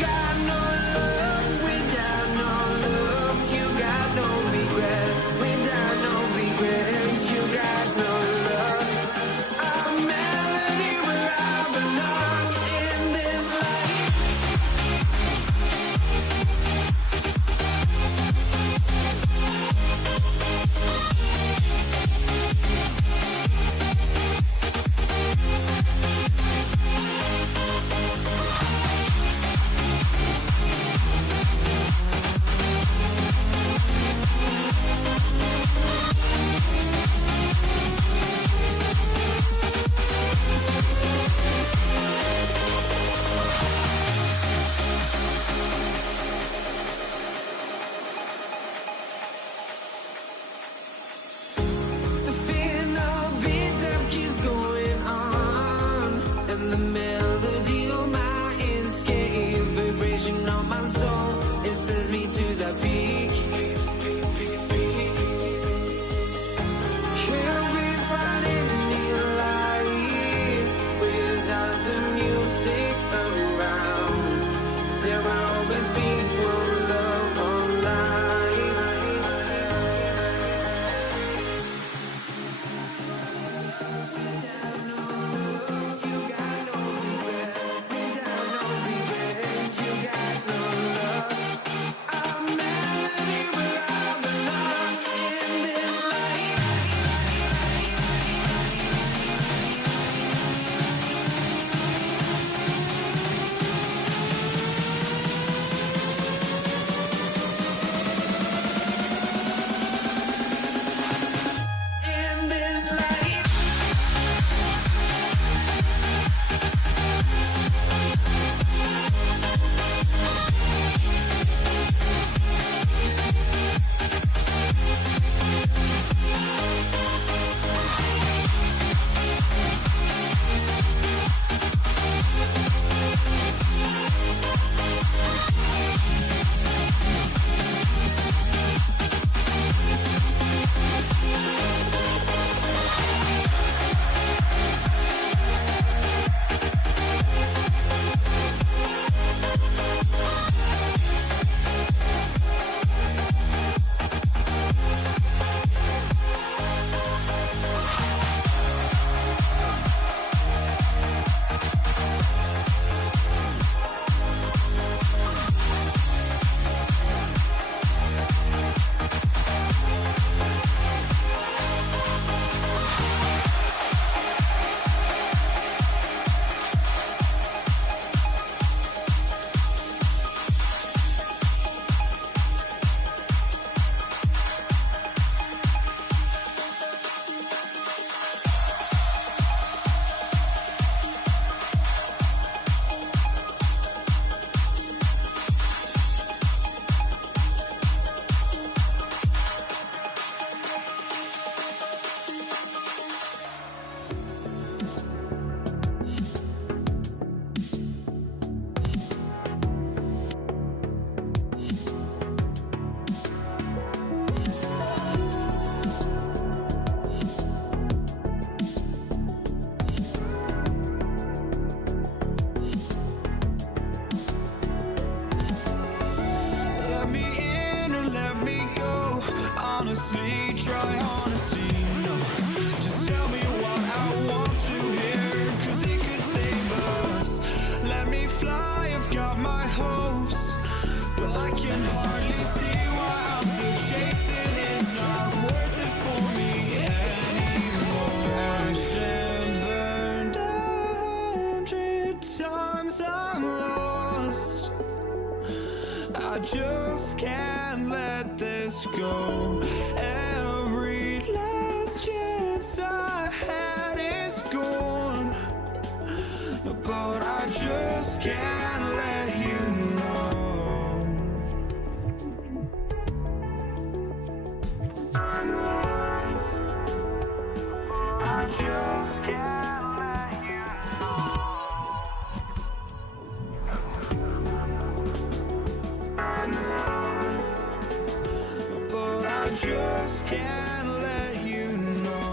got no love without no love. You got no regret without no regret. You got no love. A melody where I belong in this life. The fear no beat up keeps going on, and the melody of my escape, vibration on my soul, it sends me to the peak. Can't we find any light without the music around? There will always be one love on life. You got no regret, without no regret. You got no love. A melody where I belong in this life. In this life. Let me in or let me go. Honestly, try honesty. No, just tell me what I want to hear, 'cause it could save us. Let me fly, I've got my hopes, but I can hardly see why I'm still chasing. It's not worth it for me anymore. Crashed and burned 100 times, I'm lost. I just can't let this go. Every last chance I had is gone, but I just can't let you know. I just can't let you know. But I just can't let you know.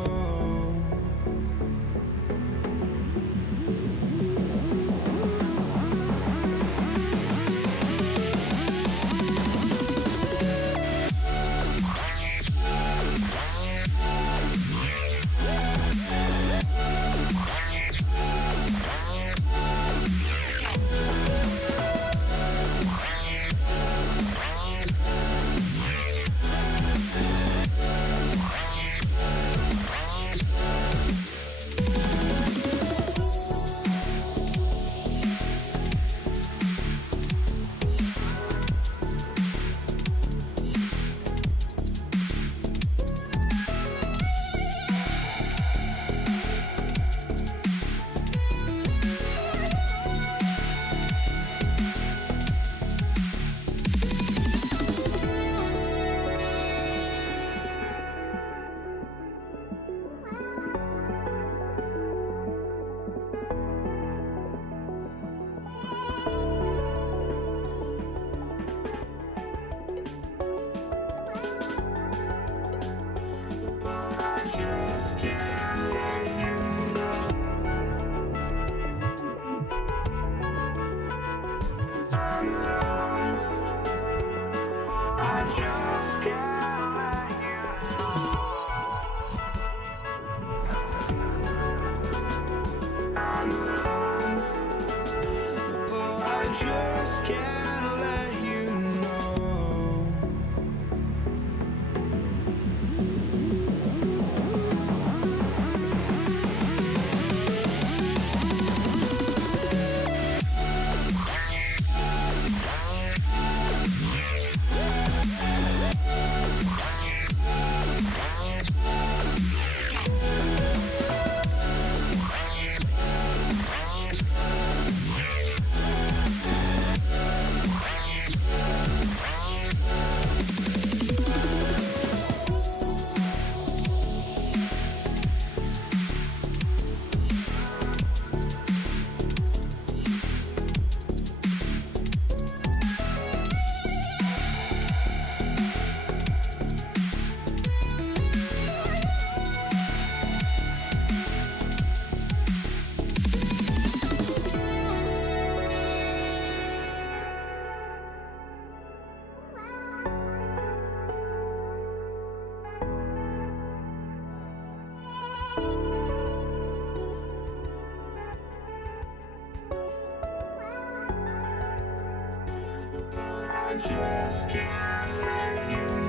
I just can't let you.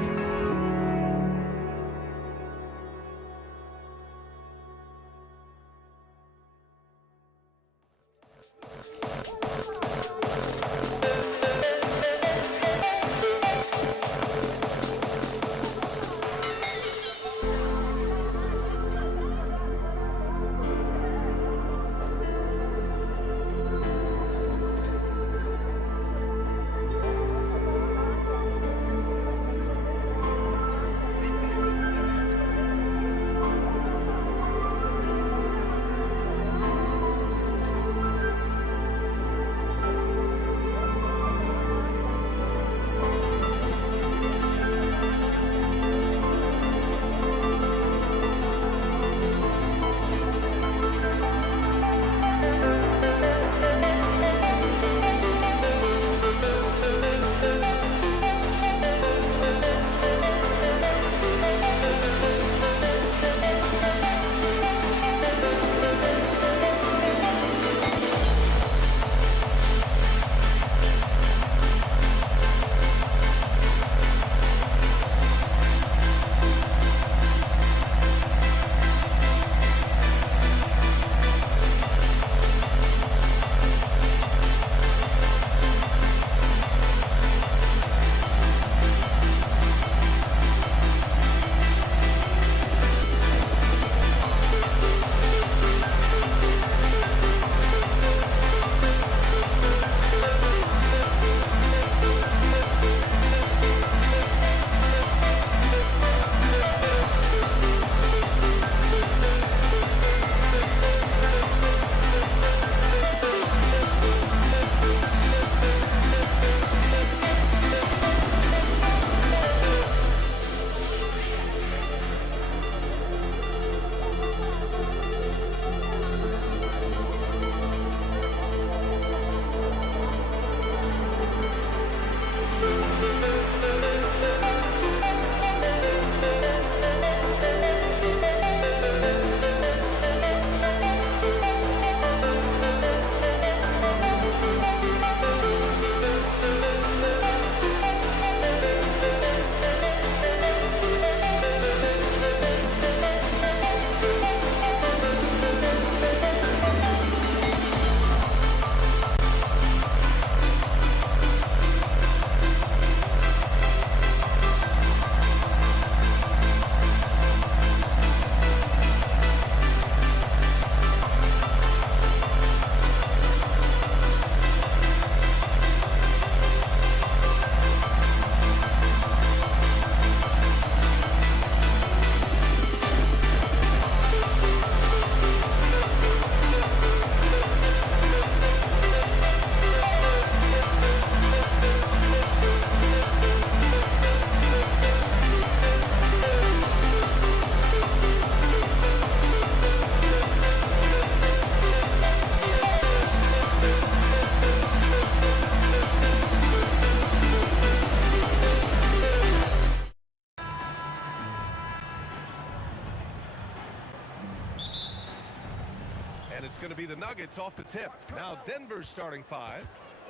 And it's going to be the Nuggets off the tip. Now Denver's starting five.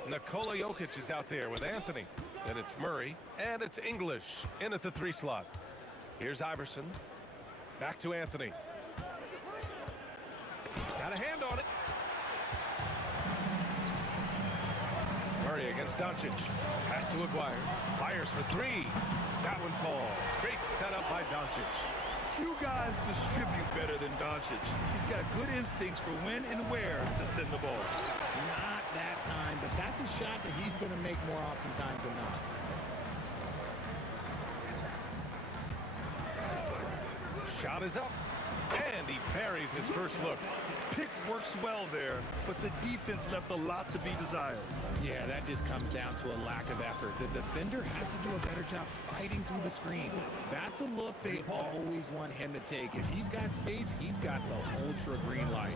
Nikola Jokic is out there with Anthony. Then it's Murray. And it's English in at the 3 slot. Here's Iverson. Back to Anthony. Got a hand on it. Murray against Doncic. Pass to Aguirre. Fires for 3. That one falls. Great setup by Doncic. Few guys distribute better than Doncic. He's got good instincts for when and where to send the ball. Not that time, but that's a shot that he's going to make more oftentimes than not. Shot is up. And he parries his first look. Pick works well there, but the defense left a lot to be desired. Yeah, that just comes down to a lack of effort. The defender has to do a better job fighting through the screen. That's a look they always want him to take. If he's got space, he's got the ultra green light.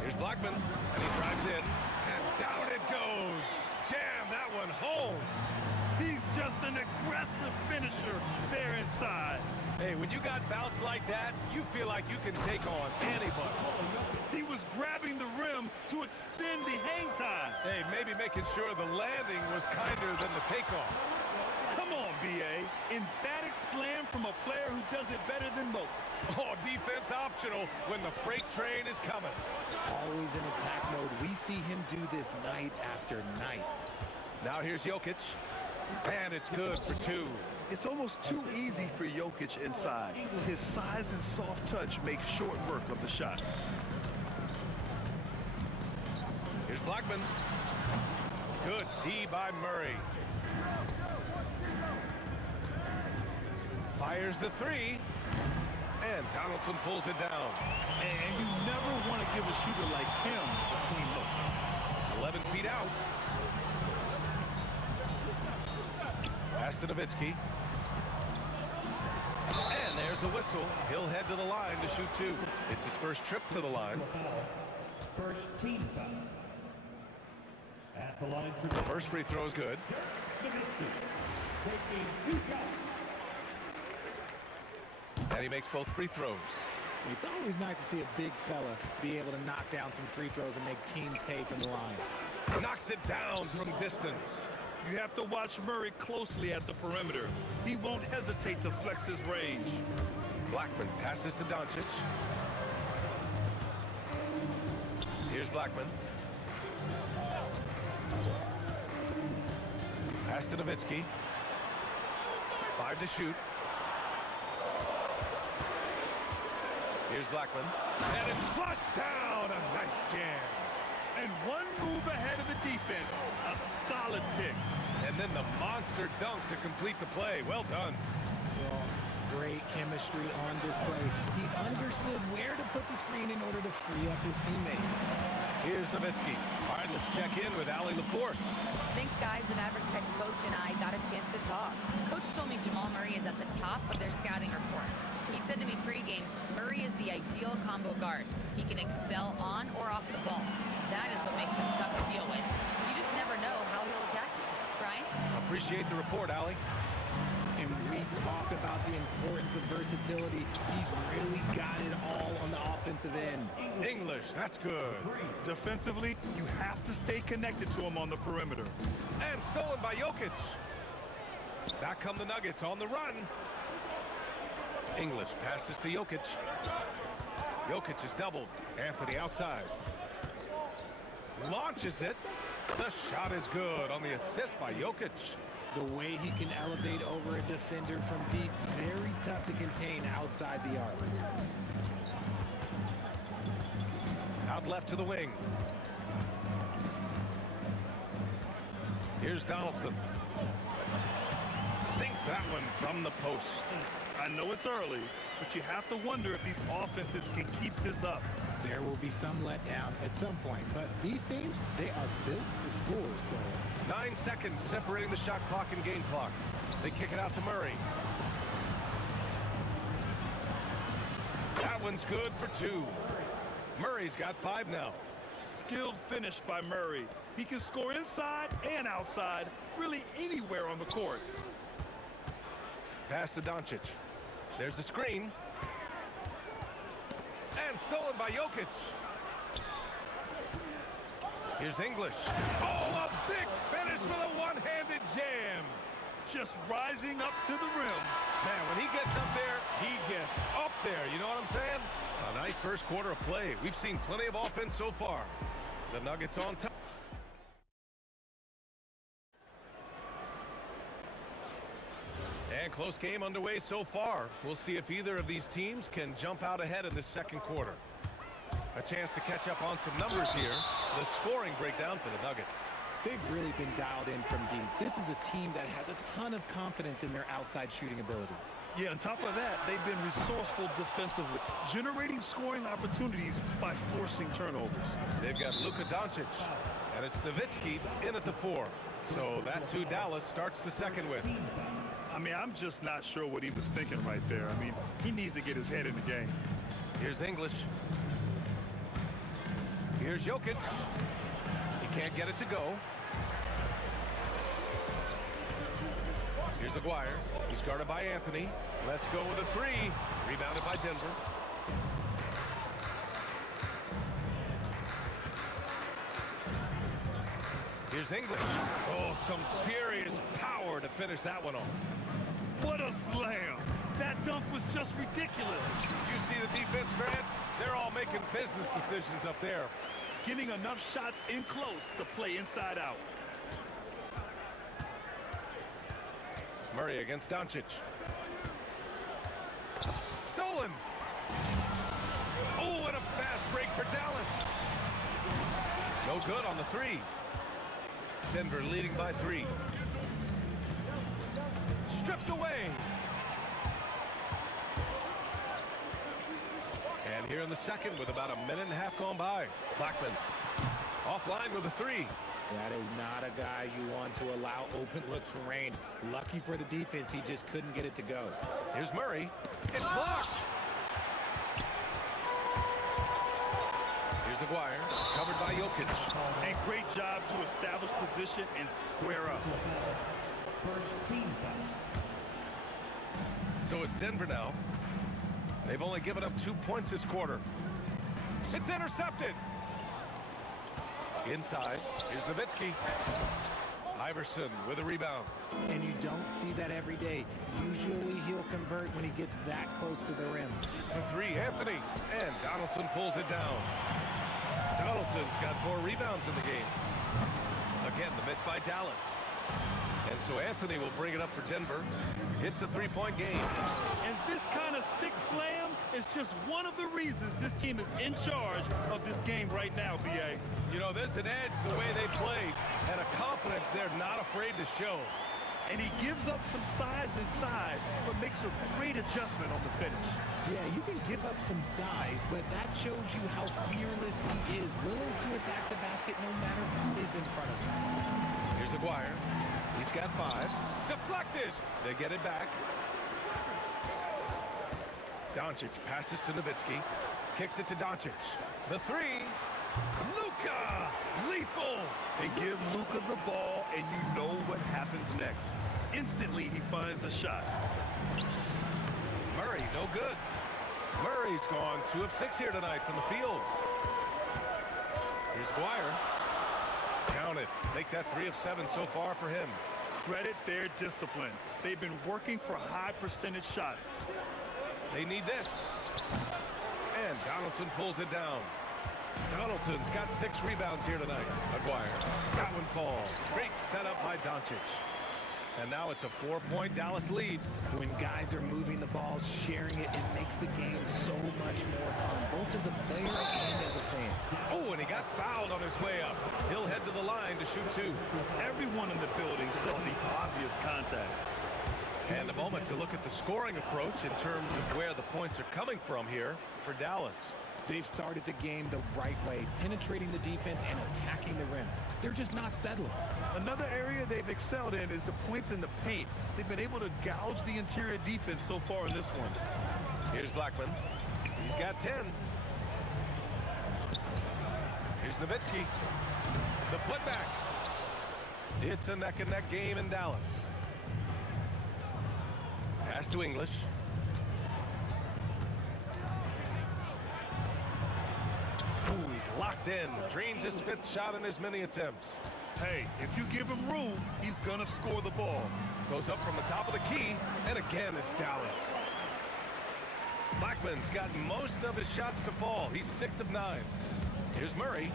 Here's Blackman, and he drives in, and down it goes. Jam that one home. He's just an aggressive finisher there inside. Hey, when you got bounce like that, you feel like you can take on anybody. He was grabbing the rim to extend the hang time. Hey, maybe making sure the landing was kinder than the takeoff. Come on, B.A. Emphatic slam from a player who does it better than most. Oh, defense optional when the freight train is coming. Always in attack mode. We see him do this night after night. Now here's Jokic. And it's good for two. It's almost too easy for Jokic inside. His size and soft touch make short work of the shot. Here's Blackman. Good D by Murray. Fires the three. And Donaldson pulls it down. And you never want to give a shooter like him a clean look. 11 feet out. Pass to Nowitzki. And there's a whistle. He'll head to the line to shoot two. It's his first trip to the line. First team foul. At the line for The first free throw is good. Nowitzki. Taking 2 shots. And he makes both free throws. It's always nice to see a big fella be able to knock down some free throws and make teams pay from the line. Knocks it down from distance. You have to watch Murray closely at the perimeter. He won't hesitate to flex his range. Blackman passes to Doncic. Here's Blackman. Pass to Nowitzki. 5 to shoot. Here's Blackman. And it's flushed down. A nice jam. And one move ahead of the defense. A solid pick. And then the monster dunk to complete the play. Well done. Well, great chemistry on display. He understood where to put the screen in order to free up his teammate. Here's Nowitzki. All right, let's check in with Allie LaForce. Thanks, guys. The Mavericks head coach and I got a chance to talk. Coach told me Jamal Murray is at the top of their scouting report. He said to me pregame, Murray is the ideal combo guard. He can excel on or off the ball. That is what makes him tough to deal with. You just never know how he'll attack you. Brian? Appreciate the report, Allie. And we talk about the importance of versatility. He's really got it all on the offensive end. English, that's good. Defensively, you have to stay connected to him on the perimeter. And stolen by Jokic. Back come the Nuggets on the run. English passes to Jokic. Jokic is doubled. Anthony outside. Launches it. The shot is good on the assist by Jokic. The way he can elevate over a defender from deep, very tough to contain outside the arc. Out left to the wing. Here's Donaldson. Sinks that one from the post. I know it's early, but you have to wonder if these offenses can keep this up. There will be some letdown at some point, but these teams, they are built to score, so 9 seconds separating the shot clock and game clock. They kick it out to Murray. That one's good for 2. Murray's got 5 now. Skilled finish by Murray. He can score inside and outside, really anywhere on the court. Pass to Doncic. There's the screen. And stolen by Jokic. Here's English. Oh, a big finish with a one-handed jam. Just rising up to the rim. Man, when he gets up there, he gets up there. You know what I'm saying? A nice first quarter of play. We've seen plenty of offense so far. The Nuggets on top. And close game underway so far. We'll see if either of these teams can jump out ahead in the second quarter. A chance to catch up on some numbers here. The scoring breakdown for the Nuggets. they've really been dialed in from deep. This is a team that has a ton of confidence in their outside shooting ability. Yeah, on top of that, they've been resourceful defensively, generating scoring opportunities by forcing turnovers. They've got Luka Doncic, and it's Nowitzki in at the 4. So that's who Dallas starts the second with. I mean, I'm just not sure what he was thinking right there. I mean, he needs to get his head in the game. Here's English. Here's Jokic. He can't get it to go. Here's Here's Aguirre. He's guarded by Anthony. Let's go with a three. Rebounded by Denver. Here's English. Oh, some serious power to finish that one off. What a slam! That dunk was just ridiculous. You see the defense, Grant? They're all making business decisions up there. Getting enough shots in close to play inside out. Murray against Doncic. Stolen. Oh, what a fast break for Dallas. No good on the three. Denver leading by 3. Stripped away. And here in the second with about a minute and a half gone by. Blackman offline with a 3. That is not a guy you want to allow open looks from range. Lucky for the defense, he just couldn't get it to go. Here's Murray. It's blocked. Here's Aguirre, covered by Jokic. And great job to establish position and square up. First team foul. So it's Denver now. They've only given up 2 points this quarter. It's intercepted. Inside, here's Nowitzki. Iverson with a rebound. And you don't see that every day. Usually he'll convert when he gets that close to the rim. The 3, Anthony. And Donaldson pulls it down. Donaldson's got 4 rebounds in the game. Again, the miss by Dallas. And so Anthony will bring it up for Denver. It's a 3-point game. And this kind of sick slam is just one of the reasons this team is in charge of this game right now, B.A. You know, there's an edge the way they play and a confidence they're not afraid to show. And he gives up some size inside, but makes a great adjustment on the finish. Yeah, you can give up some size, but that shows you how fearless he is, willing to attack the basket no matter who is in front of him. Here's Aguirre. He's got 5. Deflected. They get it back. Doncic passes to Nowitzki. Kicks it to Doncic. The 3. Luka! Lethal! They give Luka the ball, and you know what happens next. Instantly, he finds a shot. Murray, no good. Murray's gone 2 of 6 here tonight from the field. Here's Aguirre. Count it. Make that 3 of 7 so far for him. Credit their discipline. They've been working for high percentage shots. They need this. And Donaldson pulls it down. Donaldson's got 6 rebounds here tonight. Aguirre. That one falls. Great setup by Doncic. And now it's a 4-point Dallas lead. When guys are moving the ball, sharing it, it makes the game so much more fun, both as a player and as a fan. Oh, and he got fouled on his way up. He'll head to the line to shoot 2. Everyone in the building saw the obvious contact. And a moment to look at the scoring approach in terms of where the points are coming from here for Dallas. They've started the game the right way, penetrating the defense and attacking the rim. They're just not settling. Another area they've excelled in is the points in the paint. They've been able to gouge the interior defense so far in this one. Here's Blackman. He's got 10. Here's Nowitzki. The putback. It's a neck-and-neck game in Dallas. Pass to English. Ooh, he's locked in. Drains his 5th shot in as many attempts. Hey, if you give him room, he's gonna score the ball. Goes up from the top of the key, and again it's Dallas. Blackman's got most of his shots to fall. He's 6 of 9. Here's Murray.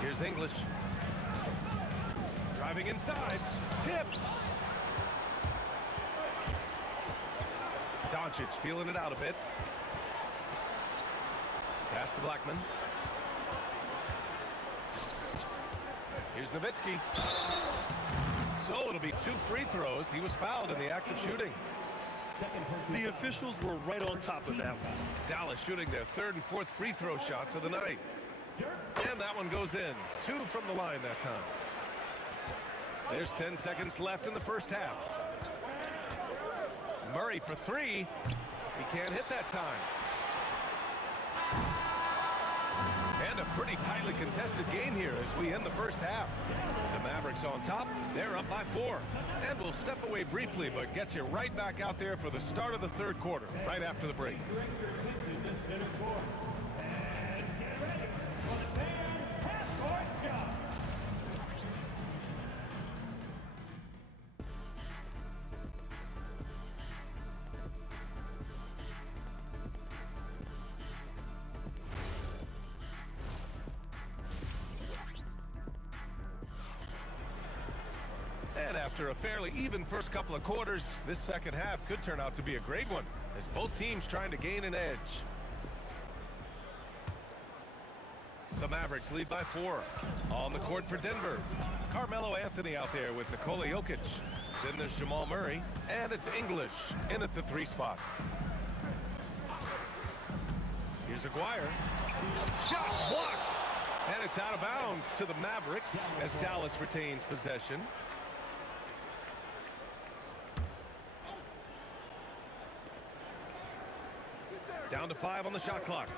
Here's English. Driving inside. Tipped. Doncic feeling it out a bit. Pass to Blackman. Here's Nowitzki. So it'll be 2 free throws. He was fouled in the act of shooting. The officials were right on top of that one. Dallas shooting their 3rd and 4th free throw shots of the night. And that one goes in. 2 from the line that time. There's 10 seconds left in the first half. Murray for 3. He can't hit that time. And And a pretty tightly contested game here as we end the first half. The Mavericks on top. They're up by 4. And we'll step away briefly, but get you right back out there for the start of the third quarter, right after the break. And after a fairly even first couple of quarters, this second half could turn out to be a great one, as both teams trying to gain an edge. The Mavericks lead by 4. On the court for Denver, Carmelo Anthony out there with Nikola Jokic. Then there's Jamal Murray, and it's English in at the 3 spot. Here's Aguirre. Shot blocked! And it's out of bounds to the Mavericks as Dallas retains possession. Down to 5 on the shot clock.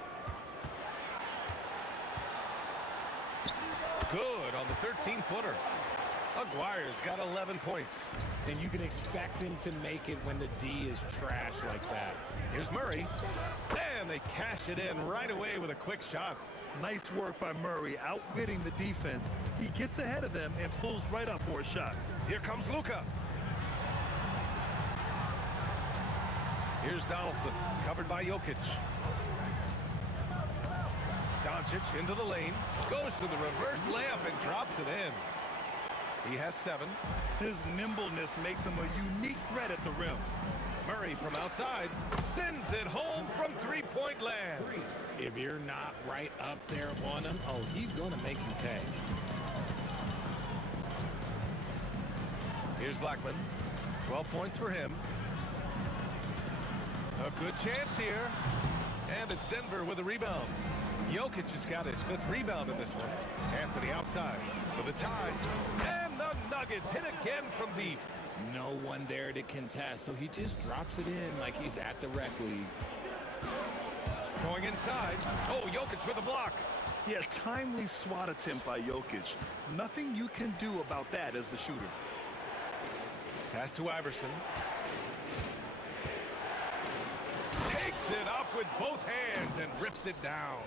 Good on the 13-footer. Aguirre's got 11 points. And you can expect him to make it when the D is trash like that. Here's Murray. And they cash it in right away with a quick shot. Nice work by Murray, outwitting the defense. He gets ahead of them and pulls right up for a shot. Here comes Luka. Here's Donaldson, covered by Jokic. Doncic into the lane, goes to the reverse layup and drops it in. He has 7. His nimbleness makes him a unique threat at the rim. Murray from outside sends it home from three-point land. If you're not right up there on him, oh, he's going to make you pay. Here's Blackman. 12 points for him. A good chance here. And it's Denver with a rebound. Jokic has got his 5th rebound in this one. Anthony outside for the tie. And the Nuggets hit again from deep. No one there to contest, so he just drops it in like he's at the rec league. Going inside. Oh, Jokic with a block. Yeah, timely swat attempt by Jokic. Nothing you can do about that as the shooter. Pass to Iverson. Takes it up with both hands and rips it down.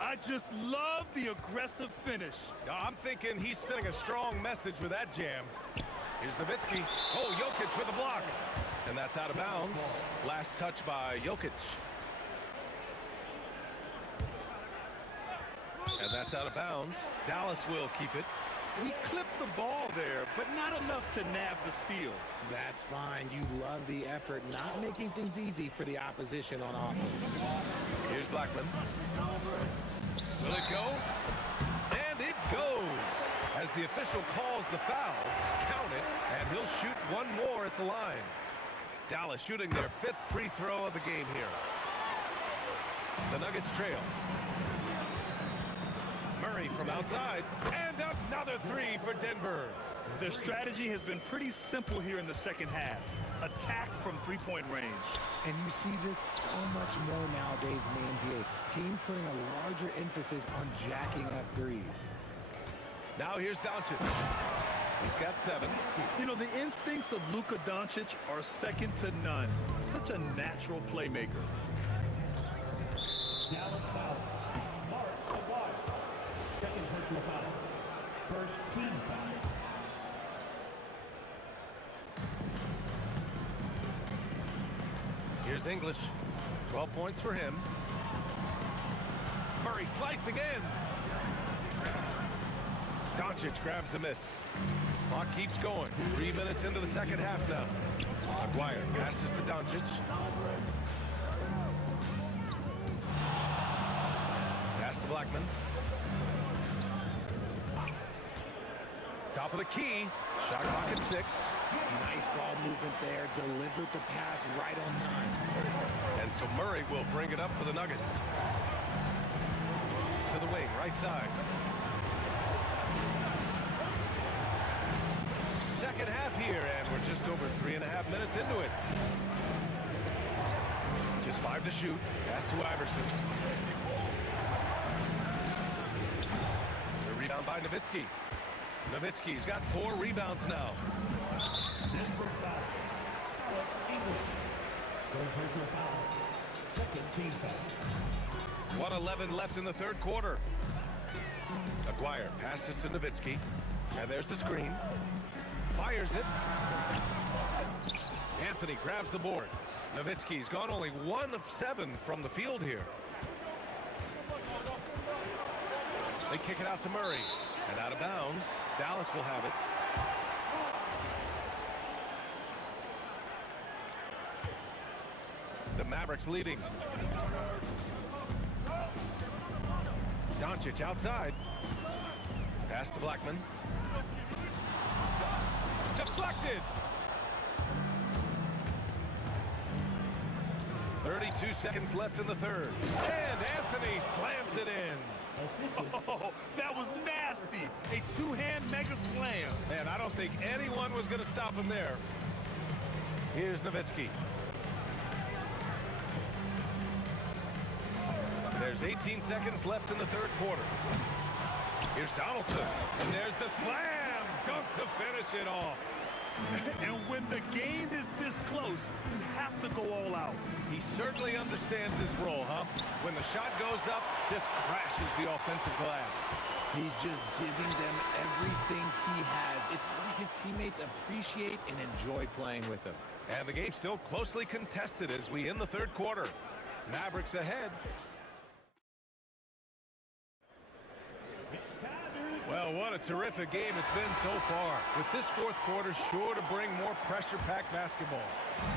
I just love the aggressive finish. I'm thinking he's sending a strong message with that jam. Here's Nowitzki. Oh, Jokic with a block. And that's out of bounds. Last touch by Jokic. And that's out of bounds. Dallas will keep it. He clipped the ball there, but not enough to nab the steal. That's fine. You love the effort, not making things easy for the opposition on offense. Here's Blackman. Will it go? And it goes. As the official calls the foul, count it, and he'll shoot one more at the line. Dallas shooting their 5th free throw of the game here. The Nuggets trail. Murray from outside, and another 3 for Denver. Their strategy has been pretty simple here in the second half. Attack from 3-point range. And you see this so much more nowadays in the NBA. Teams putting a larger emphasis on jacking up threes. Now here's Doncic. He's got 7. You know, the instincts of Luka Doncic are second to none. Such a natural playmaker. Dallas foul. Mark Aguirre. Second personal foul. First team foul. Here's English. 12 points for him. Murray slicing in. Doncic grabs the miss. Clock keeps going. 3 minutes into the second half now. Aguirre passes to Doncic. Pass to Blackman. Top of the key. Shot clock at 6. Nice ball movement there. Delivered the pass right on time. And so Murray will bring it up for the Nuggets. To the wing, right side. Second half here, and we're just over 3.5 minutes into it. Just 5 to shoot. Pass to Iverson. Rebound by Nowitzki. Nowitzki's got 4 rebounds now. Denver foul. Alex English. Third personal foul. Second team foul. 1:11 left in the third quarter. Aguirre passes to Nowitzki. And there's the screen. Fires it. Anthony grabs the board. Nowitzki's gone only 1 of 7 from the field here. They kick it out to Murray. And out of bounds. Dallas will have it. The Mavericks leading. Doncic outside. Pass to Blackman. Deflected. 32 seconds left in the third. And Anthony slams it in. Oh, that was nasty. A two-hand mega slam. Man, I don't think anyone was going to stop him there. Here's Nowitzki. There's 18 seconds left in the third quarter. Here's Donaldson. And there's the slam. Dunk to finish it off. And when the game is this close, you have to go all out. He certainly understands his role, huh? When the shot goes up, just crashes the offensive glass. He's just giving them everything he has. It's why his teammates appreciate and enjoy playing with him. And the game's still closely contested as we end the third quarter. Mavericks ahead. Well, what a terrific game it's been so far. With this fourth quarter sure to bring more pressure-packed basketball.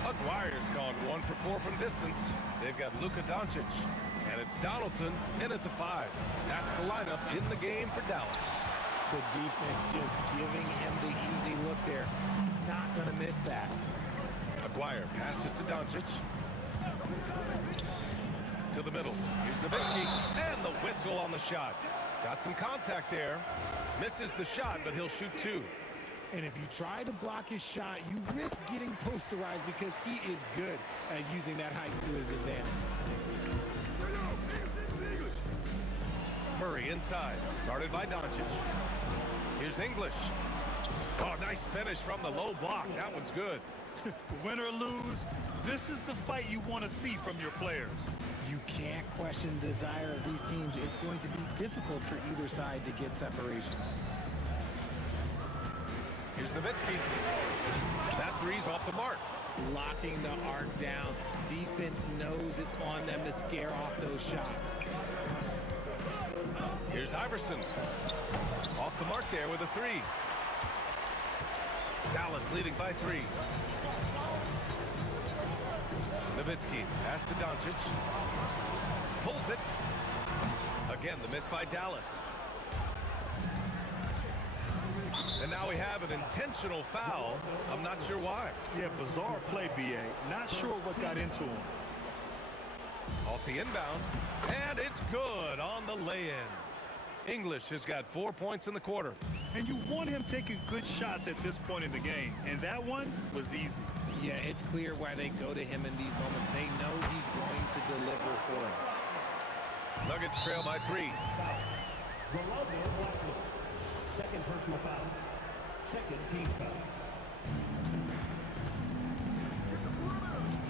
Aguirre's gone 1 for 4 from distance. They've got Luka Doncic. And it's Donaldson in at the 5. That's the lineup in the game for Dallas. The defense just giving him the easy look there. He's not going to miss that. Aguirre passes to Doncic. To the middle. Here's Nowitzki. And the whistle on the shot. Got some contact there. Misses the shot, but he'll shoot 2. And if you try to block his shot, you risk getting posterized because he is good at using that height to his advantage. Murray inside. Guarded by Doncic. Here's English. Oh, nice finish from the low block. That one's good. Win or lose, this is the fight you want to see from your players. You can't question the desire of these teams. It's going to be difficult for either side to get separation. Here's Nowitzki. That three's off the mark. Locking the arc down. Defense knows it's on them to scare off those shots. Here's Iverson. Off the mark there with a 3. Dallas leading by 3. Nowitzki, pass to Doncic. Pulls it. Again, the miss by Dallas. And now we have an intentional foul. I'm not sure why. Yeah, bizarre play, B.A. Not sure what got into him. Off the inbound. And it's good on the lay-in. English has got 4 points in the quarter. And you want him taking good shots at this point in the game. And that one was easy. Yeah, it's clear why they go to him in these moments. They know he's going to deliver for them. Nuggets trail by 3. Second personal foul. Second team foul.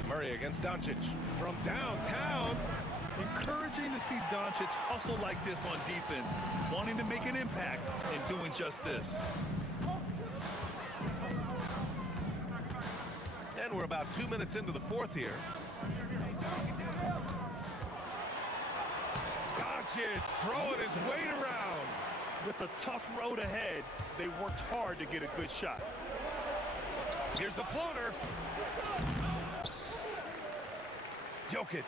Murray against Doncic. From downtown. Encouraging to see Doncic hustle like this on defense, wanting to make an impact and doing just this. And we're about 2 minutes into the fourth here. Doncic throwing his weight around. With a tough road ahead, they worked hard to get a good shot. Here's the floater. Jokic.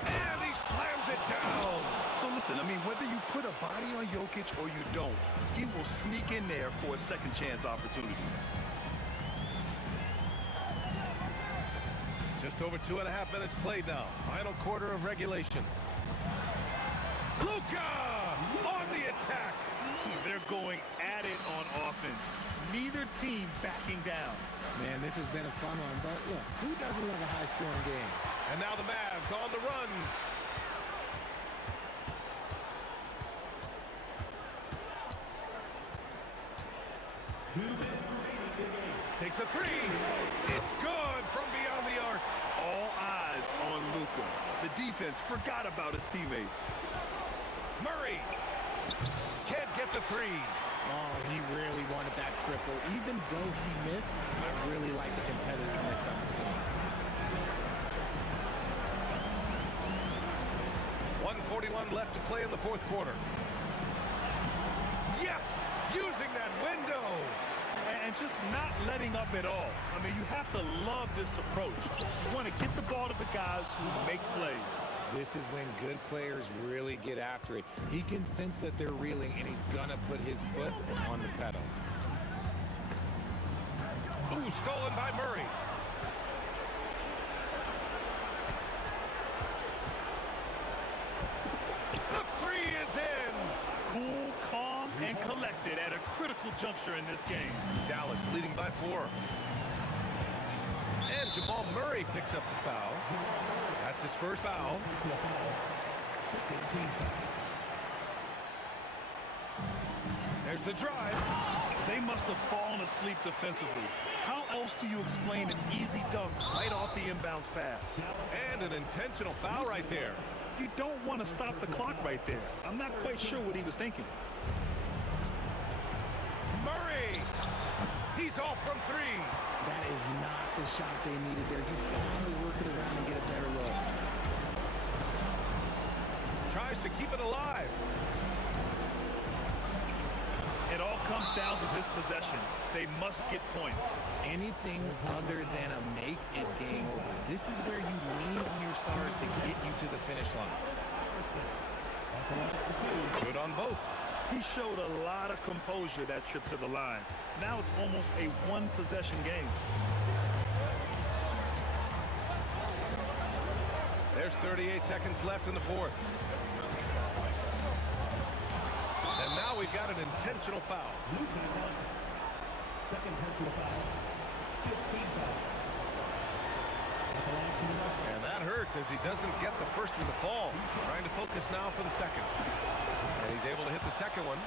And he slams it down. So listen, I mean, whether you put a body on Jokic or you don't, he will sneak in there for a second chance opportunity. Just over 2.5 minutes played now. Final quarter of regulation. Luka on the attack. They're going at it on offense. Neither team backing down. Man, this has been a fun one, but look, who doesn't love a high-scoring game? And now the Mavs on the run. Takes a three. It's good from beyond the arc. All eyes on Luka. The defense forgot about his teammates. Murray can't get the three. Oh, he really wanted that triple. Even though he missed, I really like the competitiveness I'm seeing. 1:41 left to play in the fourth quarter. Yes! Using that window! And just not letting up at all. I mean, you have to love this approach. You want to get the ball to the guys who make plays. This is when good players really get after it. He can sense that they're reeling, and he's gonna put his foot on the pedal. Ooh, stolen by Murray. The three is in. Cool, calm, and collected at a critical juncture in this game. Dallas leading by 4. And Jamal Murray picks up the foul. That's his first foul. There's the drive. They must have fallen asleep defensively. How else do you explain an easy dunk right off the inbounds pass? And an intentional foul right there. You don't want to stop the clock right there. I'm not quite sure what he was thinking. Murray! He's off from 3. That is not the shot they needed there. You gotta work it around and get a better look. Tries to keep it alive. It all comes down to this possession. They must get points. Anything other than a make is game over. This is where you lean on your stars to get you to the finish line. Good on both. He showed a lot of composure that trip to the line. Now it's almost a one-possession game. There's 38 seconds left in the fourth. And now we've got an intentional foul. Second personal foul. 15 foul. And that hurts as he doesn't get the first one to fall. Trying to focus now for the second. And he's able to hit the second one.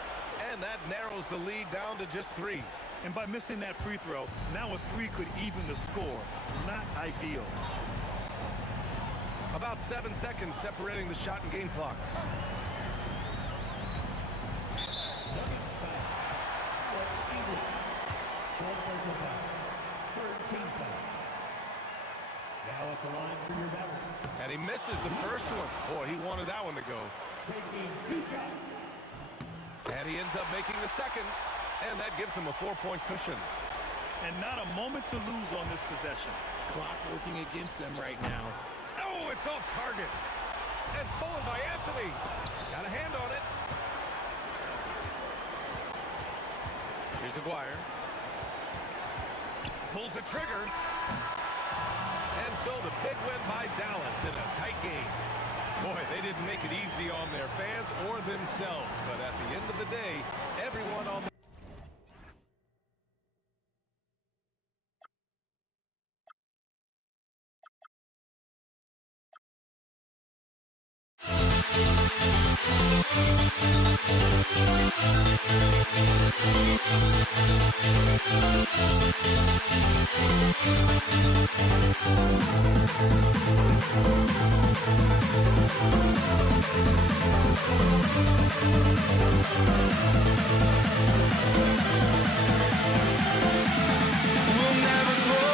And that narrows the lead down to just 3. And by missing that free throw, now a 3 could even the score. Not ideal. About 7 seconds separating the shot and game clocks. Short personal foul. Third team foul. Now at the line for your Mavericks. And he misses the first one. Boy, he wanted that one to go. Taking 2 shots. And he ends up making the second. And that gives him a 4-point cushion. And not a moment to lose on this possession. Clock working against them right now. Oh, it's off target. And stolen by Anthony. Got a hand on it. Here's Aguirre. Pulls the trigger. And so the big win by Dallas in a tight game. Boy, they didn't make it easy on their fans or themselves. But at the end of the day, everyone on the We'll never grow. We'll never grow.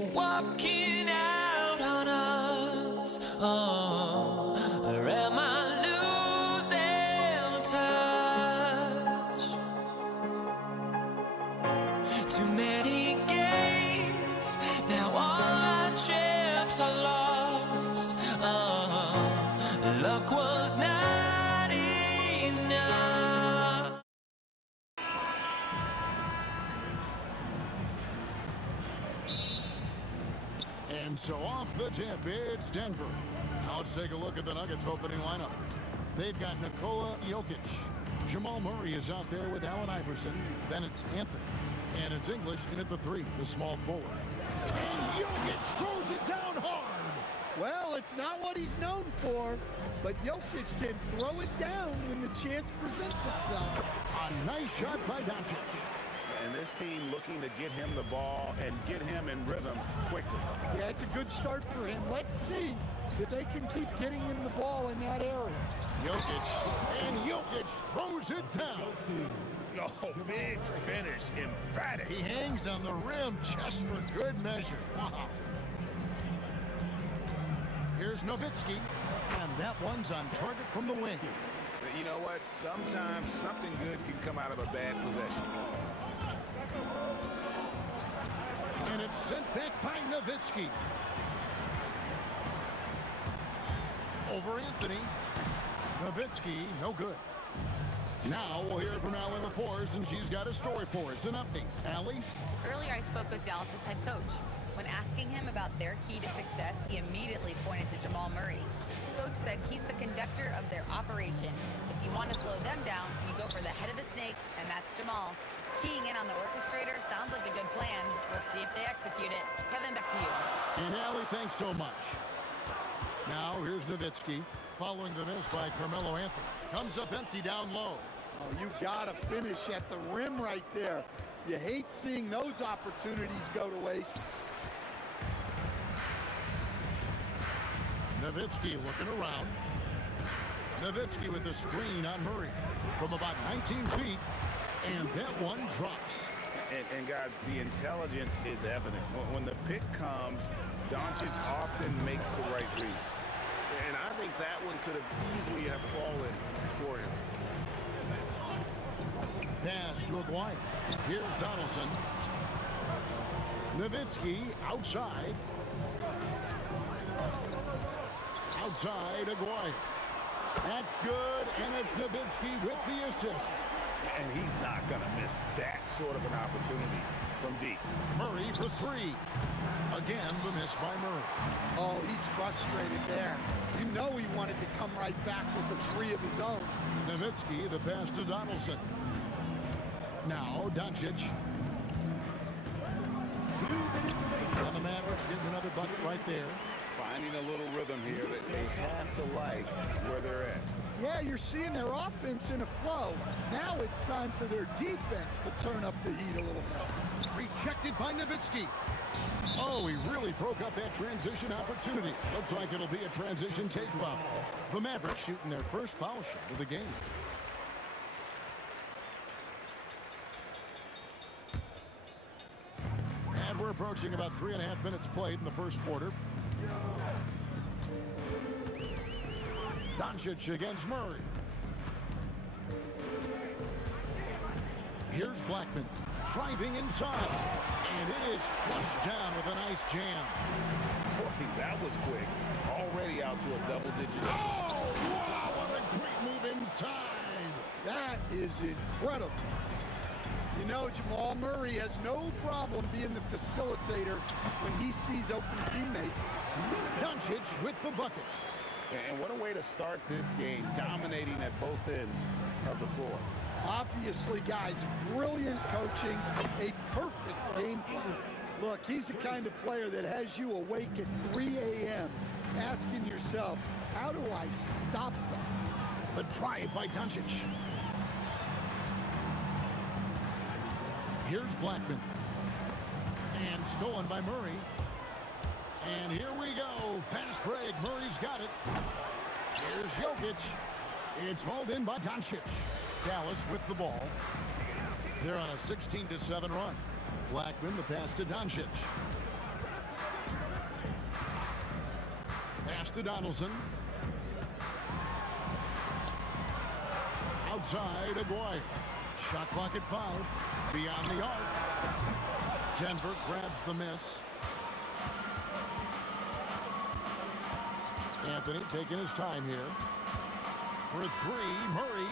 walking out on us. Oh, or am I losing touch? Too many games, now all our chips are lost. Oh, luck was not enough. And so off the tip, it's Denver. Now let's take a look at the Nuggets opening lineup. They've got Nikola Jokic. Jamal Murray is out there with Allen Iverson. Then it's Anthony. And it's English in at the 3, the small forward. And Jokic throws it down hard. Well, it's not what he's known for, but Jokic can throw it down when the chance presents itself. A nice shot by Doncic. And this team looking to get him the ball and get him in rhythm quickly. Yeah, it's a good start for him. Let's see if they can keep getting him the ball in that area. Jokic. And Jokic throws it down. Oh, big finish, emphatic. He hangs on the rim just for good measure. Wow. Here's Nowitzki, and that one's on target from the wing. But you know what? Sometimes something good can come out of a bad possession. And it's sent back by Nowitzki. Over Anthony. Nowitzki, no good. Now we'll hear from Allie LaForce, and she's got a story for us. An update. Allie? Earlier, I spoke with Dallas's head coach. When asking him about their key to success, he immediately pointed to Jamal Murray. Coach said he's the conductor of their operation. If you want to slow them down, you go for the head of the snake, and that's Jamal. Keying in on the orchestrator sounds like a good plan. We'll see if they execute it. Kevin, back to you. And Allie, thanks so much. Now here's Nowitzki, following the miss by Carmelo Anthony. Comes up empty down low. Oh, you gotta finish at the rim right there. You hate seeing those opportunities go to waste. Nowitzki looking around. Nowitzki with the screen on Murray from about 19 feet. And that one drops. And guys, the intelligence is evident. When the pick comes, Doncic often makes the right read. And I think that one could have easily have fallen for him. Pass to Aguirre. Here's Donaldson. Nowitzki outside. Outside Aguirre. That's good, and it's Nowitzki with the assist. And he's not going to miss that sort of an opportunity from deep. Murray for 3. Again, the miss by Murray. Oh, he's frustrated there. You know he wanted to come right back with the 3 of his own. Nowitzki, the pass to Donaldson. Now, Doncic. And the Mavericks getting another bucket right there. Finding a little rhythm here that they have to like where they're at. Yeah, you're seeing their offense in a flow. Now it's time for their defense to turn up the heat a little bit. Rejected by Nowitzki. Oh, he really broke up that transition opportunity. Looks like it'll be a transition take foul. The Mavericks shooting their first foul shot of the game. And we're approaching about 3.5 minutes played in the first quarter. Doncic against Murray. Here's Blackman driving inside, and it is flushed down with a nice jam. Boy, that was quick. Already out to a double-digit. Oh, wow, what a great move inside. That is incredible. You know, Jamal Murray has no problem being the facilitator when he sees open teammates. Doncic with the bucket. And what a way to start this game, dominating at both ends of the floor. Obviously, guys, brilliant coaching, a perfect game plan. Look, he's the kind of player that has you awake at 3 a.m. asking yourself, how do I stop that? The drive by Doncic. Here's Blackman. And stolen by Murray. And here we go. Fast break. Murray's got it. Here's Jokic. It's hauled in by Doncic. Dallas with the ball. They're on a 16-7 run. Blackman, the pass to Doncic. to Donaldson. Outside, Aguirre. Shot clock at 5. Beyond the arc. Denver grabs the miss. Anthony taking his time here. For 3, Murray.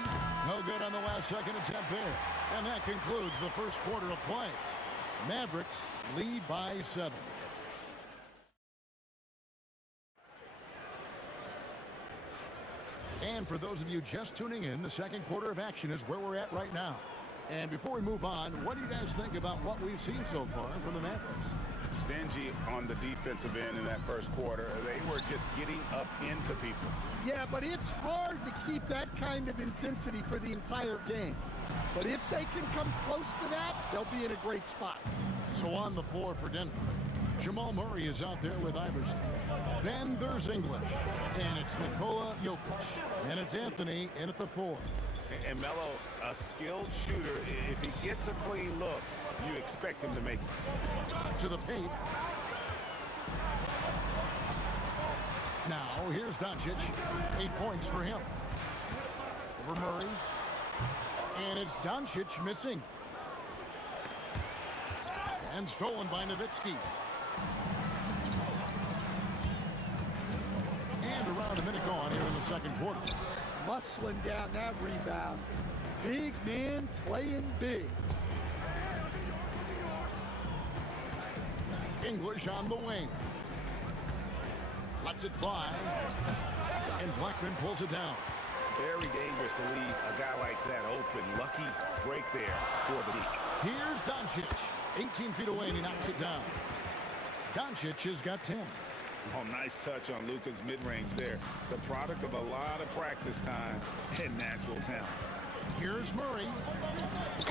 No good on the last second attempt there. And that concludes the first quarter of play. Mavericks lead by 7. And for those of you just tuning in, the second quarter of action is where we're at right now. And before we move on, what do you guys think about what we've seen so far from the Mavericks? Stingy on the defensive end in that first quarter. They were just getting up into people. Yeah, but it's hard to keep that kind of intensity for the entire game. But if they can come close to that, they'll be in a great spot. So on the floor for Denver, Jamal Murray is out there with Iverson. Then there's English. And it's Nikola Jokic. And it's Anthony in at the 4. And Melo, a skilled shooter, if he gets a clean look, you expect him to make it. To the paint. Now, here's Doncic. 8 points for him. Over Murray. And it's Doncic missing. And stolen by Nowitzki. And around a minute gone here in the second quarter. Muscling down that rebound. Big man playing big. English on the wing. Lets it fly. And Blackman pulls it down. Very dangerous to leave a guy like that open. Lucky break there for the D. Here's Doncic. 18 feet away and he knocks it down. Doncic has got 10. Oh, nice touch on Luka's mid-range there. The product of a lot of practice time and natural talent. Here's Murray.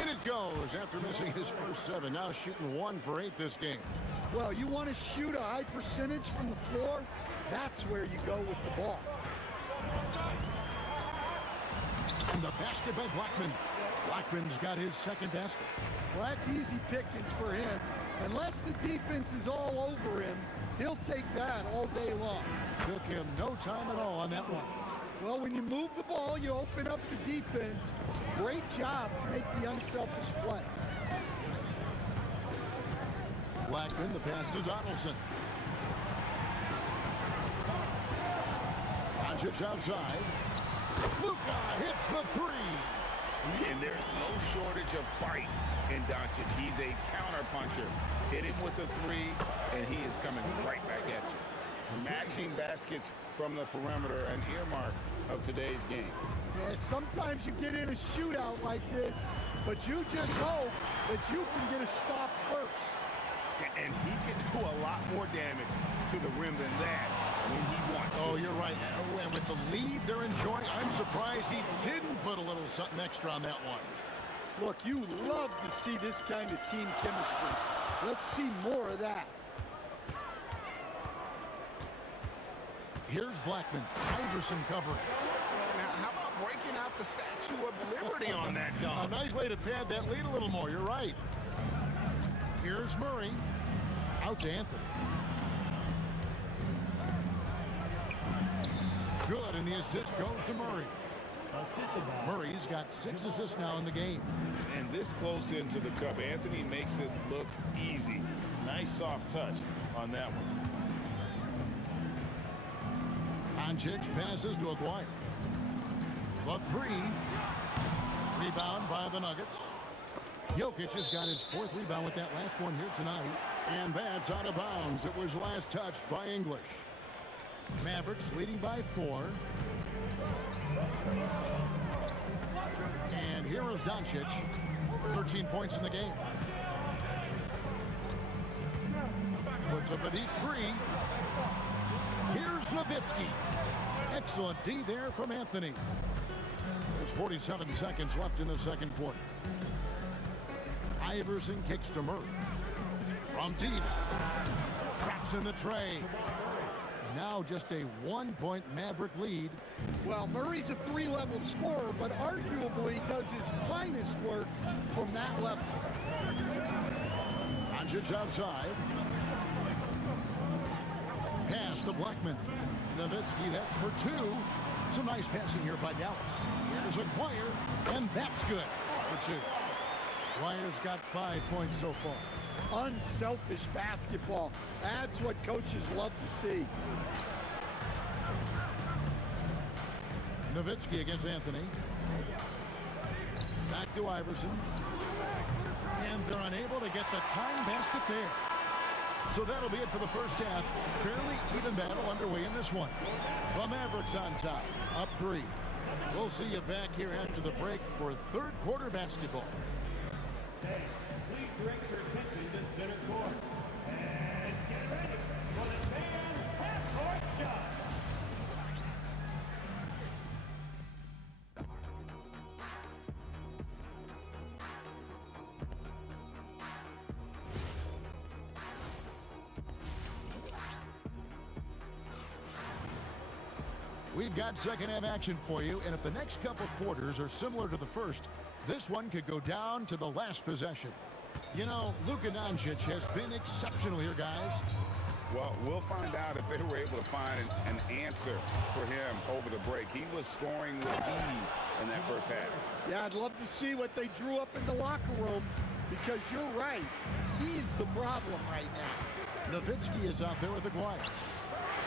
In it goes after missing his first 7. Now shooting 1 for 8 this game. Well, you want to shoot a high percentage from the floor? That's where you go with the ball. And the basket by Blackman. Blackman's got his second basket. Well, that's easy pickings for him. Unless the defense is all over him, he'll take that all day long. Took him no time at all on that one. Well, when you move the ball, you open up the defense. Great job to make the unselfish play. Blackman, the pass to Donaldson. Doncic outside. Luka hits the 3. And there's no shortage of fight in Doncic. He's a counter-puncher. Hit him with the 3, and he is coming right back at you. Matching baskets from the perimeter, an earmark of today's game. Yeah, sometimes you get in a shootout like this, but you just hope that you can get a stop first. And he can do a lot more damage to the rim than that when he wants to. Oh, you're right. And with the lead they're enjoying, I'm surprised he didn't put a little something extra on that one. Look, you love to see this kind of team chemistry. Let's see more of that. Here's Blackman. Iverson covering. Now, how about breaking out the Statue of Liberty on that A dunk? nice way to pad that lead a little more. You're right. Here's Murray. Out to Anthony. Good, and the assist goes to Murray. Murray's got 6 assists now in the game. And this close into the cup, Anthony makes it look easy. Nice soft touch on that one. Doncic passes to Aguirre. The 3. Rebound by the Nuggets. Jokic has got his 4th rebound with that last one here tonight. And that's out of bounds. It was last touched by English. Mavericks leading by 4. And here is Doncic. 13 points in the game. Puts up a deep 3. Here's Nowitzki. Excellent D there from Anthony. There's 47 seconds left in the second quarter. Iverson kicks to Murray. From deep. Traps in the tray. Now just a 1-point Maverick lead. Well, Murray's a 3-level scorer, but arguably does his finest work from that level. Doncic outside. pass to Blackman. Nowitzki, that's for two. Some nice passing here by Dallas. Here's Aguirre, and that's good for two. Aguirre's got 5 points so far. Unselfish basketball. That's what coaches love to see. Nowitzki against Anthony. Back to Iverson. And they're unable to get the tying basket there. So that'll be it for the first half. Fairly even battle underway in this one. The Mavericks on top, up 3. We'll see you back here after the break for third quarter basketball. Please direct your attention to center court. And get ready for the fan half-court shot. We've got second half action for you, and if the next couple quarters are similar to the first, this one could go down to the last possession. You know, Luka Doncic has been exceptional here, guys. Well, we'll find out if they were able to find an answer for him over the break. He was scoring with ease in that first half. Yeah, I'd love to see what they drew up in the locker room, because you're right. He's the problem right now. Nowitzki is out there with Aguirre.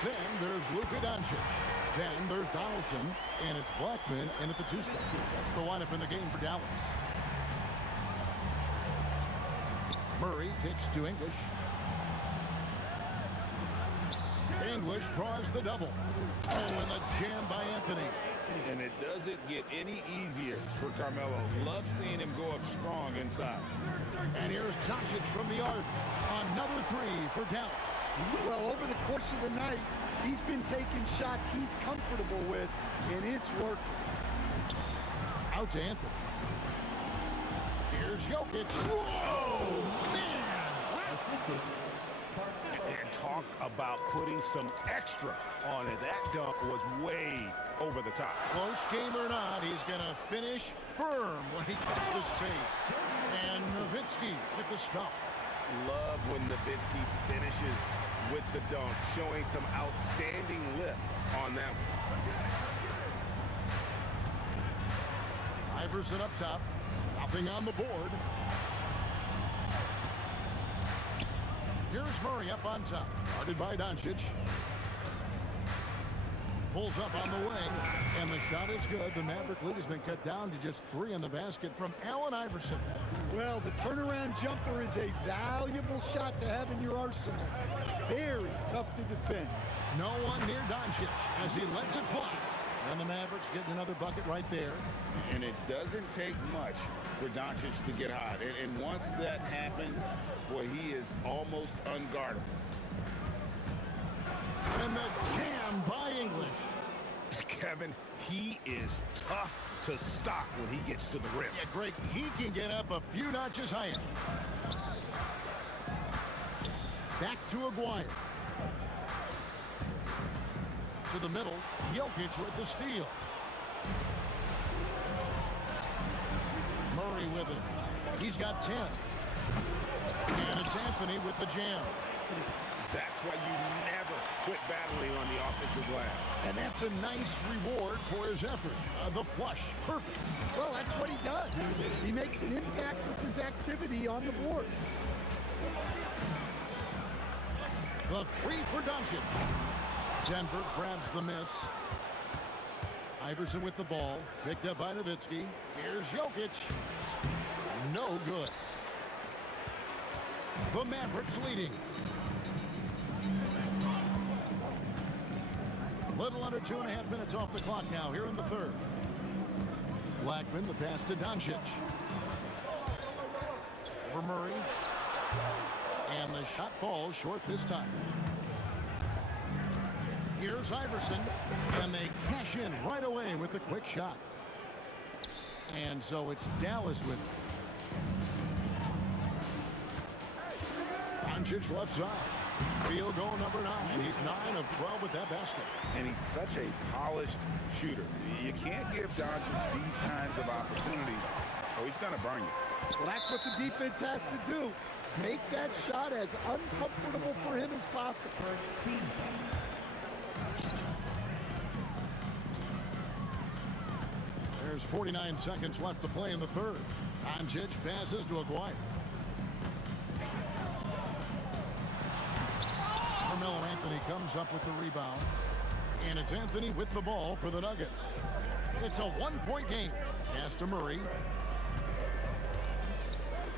Then there's Luka Doncic. Then there's Donaldson, and it's Blackman in at the 2 spot. That's the lineup in the game for Dallas. Murray kicks to English. English draws the double. Oh, and the jam by Anthony. And it doesn't get any easier for Carmelo. Love seeing him go up strong inside. And here's Doncic from the arc. Another 3 for Dallas. Well, over the course of the night, he's been taking shots he's comfortable with, and it's working. Out to Anthony. Here's Jokic. Whoa, man! And talk about putting some extra on it. That dunk was way over the top. Close game or not, he's going to finish firm when he gets the space. And Nowitzki with the stuff. Love when Nowitzki finishes with the dunk, showing some outstanding lift on that one. Iverson up top. Nothing on the board. Here's Murray up on top. Guarded by Doncic. Pulls up on the wing, and the shot is good. The Maverick lead has been cut down to just 3 in the basket from Allen Iverson. Well, the turnaround jumper is a valuable shot to have in your arsenal. Very tough to defend. No one near Doncic as he lets it fly. And the Mavericks getting another bucket right there. And it doesn't take much for Doncic to get hot. And once that happens, boy, he is almost unguardable. And the jam by English. Kevin, he is tough to stop when he gets to the rim. Yeah, Greg, he can get up a few notches higher. Back to Aguirre. To the middle, Jokic with the steal. Murray with it. He's got 10. And it's Anthony with the jam. That's why you never quit battling on the offensive glass. And that's a nice reward for his effort. The flush, perfect. Well, that's what he does. He makes an impact with his activity on the board. The 3 for Doncic. Denver grabs the miss. Iverson with the ball. Picked up by Nowitzki. Here's Jokic. No good. The Mavericks leading. Little under 2.5 minutes off the clock now here in the third. Blackman, the pass to Doncic. Over Murray. And the shot falls short this time. Here's Iverson. And they cash in right away with the quick shot. And so it's Dallas with it. Doncic left side. Field goal number 9. He's 9 of 12 with that basket. And he's such a polished shooter. You can't give Doncic these kinds of opportunities or he's going to burn you. Well, that's what the defense has to do. Make that shot as uncomfortable for him as possible. There's 49 seconds left to play in the third. Doncic passes to Aguirre. Carmelo Anthony comes up with the rebound. And it's Anthony with the ball for the Nuggets. It's a one-point game. Pass to Murray.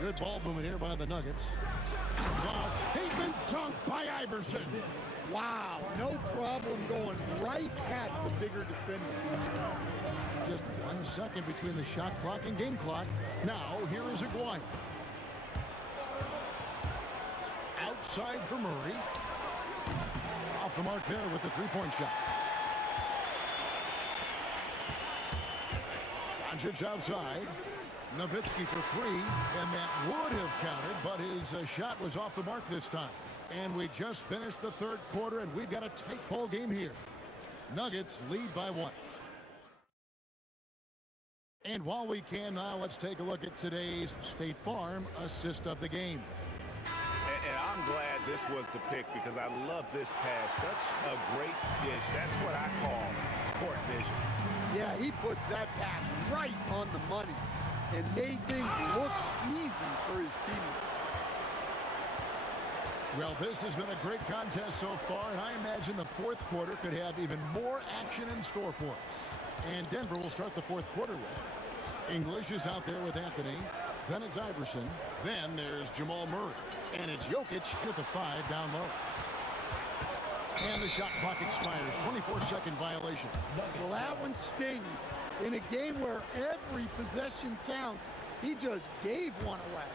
Good ball movement here by the Nuggets. Statement dunk by Iverson. Wow, no problem going right at the bigger defender. Just 1 second between the shot clock and game clock. Now, here is Aguirre. Outside for Murray. Off the mark there with the three-point shot. Doncic outside. Nowitzki for three, and that would have counted, but his shot was off the mark this time. And we just finished the third quarter, and we've got a tight ball game here. Nuggets lead by 1. And while we can now, let's take a look at today's State Farm assist of the game. And I'm glad this was the pick because I love this pass. Such a great dish. That's what I call court vision. Yeah, he puts that pass right on the money and made things look easy for his teammates. Well, this has been a great contest so far, and I imagine the fourth quarter could have even more action in store for us. And Denver will start the fourth quarter with. English is out there with Anthony. Then it's Iverson. Then there's Jamal Murray. And it's Jokic with the 5 down low. And the shot clock expires. 24-second violation. Well, that one stings. In a game where every possession counts, he just gave one away.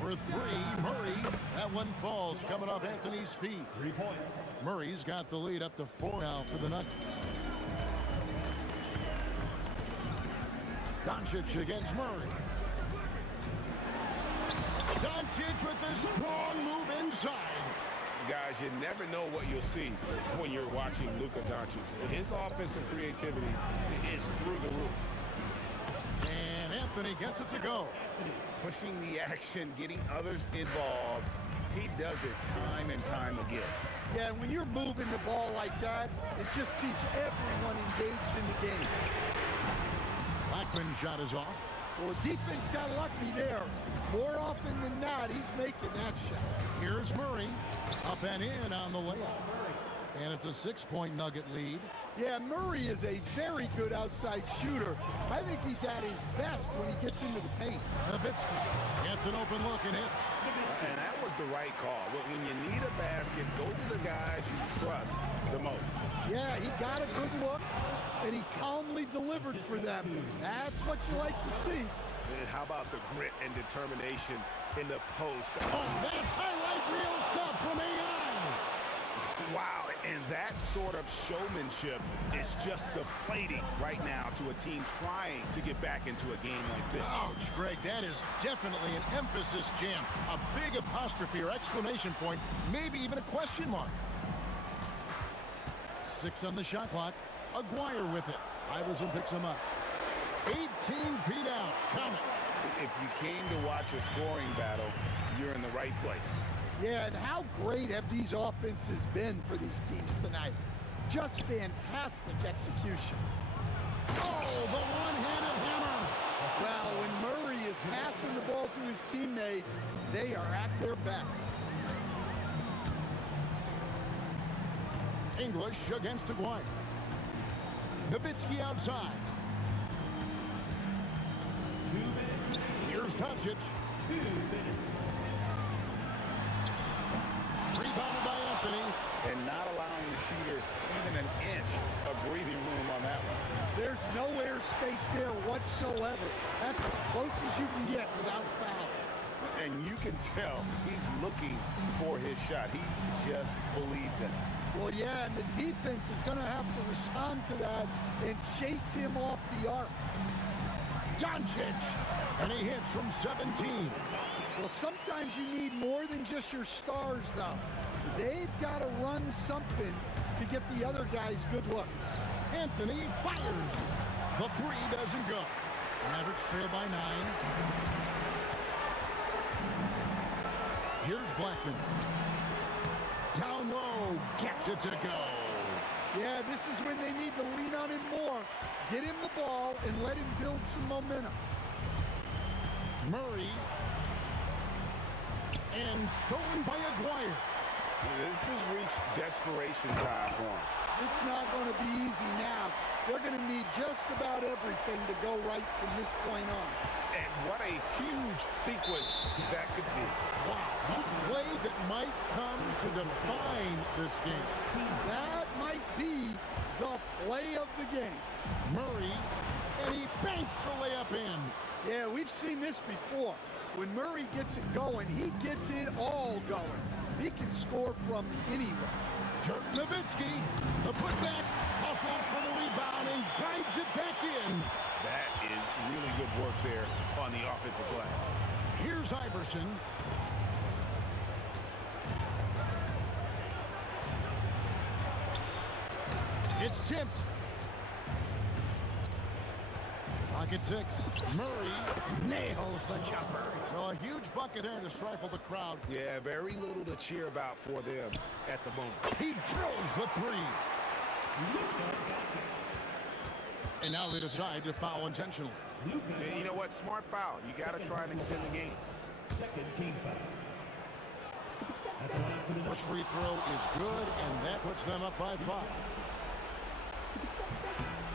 For three, Murray. That one falls coming off Anthony's feet. 3 points. Murray's got the lead up to 4 now for the Nuggets. Doncic against Murray. Doncic with a strong move inside. Guys, you never know what you'll see when you're watching Luka Doncic. His offensive creativity is through the roof. And Anthony gets it to go. Pushing the action, getting others involved. He does it time and time again. Yeah, when you're moving the ball like that, it just keeps everyone engaged in the game. Blackman's shot is off. Well, the defense got lucky there. More often than not, he's making that shot. Here's Murray. Up and in on the layup. And it's a 6-point Nugget lead. Yeah, Murray is a very good outside shooter. I think he's at his best when he gets into the paint. Nowitzki gets an open look and hits. And that was the right call. When you need a basket, go to the guys you trust the most. Yeah, he got a good look, and he calmly delivered for them. That's what you like to see. And how about the grit and determination in the post? Oh, that's highlight reel stuff from AI. Wow, and that sort of showmanship is just deflating right now to a team trying to get back into a game like this. Ouch, Greg, that is definitely an emphasis jam. A big apostrophe or exclamation point, maybe even a question mark. 6 on the shot clock. Aguirre with it. Iverson picks him up. 18 feet out. Count it. If you came to watch a scoring battle, you're in the right place. Yeah, and how great have these offenses been for these teams tonight? Just fantastic execution. Oh, the one-handed hammer. Well, when Murray is passing the ball to his teammates, they are at their best. English against Aguirre. Nowitzki outside. 2 minutes. Here's Doncic. 2 minutes. Rebounded by Anthony. And not allowing the shooter even an inch of breathing room on that one. There's no air space there whatsoever. That's as close as you can get without foul. And you can tell he's looking for his shot. He just believes in it. Well, yeah, and the defense is going to have to respond to that and chase him off the arc. Doncic. And he hits from 17. Well, sometimes you need more than just your stars, though. They've got to run something to get the other guys good looks. Anthony fires. The 3 doesn't go. Mavericks trail by 9. Here's Blackman. Down low, gets it to go. Yeah, this is when they need to lean on him more. Get him the ball and let him build some momentum. Murray. And stolen by Aguirre. This has reached desperation time for him. It's not going to be easy now. They're going to need just about everything to go right from this point on. And what a huge sequence that could be. Wow, a play that might come to define this game. That might be the play of the game. Murray, and he banks the layup in. Yeah, we've seen this before. When Murray gets it going, he gets it all going. He can score from anywhere. Dirk Nowitzki, the putback, hustles for the rebound and guides it back in. That is really good work there on the offensive glass. Here's Iverson. It's tipped. Pocket 6. Murray nails the jumper. Well, a huge bucket there to stifle the crowd. Yeah, very little to cheer about for them at the moment. He drills the 3. And now they decide to foul intentionally. Yeah, you know what? Smart foul. You got to try and extend the game. Second team foul. First free throw is good, and that puts them up by 5.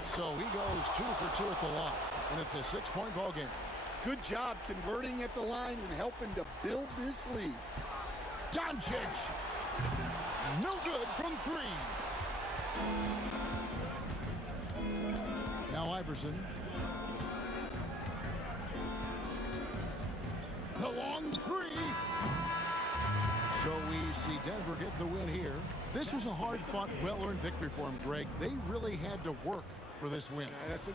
So he goes 2 for 2 at the line, and it's a 6-point ball game. Good job converting at the line and helping to build this lead. Doncic, no good from 3. Now Iverson. The long 3. So we see Denver get the win here. This was a hard-fought, well-earned victory for them, Greg. They really had to work for this win. That's a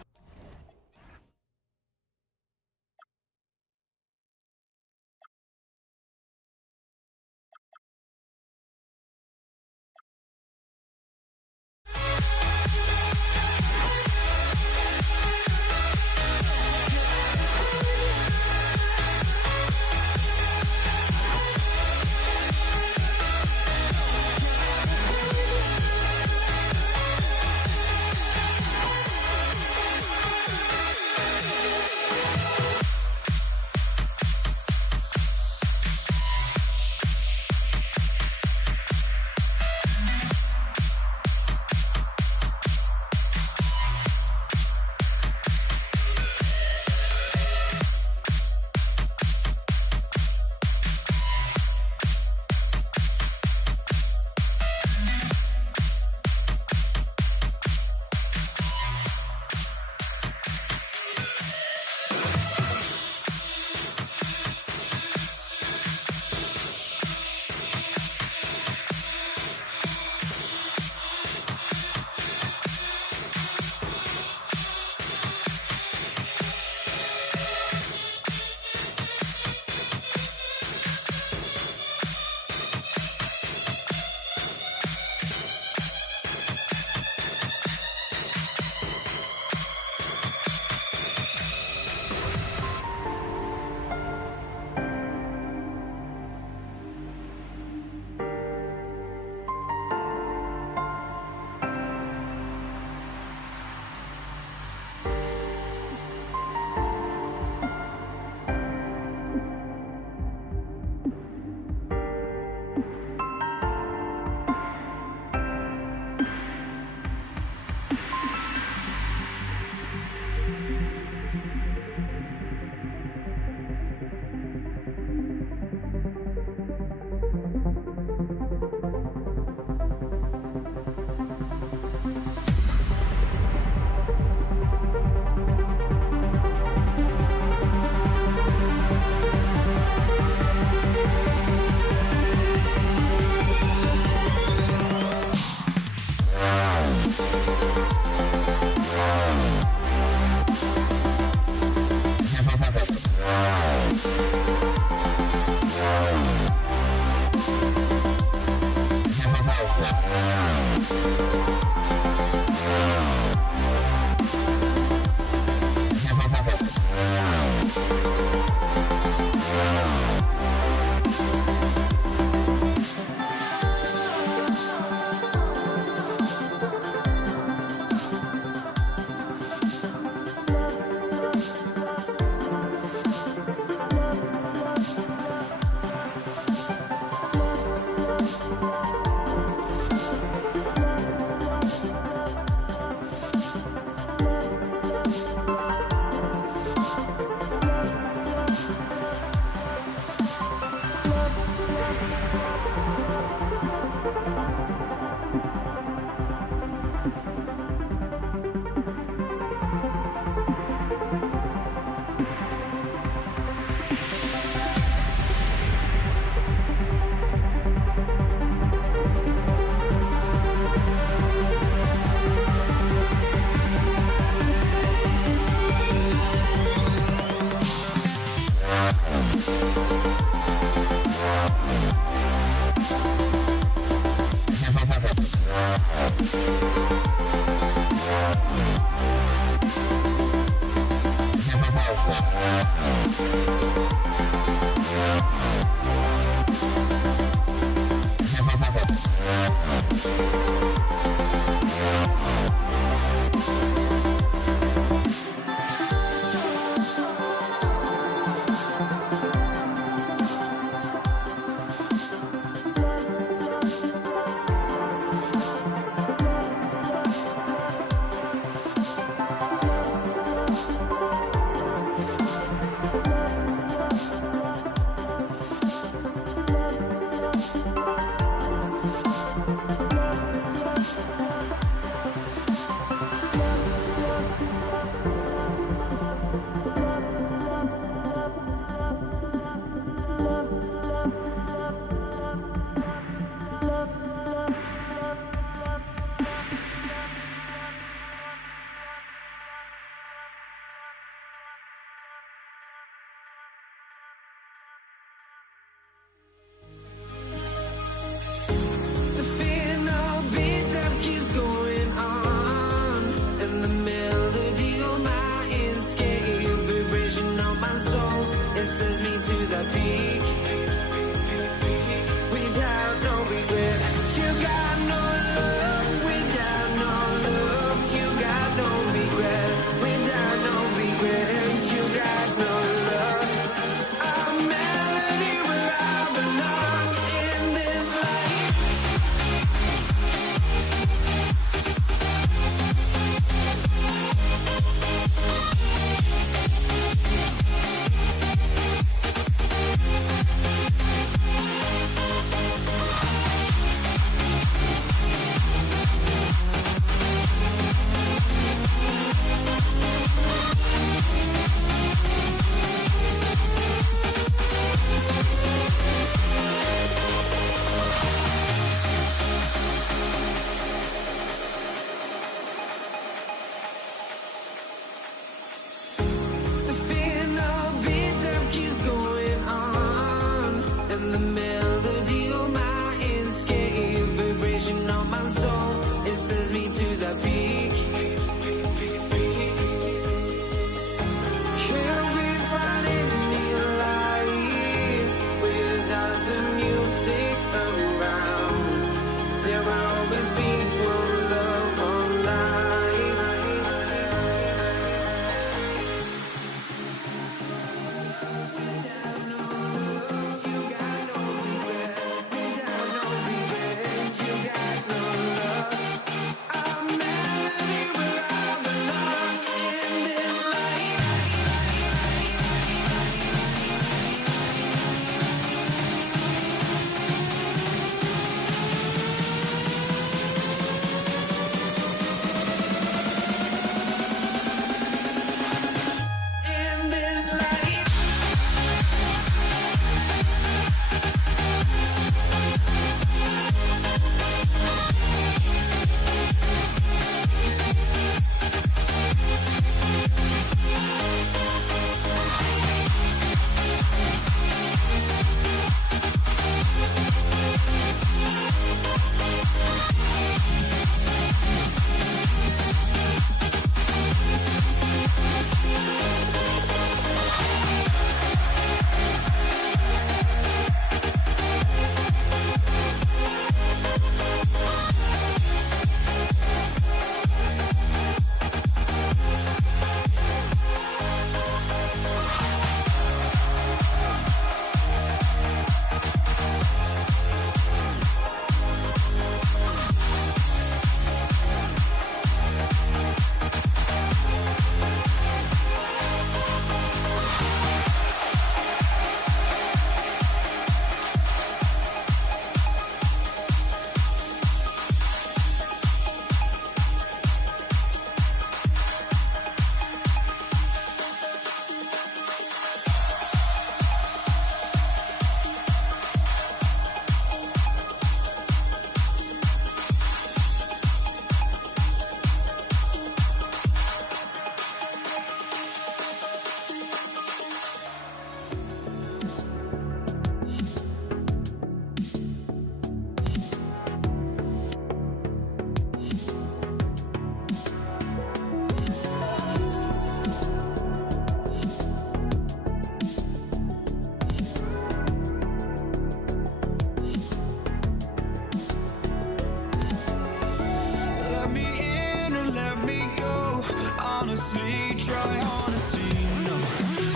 honestly, try honesty. No,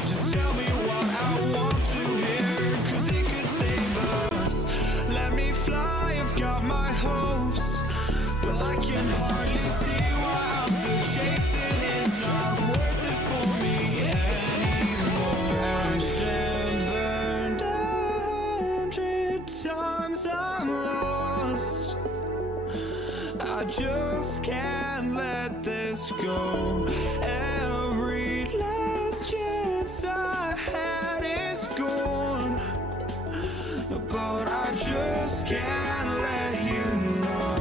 just tell me what I want to hear, 'cause it could save us. Let me fly, I've got my hopes, but I can hardly see why I'm still chasing. It's not worth it for me anymore. Crashed and burned 100 times, I'm lost. I just can't let this go. Every last chance I had is gone, but I just can't let you know.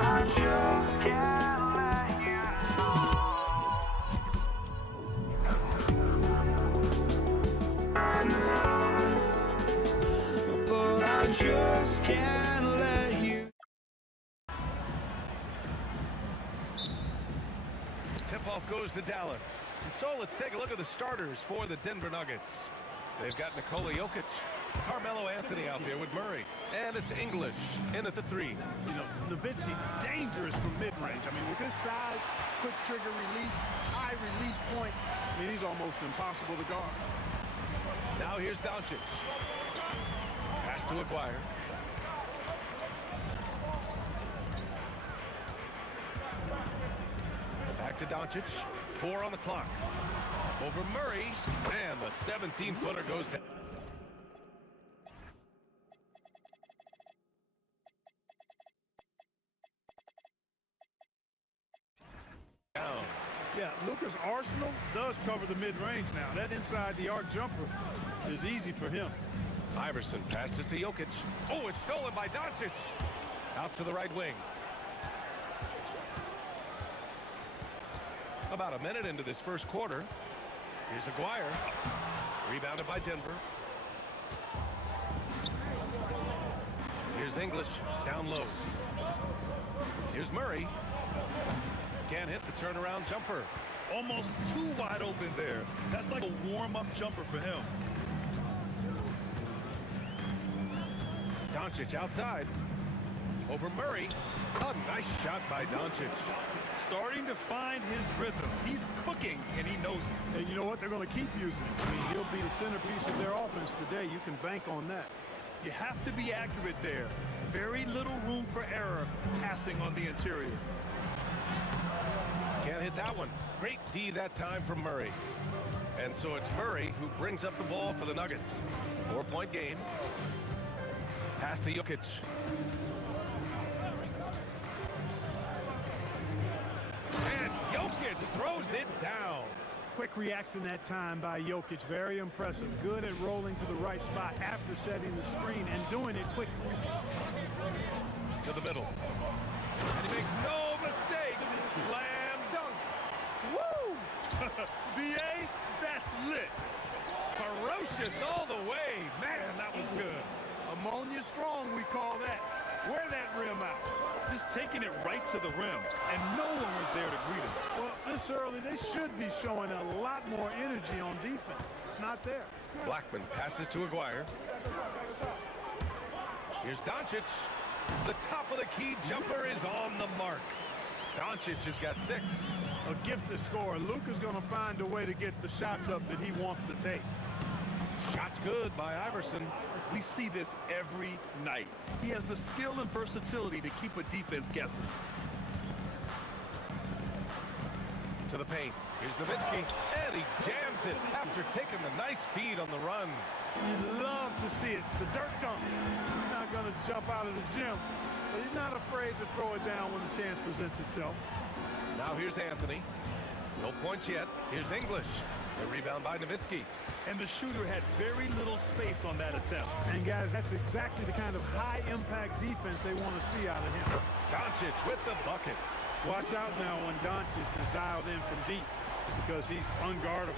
I just can't let you know. But I just can't let you. Tip-off goes to Dallas. And so let's take a look at the starters for the Denver Nuggets. They've got Nikola Jokic, Carmelo Anthony out there with Murray, and it's English in at the 3. You know, Nowitzki, dangerous from mid-range. I mean, with his size, quick trigger release, high release point, I mean, he's almost impossible to guard. Now here's Doncic. Pass to Aguirre. Back to Doncic. 4 on the clock. Over Murray, and the 17-footer goes down. Yeah, Luka's arsenal does cover the mid-range now. That inside the arc jumper is easy for him. Iverson passes to Jokic. Oh, it's stolen by Doncic. Out to the right wing. About a minute into this first quarter. Here's Aguirre. Rebounded by Denver. Here's English down low. Here's Murray. Can't hit the turnaround jumper. Almost too wide open there. That's like a warm-up jumper for him. Doncic outside. Over Murray. A nice shot by Doncic. Starting to find his rhythm. He's cooking, and he knows it. And you know what? They're going to keep using him. I mean, he'll be the centerpiece of their offense today. You can bank on that. You have to be accurate there. Very little room for error passing on the interior. Can't hit that one. Great D that time from Murray. And so it's Murray who brings up the ball for the Nuggets. 4-point game. Pass to Jokic. And Jokic throws it down. Quick reaction that time by Jokic. Very impressive. Good at rolling to the right spot after setting the screen and doing it quickly. To the middle. And he makes no mistake. Slam dunk. Woo! B.A., that's lit. Ferocious all the way. Man, that was good. Ammonia strong, we call that. Wear that rim out. Just taking it right to the rim, and no one was there to greet him. Well, this early, they should be showing a lot more energy on defense. It's not there. Blackman passes to Aguirre. Here's Doncic. The top of the key jumper is on the mark. Doncic has got 6. A gifted scorer. Luka's going to find a way to get the shots up that he wants to take. Shots good by Iverson. We see this every night. He has the skill and versatility to keep a defense guessing. To the paint. Here's Nowitzki. And he jams it after taking the nice feed on the run. You'd love to see it. The dirt dunk. He's not going to jump out of the gym, but he's not afraid to throw it down when the chance presents itself. Now here's Anthony. No points yet. Here's English. A rebound by Nowitzki. And the shooter had very little space on that attempt. And guys, that's exactly the kind of high-impact defense they want to see out of him. Doncic with the bucket. Watch out now when Doncic is dialed in from deep because he's unguardable.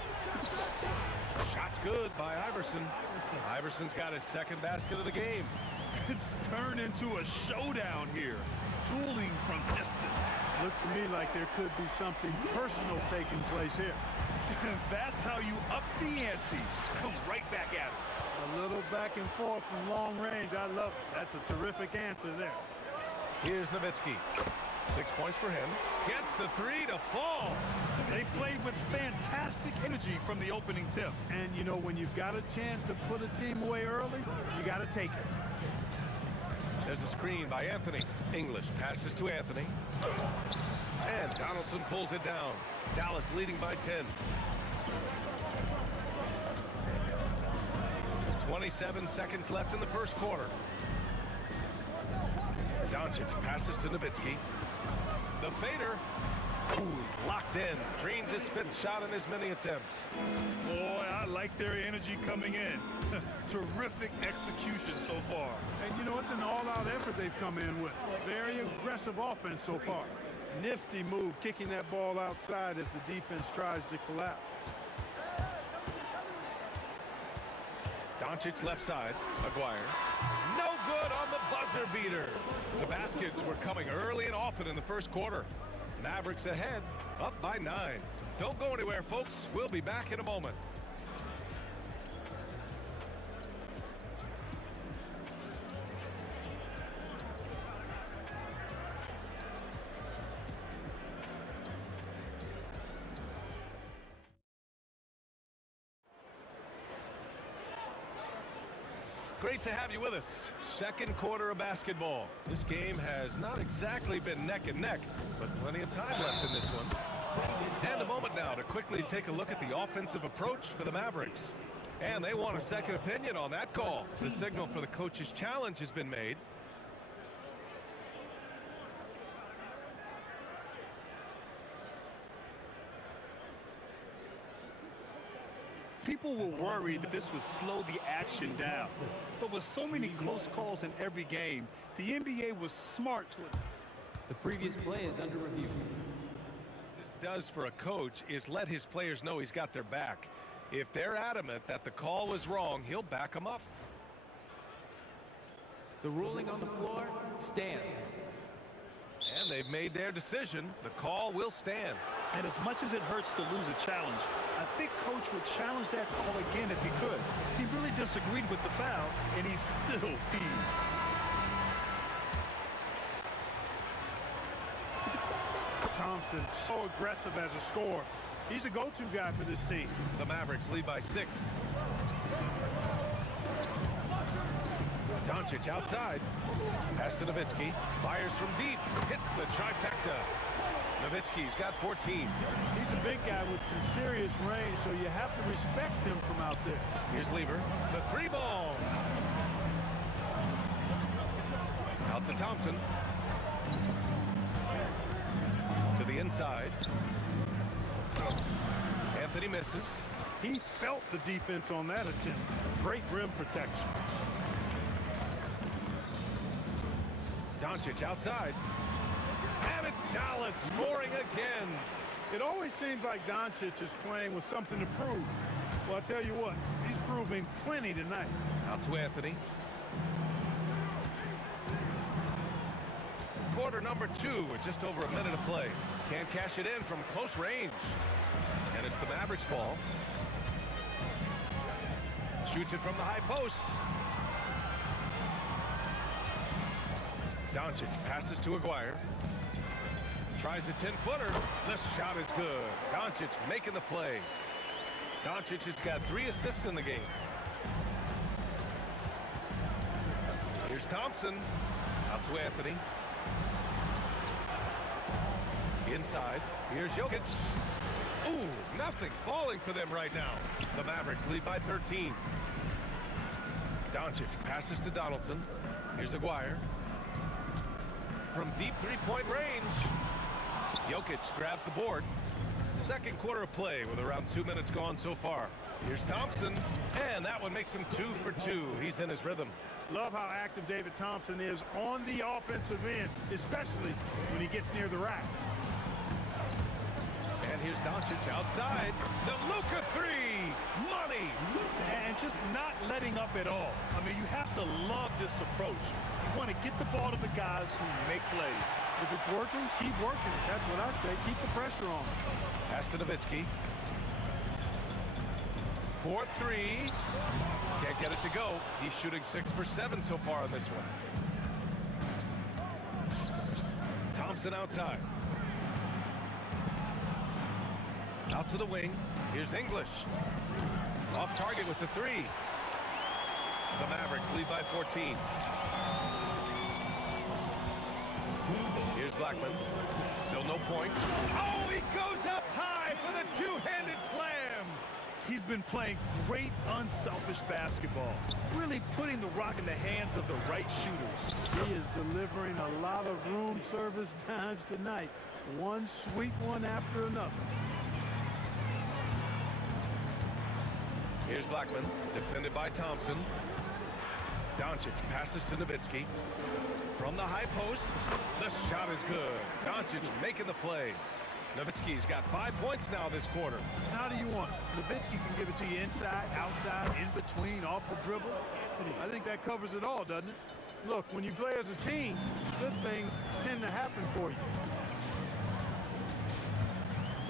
Shots good by Iverson. Iverson's got his second basket of the game. It's turned into a showdown here. Dueling from distance. Looks to me like there could be something personal taking place here. That's how you up the ante. Come right back at it. A little back and forth from long range. I love it. That's a terrific answer there. Here's Nowitzki. 6 points for him. Gets the three to fall. They played with fantastic energy from the opening tip. And, you know, when you've got a chance to put a team away early, you got to take it. There's a screen by Anthony. English passes to Anthony. And Donaldson pulls it down. Dallas leading by 10. 27 seconds left in the first quarter. Doncic passes to Nowitzki. The fader. Ooh, he's locked in. Drains his fifth shot in as many attempts. Boy, I like their energy coming in. Terrific execution so far. And, you know, it's an all-out effort they've come in with. Very aggressive offense so far. Nifty move, kicking that ball outside as the defense tries to collapse. Doncic left side. Aguirre. No good on the buzzer beater. The baskets were coming early and often in the first quarter. Mavericks ahead, up by 9. Don't go anywhere, folks. We'll be back in a moment. Great to have you with us. Second quarter of basketball. This game has not exactly been neck and neck, but plenty of time left in this one. And a moment now to quickly take a look at the offensive approach for the Mavericks. And they want a second opinion on that call. The signal for the coach's challenge has been made. People were worried that this would slow the action down. But with so many close calls in every game, the NBA was smart to it. The previous play is under review. This does for a coach is let his players know he's got their back. If they're adamant that the call was wrong, he'll back them up. The ruling on the floor stands. And they've made their decision. The call will stand. And as much as it hurts to lose a challenge, I think Coach would challenge that call again if he could. He really disagreed with the foul, and he's still peeved. Thompson, so aggressive as a scorer. He's a go-to guy for this team. The Mavericks lead by 6. Doncic outside. Pass to Nowitzki. Fires from deep. Hits the trifecta. Nowitzki's got 14. He's a big guy with some serious range, so you have to respect him from out there. Here's Lever. The 3 ball. Out to Thompson. To the inside. Anthony misses. He felt the defense on that attempt. Great rim protection. Doncic outside. And it's Dallas scoring again. It always seems like Doncic is playing with something to prove. Well, I'll tell you what, he's proving plenty tonight. Out to Anthony. Quarter number 2 with just over a minute to play. Can't cash it in from close range. And it's the Mavericks ball. Shoots it from the high post. Doncic passes to Aguirre. Tries a 10-footer. The shot is good. Doncic making the play. Doncic has got 3 assists in the game. Here's Thompson. Out to Anthony. Inside. Here's Jokic. Ooh, nothing falling for them right now. The Mavericks lead by 13. Doncic passes to Donaldson. Here's Aguirre. From deep three-point range. Jokic grabs the board. Second quarter of play with around 2 minutes gone so far. Here's Thompson, and that one makes him 2 for 2. He's in his rhythm. Love how active David Thompson is on the offensive end, especially when he gets near the rack. And here's Doncic outside. The Luka 3. Money. And just not letting up at all. I mean, you have to love this approach. You want to get the ball to the guys who make plays. If it's working, keep working it. That's what I say. Keep the pressure on. Pass to Nowitzki. for three. Can't get it to go. He's shooting 6 for 7 so far on this one. Thompson outside. Out to the wing. Here's English. Off target with the three. The Mavericks lead by 14. Here's Blackman. Still no point. Oh, he goes up high for the two-handed slam. He's been playing great, unselfish basketball, really putting the rock in the hands of the right shooters. He is delivering a lot of room service times tonight. One sweet one after another. Here's Blackman, defended by Thompson. Doncic passes to Nowitzki. From the high post, the shot is good. Doncic making the play. Nowitzki's got 5 points now this quarter. How do you want it? Nowitzki can give it to you inside, outside, in between, off the dribble. I think that covers it all, doesn't it? Look, when you play as a team, good things tend to happen for you.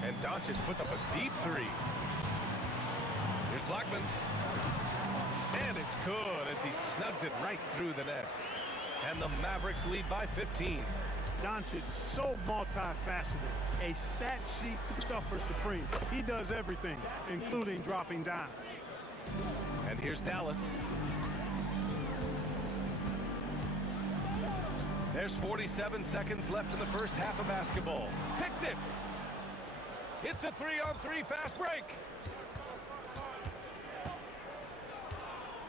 And Doncic puts up a deep three. Here's Blackman. And it's good as he snugs it right through the net. And the Mavericks lead by 15. Doncic, so multifaceted, a stat sheet stuffer supreme. He does everything, including dropping down. And here's Dallas. There's 47 seconds left in the first half of basketball. Picked it. It's a 3-on-3 fast break.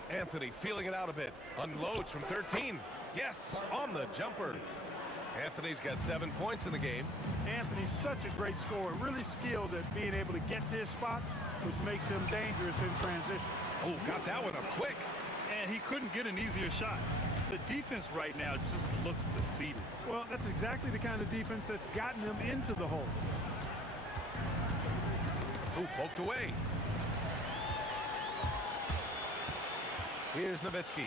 Anthony feeling it out a bit. Unloads from 13. Yes, on the jumper. Anthony's got 7 points in the game. Anthony's such a great scorer, really skilled at being able to get to his spots, which makes him dangerous in transition. Oh, got that one up quick. And he couldn't get an easier shot. The defense right now just looks defeated. Well, that's exactly the kind of defense that's gotten them into the hole. Oh, poked away. Here's Nowitzki.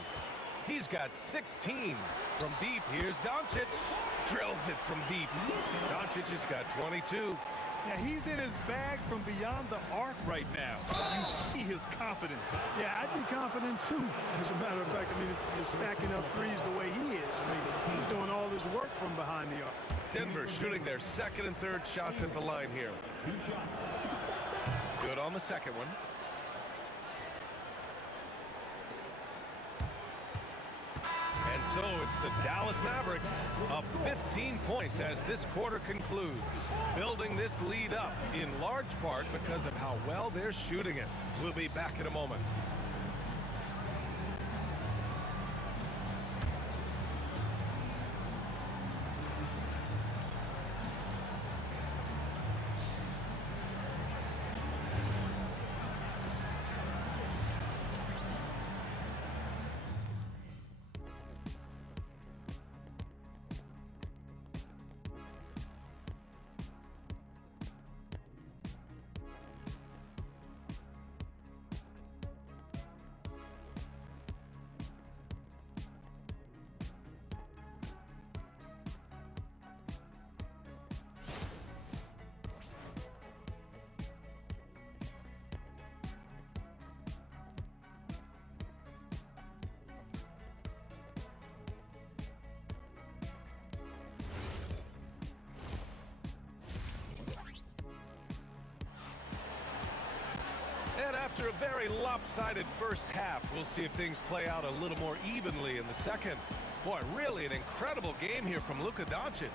He's got 16 from deep. Here's Doncic. Drills it from deep. Doncic has got 22. Yeah, he's in his bag from beyond the arc right now. You see his confidence. Yeah, I'd be confident too. As a matter of fact, I mean, if you're stacking up threes the way he is, he's doing all his work from behind the arc. Denver shooting their second and third shots at the line here. Good on the second one. And so it's the Dallas Mavericks up 15 points as this quarter concludes, building this lead up in large part because of how well they're shooting it. We'll be back in a moment. And after a very lopsided first half, we'll see if things play out a little more evenly in the second. Boy, really an incredible game here from Luka Doncic.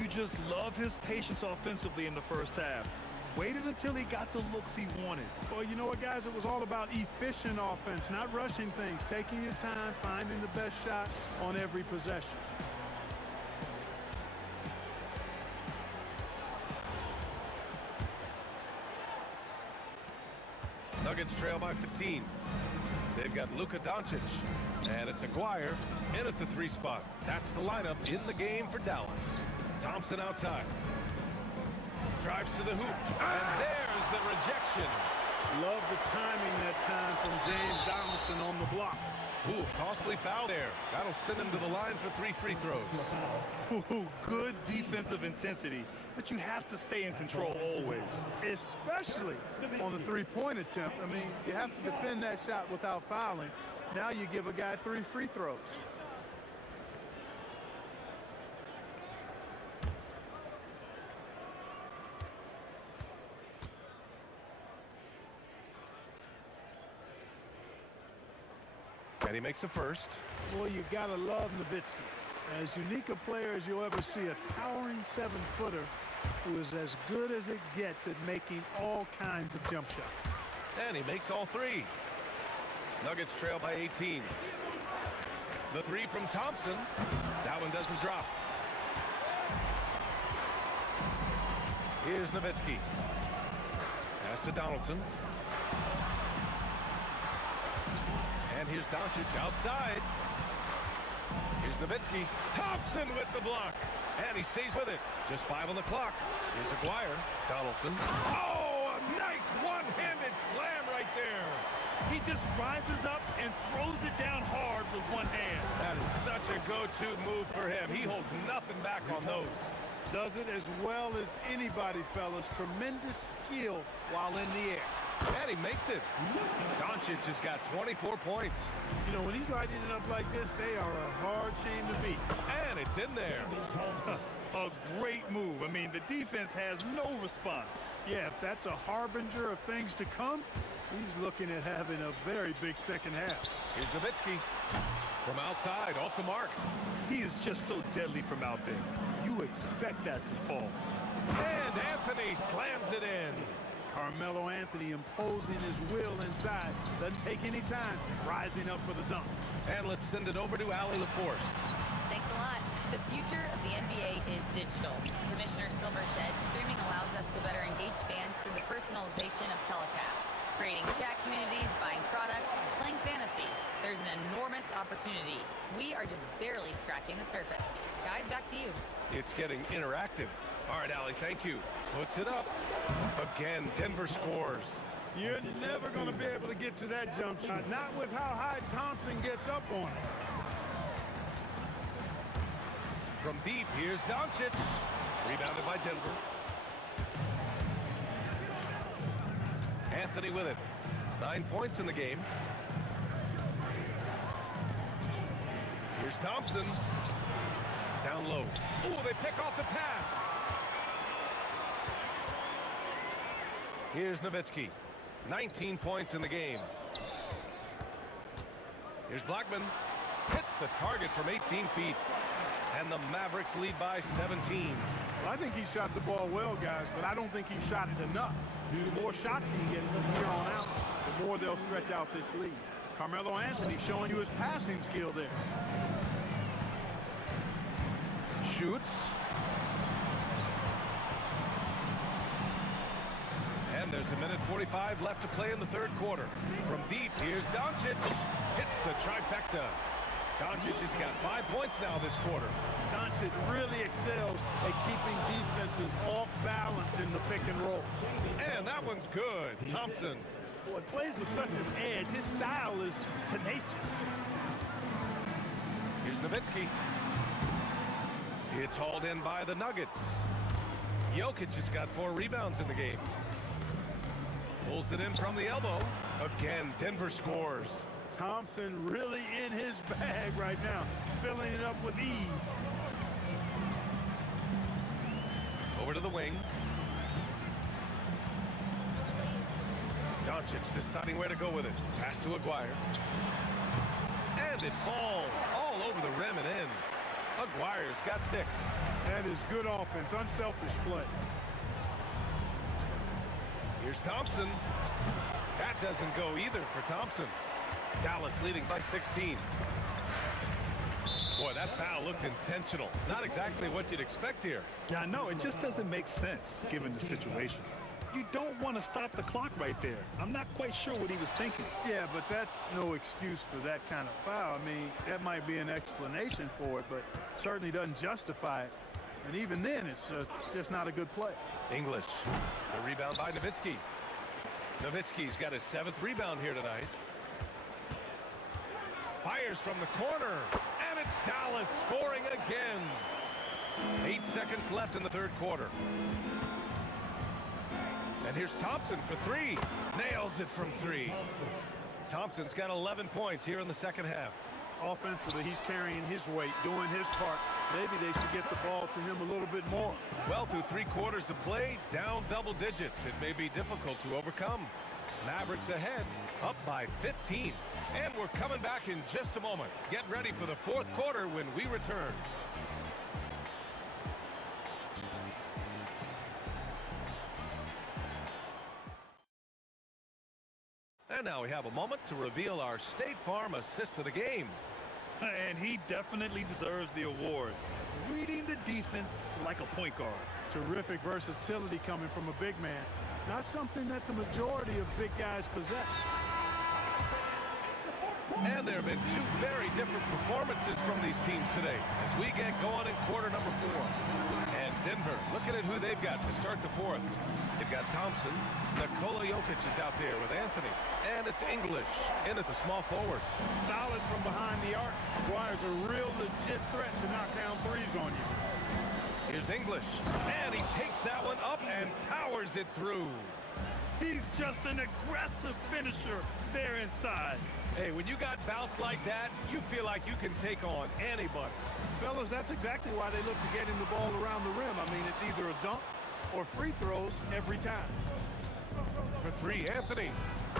You just love his patience offensively in the first half. Waited until he got the looks he wanted. Well, you know what, guys? It was all about efficient offense, not rushing things, taking your time, finding the best shot on every possession. Nuggets trail by 15. They've got Luka Doncic, and it's Aguirre in at the 3 spot. That's the lineup in the game for Dallas. Thompson outside. Drives to the hoop, and there's the rejection. Love the timing that time from James Donaldson on the block. Ooh, costly foul there. That'll send him to the line for 3 free throws. Ooh, good defensive intensity, but you have to stay in control always, especially on the three-point attempt. I mean, you have to defend that shot without fouling. Now you give a guy 3 free throws. And he makes a first. Boy, you gotta love Nowitzki. As unique a player as you'll ever see, a towering 7-footer who is as good as it gets at making all kinds of jump shots. And he makes all 3. Nuggets trail by 18. The 3 from Thompson. That one doesn't drop. Here's Nowitzki. Pass to Donaldson. And here's Doncic outside. Here's Nowitzki. Thompson with the block. And he stays with it. Just 5 on the clock. Here's Aguirre. Donaldson. Oh, a nice one-handed slam right there. He just rises up and throws it down hard with one hand. That is such a go-to move for him. He holds nothing back on those. Does it as well as anybody, fellas. Tremendous skill while in the air. And he makes it. Doncic has got 24 points. You know, when he's lighting it up like this, they are a hard team to beat. And it's in there. A great move. I mean, the defense has no response. Yeah, if that's a harbinger of things to come, he's looking at having a very big second half. Here's Nowitzki. From outside, off the mark. He is just so deadly from out there. You expect that to fall. And Anthony slams it in. Carmelo Anthony imposing his will inside. Doesn't take any time. Rising up for the dunk. And let's send it over to Allie LaForce. Thanks a lot. The future of the NBA is digital. Commissioner Silver said streaming allows us to better engage fans through the personalization of telecasts, creating chat communities, buying products, playing fantasy. There's an enormous opportunity. We are just barely scratching the surface. Guys, back to you. It's getting interactive. All right, Allie, thank you. Puts it up. Again, Denver scores. You're never going to be able to get to that jump shot. Not with how high Thompson gets up on it. From deep, here's Doncic. Rebounded by Denver. Anthony with it. 9 points in the game. Here's Thompson. Down low. Ooh, they pick off the pass. Here's Nowitzki. 19 points in the game. Here's Blackman. Hits the target from 18 feet. And the Mavericks lead by 17. Well, I think he shot the ball well, guys, but I don't think he shot it enough. The more shots he gets from here on out, the more they'll stretch out this lead. Carmelo Anthony showing you his passing skill there. Shoots. And there's 1:45 left to play in the third quarter. From deep, here's Doncic. Hits the trifecta. Doncic has got 5 points now this quarter. Doncic really excels at keeping defenses off balance in the pick and roll. And that one's good. Thompson. Boy, plays with such an edge. His style is tenacious. Here's Nowitzki. It's hauled in by the Nuggets. Jokic has got 4 rebounds in the game. Pulls it in from the elbow. Again, Denver scores. Thompson really in his bag right now, filling it up with ease. Over to the wing. Doncic deciding where to go with it. Pass to Aguirre. And it falls all over the rim and in. Aguirre's got 6. That is good offense, unselfish play. Here's Thompson. That doesn't go either for Thompson. Dallas leading by 16. Boy, that foul looked intentional. Not exactly what you'd expect here. Yeah, I know. It just doesn't make sense given the situation. You don't want to stop the clock right there. I'm not quite sure what he was thinking. Yeah, but that's no excuse for that kind of foul. I mean, that might be an explanation for it, but certainly doesn't justify it. And even then, it's just not a good play. English. The rebound by Nowitzki. Nowitzki's got his 7th rebound here tonight. Fires from the corner. And it's Dallas scoring again. 8 seconds left in the third quarter. And here's Thompson for three. Nails it from three. Thompson's got 11 points here in the second half. Offensively, he's carrying his weight, doing his part. Maybe they should get the ball to him a little bit more. Well, through 3 quarters of play, down double digits. It may be difficult to overcome. Mavericks ahead, up by 15. And we're coming back in just a moment. Get ready for the fourth quarter when we return. And now we have a moment to reveal our State Farm assist of the game. And he definitely deserves the award. Reading the defense like a point guard. Terrific versatility coming from a big man. Not something that the majority of big guys possess. And there have been 2 very different performances from these teams today as we get going in quarter number 4. And Denver, looking at who they've got to start the fourth. They've got Thompson. Nikola Jokic is out there with Anthony. And it's English in at the small forward. Solid from behind the arc. Requires a real legit threat to knock down threes on you. Here's English. And he takes that one up and powers it through. He's just an aggressive finisher there inside. Hey, when you got bounce like that, you feel like you can take on anybody. Fellas, that's exactly why they look to get him the ball around the rim. I mean, it's either a dunk or free throws every time. For 3, Anthony.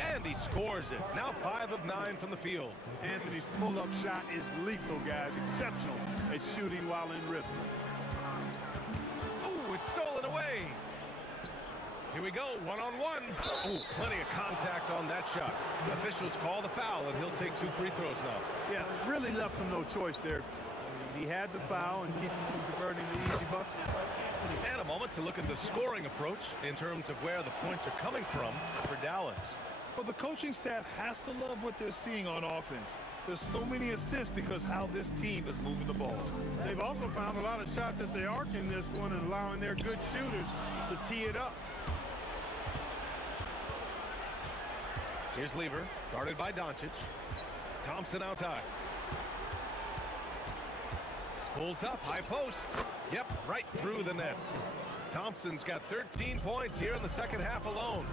And he scores it. Now 5 of 9 from the field. Anthony's pull-up shot is lethal, guys. Exceptional at shooting while in rhythm. Oh, it's stolen away. Here we go, one-on-one. Oh, plenty of contact on that shot. Officials call the foul, and he'll take 2 free throws now. Yeah, really left him no choice there. He had the foul and keeps converting the easy bucket. And a moment to look at the scoring approach in terms of where the points are coming from for Dallas. Well, the coaching staff has to love what they're seeing on offense. There's so many assists because how this team is moving the ball. They've also found a lot of shots at the arc in this one and allowing their good shooters to tee it up. Here's Lever, guarded by Doncic. Thompson out high. Pulls up, high post. Yep, right through the net. Thompson's got 13 points here in the second half alone.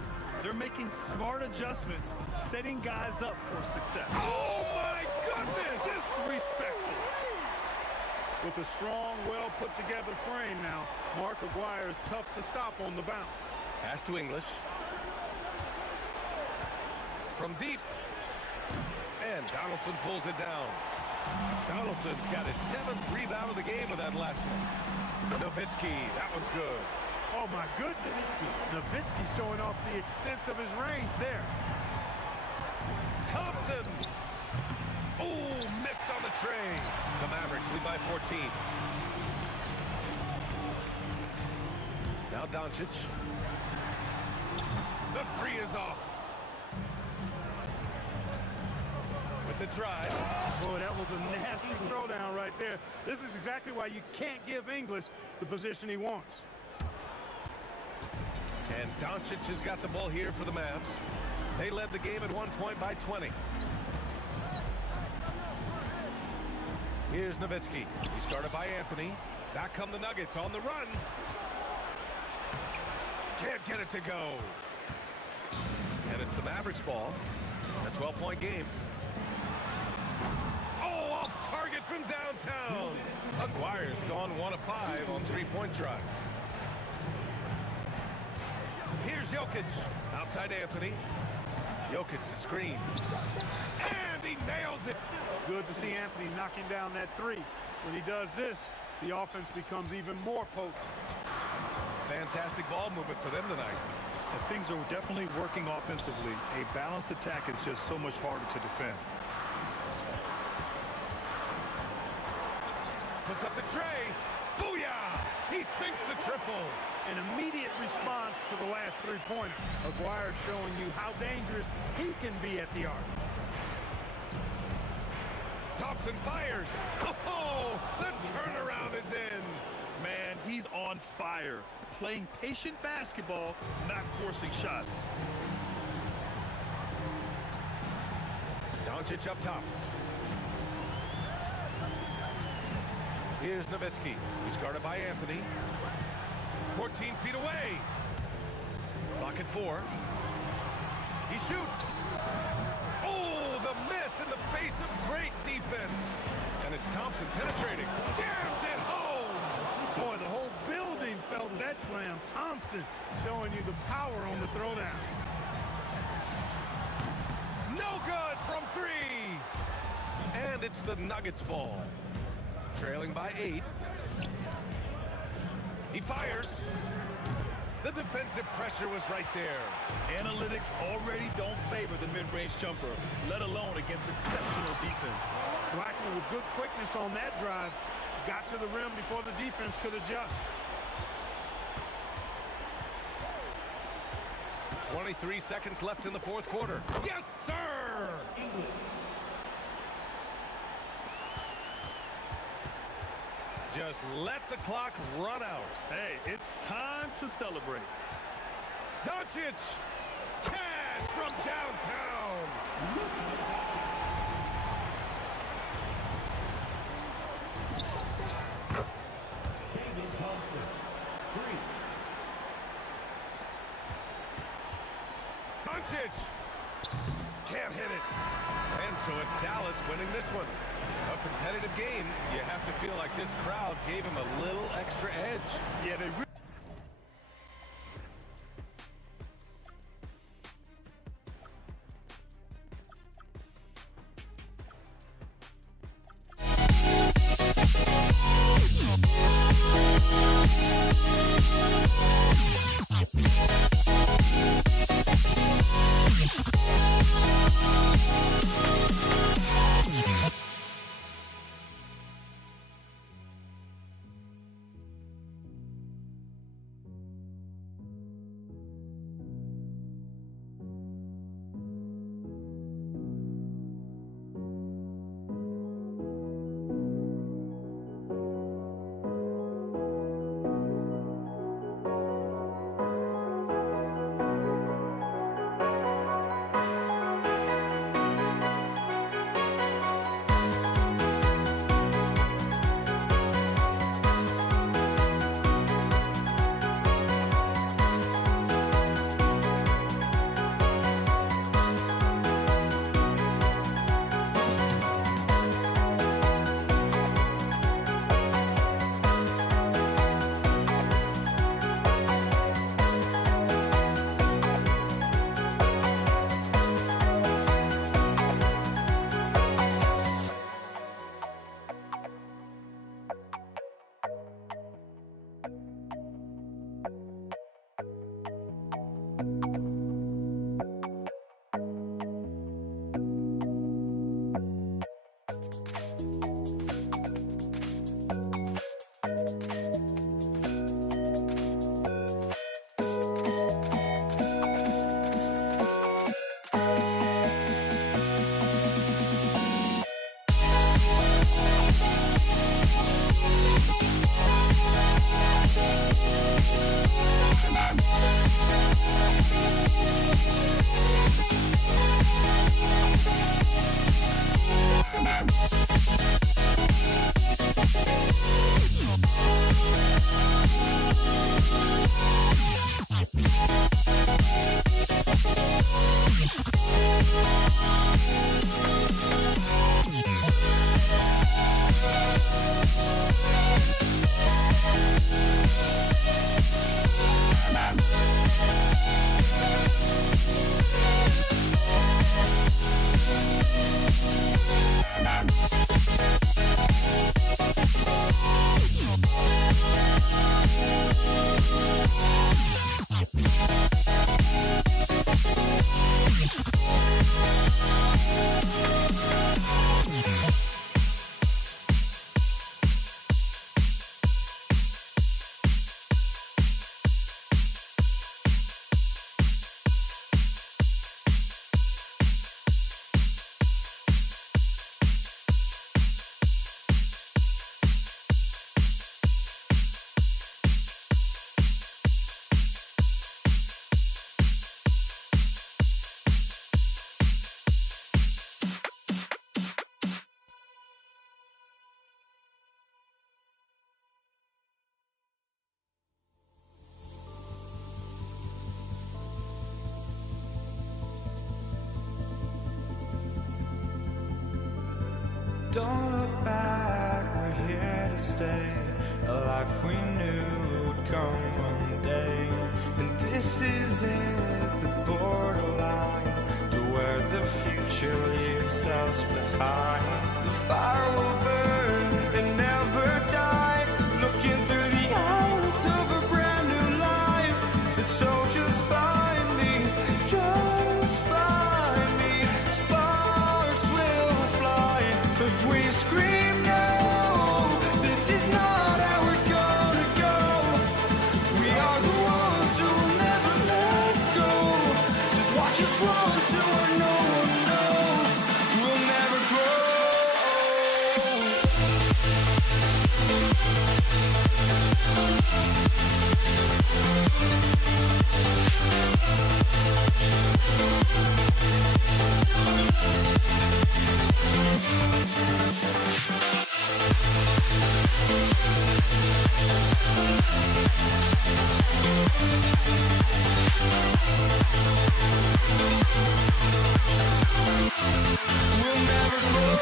They're making smart adjustments, setting guys up for success. Oh, my goodness! Disrespectful. With a strong, well-put-together frame now, Mark Aguirre is tough to stop on the bounce. Pass to English. From deep. And Donaldson pulls it down. Donaldson's got his 7th rebound of the game with that last one. Nowitzki, that one's good. Oh, my goodness. Nowitzki showing off the extent of his range there. Thompson. Oh, missed on the tray. The Mavericks lead by 14. Now Doncic. The 3 is off. The drive. Boy, that was a nasty throwdown right there. This is exactly why you can't give English the position he wants. And Doncic has got the ball here for the Mavs. They led the game at 1 point by 20. Here's Nowitzki. He's guarded by Anthony. Back come the Nuggets on the run. Can't get it to go. And it's the Mavericks ball. A 12-point game. Off target from downtown. Aguirre's gone 1 of 5 on 3-point tries. Here's Jokic. Outside Anthony. Jokic is screen. And he nails it. Good to see Anthony knocking down that 3. When he does this, the offense becomes even more potent. Fantastic ball movement for them tonight. And things are definitely working offensively. A balanced attack is just so much harder to defend. Puts up the tray. Booyah! He sinks the triple. An immediate response to the last 3-pointer. Aguirre showing you how dangerous he can be at the arc. Thompson fires. Oh, the turnaround is in. Man, he's on fire. Playing patient basketball, not forcing shots. Doncic up top. Here's Nowitzki. He's guarded by Anthony. 14 feet away. Clock at 4. He shoots. Oh, the miss in the face of great defense. And it's Thompson penetrating. Jams it home. Boy, the whole building felt that slam. Thompson showing you the power on the throwdown. No good from 3. And it's the Nuggets ball. Trailing by 8. He fires. The defensive pressure was right there. Analytics already don't favor the mid-range jumper, let alone against exceptional defense. Blackman with good quickness on that drive. Got to the rim before the defense could adjust. 23 seconds left in the fourth quarter. Yes, sir! Just let the clock run out. Hey, it's time to celebrate. Doncic! Cash from downtown! David Thompson. 3. Doncic! Can't hit it. And so it's Dallas winning this one. A competitive game. You have to feel like this crowd gave him a little extra edge. Yeah, they Don't look back, we're here to stay. A life we knew would come one day. And this is it, the borderline to where the future leaves us behind. The fire will burn and never die, looking through the eyes of a brand new life. And so just find me, just find me. Sparks will fly if we scream no. This is not how we're gonna go. We are the ones who will never let go. Just watch us run to where no one knows. We'll never grow. We'll never grow.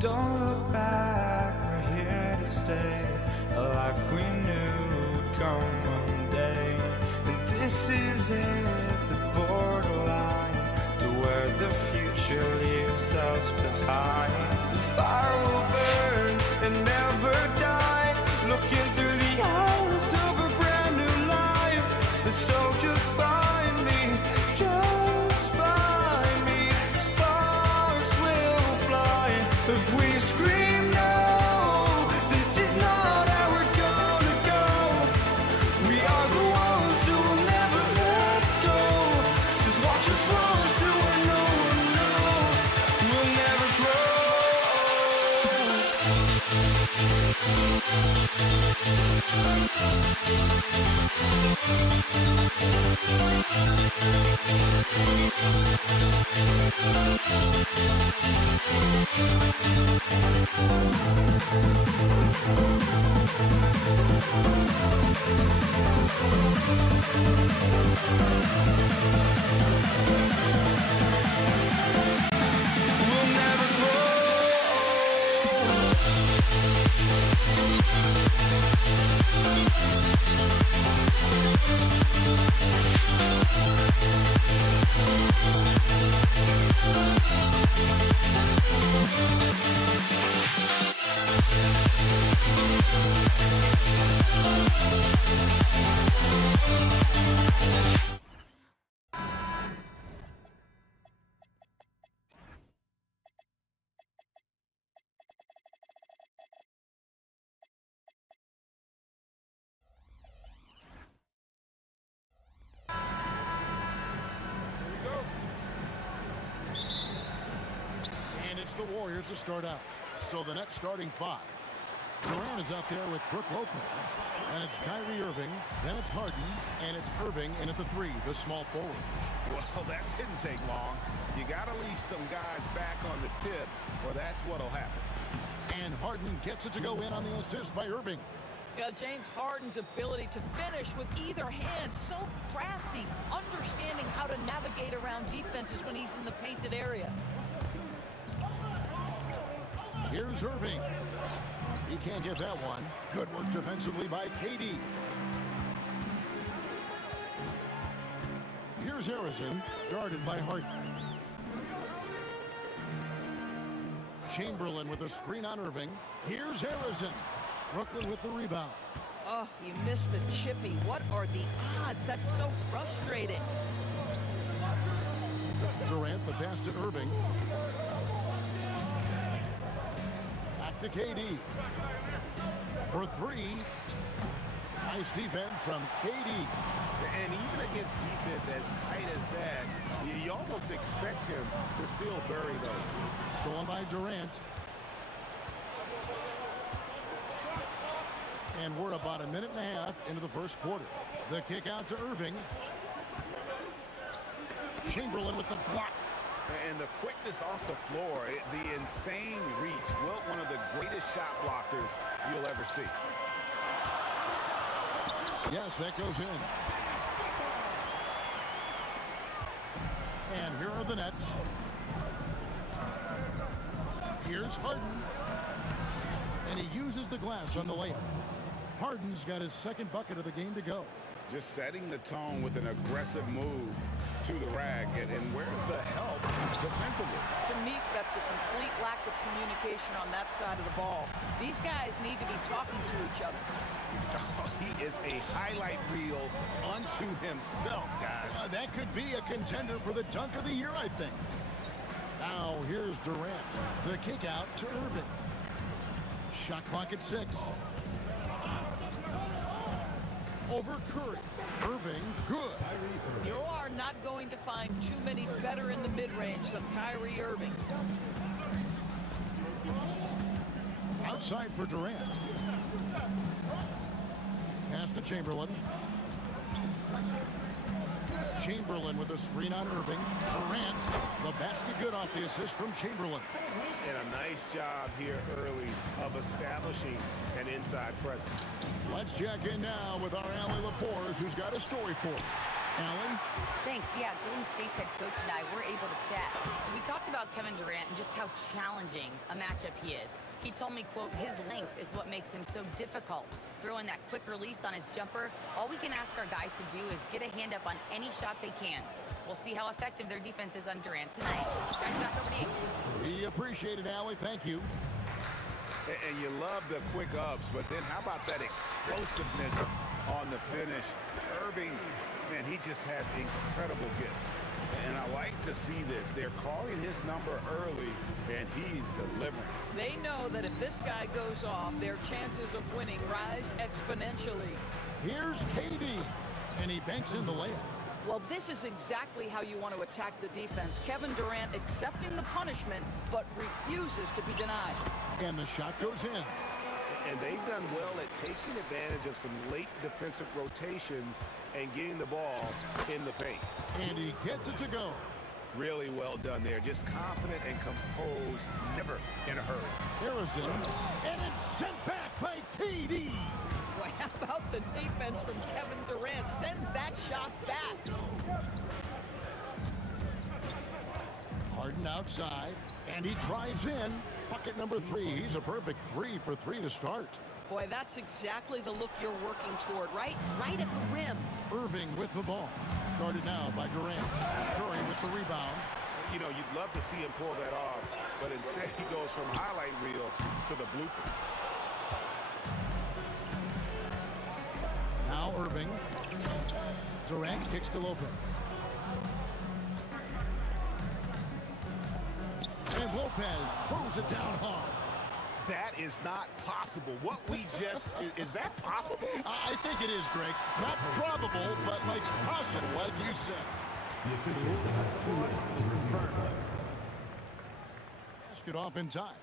Don't look back, we're here to stay. A life we knew would come one day. And this is it, the borderline to where the future leaves us behind. The fire will burn and never die, looking through the eyes of a brand new life. And so just find me, just find me. Sparks will fly if we scream no. This is not how we're gonna go. We are the ones who will never let go. Just watch us run to where no one knows. We'll never grow. We'll never grow. And it's the Warriors to start out. So the next starting five. Durant is out there with Brook Lopez. And it's Kyrie Irving. Then it's Harden. And it's Irving in at the three, the small forward. Well, that didn't take long. You got to leave some guys back on the tip, or that's what'll happen. And Harden gets it to go in on the assist by Irving. Yeah, James Harden's ability to finish with either hand, so crafty, understanding how to navigate around defenses when he's in the painted area. Here's Irving. He can't get that one. Good work defensively by KD. Here's Harrison, guarded by Harden. Chamberlain with a screen on Irving. Here's Harrison. Brooklyn with the rebound. Oh, you missed the chippy. What are the odds? That's so frustrating. Durant the pass to Irving. Back to KD. For three. Nice defense from KD. And even against defense as tight as that, you almost expect him to still bury those. Stolen by Durant. And we're about a minute and a half into the first quarter. The kick out to Irving. Chamberlain with the block. And the quickness off the floor, the insane reach. Wilt, one of the greatest shot blockers you'll ever see. Yes, that goes in. And here are the nets. Here's Harden. And he uses the glass on the layup. Harden's got his second bucket of the game to go. Just setting the tone with an aggressive move to the rack. And where's the help defensively? To me, that's a complete lack of communication on that side of the ball. These guys need to be talking to each other. He is a highlight reel unto himself, guys. That could be a contender for the dunk of the year, I think. Now, here's Durant. The kick out to Irving. Shot clock at 6. Over Curry. Irving, good. You are not going to find too many better in the mid-range than Kyrie Irving. Outside for Durant. Pass to Chamberlain. Chamberlain with a screen on Irving. Durant, the basket good off the assist from Chamberlain. And a nice job here early of establishing an inside presence. Let's check in now with our Allie LaForce, who's got a story for us. Allie? Thanks. Yeah, Golden State's head coach and I were able to chat. We talked about Kevin Durant and just how challenging a matchup he is. He told me, quote, his length is what makes him so difficult. Throwing that quick release on his jumper, all we can ask our guys to do is get a hand up on any shot they can. We'll see how effective their defense is on Durant tonight. Guys, back over to you. We appreciate it, Allie. Thank you. And you love the quick ups, but then how about that explosiveness on the finish? Irving, man, he just has incredible gifts. And I like to see this. They're calling his number early, and he's delivering. They know that if this guy goes off, their chances of winning rise exponentially. Here's KD, and he banks in the layup. Well, this is exactly how you want to attack the defense. Kevin Durant accepting the punishment, but refuses to be denied. And the shot goes in. And they've done well at taking advantage of some late defensive rotations and getting the ball in the paint. And he gets it to go. Really well done there. Just confident and composed, never in a hurry. Harrison, and it's sent back by KD. Boy, how about the defense from Kevin Durant? Sends that shot back. Harden outside, and he drives in. Bucket number 3. He's a perfect 3 for 3 to start. Boy, that's exactly the look you're working toward, right at the rim. Irving with the ball. Guarded now by Durant. Curry with the rebound. You know, you'd love to see him pull that off, but instead he goes from highlight reel to the bloopers. Now Irving. Durant kicks to Lopez. And Lopez throws it down hard. That is not possible. What we just, is that possible? I think it is, Greg. Not probable, but like possible, like you said. Is confirmed. Basket off in time.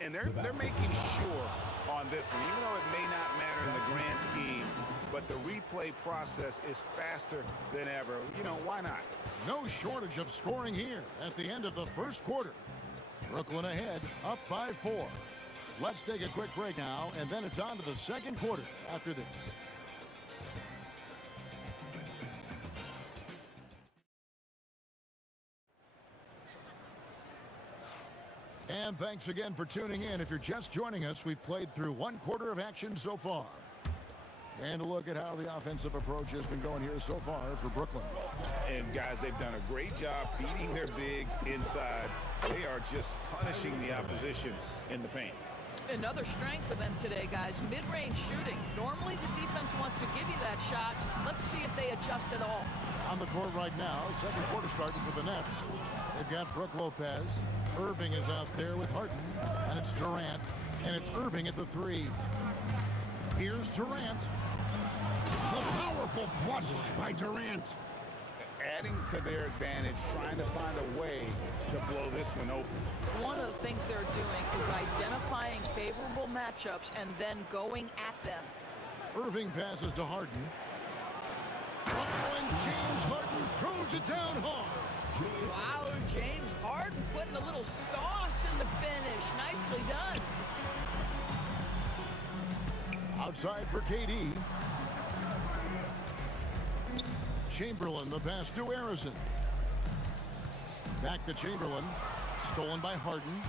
And they're making sure on this one, even though it may not matter in the grand scheme, but the replay process is faster than ever. You know, why not? No shortage of scoring here at the end of the first quarter. Brooklyn ahead, up by 4. Let's take a quick break now, and then it's on to the second quarter after this. And thanks again for tuning in. If you're just joining us, we've played through one quarter of action so far. And a look at how the offensive approach has been going here so far for Brooklyn. And guys, they've done a great job feeding their bigs inside. They are just punishing the opposition in the paint. Another strength for them today, guys. Mid-range shooting. Normally the defense wants to give you that shot. Let's see if they adjust at all. On the court right now, second quarter starting for the Nets. They've got Brook Lopez. Irving is out there with Harden. And it's Durant. And it's Irving at the 3. Here's Durant. The powerful flush by Durant. Adding to their advantage, trying to find a way to blow this one open. One of the things they're doing is identifying favorable matchups and then going at them. Irving passes to Harden. And James Harden throws it down hard. Wow, James Harden putting a little sauce in the finish. Nicely done. Outside for KD. Chamberlain, the pass to Harrison. Back to Chamberlain. Stolen by Harden.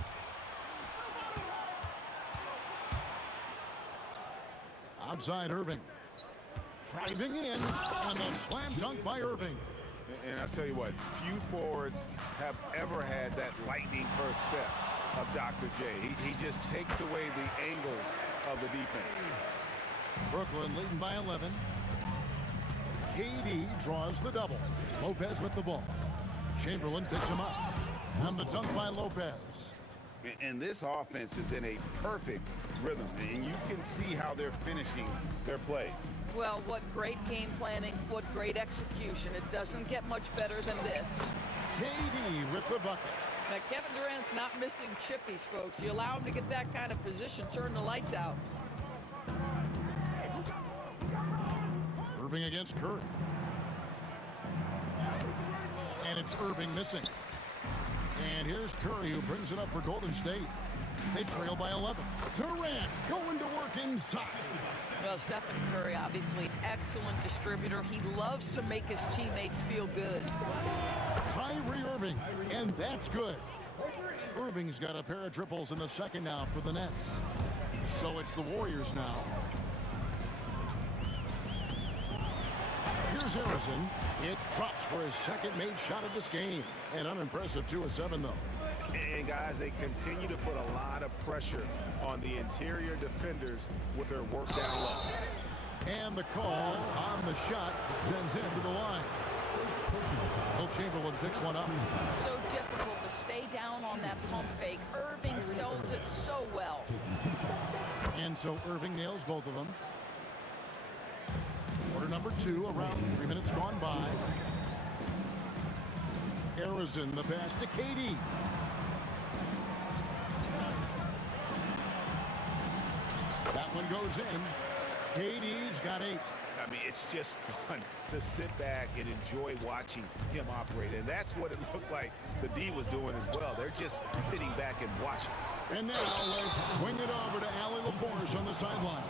Outside Irving. Driving in. And a slam dunk by Irving. And I'll tell you what, few forwards have ever had that lightning first step of Dr. J. He just takes away the angles of the defense. Brooklyn leading by 11. KD draws the double. Lopez with the ball. Chamberlain picks him up. And the dunk by Lopez. And this offense is in a perfect rhythm, and you can see how they're finishing their play. Well, what great game planning, what great execution. It doesn't get much better than this. KD with the bucket. Now, Kevin Durant's not missing chippies, folks. You allow him to get that kind of position, turn the lights out. Irving against Curry. And it's Irving missing. And here's Curry, who brings it up for Golden State. They trail by 11. Durant going to work inside. Well, Stephen Curry, obviously excellent distributor. He loves to make his teammates feel good. Kyrie Irving, and that's good. Irving's got a pair of triples in the second now for the Nets. So it's the Warriors now. Here's Harrison. It drops for his second made shot of this game. An unimpressive 2 of 7, though. And guys, they continue to put a lot of pressure on the interior defenders with their work down low. And the call on the shot sends him to the line. Will Chamberlain picks one up. So difficult to stay down on that pump fake. Irving sells it so well. And so Irving nails both of them. Quarter number 2, around 3 minutes gone by. Harrison, the pass to KD. That one goes in. KD's got 8. I mean, it's just fun to sit back and enjoy watching him operate. And that's what it looked like the D was doing as well. They're just sitting back and watching. And now let's swing it over to Allie LaForce on the sideline.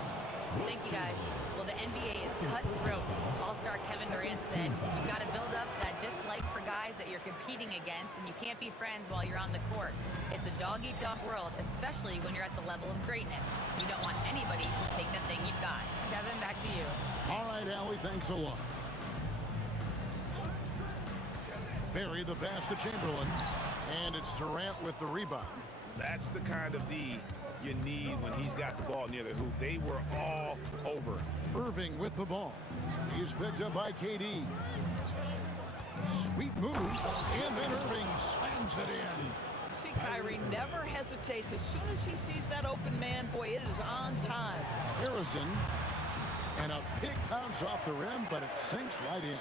Thank you, guys. Well, the NBA is cutthroat. All-star Kevin Durant said, you've got to build up that dislike for guys that you're competing against, and you can't be friends while you're on the court. It's a dog-eat-dog world, especially when you're at the level of greatness. You don't want anybody to take the thing you've got. Kevin, back to you. All right, Allie, thanks a lot. Barry, the pass to Chamberlain, and it's Durant with the rebound. That's the kind of D you need when he's got the ball near the hoop. They were all over. Irving with the ball. He's picked up by KD. Sweet move, and then Irving slams it in. See, Kyrie never hesitates. As soon as he sees that open man, boy, it is on time. Harrison, and a big bounce off the rim, but it sinks right in.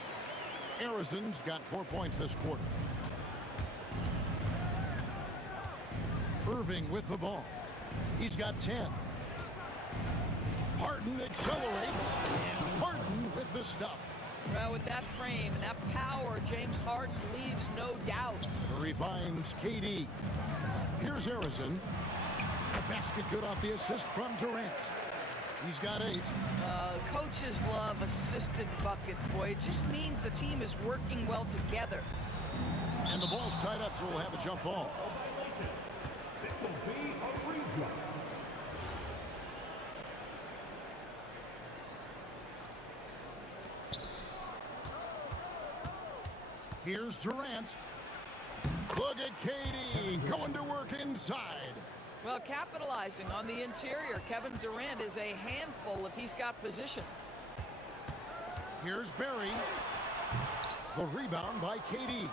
Harrison's got 4 points this quarter. Irving with the ball. He's got 10. Harden accelerates, and Harden with the stuff. Well, with that frame and that power, James Harden leaves no doubt. Curry finds KD. Here's Harrison. A basket good off the assist from Durant. He's got 8. Coaches love assisted buckets, boy. It just means the team is working well together. And the ball's tied up, so we'll have a jump ball. It will be a redraw. Here's Durant. Look at KD going to work inside. Well, capitalizing on the interior, Kevin Durant is a handful if he's got position. Here's Barry. The rebound by KD.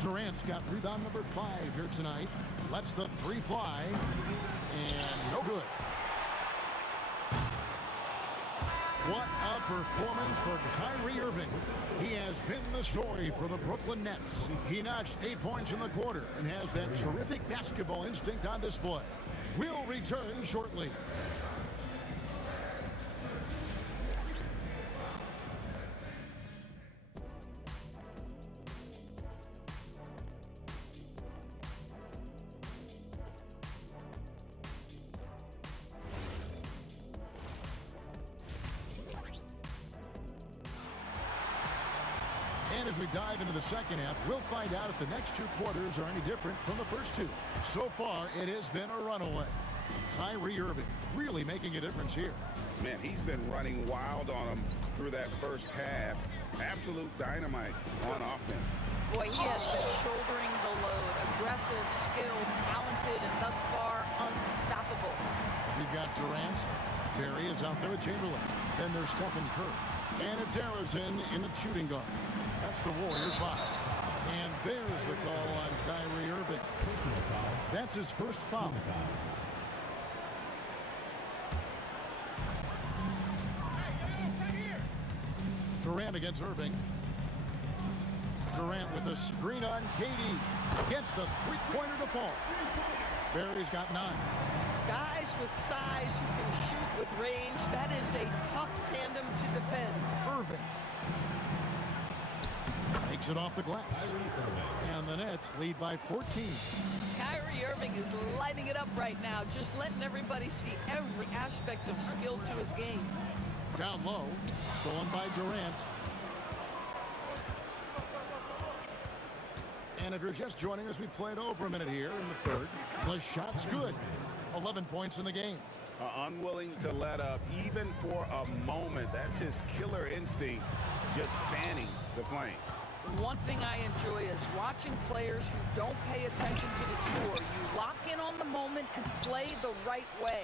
Durant's got rebound number 5 here tonight. Lets the 3 fly. And no good. What a performance for Kyrie Irving. He has been the story for the Brooklyn Nets. He notched 8 points in the quarter and has that terrific basketball instinct on display. We'll return shortly. As we dive into the second half, we'll find out if the next two quarters are any different from the first two. So far, it has been a runaway. Kyrie Irving really making a difference here. Man, he's been running wild on him through that first half. Absolute dynamite on offense. Boy, he has been shouldering the load. Aggressive, skilled, talented, and thus far unstoppable. We've got Durant. Barry is out there with Chamberlain. Then there's Stephen Curry. And it's Harrison in the shooting guard. That's the Warriors' foul. And there's the call on Kyrie Irving. That's his first foul. Durant against Irving. Durant with a screen on KD. Gets the three-pointer to fall. Barry's got 9. Guys with size who can shoot with range, that is a tough tandem to defend. Irving takes it off the glass. And the Nets lead by 14. Kyrie Irving is lighting it up right now, just letting everybody see every aspect of skill to his game. Down low, stolen by Durant. And if you're just joining us, we played over a minute here in the third. The shot's good. 11 points in the game. Unwilling to let up even for a moment. That's his killer instinct, just fanning the flame. One thing I enjoy is watching players who don't pay attention to the score. You lock in on the moment and play the right way.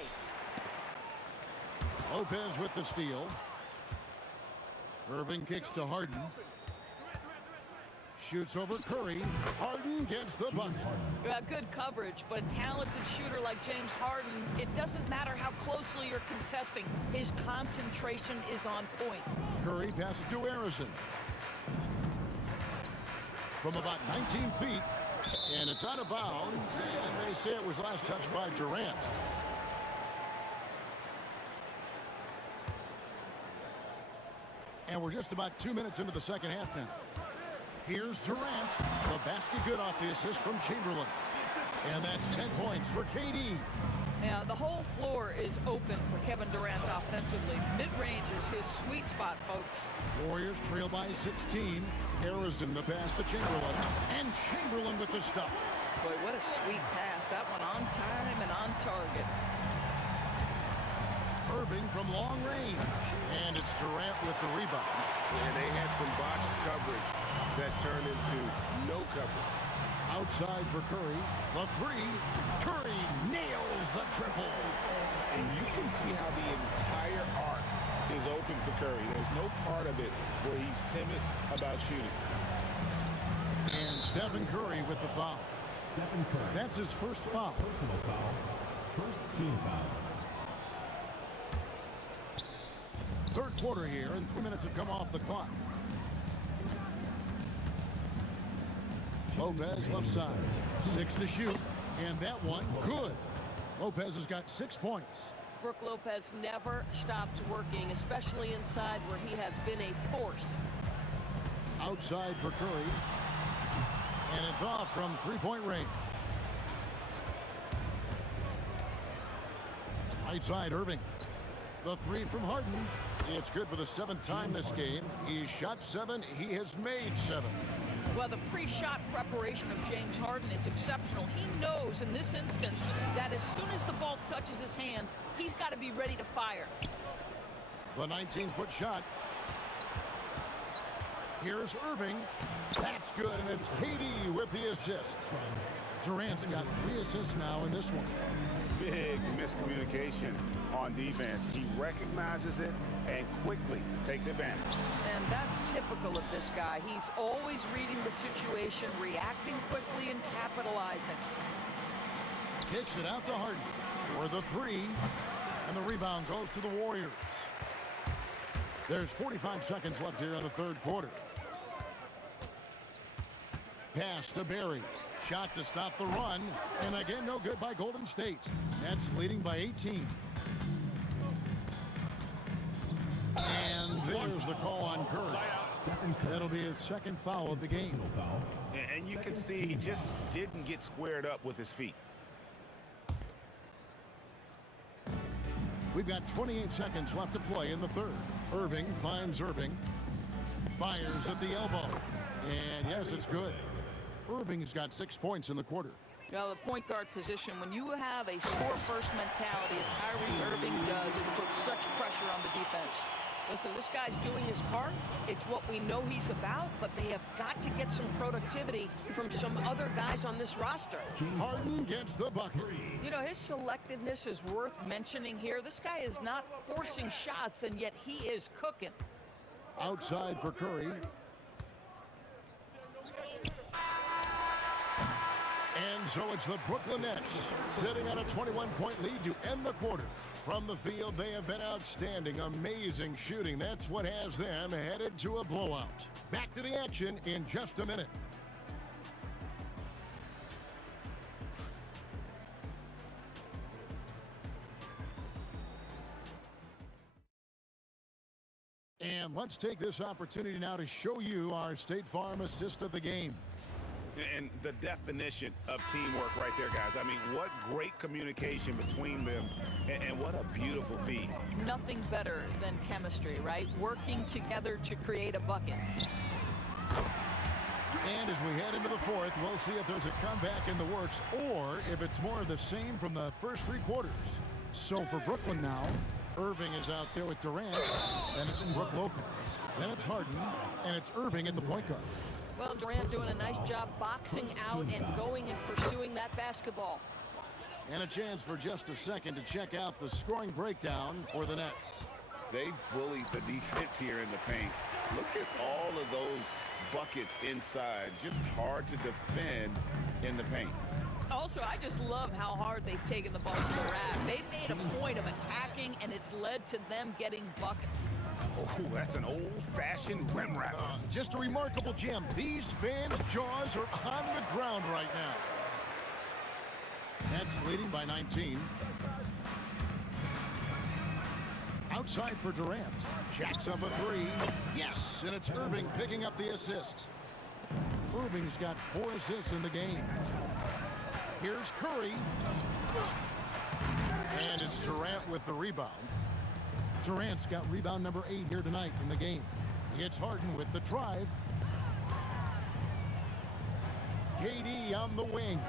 Lopez with the steal. Irving kicks to Harden. Shoots over Curry. Harden gets the bucket. Yeah, good coverage, but a talented shooter like James Harden, it doesn't matter how closely you're contesting. His concentration is on point. Curry passes to Harrison. From about 19 feet, and it's out of bounds, and they say it was last touched by Durant. And we're just about 2 minutes into the second half now. Here's Durant. The basket good off the assist from Chamberlain. And that's 10 points for KD. Yeah, the whole floor is open for Kevin Durant offensively. Mid-range is his sweet spot, folks. Warriors trail by 16. Harrison the pass to Chamberlain. And Chamberlain with the stuff. Boy, what a sweet pass. That one on time and on target. Irving from long range. And it's Durant with the rebound. And they had some botched coverage that turned into no coverage. Outside for Curry. The three. Curry nails the triple. And you can see how the entire arc is open for Curry. There's no part of it where he's timid about shooting. And Stephen Curry with the foul. Stephen Curry. That's his first foul. Personal foul. First team foul. Third quarter here, and 3 minutes have come off the clock. Lopez left side. 6 to shoot, and that one good. Lopez has got 6 points. Brook Lopez never stops working, especially inside where he has been a force. Outside for Curry. And it's off from three-point range. Right side, Irving. The three from Harden. It's good for the 7th time this game. He's shot 7. He has made 7. Well, the pre-shot preparation of James Harden is exceptional. He knows in this instance that as soon as the ball touches his hands, he's got to be ready to fire. The 19-foot shot. Here's Irving. That's good, and it's KD with the assist. Durant's got 3 assists now in this one. Big miscommunication on defense. He recognizes it and quickly takes advantage. And that's typical of this guy. He's always reading the situation, reacting quickly, and capitalizing. Kicks it out to Harden for the 3, and the rebound goes to the Warriors. There's 45 seconds left here in the third quarter. Pass to Barry. Shot to stop the run, and again, no good by Golden State. Nets leading by 18. And there's the call on Curry. That'll be his 2nd foul of the game. And you can see he just didn't get squared up with his feet. We've got 28 seconds left to play in the third. Irving finds Irving. Fires at the elbow. And yes, it's good. Irving's got 6 points in the quarter. Well, the point guard position, when you have a score-first mentality, as Kyrie Irving does, it puts such pressure on the defense. Listen, this guy's doing his part. It's what we know he's about, but they have got to get some productivity from some other guys on this roster. Harden gets the bucket. You know, his selectiveness is worth mentioning here. This guy is not forcing shots, and yet he is cooking. Outside for Curry. And so it's the Brooklyn Nets sitting on a 21-point lead to end the quarter. From the field, they have been outstanding, amazing shooting. That's what has them headed to a blowout. Back to the action in just a minute. And let's take this opportunity now to show you our State Farm assist of the game. And the definition of teamwork right there, guys. I mean, what great communication between them, and what a beautiful feed. Nothing better than chemistry, right? Working together to create a bucket. And as we head into the fourth, we'll see if there's a comeback in the works or if it's more of the same from the first 3 quarters. So for Brooklyn now, Irving is out there with Durant, and it's Brook Lopez. Then it's Harden, and it's Irving at the point guard. Well, Durant doing a nice job boxing out and going and pursuing that basketball. And a chance for just a second to check out the scoring breakdown for the Nets. They bullied the defense here in the paint. Look at all of those buckets inside. Just hard to defend in the paint. Also, I just love how hard they've taken the ball to the rack. They've made a point of attacking, and it's led to them getting buckets. Oh, that's an old-fashioned rim wrap. Just a remarkable gem. These fans' jaws are on the ground right now. Nets leading by 19. Outside for Durant. Jacks up a 3. Yes, and it's Irving picking up the assist. Irving's got 4 assists in the game. Here's Curry. And it's Durant with the rebound. Durant's got rebound number 8 here tonight in the game. It's Harden with the drive. KD on the wing.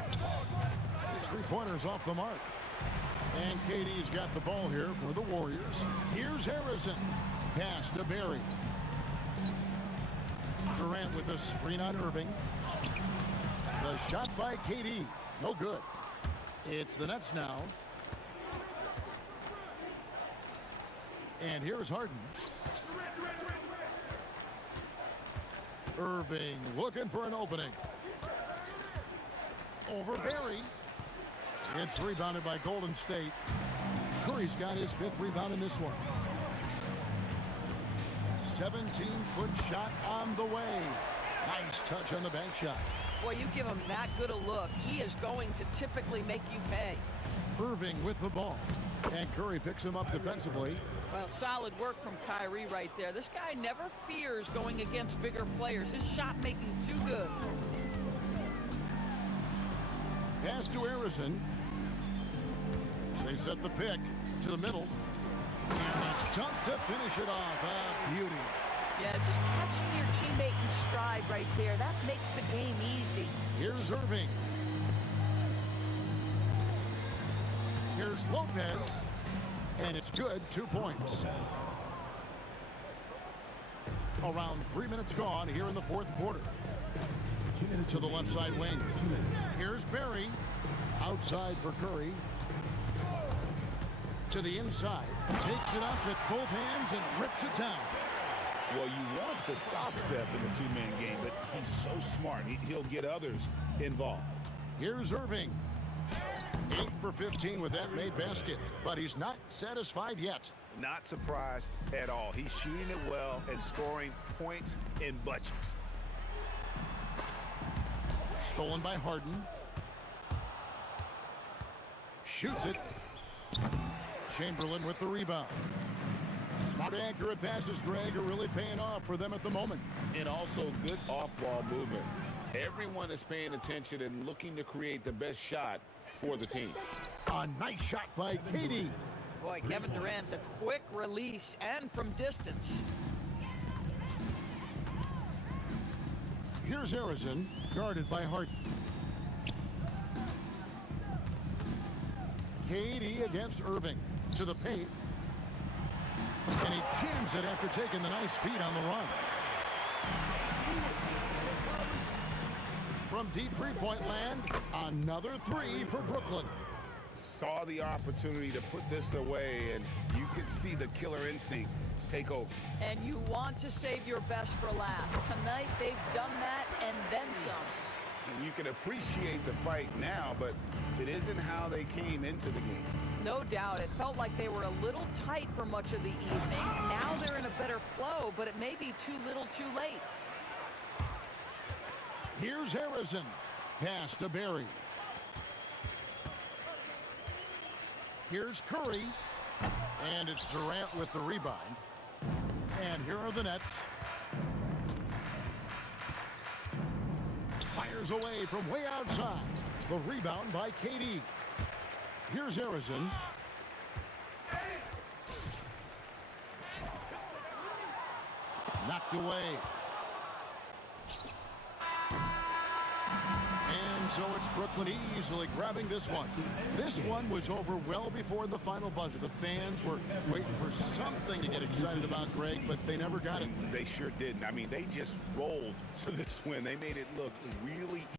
His 3-pointer's off the mark. And KD's got the ball here for the Warriors. Here's Harrison. Pass to Barry. Durant with a screen on Irving. The shot by KD. No good. It's the Nets now. And here's Harden. Irving looking for an opening. Over Barry. It's rebounded by Golden State. Curry's got his 5th rebound in this one. 17-foot shot on the way. Nice touch on the bank shot. Boy, you give him that good a look, he is going to typically make you pay. Irving with the ball. And Curry picks him up defensively. Well, solid work from Kyrie right there. This guy never fears going against bigger players. His shot making too good. Pass to Harrison. They set the pick to the middle. And a dunk to finish it off. A beauty. Yeah, just catching your teammate in stride right there. That makes the game easy. Here's Irving. Here's Lopez. And it's good. 2 points. Around 3 minutes gone here in the fourth quarter. To the left side wing. Here's Barry. Outside for Curry. To the inside. Takes it up with both hands and rips it down. Well, you want to stop Steph in the 2-man game, but he's so smart. He'll get others involved. Here's Irving. 8 for 15 with that made basket, but he's not satisfied yet. Not surprised at all. He's shooting it well and scoring points in bunches. Stolen by Harden. Shoots it. Chamberlain with the rebound. Smart, accurate passes, Greg, are really paying off for them at the moment. And also good off-ball movement. Everyone is paying attention and looking to create the best shot for the team. A nice shot by KD. Boy, Kevin Durant, the quick release and from distance. Here's Harrison, guarded by Hart. KD against Irving. To the paint. And he jams it after taking the nice feed on the run. From deep three-point land, another three for Brooklyn. Saw the opportunity to put this away, and you could see the killer instinct take over. And you want to save your best for last. Tonight, they've done that and then some. And you can appreciate the fight now, but it isn't how they came into the game. No doubt. It felt like they were a little tight for much of the evening. Now they're in a better flow, but it may be too little too late. Here's Harrison. Pass to Barry. Here's Curry. And it's Durant with the rebound. And here are the Nets. Fires away from way outside. The rebound by KD. Here's Harrison. Knocked away. And so it's Brooklyn easily grabbing this one. This one was over well before the final buzzer. The fans were waiting for something to get excited about, Greg, but they never got it. They sure didn't. I mean, they just rolled to this win. They made it look really easy.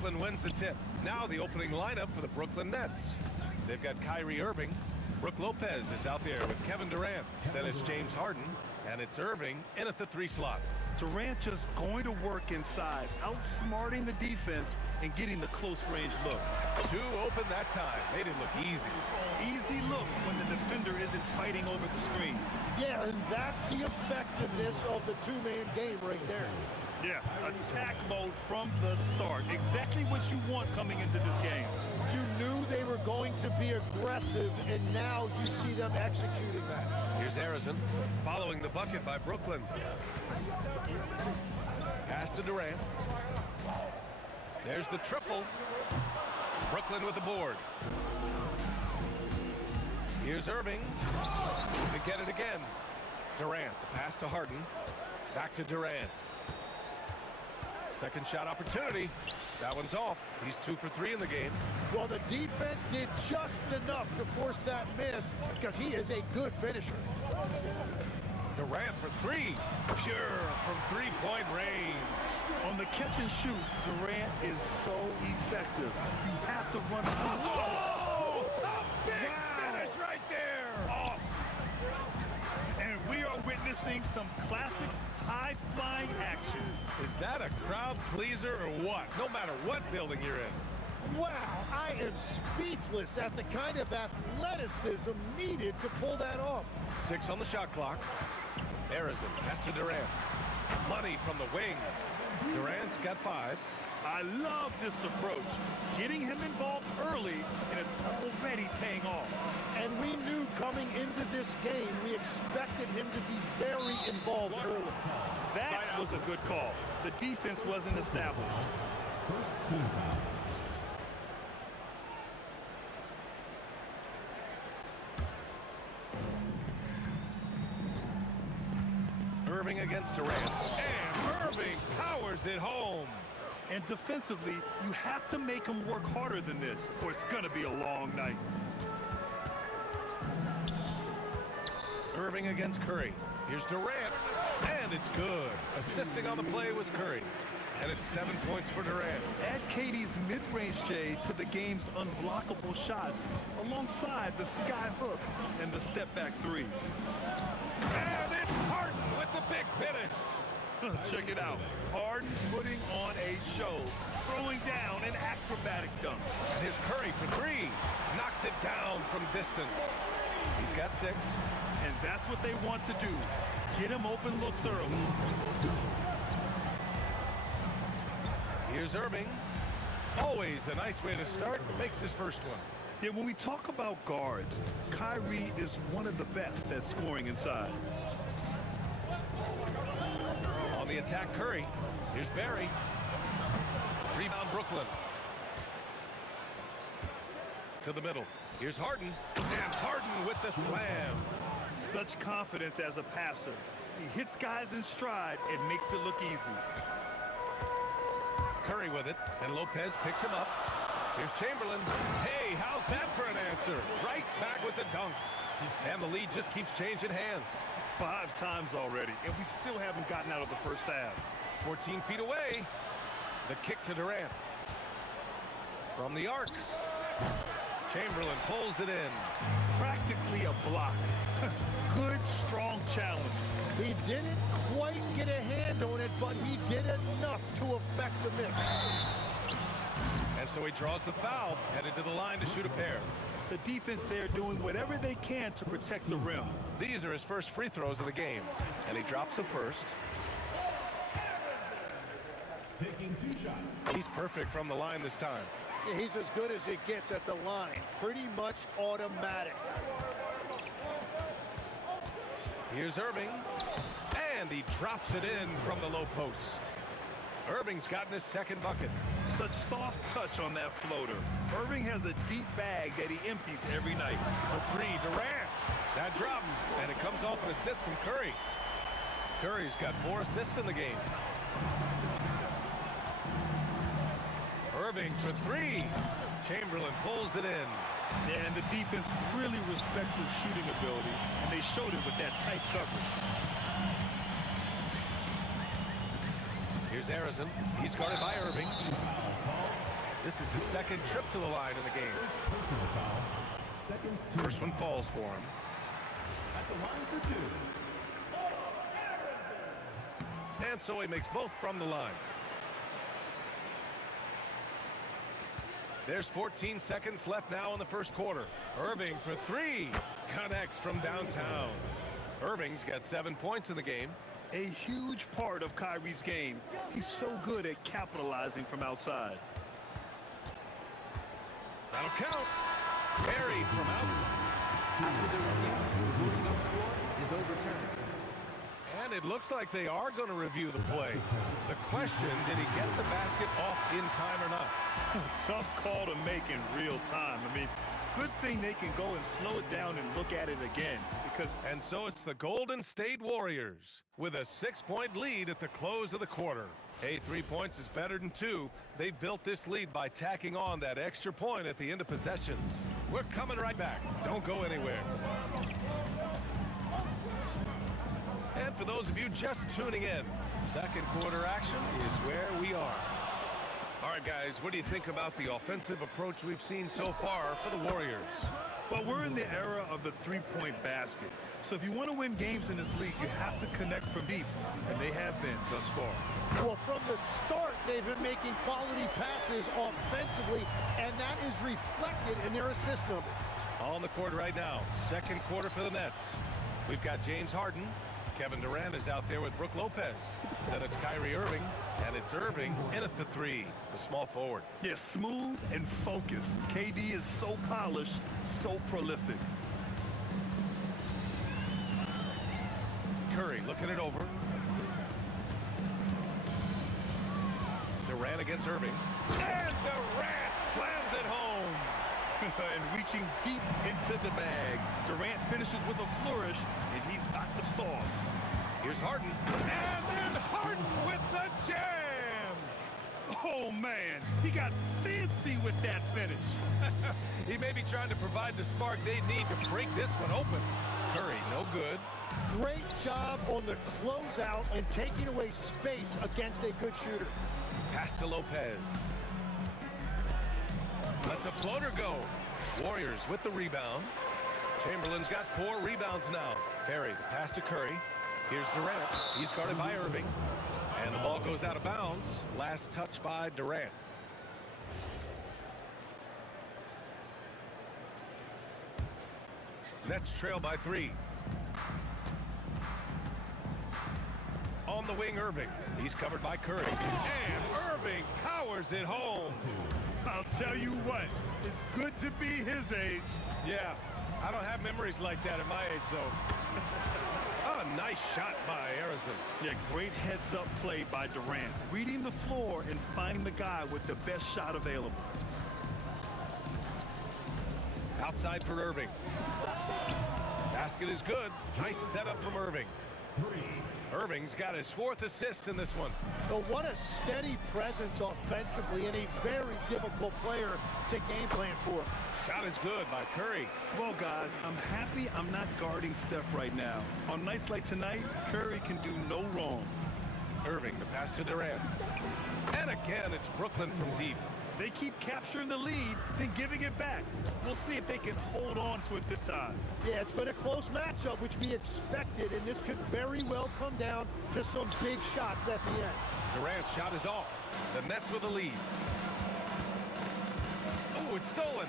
Brooklyn wins the tip. Now the opening lineup for the Brooklyn Nets. They've got Kyrie Irving. Brooke Lopez is out there with Kevin Durant. Then it's James Harden, and it's Irving in at the 3 slot. Durant just going to work inside, outsmarting the defense and getting the close range look. 2 open that time. Made it look easy. Easy look when the defender isn't fighting over the screen. Yeah, and that's the effectiveness of the two-man game right there. Yeah, attack mode from the start. Exactly what you want coming into this game. You knew they were going to be aggressive, and now you see them executing that. Here's Harrison following the bucket by Brooklyn. Pass to Durant. There's the triple. Brooklyn with the board. Here's Irving. They get it again. Durant, the pass to Harden. Back to Durant. Second shot opportunity. That one's off. He's 2 for 3 in the game. Well, the defense did just enough to force that miss because he is a good finisher. Durant for 3. Pure from 3-point range. On the catch and shoot, Durant is so effective. You have to run. Whoa! A big finish right there. Awesome. And we are witnessing some classic high-flying action. Is that a crowd pleaser or what? No matter what building you're in. Wow, I am speechless at the kind of athleticism needed to pull that off. 6 on the shot clock. Harrison, pass to Durant. Money from the wing. Durant's got 5. I love this approach. Getting him involved early, and it's already paying off. And we knew coming into this game, we expected him to be very involved early. That was a good call. The defense wasn't established. First team foul. Irving against Durant. And Irving powers it home. And defensively, you have to make him work harder than this, or it's going to be a long night. Irving against Curry. Here's Durant. And it's good. Assisting on the play was Curry. And it's 7 points for Durant. Add Katie's mid-range J to the game's unblockable shots alongside the sky hook and the step-back 3. And it's Harden with the big finish. Check it out. Harden putting on a show, throwing down an acrobatic dunk. And here's Curry for 3. Knocks it down from distance. He's got 6. And that's what they want to do. Get him open looks early. Here's Irving. Always a nice way to start. Makes his first one. Yeah, when we talk about guards, Kyrie is one of the best at scoring inside. On the attack, Curry. Here's Barry. Rebound, Brooklyn. To the middle. Here's Harden. And Harden with the slam. Such confidence as a passer. He hits guys in stride and makes it look easy. Curry with it, and Lopez picks him up. Here's Chamberlain. Hey, how's that for an answer? Right back with the dunk. And the lead just keeps changing hands. 5 times already, and we still haven't gotten out of the first half. 14 feet away. The kick to Durant. From the arc. Chamberlain pulls it in. Practically a block. Good, strong challenge. He didn't quite get a hand on it, but he did enough to affect the miss. And so he draws the foul, headed to the line to shoot a pair. The defense there doing whatever they can to protect the rim. These are his first free throws of the game, and he drops the first. Taking 2 shots. He's perfect from the line this time. Yeah, he's as good as it gets at the line. Pretty much automatic. Here's Irving, and he drops it in from the low post. Irving's gotten his second bucket. Such soft touch on that floater. Irving has a deep bag that he empties every night. For 3, Durant. That drops, and it comes off an assist from Curry. Curry's got 4 assists in the game. Irving for 3. Chamberlain pulls it in. Yeah, and the defense really respects his shooting ability, and they showed it with that tight coverage. Here's Harrison. He's guarded by Irving. This is his second trip to the line in the game. Personal foul. Seconds to First one falls for him. at the line for two. And so he makes both from the line. There's 14 seconds left now in the first quarter. Irving for three. Connects from downtown. Irving's got 7 points in the game. A huge part of Kyrie's game. He's so good at capitalizing from outside. That'll count. Buried from outside. After the review, the ruling on the floor is overturned. And it looks like they are going to review the play. The question, did he get the basket off in time or not? Tough call to make in real time. I mean, good thing they can go and slow it down and look at it again. And so it's the Golden State Warriors with a 6-point lead at the close of the quarter. Hey, 3 points is better than 2. They built this lead by tacking on that extra point at the end of possessions. We're coming right back. Don't go anywhere. And for those of you just tuning in, second quarter action is where we are. All right, guys, what do you think about the offensive approach we've seen so far for the Warriors? Well, we're in the era of the three-point basket. So if you want to win games in this league, you have to connect from deep. And they have been thus far. Well, from the start, they've been making quality passes offensively, and that is reflected in their assist numbers. On the court right now, second quarter for the Nets. We've got James Harden. Kevin Durant is out there with Brook Lopez. Then it's Kyrie Irving, and it's Irving in at the three, the small forward. Yeah, smooth and focused. KD is so polished, so prolific. Curry looking it over. Durant against Irving. And Durant slams it home. And reaching deep into the bag. Durant finishes with a flourish, and he's got the sauce. Here's Harden. And then Harden with the jam. Oh, man. He got fancy with that finish. He may be trying to provide the spark they need to break this one open. Curry, no good. Great job on the closeout and taking away space against a good shooter. Pass to Lopez. Lets a floater go. Warriors with the rebound. Chamberlain's got 4 rebounds now. Perry, the pass to Curry. Here's Durant. He's guarded by Irving. And the ball goes out of bounds. Last touch by Durant. Nets trail by 3. On the wing, Irving. He's covered by Curry. And Irving powers it home. I'll tell you what, it's good to be his age. Yeah, I don't have memories like that at my age, though. Oh, nice shot by Harrison. Yeah, great heads-up play by Durant. Reading the floor and finding the guy with the best shot available. Outside for Irving. Basket is good. Nice setup from Irving. Irving's got his 4th assist in this one. But what a steady presence offensively and a very difficult player to game plan for. Shot is good by Curry. Well, guys, I'm happy I'm not guarding Steph right now. On nights like tonight, Curry can do no wrong. Irving, the pass to Durant. And again, it's Brooklyn from deep. They keep capturing the lead, then giving it back. We'll see if they can hold on to it this time. Yeah, it's been a close matchup, which we expected, and this could very well come down to some big shots at the end. Durant's shot is off. The Nets with the lead. Oh, it's stolen.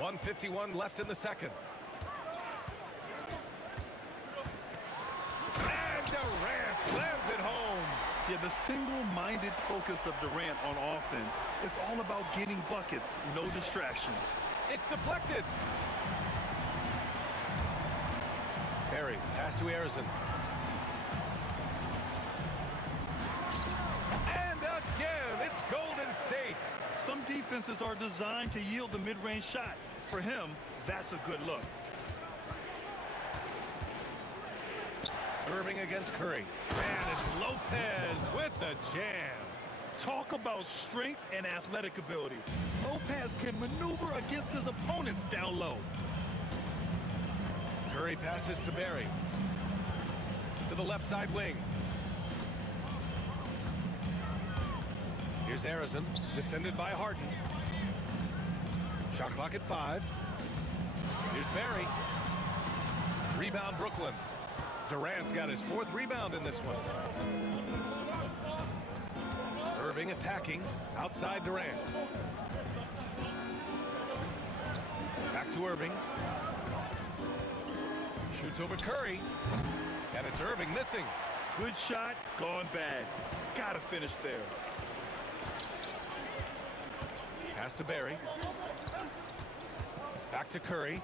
1:51 left in the second. And Durant slams it home. Yeah, the single-minded focus of Durant on offense, it's all about getting buckets, no distractions. It's deflected. Perry, pass to Harrison. And again, it's Golden State. Some defenses are designed to yield the mid-range shot. For him, that's a good look. Irving against Curry. And it's Lopez with the jam. Talk about strength and athletic ability. Lopez can maneuver against his opponents down low. Curry passes to Barry. To the left side wing. Here's Harrison, defended by Harden. Shot clock at 5. Here's Barry. Rebound Brooklyn. Durant's got his 4th rebound in this one. Irving attacking outside Durant. Back to Irving. Shoots over Curry. And it's Irving missing. Good shot, gone bad. Gotta finish there. Pass to Barry. Back to Curry.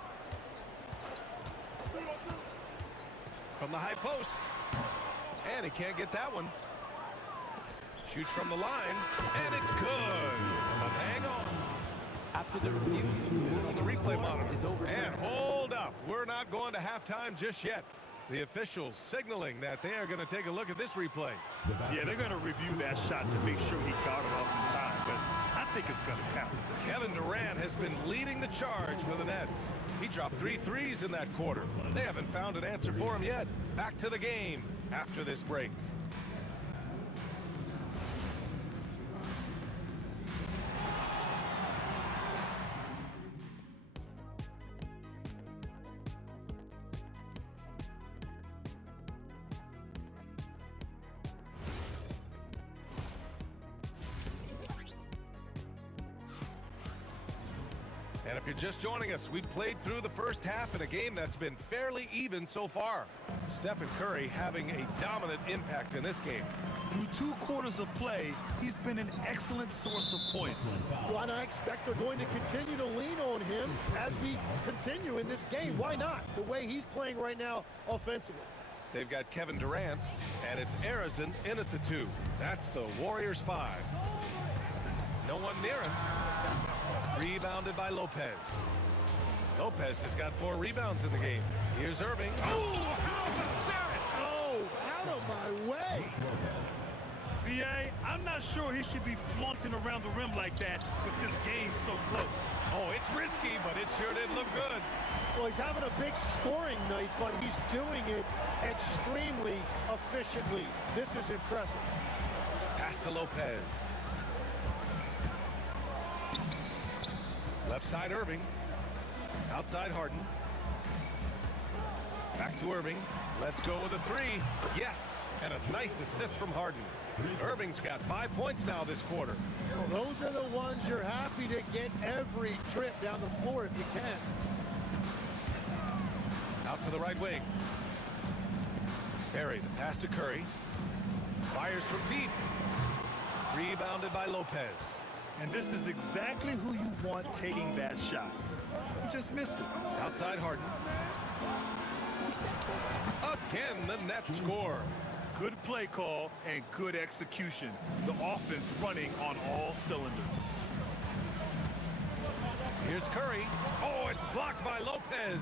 From the high post. And he can't get that one. Shoots from the line. And it's good. But hang on. After the review, On the replay monitor. is overturned. And hold up. We're not going to halftime just yet. The officials signaling that they are going to take a look at this replay. Yeah, they're going to review that shot to make sure he got it off in time, but I think it's going to count. Kevin Durant has been leading the charge for the Nets. He dropped 3 threes in that quarter. They haven't found an answer for him yet. Back to the game after this break. And if you're just joining us, we played through the first half in a game that's been fairly even so far. Stephen Curry having a dominant impact in this game. Through 2 quarters of play, he's been an excellent source of points. Well, and I expect they're going to continue to lean on him as we continue in this game. Why not? The way he's playing right now offensively. They've got Kevin Durant, and it's Harrison in at the 2. That's the Warriors 5. No one near him. Rebounded by Lopez. Lopez has got 4 rebounds in the game. Here's Irving. Oh, how about that? Oh, out of my way. B.A., I'm not sure he should be flaunting around the rim like that with this game so close. Oh, it's risky, but it sure did look good. Well, he's having a big scoring night, but he's doing it extremely efficiently. This is impressive. Pass to Lopez. Left side Irving. Outside Harden. Back to Irving. Let's go with a 3. Yes, and a nice assist from Harden. Irving's got 5 points now this quarter. Well, those are the ones you're happy to get every trip down the floor if you can. Out to the right wing. Barry, the pass to Curry. Fires from deep. Rebounded by Lopez. And this is exactly who you want taking that shot. He just missed it. Outside Harden. Again, the Nets score. Good play call and good execution. The offense running on all cylinders. Here's Curry. Oh, it's blocked by Lopez.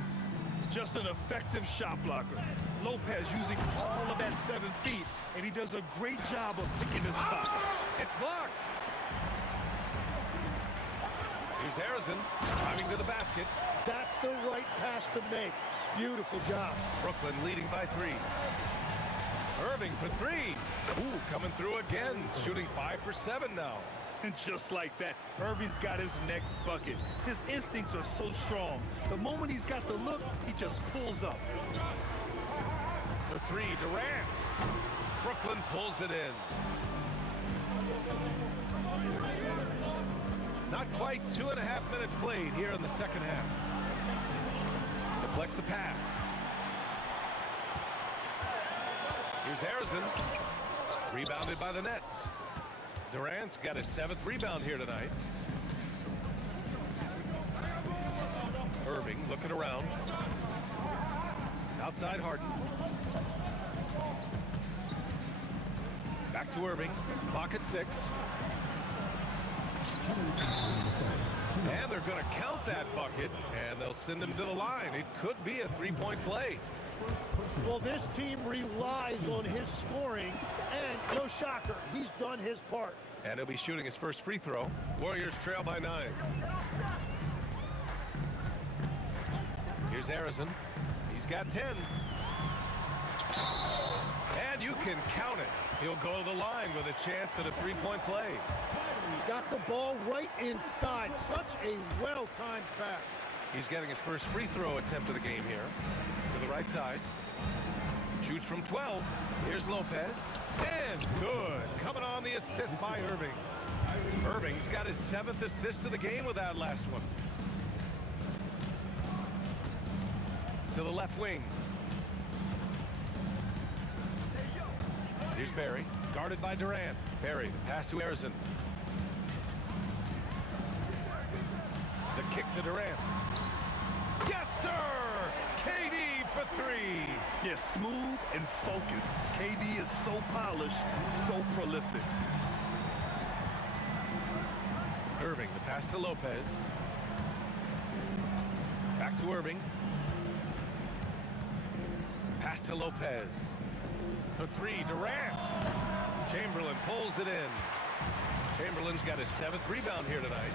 Just an effective shot blocker. Lopez using all of that 7 feet, and he does a great job of picking his spots. It's blocked. Here's Harrison driving to the basket. That's the right pass to make. Beautiful job. Brooklyn leading by 3. Irving for 3. Ooh, coming through again. Shooting 5 for 7 now. And just like that, Irving's got his next bucket. His instincts are so strong. The moment he's got the look, he just pulls up. For 3, Durant. Brooklyn pulls it in. Not quite 2.5 minutes played here in the second half. Deflects the pass. Here's Harrison. Rebounded by the Nets. Durant's got his 7th rebound here tonight. Irving looking around. Outside Harden. Back to Irving. Clock at 6. And they're going to count that bucket, and they'll send him to the line. It could be a 3-point play. Well, this team relies on his scoring, and no shocker, he's done his part. And he'll be shooting his first free throw. Warriors trail by 9. Here's Harrison. He's got 10. And you can count it. He'll go to the line with a chance at a three-point play. Got the ball right inside. Such a well-timed pass. He's getting his first free throw attempt of the game here. To the right side. Shoots from 12. Here's Lopez. And good. Coming on the assist by Irving. Irving's got his 7th assist of the game with that last one. To the left wing. Here's Barry. Guarded by Durant. Barry, pass to Harrison. The kick to Durant. Yes, sir! KD for 3. Yeah, smooth and focused. KD is so polished, so prolific. Irving, the pass to Lopez. Back to Irving. Pass to Lopez. For 3, Durant. Chamberlain pulls it in. Chamberlain's got his 7th rebound here tonight.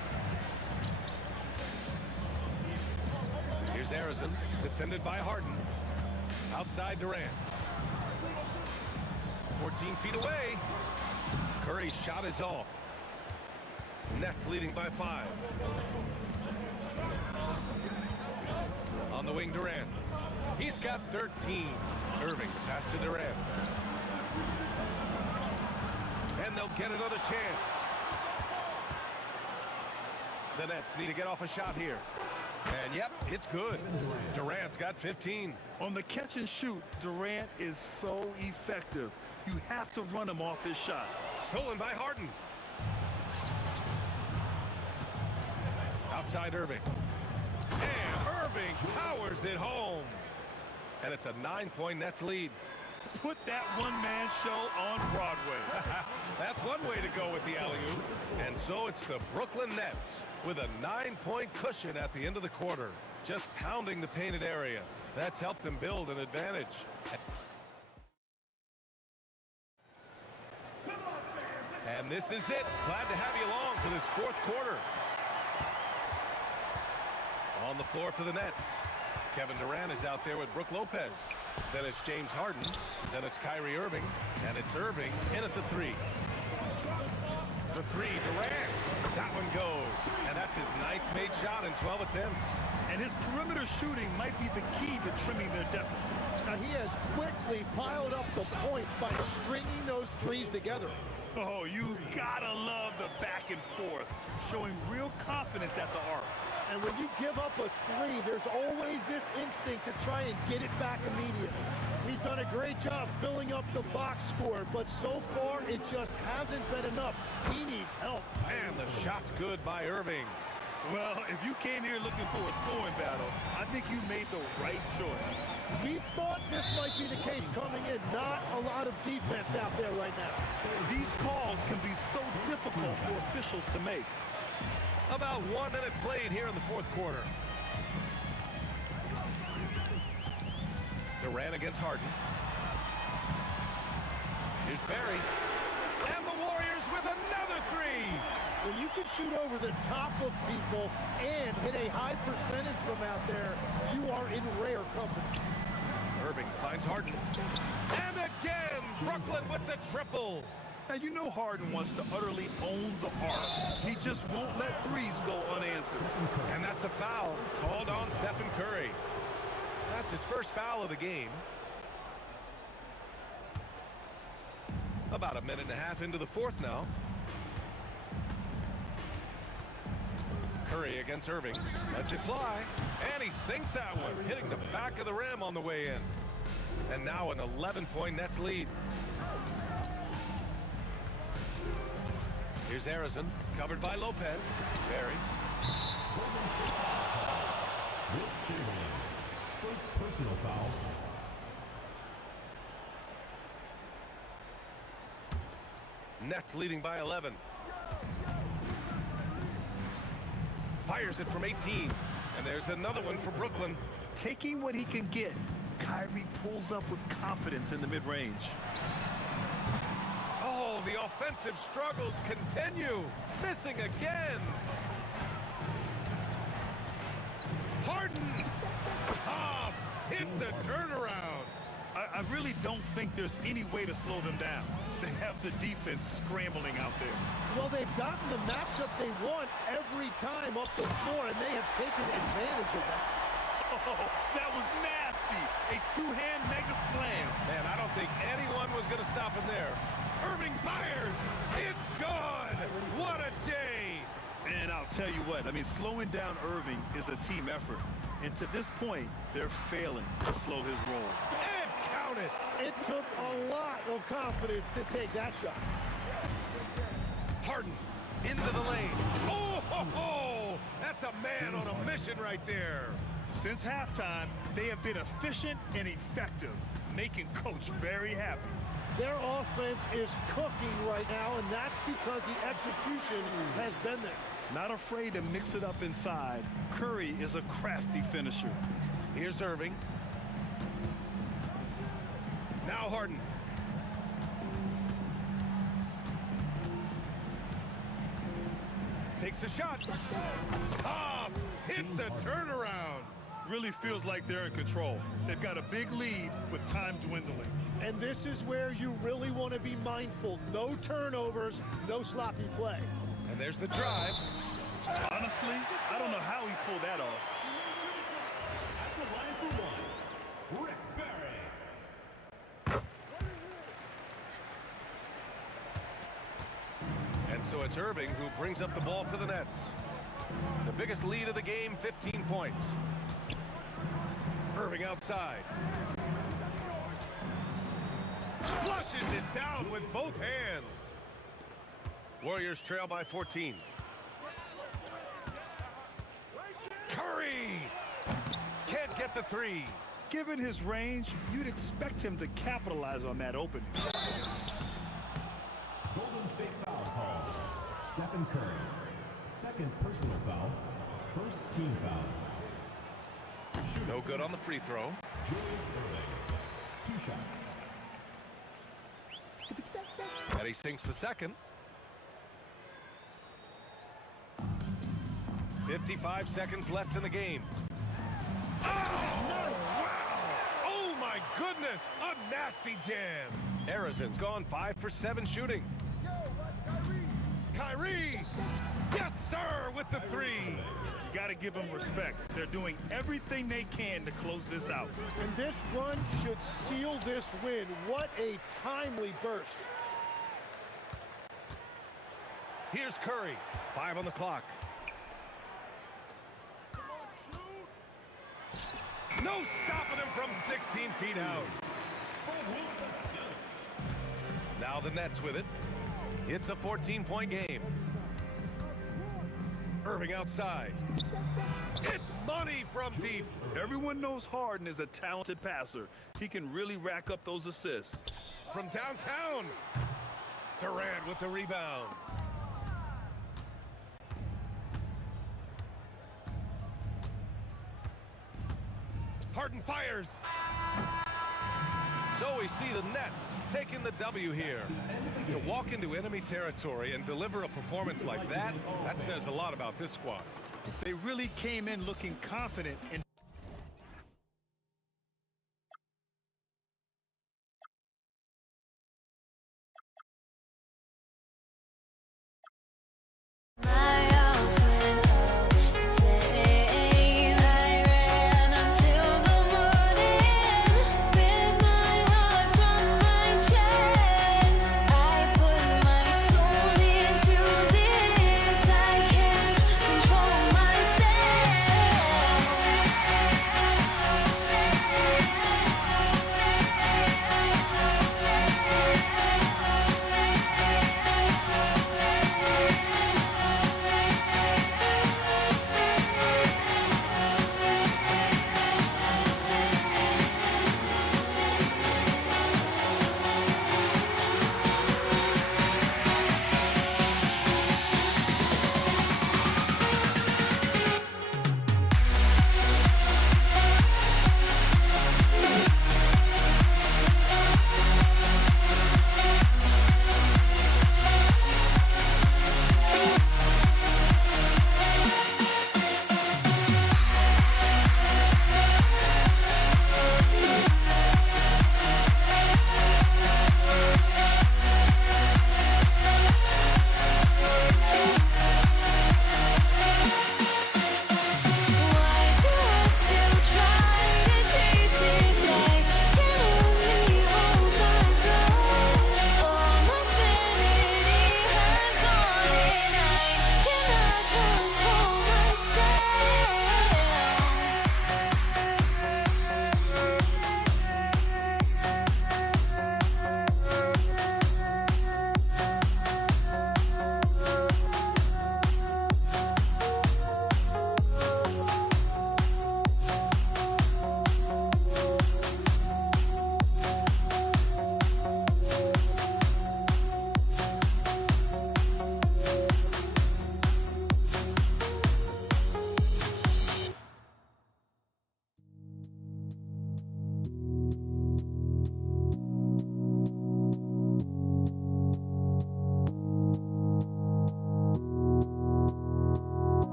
Here's Harrison, defended by Harden. Outside Durant. 14 feet away. Curry's shot is off. Nets leading by 5. On the wing, Durant. He's got 13. Irving, pass to Durant. And they'll get another chance. The Nets need to get off a shot here. And yep, it's good. Durant's got 15. On the catch and shoot, Durant is so effective. You have to run him off his shot. Stolen by Harden. Outside Irving. And Irving powers it home. And it's a 9-point Nets lead. Put that one-man show on Broadway. That's one way to go with the alley-oop. And so it's the Brooklyn Nets with a 9-point cushion at the end of the quarter. Just pounding the painted area. That's helped them build an advantage. And this is it. Glad to have you along for this 4th quarter. On the floor for the Nets. Kevin Durant is out there with Brook Lopez. Then it's James Harden. Then it's Kyrie Irving. And it's Irving in at the 3. The 3, Durant. That one goes. And that's his 9th made shot in 12 attempts. And his perimeter shooting might be the key to trimming their deficit. Now he has quickly piled up the points by stringing those threes together. Oh, you gotta love the back and forth, showing real confidence at the arc. And when you give up a 3, there's always this instinct to try and get it back immediately. He's done a great job filling up the box score, but so far it just hasn't been enough. He needs help. And the shot's good by Irving. Well, if you came here looking for a scoring battle, I think you made the right choice. We thought this might be the case coming in. Not a lot of defense out there right now. These calls can be so difficult for officials to make. About 1 minute played here in the 4th quarter. Durant against Harden. Here's Barry. And the Warriors with another 3. When you can shoot over the top of people and hit a high percentage from out there, you are in rare company. Irving finds Harden. And again, Brooklyn with the triple. Now, you know Harden wants to utterly own the arc. He just won't let threes go unanswered. And that's a foul called on Stephen Curry. That's his first foul of the game. About a minute and a half into the 4th now. Curry against Irving. Lets it fly. And he sinks that one, hitting the back of the rim on the way in. And now an 11-point Nets lead. Here's Harrison, covered by Lopez. Barry. First personal foul. Nets leading by 11. Fires it from 18. And there's another one for Brooklyn. Taking what he can get, Kyrie pulls up with confidence in the mid-range. Oh, the offensive struggles continue. Missing again. Harden. Tough. Hits a turnaround. I really don't think there's any way to slow them down. They have the defense scrambling out there. Well, they've gotten the matchup they want every time up the floor, and they have taken advantage of that. Oh, that was nasty. A two-hand mega slam. Man, I don't think anyone was going to stop him there. Irving fires. It's gone. What a J. And I'll tell you what, I mean, slowing down Irving is a team effort. And to this point, they're failing to slow his roll. And count it. It took a lot of confidence to take that shot. Harden into the lane. Oh, ho, ho. That's a man on a mission right there. Since halftime, they have been efficient and effective, making Coach very happy. Their offense is cooking right now, and that's because the execution has been there. Not afraid to mix it up inside. Curry is a crafty finisher. Here's Irving. Now Harden. Takes the shot. Tough. Hits a turnaround. Really feels like they're in control. They've got a big lead with time dwindling. And this is where you really want to be mindful. No turnovers, no sloppy play. And there's the drive. Honestly, I don't know how he pulled that off. At the line for one, Rick Barry. And so it's Irving who brings up the ball for the Nets. The biggest lead of the game, 15 points. Irving outside. Flushes it down with both hands. Warriors trail by 14. Curry can't get the three. Given his range, you'd expect him to capitalize on that opening. Golden State foul call. Stephen Curry. Second personal foul. First team foul. No good on the free throw. Julius Erving. 2 shots. And he sinks the second. 55 seconds left in the game. Oh, wow! Oh, my goodness! A nasty jam. Arizon's gone 5 for 7 shooting. Kyrie! Yes, sir, with the three. You got to give them respect. They're doing everything they can to close this out. And this run should seal this win. What a timely burst. Here's Curry. 5 on the clock. No stopping him from 16 feet out. Now the Nets with it. It's a 14-point game. Irving outside. It's money from deep. Everyone knows Harden is a talented passer. He can really rack up those assists. From downtown. Durant with the rebound. Harden fires. So we see the Nets taking the W here. To walk into enemy territory and deliver a performance like that, that says a lot about this squad. They really came in looking confident and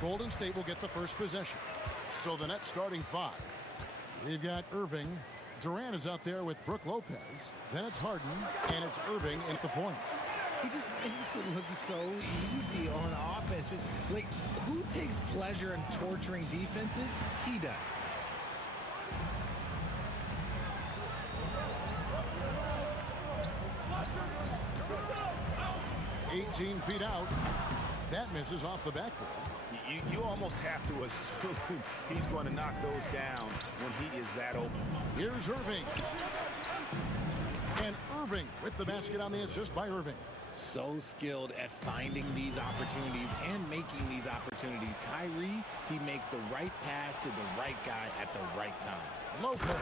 Golden State will get the first possession. So the Nets starting 5. We've got Irving. Durant is out there with Brook Lopez. Then it's Harden, and it's Irving at the point. He just makes it look so easy on offense. Like, who takes pleasure in torturing defenses? He does. "18 feet out." That misses off the backboard. You almost have to assume he's going to knock those down when he is that open. Here's Irving. And Irving with the basket on the assist by Irving. So skilled at finding these opportunities and making these opportunities. Kyrie, he makes the right pass to the right guy at the right time. Lopez.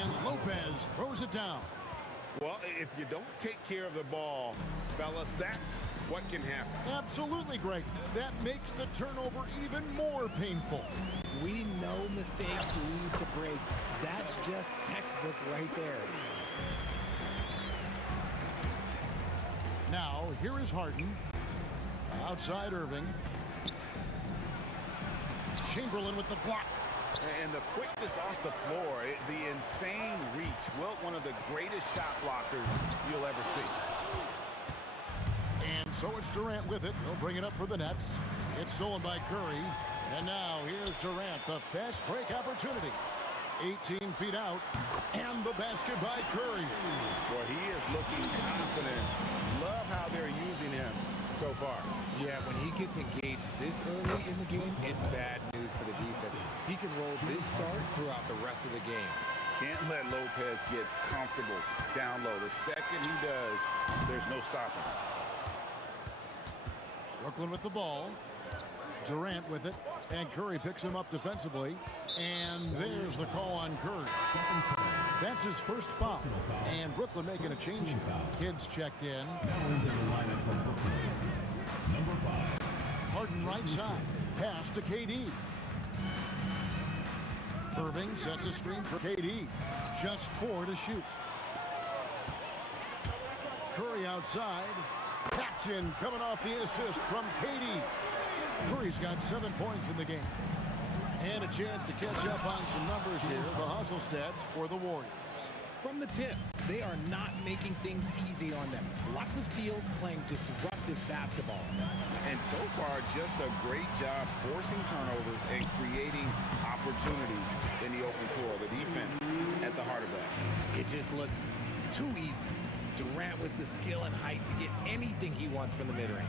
And Lopez throws it down. Well, if you don't take care of the ball, fellas, that's what can happen. Absolutely great. That makes the turnover even more painful. We know mistakes lead to breaks. That's just textbook right there. Now, here is Harden. Outside Irving. Chamberlain with the block. And the quickness off the floor, the insane reach. Well, one of the greatest shot blockers you'll ever see. And so it's Durant with it. He'll bring it up for the Nets. It's stolen by Curry. And now here's Durant, the fast break opportunity. 18 feet out. And the basket by Curry. Boy, he is looking confident. Love how they're using him so far. Yeah, when he gets engaged this early in the game, it's bad news for the defense. He can roll this start throughout the rest of the game. Can't let Lopez get comfortable down low. The second he does, there's no stopping. Brooklyn with the ball. Durant with it. And Curry picks him up defensively. And there's the call on Curry. That's his first foul. And Brooklyn making a change here. Kids checked in. Number 5. Harden right side. Pass to KD. Irving sets a screen for KD. Just 4 to shoot. Curry outside. Taps in, coming off the assist from KD. Curry's got 7 points in the game. And a chance to catch up on some numbers here. The hustle stats for the Warriors. From the tip, they are not making things easy on them. Lots of steals, playing disruptive basketball. And so far, just a great job forcing turnovers and creating opportunities in the open floor. The defense at the heart of that. It just looks too easy. Durant with the skill and height to get anything he wants from the mid-range.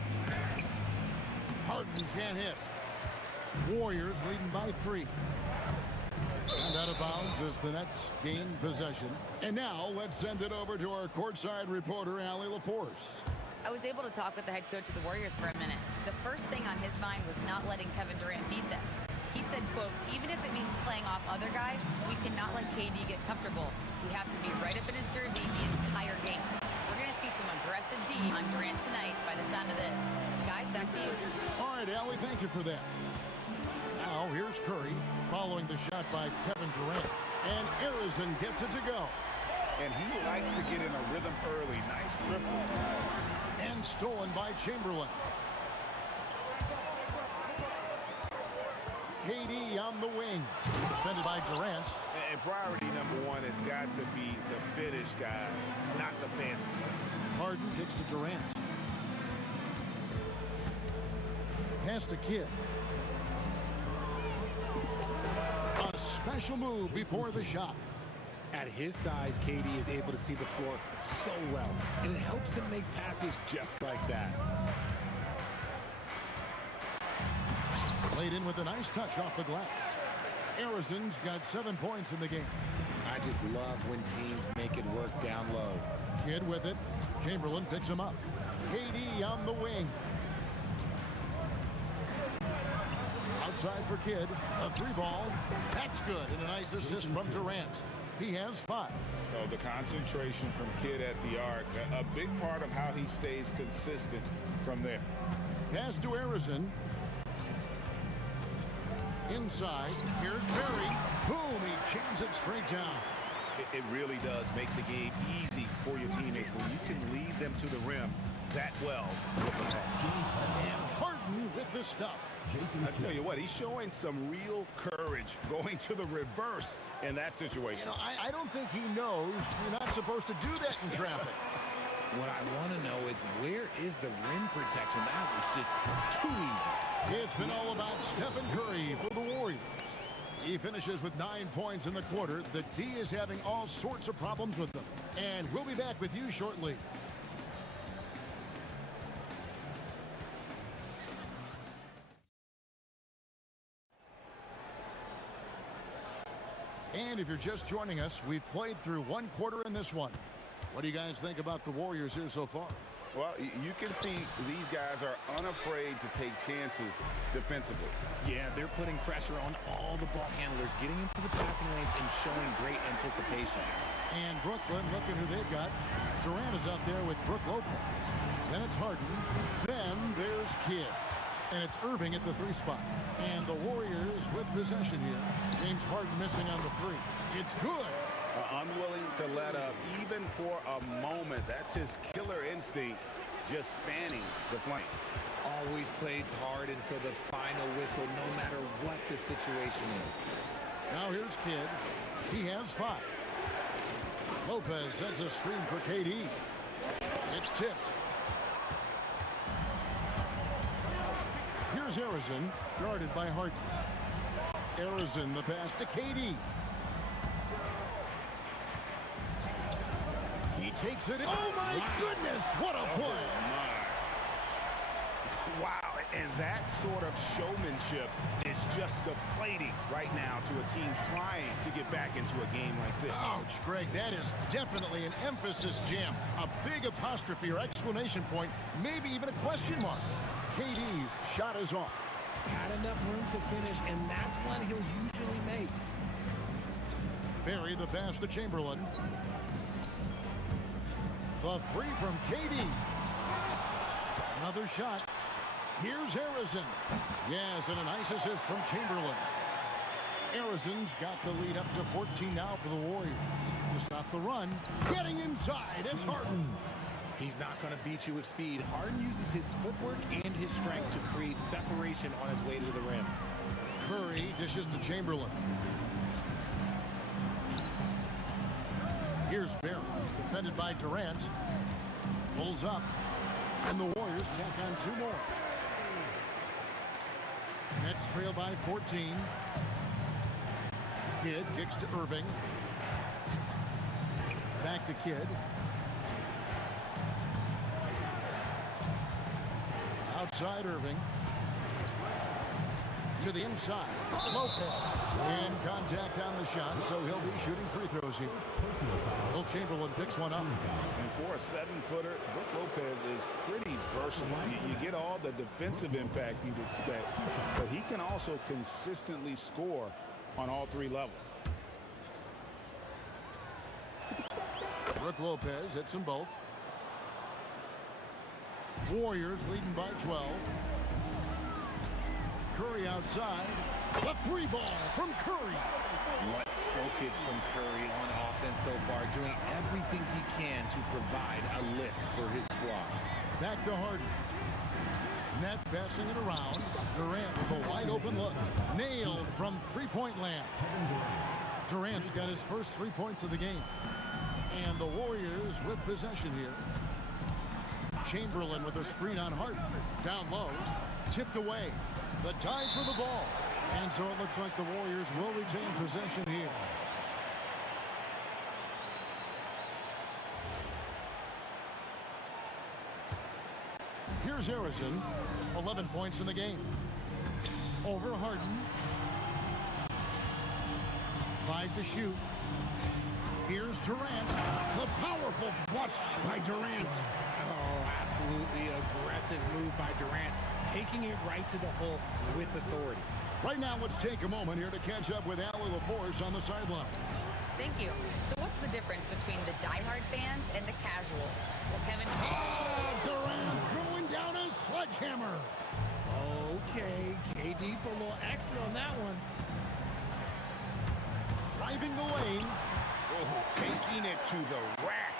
Harden can't hit. Warriors leading by 3. And out of bounds as the Nets gain possession. And now let's send it over to our courtside reporter, Allie LaForce. I was able to talk with the head coach of the Warriors for a minute. The first thing on his mind was not letting Kevin Durant beat them. He said, quote, even if it means playing off other guys, we cannot let KD get comfortable. We have to be right up in his jersey the entire game. We're going to see some aggressive D on Durant tonight by the sound of this. Guys, back to you. All right, Allie, thank you for that. Now, here's Curry following the shot by Kevin Durant. And Arizon gets it to go. And he likes to get in a rhythm early. Nice triple. And stolen by Chamberlain. KD on the wing. Defended by Durant. And priority number 1 has got to be the finish, guys, not the fancy stuff. Harden kicks to Durant. Pass to Kidd. A special move before the shot. At his size, KD is able to see the floor so well, and it helps him make passes just like that. Laid in with a nice touch off the glass. Arizon's got 7 points in the game. I just love when teams make it work down low. Kidd with it. Chamberlain picks him up. KD on the wing. Outside for Kidd. A 3-ball. That's good. And a nice assist from Durant. He has 5. Oh, the concentration from Kidd at the arc. A big part of how he stays consistent from there. Pass to Arizon. Inside. Here's Perry. Boom. He jams it straight down. It really does make the game easy for your teammates when you can lead them to the rim that well with the pass. And Harden with the stuff. I tell you what, he's showing some real courage going to the reverse in that situation. You know, I don't think he knows you're not supposed to do that in traffic. What I want to know is where is the rim protection? That was just too easy. It's been all about Stephen Curry for the Warriors. He finishes with 9 points in the quarter. The D is having all sorts of problems with them. And we'll be back with you shortly. And if you're just joining us, we've played through one quarter in this one. What do you guys think about the Warriors here so far? Well, you can see these guys are unafraid to take chances defensively. Yeah, they're putting pressure on all the ball handlers, getting into the passing lanes and showing great anticipation. And Brooklyn, look at who they've got. Durant is out there with Brook Lopez. Then it's Harden. Then there's Kidd. And it's Irving at the 3 spot. And the Warriors with possession here. James Harden missing on the 3. It's good. Unwilling to let up even for a moment. That's his killer instinct, just fanning the flank. Always plays hard until the final whistle, no matter what the situation is. Now here's Kidd. He has 5. Lopez sends a screen for KD. It's tipped. Here's Arizon, guarded by Harden. Arizon, the pass to KD. He takes it in. Oh, my goodness. What a play. Wow, and that sort of showmanship is just deflating right now to a team trying to get back into a game like this. Ouch, Greg, that is definitely an emphasis jam. A big apostrophe or exclamation point, maybe even a question mark. KD's shot is off. Had enough room to finish, and that's one he'll usually make. Barry the pass to Chamberlain. The 3 from KD. Another shot. Here's Arizon. Yes, and a nice assist from Chamberlain. Arizon's got the lead up to 14 now for the Warriors. To stop the run, getting inside, it's Harden. He's not going to beat you with speed. Harden uses his footwork and his strength to create separation on his way to the rim. Curry dishes to Chamberlain. Here's Barry, defended by Durant. Pulls up, and the Warriors tack on 2 more. Nets trail by 14. Kidd kicks to Irving. Back to Kidd. Outside Irving. To the inside. Lopez. And contact on the shot, so he'll be shooting free throws here. Will Chamberlain picks one up. And for a 7-footer, Brook Lopez is pretty versatile. You get all the defensive impact you'd expect, but he can also consistently score on all 3 levels. Brook Lopez hits them both. Warriors leading by 12. Curry outside. The 3 ball from Curry. What focus from Curry on offense so far, doing everything he can to provide a lift for his squad. Back to Harden. Nets passing it around. Durant with a wide open look. Nailed from 3-point land. Durant's got his first 3 points of the game. And the Warriors with possession here. Chamberlain with a screen on Harden. Down low. Tipped away. The dive for the ball. And so it looks like the Warriors will retain possession here. Here's Arizon. 11 points in the game. Over Harden. 5 to shoot. Here's Durant. The powerful flush by Durant. Oh, absolutely aggressive move by Durant, taking it right to the hole with authority. Right now, let's take a moment here to catch up with Allie LaForce on the sideline. Thank you. So what's the difference between the diehard fans and the casuals? Well, Kevin... Durant throwing down a sledgehammer. Okay, KD put a little extra on that one. Driving the lane. Oh, take taking it to the rack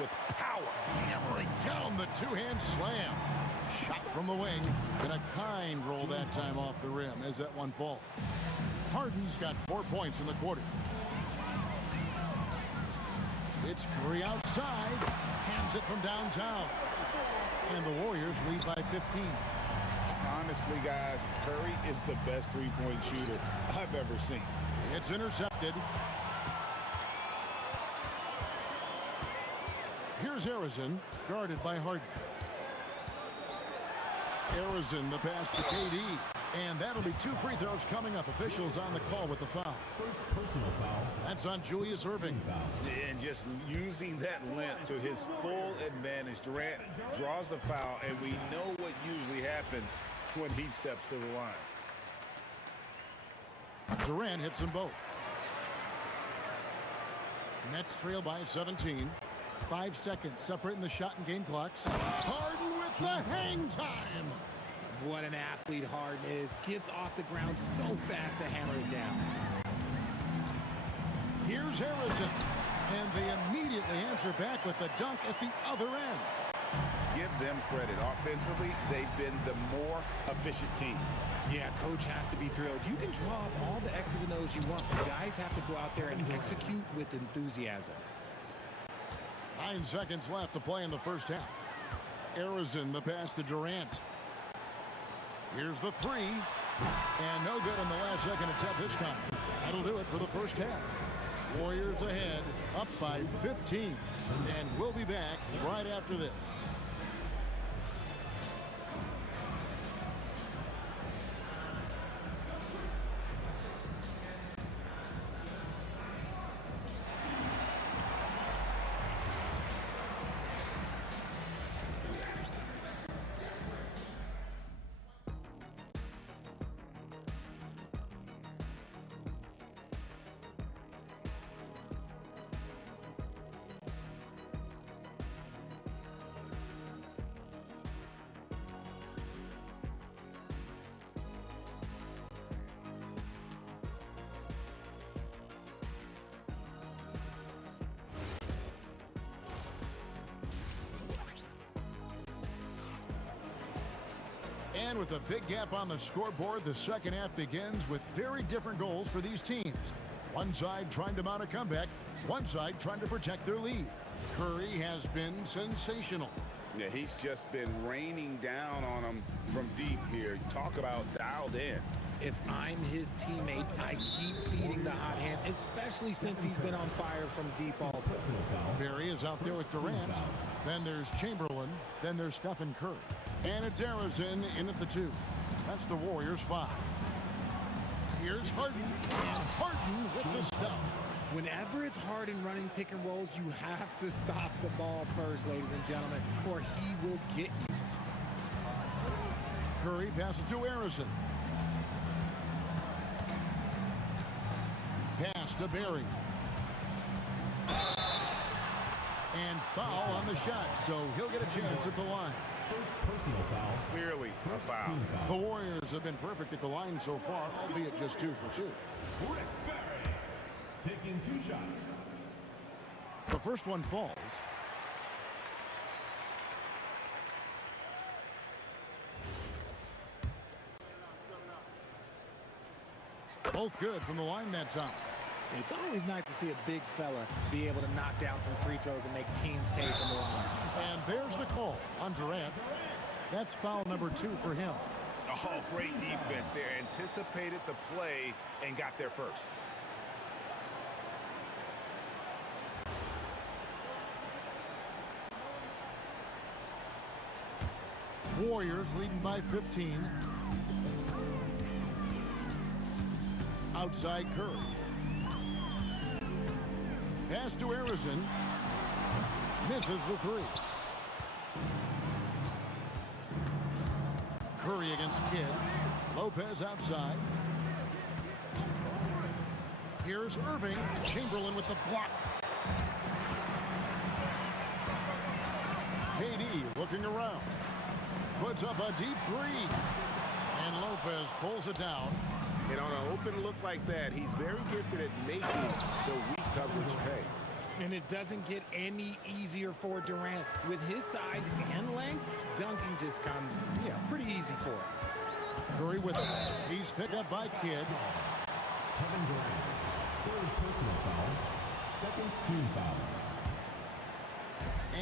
with power. Hammering down the two-hand slam. Shot from the wing, and a kind roll that time off the rim as that one falls. Harden's got 4 points in the quarter. It's Curry outside, hands it from downtown. And the Warriors lead by 15. Honestly, guys, Curry is the best three-point shooter I've ever seen. It's intercepted. Here's Arizin, guarded by Harden. Arizin, the pass to KD. And that'll be 2 free throws coming up. Officials on the call with the foul. First personal foul. That's on Julius Erving. And just using that length to his full advantage. Durant draws the foul, and we know what usually happens when he steps to the line. Durant hits them both. Nets trail by 17. 5 seconds separating the shot and game clocks. Harden with the hang time. What an athlete Harden is. Gets off the ground so fast to hammer it down. Here's Harrison. And they immediately answer back with the dunk at the other end. Give them credit. Offensively, they've been the more efficient team. Yeah, coach has to be thrilled. You can draw up all the X's and O's you want, but guys have to go out there and execute with enthusiasm. 9 seconds left to play in the first half. Arizin, the pass to Durant. Here's the three. And no good on the last second attempt this time. That'll do it for the first half. Warriors ahead, up by 15. And we'll be back right after this. And with a big gap on the scoreboard, the second half begins with very different goals for these teams. One side trying to mount a comeback, one side trying to protect their lead. Curry has been sensational. Yeah, he's just been raining down on them from deep here. Talk about dialed in. If I'm his teammate, I keep feeding the hot hand, especially since he's been on fire from deep also. Barry is out there with Durant. Then there's Chamberlain. Then there's Stephen Curry. And it's Arizin in at the 2. That's the Warriors' 5. Here's Harden. And Harden with the stuff. Whenever it's Harden running pick and rolls, you have to stop the ball first, ladies and gentlemen, or he will get you. Curry passes to Arizin. Pass to Barry. And foul on the shot, so he'll get a chance at the line. First personal foul. Clearly a foul. The Warriors have been perfect at the line so far, albeit just 2 for 2. Rick Barry taking 2 shots. The first one falls. Both good from the line that time. It's always nice to see a big fella be able to knock down some free throws and make teams pay from the line. And there's the call on Durant. That's foul number 2 for him. Oh, great defense there. Anticipated the play and got there first. Warriors leading by 15. Outside Curry. Pass to Arizin. Misses the 3. Curry against Kidd. Lopez outside. Here's Irving. Chamberlain with the block. KD looking around. Puts up a deep 3. And Lopez pulls it down. And on an open look like that, he's very gifted at making the weak coverage pay. And it doesn't get any easier for Durant. With his size and length, dunking just comes, pretty easy for him. Curry with it. He's picked up by Kidd. Kevin Durant, third personal foul, second team foul.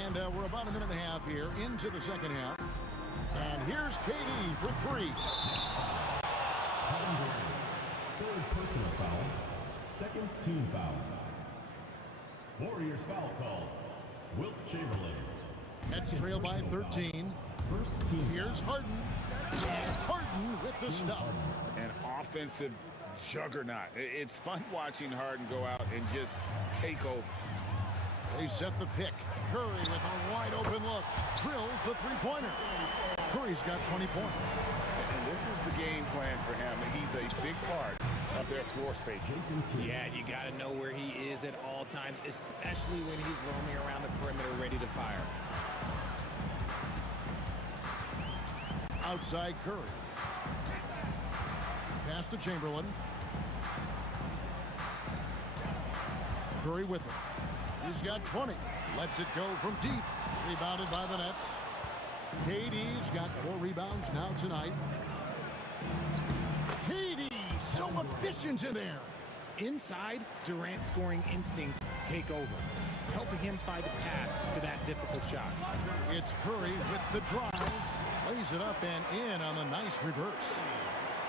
And we're about a minute and a half here into the second half. And here's KD for three. Kevin Durant, third personal foul, second team foul. Warriors foul call. Wilt Chamberlain. Nets trail by 13. First team. Here's Harden. And Harden with the stuff. An offensive juggernaut. It's fun watching Harden go out and just take over. They set the pick. Curry with a wide open look. Drills the three-pointer. Curry's got 20 points. And this is the game plan for him. He's a big part of their floor space. Yeah, you got to know where he is at all times, especially when he's roaming around the perimeter ready to fire. Outside Curry. Pass to Chamberlain. Curry with it. He's got 20. Lets it go from deep. Rebounded by the Nets. KD's got 4 rebounds now tonight. KD, so efficient in there. Inside, Durant's scoring instincts take over, helping him find a path to that difficult shot. It's Curry with the drive. Lays it up and in on the nice reverse.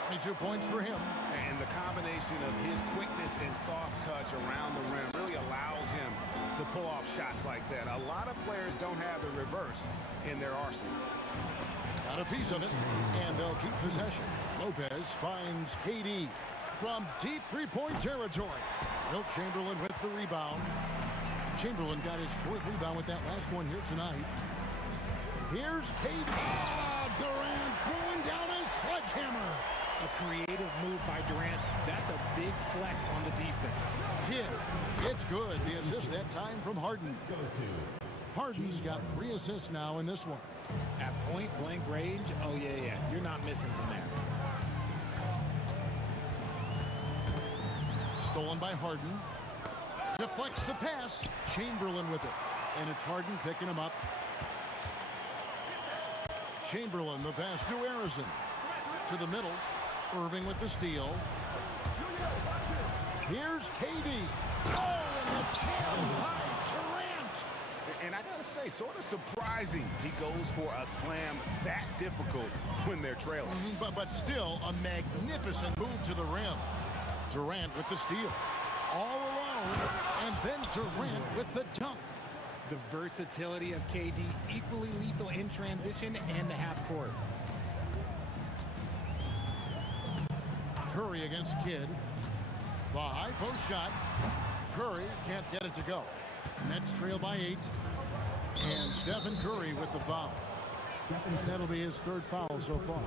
22 points for him. And the combination of his quickness and soft touch around the rim really allows him to pull off shots like that. A lot of players don't have the reverse in their arsenal. Got a piece of it, and they'll keep possession. Lopez finds KD from deep three-point territory. Wilt Chamberlain with the rebound. Chamberlain got his 4th rebound with that last one here tonight. Here's KD. Durant pulling down his sledgehammer. A creative move by Durant. That's a big flex on the defense. Kidd, it's good. The assist that time from Harden. Harden's got 3 assists now in this one. At point-blank range, oh, yeah. You're not missing from there. Stolen by Harden. Deflects the pass. Chamberlain with it. And it's Harden picking him up. Chamberlain, the pass to Arizon. To the middle. Irving with the steal. Here's KD. Oh, and the jam by Durant. And I gotta say, sort of surprising he goes for a slam that difficult when they're trailing. But still a magnificent move to the rim. Durant with the steal. All alone. And then Durant with the dunk. The versatility of KD, equally lethal in transition and the half court. Curry against Kidd. The high post shot. Curry can't get it to go. Nets trail by 8. And Stephen Curry with the foul. That'll be his 3rd foul so far.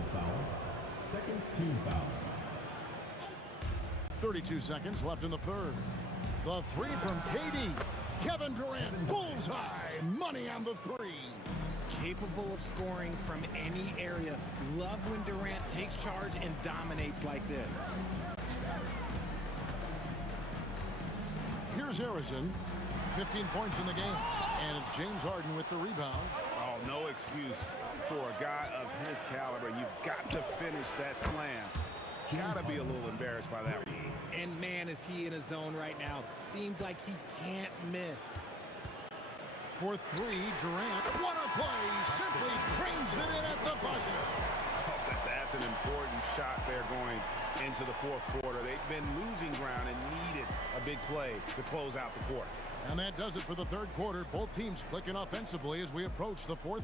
Second team foul. 32 seconds left in the 3rd. The 3 from KD. Kevin Durant, bullseye, money on the 3. Capable of scoring from any area. Love when Durant takes charge and dominates like this. Here's Arizon. 15 points in the game. And it's James Harden with the rebound. Oh, no excuse for a guy of his caliber. You've got to finish that slam. Gotta be a little embarrassed by that one. And man, is he in a zone right now. Seems like he can't miss. For 3, Durant. What a play! Simply drains it in at the buzzer. Oh, that's an important shot there going into the 4th quarter. They've been losing ground and needed a big play to close out the quarter. And that does it for the 3rd quarter. Both teams clicking offensively as we approach the 4th.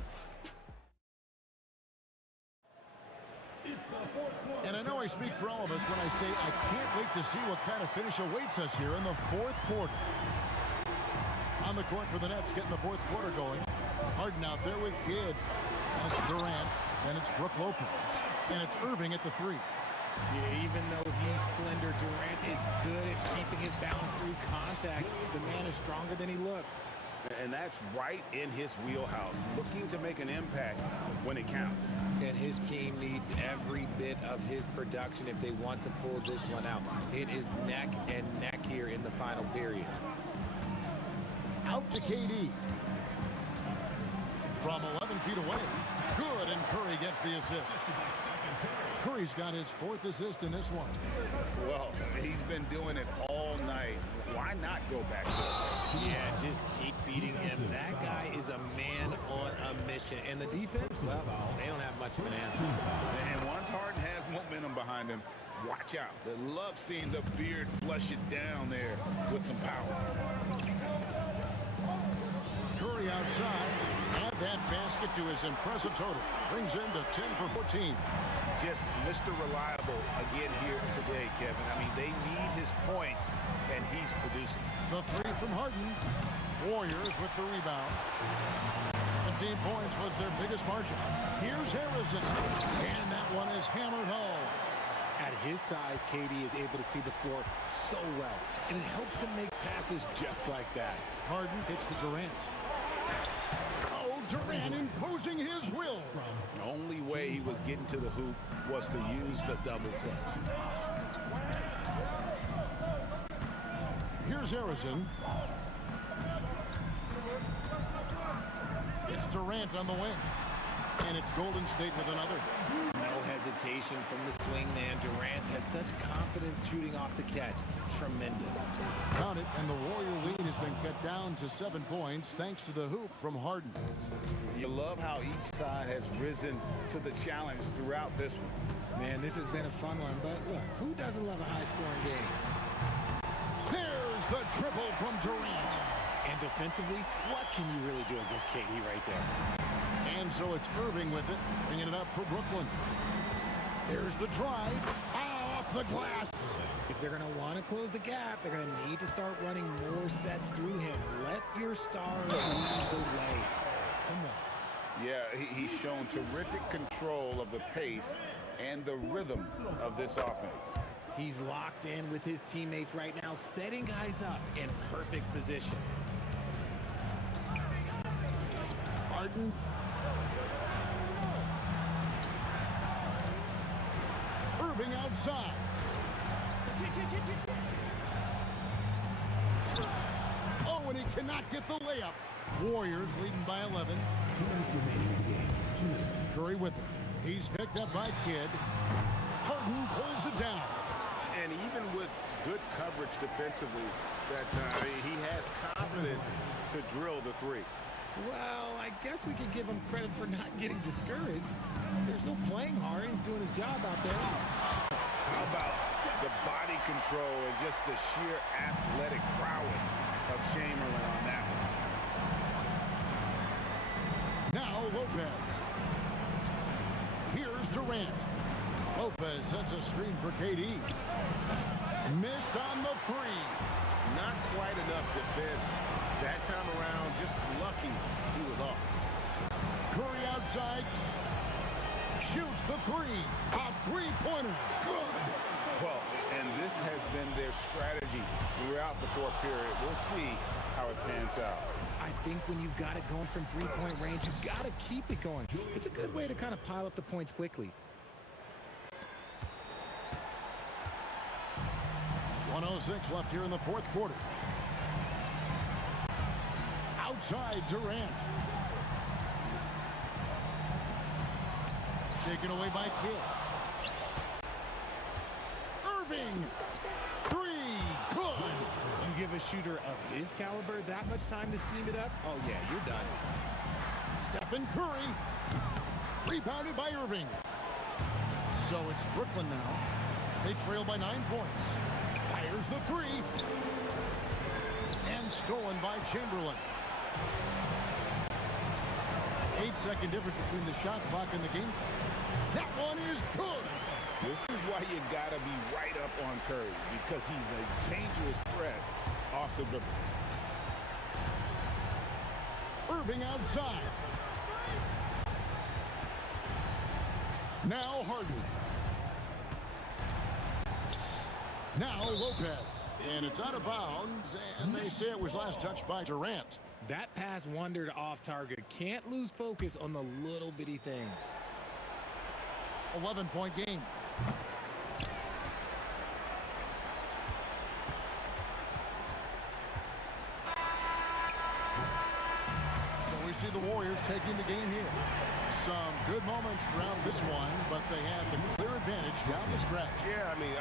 And I know I speak for all of us when I say I can't wait to see what kind of finish awaits us here in the 4th quarter. On the court for the Nets, getting the 4th quarter going. Harden out there with Kidd. And it's Durant. And it's Brook Lopez. And it's Irving at the 3. Yeah, even though he's slender, Durant is good at keeping his balance through contact. The man is stronger than he looks. And that's right in his wheelhouse, looking to make an impact when it counts. And his team needs every bit of his production if they want to pull this one out. It is neck and neck here in the final period. to KD. From 11 feet away. Good, and Curry gets the assist. Curry's got his 4th assist in this one. Well, he's been doing it all night. Why not go back to it? Yeah, just keep feeding him. That guy is a man on a mission. And the defense, well, they don't have much of an answer. And once Harden has momentum behind him, watch out. They love seeing the beard flush it down there with some power. Curry outside. Add that basket to his impressive total. Brings him to 10 for 14. Just Mr. Reliable again here today, Kevin. I mean, they need his points, and he's producing. The 3 from Harden. Warriors with the rebound. 17 points was their biggest margin. Here's Harrison. And that one is hammered home. At his size, KD is able to see the floor so well, and it helps him make passes just like that. Harden kicks to Durant. Oh, Durant imposing his will. The only way he was getting to the hoop was to use the double clutch. Here's Harrison. It's Durant on the wing. And it's Golden State with another. No hesitation from the swing man. Durant has such confidence shooting off the catch. Tremendous. Count it, and the Warrior lead has been cut down to 7 points thanks to the hoop from Harden. You love how each side has risen to the challenge throughout this one. Man, this has been a fun one, but look, who doesn't love a high-scoring game? There's the triple from Durant. And defensively, what can you really do against KD right there? And so it's Irving with it, bringing it up for Brooklyn. There's the drive, off the glass. If they're going to want to close the gap, they're going to need to start running more sets through him. Let your stars lead the way. Come on. Yeah, he's shown terrific control of the pace and the rhythm of this offense. He's locked in with his teammates right now, setting guys up in perfect position. Harden. Irving outside. Oh, and he cannot get the layup. Warriors leading by 11. 2 minutes remaining in the game. 2 minutes. Curry with it. He's picked up by Kidd. Harden pulls it down. And even with good coverage defensively, that he has confidence to drill the 3. Well, I guess we could give him credit for not getting discouraged. There's no playing hard. He's doing his job out there. How about the body control and just the sheer athletic prowess of Chamberlain on that one? Now Lopez. Here's Durant. Lopez sets a screen for KD. Missed on the 3. Not quite enough defense. That time around, just lucky he was off. Curry outside. Shoots the 3. A three-pointer. Good. Well, and this has been their strategy throughout the 4th period. We'll see how it pans out. I think when you've got it going from three-point range, you've got to keep it going. It's a good way to kind of pile up the points quickly. 1:06 left here in the 4th quarter. Outside Durant. Taken away by Kidd. Irving. 3. Good. You give a shooter of his caliber that much time to seam it up? Oh, yeah, you're done. Stephen Curry. Rebounded by Irving. So it's Brooklyn now. They trail by 9 points. Fires the 3. And stolen by Chamberlain. 8-second difference between the shot clock and the game clock. That one is good. This is why you got to be right up on Curry, because he's a dangerous threat off the dribble. Irving outside. Now Harden. Now Lopez. And it's out of bounds, and they say it was last touched by Durant. That pass wandered off target. Can't lose focus on the little bitty things. 11-point game. see the Warriors taking the game here. Some good moments throughout this one, but they had the clear advantage down the stretch. Yeah, I mean,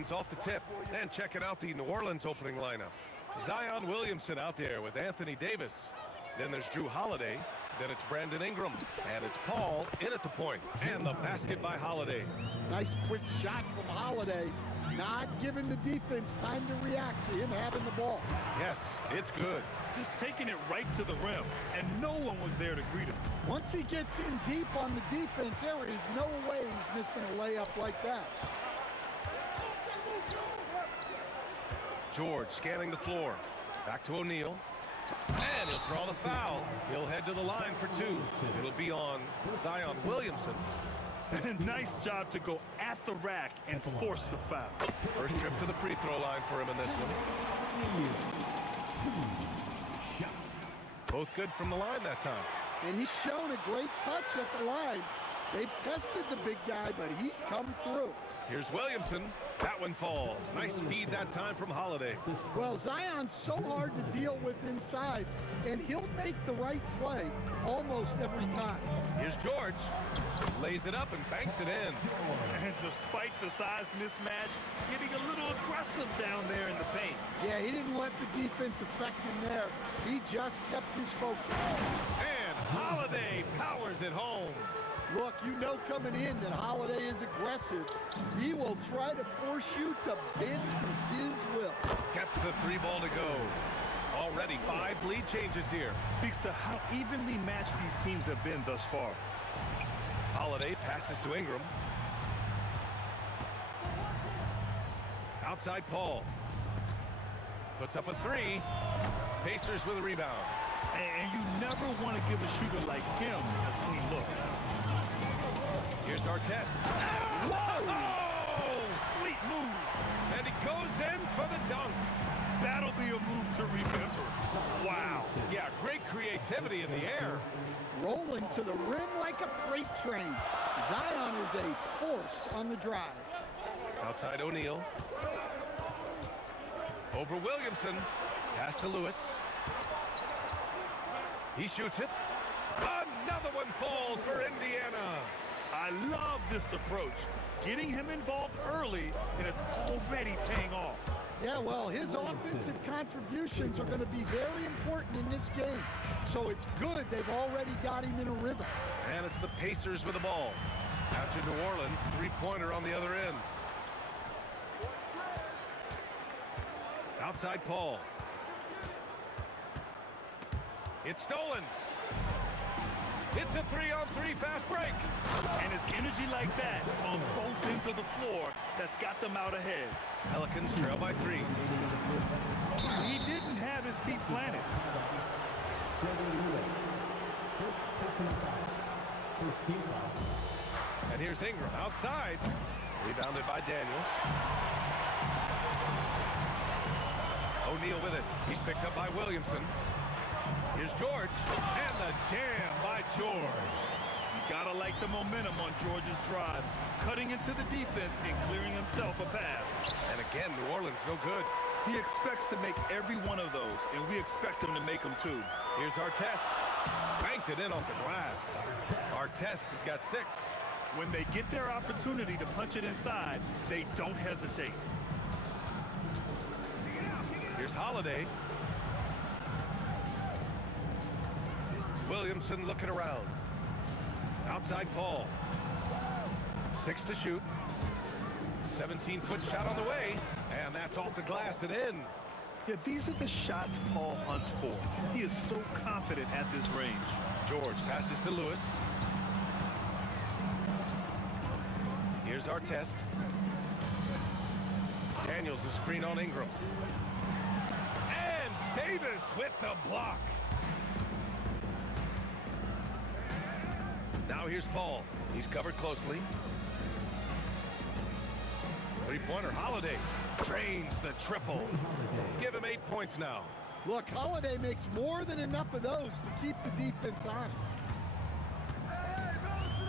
Pelicans off the tip. And checking out the New Orleans opening lineup. Zion Williamson out there with Anthony Davis. Then there's Drew Holiday. Then it's Brandon Ingram. And it's Paul in at the point. And the basket by Holiday. Nice quick shot from Holiday. Not giving the defense time to react to him having the ball. Yes, it's good. Just taking it right to the rim, and no one was there to greet him. Once he gets in deep on the defense, there is no way he's missing a layup like that. George scanning the floor. Back to O'Neal. And he'll draw the foul. He'll head to the line for two. It'll be on Zion Williamson. Nice job to go at the rack and force the foul. First trip to the free throw line for him in this one. Both good from the line that time. And he's shown a great touch at the line. They've tested the big guy, but he's come through. Here's Williamson. That one falls. Nice feed that time from Holiday. Well, Zion's so hard to deal with inside, and he'll make the right play almost every time. Here's George. Lays it up and banks it in. And despite the size mismatch, getting a little aggressive down there in the paint. Yeah, he didn't let the defense affect him there. He just kept his focus. And Holiday powers it home. Look, you know coming in that Holiday is aggressive. He will try to force you to bend to his will. Gets the three ball to go. Already 5 lead changes here. Speaks to how evenly matched these teams have been thus far. Holiday passes to Ingram. Outside Paul. Puts up a 3. Pacers with a rebound. And you never want to give a shooter like him a clean look. Here's Artest. Whoa! Oh, sweet move. And he goes in for the dunk. That'll be a move to remember. Wow. Yeah, great creativity in the air. Rolling to the rim like a freight train. Zion is a force on the drive. Outside O'Neal. Over Williamson. Pass to Lewis. He shoots it. Another one falls for Indiana. I love this approach. Getting him involved early, and it's already paying off. Yeah, well, his offensive contributions are going to be very important in this game. So it's good they've already got him in a rhythm. And it's the Pacers with the ball. After New Orleans, three-pointer on the other end. Outside Paul. It's stolen. It's a 3-on-3 fast break. And it's energy like that on both ends of the floor that's got them out ahead. Pelicans trail by 3. He didn't have his feet planted. And here's Ingram outside. Rebounded by Daniels. O'Neal with it. He's picked up by Williamson. Here's George. And the jam by George. You gotta like the momentum on George's drive. Cutting into the defense and clearing himself a path. And again, New Orleans no good. He expects to make every one of those, and we expect him to make them too. Here's Artest. Banked it in off the glass. Artest has got 6. When they get their opportunity to punch it inside, they don't hesitate. Here's Holiday. Williamson looking around. Outside Paul. 6 to shoot. 17-foot shot on the way. And that's off the glass and in. Yeah, these are the shots Paul hunts for. He is so confident at this range. George passes to Lewis. Here's Artest. Daniels the screen on Ingram. And Davis with the block. Now here's Paul. He's covered closely. Three-pointer Holiday drains the triple. Give him 8 points now. Look, Holiday makes more than enough of those to keep the defense honest.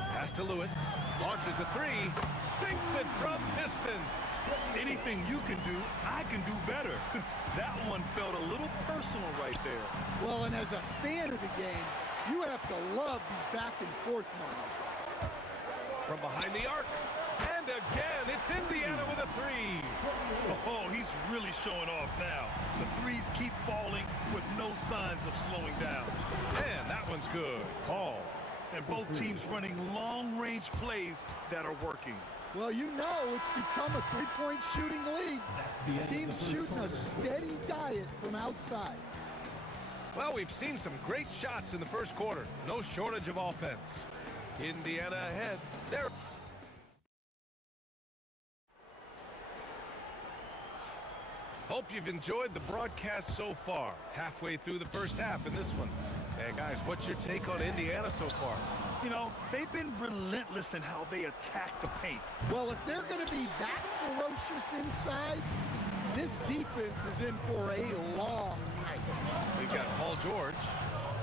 Pass to Lewis. Launches a 3. Sinks it from distance. Anything you can do, I can do better. That one felt a little personal right there. Well, and as a fan of the game, you have to love these back and forth moments. From behind the arc. And again, it's Indiana with a three. Oh, he's really showing off now. The threes keep falling with no signs of slowing down. And that one's good. Paul. And both teams running long-range plays that are working. Well, you know it's become a three-point shooting league. Teams shooting a steady diet from outside. Well, we've seen some great shots in the first quarter. No shortage of offense. Indiana ahead. There. Hope you've enjoyed the broadcast so far. Halfway through the first half in this one. Hey, guys, what's your take on Indiana so far? You know, they've been relentless in how they attack the paint. Well, if they're going to be that ferocious inside, this defense is in for a long night. We've got Paul George,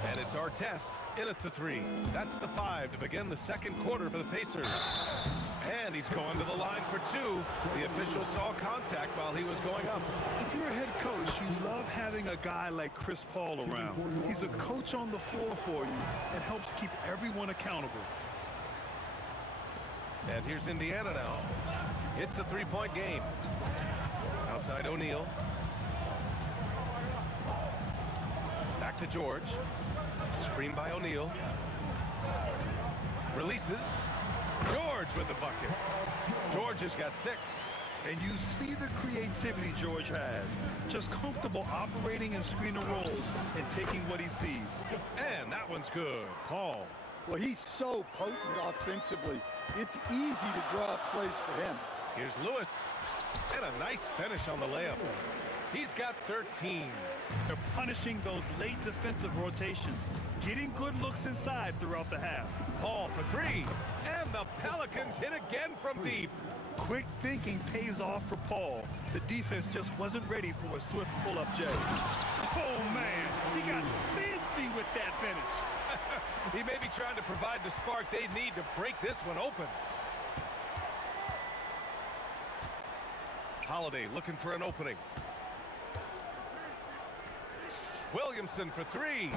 and it's our test in at the three. That's the 5 to begin the second quarter for the Pacers. And he's going to the line for 2. The official saw contact while he was going up. If you're a head coach, you love having a guy like Chris Paul around. He's a coach on the floor for you and helps keep everyone accountable. And here's Indiana now. It's a three-point game. Outside O'Neal. Back to George. Screen by O'Neal. Releases. George with the bucket. George has got 6. And you see the creativity George has. Just comfortable operating in screen and rolls and taking what he sees. And that one's good. Paul. Well, he's so potent offensively. It's easy to draw up plays for him. Here's Lewis. And a nice finish on the layup. He's got 13. They're punishing those late defensive rotations, getting good looks inside throughout the half. Paul for 3. And the Pelicans hit again from deep. Quick thinking pays off for Paul. The defense just wasn't ready for a swift pull-up J. Oh, man, he got fancy with that finish. He may be trying to provide the spark they need to break this one open. Holiday looking for an opening. Williamson for 3.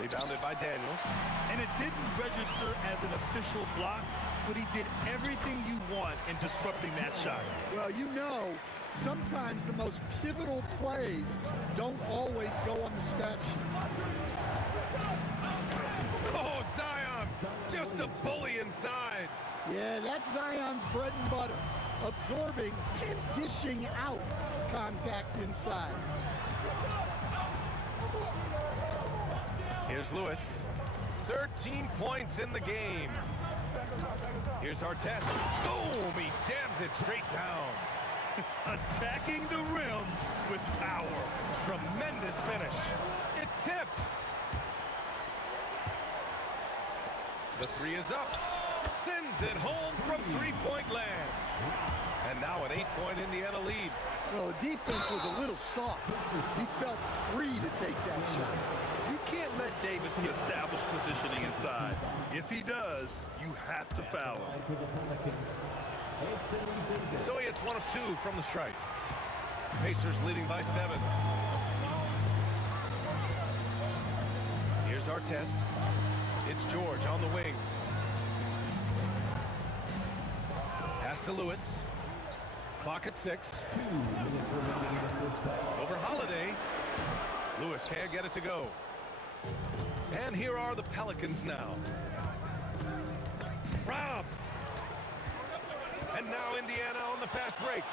Rebounded by Daniels. And it didn't register as an official block, but he did everything you want in disrupting that shot. Well, you know, sometimes the most pivotal plays don't always go on the stat sheet. Oh, Zion! Just a bully inside. Yeah, that's Zion's bread and butter. Absorbing and dishing out contact inside. Here's Lewis. 13 points in the game. Here's Artest. Boom! He jams it straight down. Attacking the rim with power. Tremendous finish. It's tipped. The 3 is up. Sends it home from three-point land. And now an 8-point Indiana lead. Well, the defense was a little soft. He felt free to take that shot. You can't let Davis establish positioning inside. If he does, you have to foul him. So he hits 1 of 2 from the strike. Pacers leading by 7. Here's Artest. It's George on the wing. Pass to Lewis. Clock at 6. Over Holiday. Lewis can't get it to go. And here are the Pelicans now. Rob. And now Indiana on the fast break.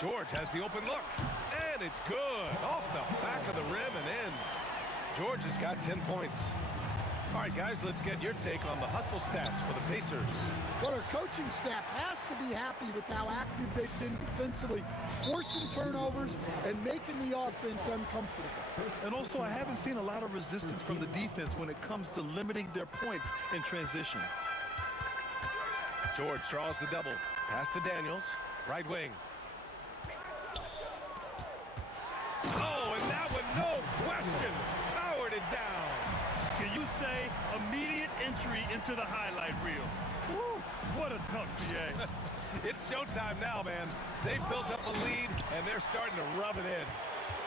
George has the open look. And it's good. Off the back of the rim and in. George has got 10 points. All right, guys, let's get your take on the hustle stats for the Pacers. Well, our coaching staff has to be happy with how active they've been defensively, forcing turnovers and making the offense uncomfortable. And also, I haven't seen a lot of resistance from the defense when it comes to limiting their points in transition. George draws the double. Pass to Daniels. Right wing. Oh, and that one, no question, powered it down. Can you say immediate entry into the highlight reel? Woo, what a dunk, BA. It's showtime now, man. They've built up a lead, and they're starting to rub it in.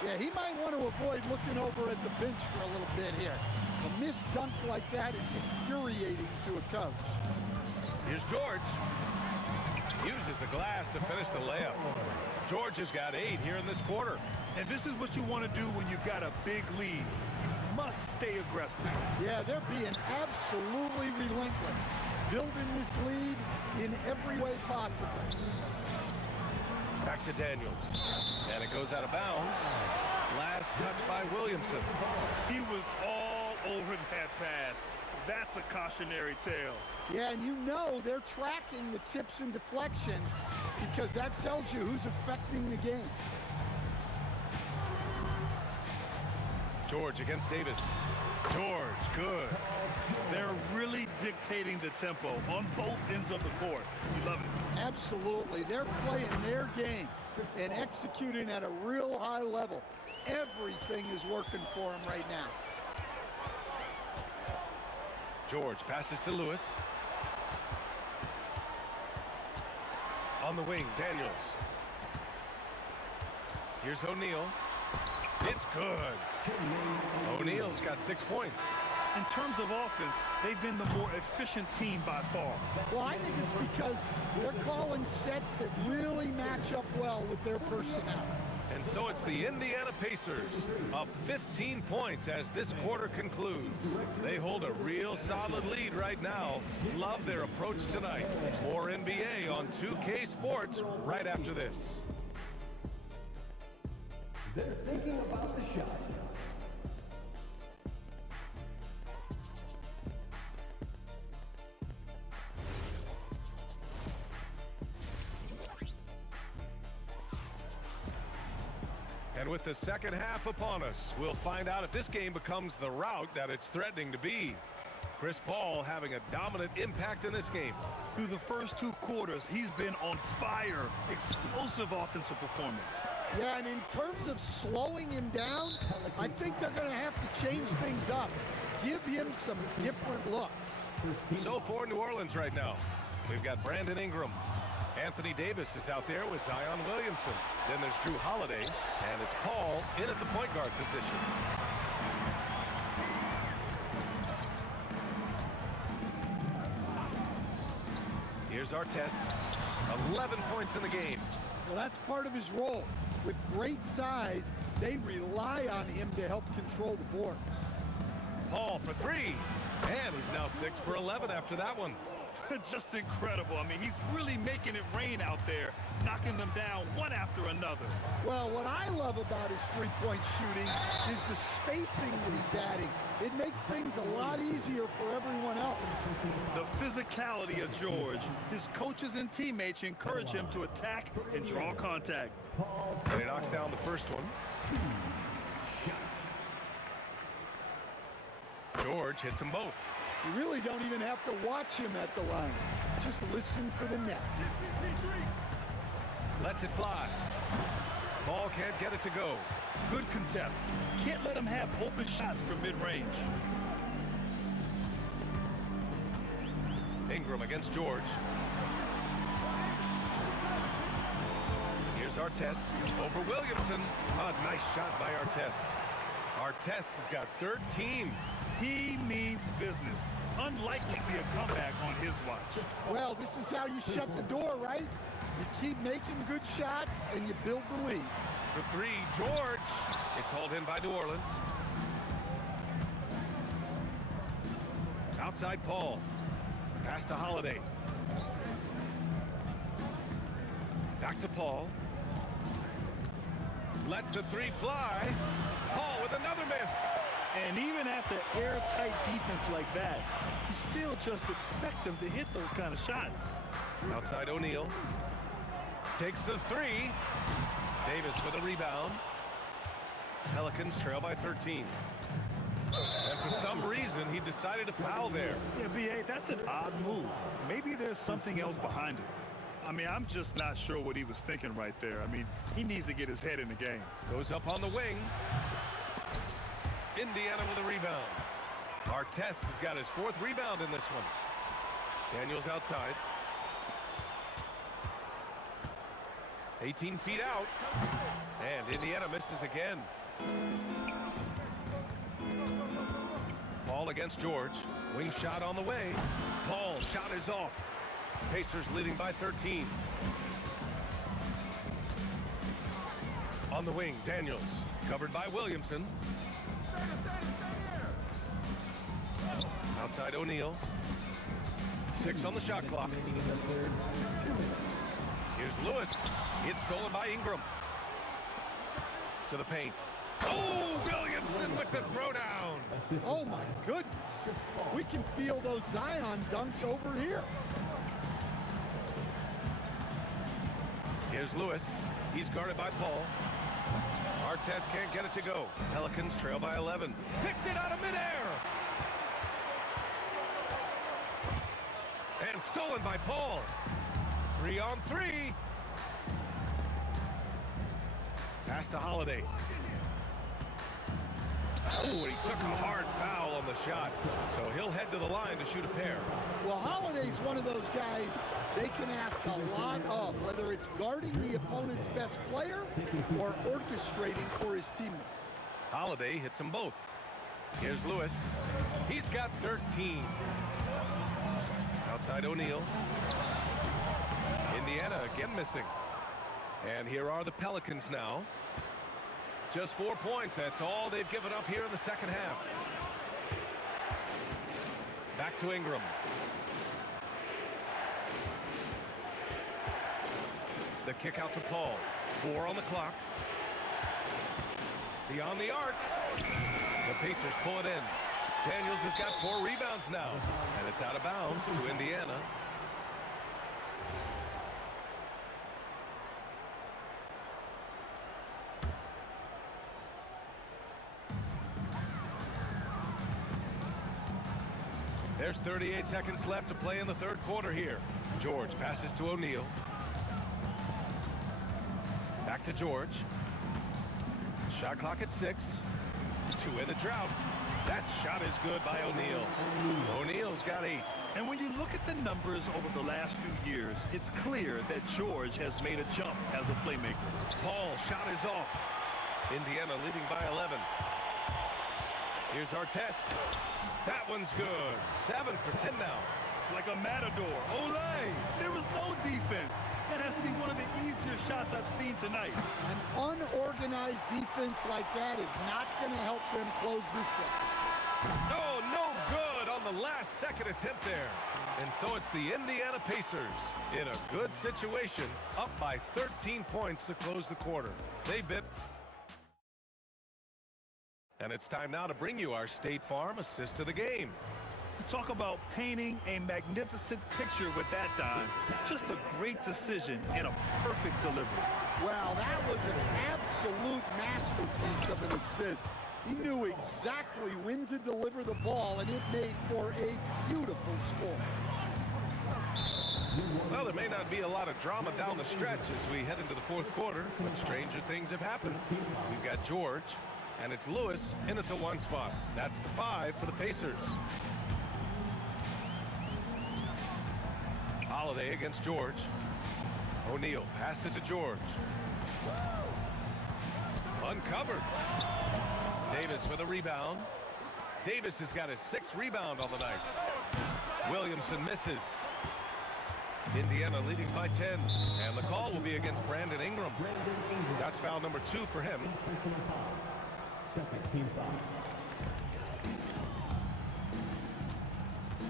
Yeah, he might want to avoid looking over at the bench for a little bit here. A missed dunk like that is infuriating to a coach. Here's George. Uses the glass to finish the layup. George has got 8 here in this quarter. And this is what you want to do when you've got a big lead. You must stay aggressive. Yeah, they're being absolutely relentless, building this lead in every way possible. Back to Daniels. And it goes out of bounds. Last touch by Williamson. He was all over that pass. That's a cautionary tale. Yeah, and you know they're tracking the tips and deflections because that tells you who's affecting the game. George against Davis. George, good. They're really dictating the tempo on both ends of the court. You love it. Absolutely. They're playing their game and executing at a real high level. Everything is working for them right now. George passes to Lewis. On the wing, Daniels. Here's O'Neal. It's good. O'Neal's got 6 points. In terms of offense, they've been the more efficient team by far. Well, I think it's because they're calling sets that really match up well with their personnel. And so it's the Indiana Pacers up 15 points as this quarter concludes. They hold a real solid lead right now. Love their approach tonight. More NBA on 2K Sports right after this. They're thinking about the shot. And with the second half upon us, we'll find out if this game becomes the rout that it's threatening to be. Chris Paul having a dominant impact in this game. Through the first 2 quarters, he's been on fire. Explosive offensive performance. Yeah, and in terms of slowing him down, I think they're going to have to change things up. Give him some different looks. So for New Orleans right now, we've got Brandon Ingram. Anthony Davis is out there with Zion Williamson. Then there's Drew Holiday, and it's Paul in at the point guard position. Here's our test. 11 points in the game. Well, that's part of his role. With great size, they rely on him to help control the boards. Paul for 3. And he's now 6 for 11 after that one. Just incredible. I mean, he's really making it rain out there, knocking them down one after another. Well, what I love about his three-point shooting is the spacing that he's adding. It makes things a lot easier for everyone else. The physicality of George. His coaches and teammates encourage him to attack and draw contact. And he knocks down the first one. George hits them both. You really don't even have to watch him at the line. Just listen for the net. Lets it fly. Ball can't get it to go. Good contest. Can't let him have open shots from mid-range. Ingram against George. Here's Artest over Williamson. A nice shot by Artest. Artest has got 13. He means business. Unlikely to be a comeback on his watch. Well, this is how you shut the door, right? You keep making good shots and you build the lead. For 3, George. It's hauled in by New Orleans. Outside Paul. Pass to Holiday. Back to Paul. Lets a 3 fly. Paul with another miss. And even after airtight defense like that, you still just expect him to hit those kind of shots. Outside O'Neal. Takes the 3. Davis with a rebound. Pelicans trail by 13. And for some reason, he decided to foul there. Yeah, B.A., that's an odd move. Maybe there's something else behind it. I mean, I'm just not sure what he was thinking right there. I mean, he needs to get his head in the game. Goes up on the wing. Indiana with a rebound. Artest has got his 4th rebound in this one. Daniels outside. 18 feet out. And Indiana misses again. Paul against George. Wing shot on the way. Paul shot is off. Pacers leading by 13. On the wing, Daniels, covered by Williamson. Outside O'Neal. 6 on the shot clock. Here's Lewis. It's stolen by Ingram. To the paint. Oh, Williamson with the throwdown. Oh, my goodness. We can feel those Zion dunks over here. Here's Lewis. He's guarded by Paul. Artest can't get it to go. Pelicans trail by 11. Picked it out of midair. And stolen by Paul. 3 on 3. Pass to Holiday. Oh, and he took a hard foul on the shot. So he'll head to the line to shoot a pair. Well, Holiday's one of those guys they can ask a lot of, whether it's guarding the opponent's best player or orchestrating for his teammates. Holiday hits them both. Here's Lewis. He's got 13. Outside O'Neal. Indiana again missing. And here are the Pelicans now. Just 4 points. That's all they've given up here in the second half. Back to Ingram. The kick out to Paul. 4 on the clock. Beyond the arc. The Pacers pull it in. Daniels has got 4 rebounds now. And it's out of bounds to Indiana. There's 38 seconds left to play in the third quarter here. George passes to O'Neal. Back to George. Shot clock at 6. 2 in a drought. That shot is good by O'Neal. O'Neal's got 8. And when you look at the numbers over the last few years, it's clear that George has made a jump as a playmaker. Paul's shot is off. Indiana leading by 11. Here's Artest. That one's good. 7 for 10 now. Like a matador. Olay! There was no defense. That has to be one of the easier shots I've seen tonight. An unorganized defense like that is not going to help them close this deficit. Oh, no good on the last second attempt there. And so it's the Indiana Pacers in a good situation, up by 13 points to close the quarter. They bit. And it's time now to bring you our State Farm assist of the game. Talk about painting a magnificent picture with that dive. Just a great decision and a perfect delivery. Well, that was an absolute masterpiece of an assist. He knew exactly when to deliver the ball, and it made for a beautiful score. Well, there may not be a lot of drama down the stretch as we head into the fourth quarter, but stranger things have happened. We've got George, and it's Lewis in at the 1 spot. That's the 5 for the Pacers. Holiday against George. O'Neal passes to George. Uncovered. Davis with a rebound. Davis has got his 6th rebound on the night. Williamson misses. Indiana leading by 10. And the call will be against Brandon Ingram. That's foul number 2 for him. Second team foul.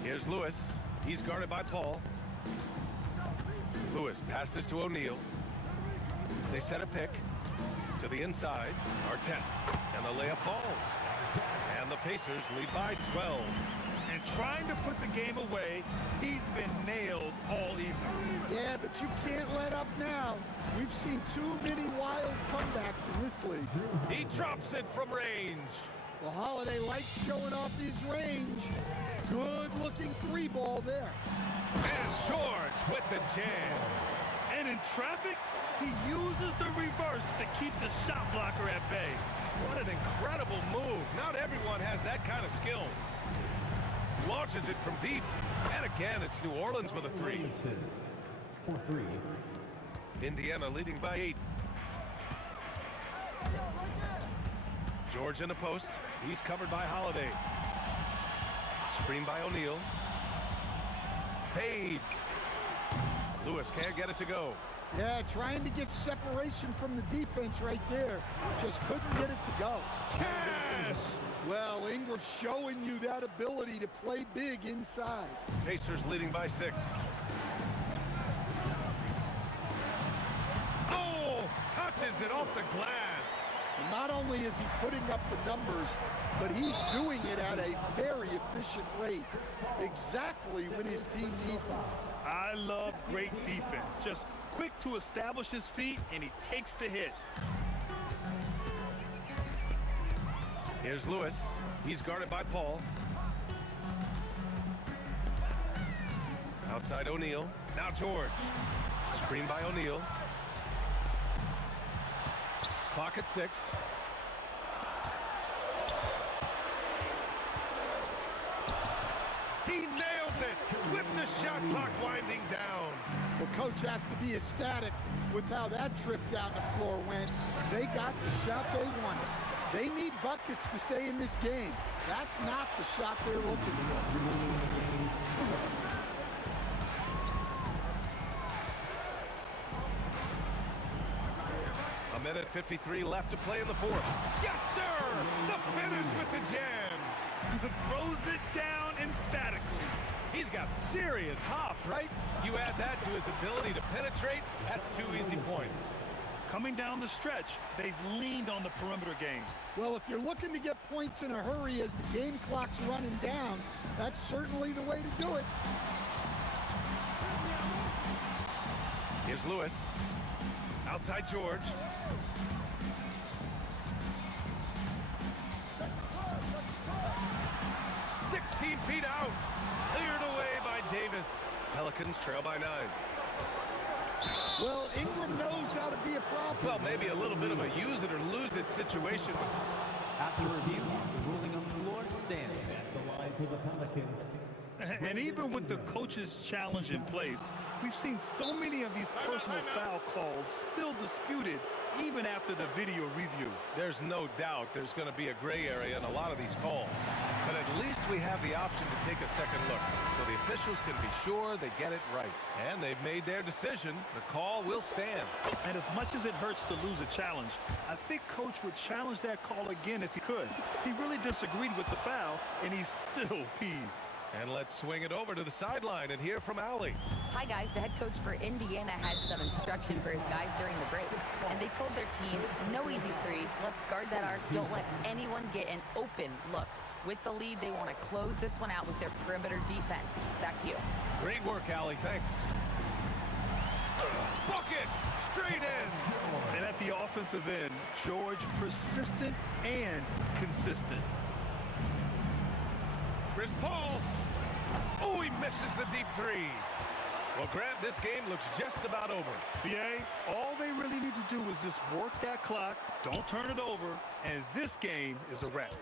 Here's Lewis. He's guarded by Paul. Lewis passes to O'Neal. They set a pick to the inside. Artest. And the layup falls. And the Pacers lead by 12. And trying to put the game away, he's been nails all evening. Yeah, but you can't let up now. We've seen too many wild comebacks in this league. He drops it from range. Well, Holiday likes showing off his range. Good-looking 3-ball there. And George with the jam. And in traffic, he uses the reverse to keep the shot blocker at bay. What an incredible move. Not everyone has that kind of skill. Launches it from deep. And again, it's New Orleans with a 3. For 3. Indiana leading by 8. George in the post. He's covered by Holiday. Screen by O'Neal. Fades. Lewis can't get it to go. Yeah, trying to get separation from the defense right there. Just couldn't get it to go. Cash! Well, Ingram's showing you that ability to play big inside. Pacers leading by 6. Oh, touches it off the glass. Not only is he putting up the numbers, but he's doing it at a very efficient rate. Exactly when his team needs it. I love great defense. Just quick to establish his feet, and he takes the hit. Here's Lewis. He's guarded by Paul. Outside O'Neal. Now George. Screen by O'Neal. Clock at 6. He nails it with the shot clock winding down. Well, coach has to be ecstatic with how that trip down the floor went. They got the shot they wanted. They need buckets to stay in this game. That's not the shot they're looking for. A minute 53 left to play in the 4th. Yes, sir! The finish with the jam. Throws it down emphatically. He's got serious hops, right? You add that to his ability to penetrate, that's 2 easy points. Coming down the stretch, they've leaned on the perimeter game. Well, if you're looking to get points in a hurry as the game clock's running down, that's certainly the way to do it. Here's Lewis. Outside George. Feet out. Cleared away by Davis. Pelicans trail by 9. Well, Ingram knows how to be a problem. Well, maybe a little bit of a use it or lose it situation. After review, the ruling on the floor stands. At the line for the Pelicans. And even with the coach's challenge in place, we've seen so many of these personal foul calls still disputed even after the video review. There's no doubt there's going to be a gray area in a lot of these calls. But at least we have the option to take a second look, so the officials can be sure they get it right. And they've made their decision. The call will stand. And as much as it hurts to lose a challenge, I think Coach would challenge that call again if he could. He really disagreed with the foul, and he's still peeved. And let's swing it over to the sideline and hear from Allie. Hi, guys. The head coach for Indiana had some instruction for his guys during the break. And they told their team, no easy threes. Let's guard that arc. Don't let anyone get an open look. With the lead, they want to close this one out with their perimeter defense. Back to you. Great work, Allie. Thanks. Bucket! Straight in! And at the offensive end, George persistent and consistent. Chris Paul. Oh, he misses the deep 3. Well, Grant, this game looks just about over. BA, all they really need to do is just work that clock, don't turn it over, and this game is a wrap.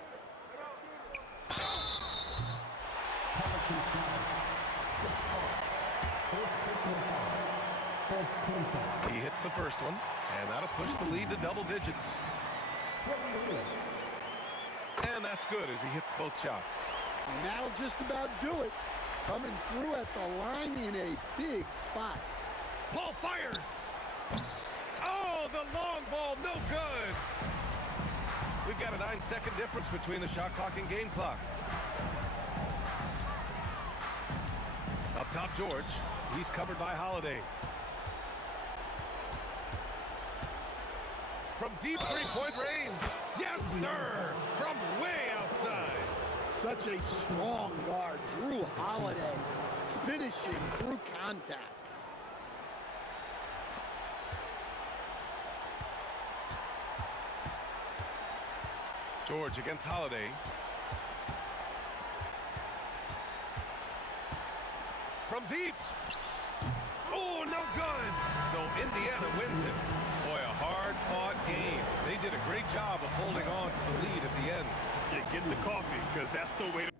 He hits the first one, and that'll push the lead to double digits. And that's good as he hits both shots. And that'll just about do it. Coming through at the line in a big spot. Paul fires! Oh, the long ball, no good! We've got a 9-second difference between the shot clock and game clock. Up top, George. He's covered by Holiday. From deep three-point range. Yes, sir! From way outside. Such a strong guard, Drew Holiday, finishing through contact. George against Holiday. From deep. Oh, no good. So Indiana wins it. Boy, a hard-fought game. They did a great job of holding on to the lead at the end. Yeah, get the coffee, because that's the way to...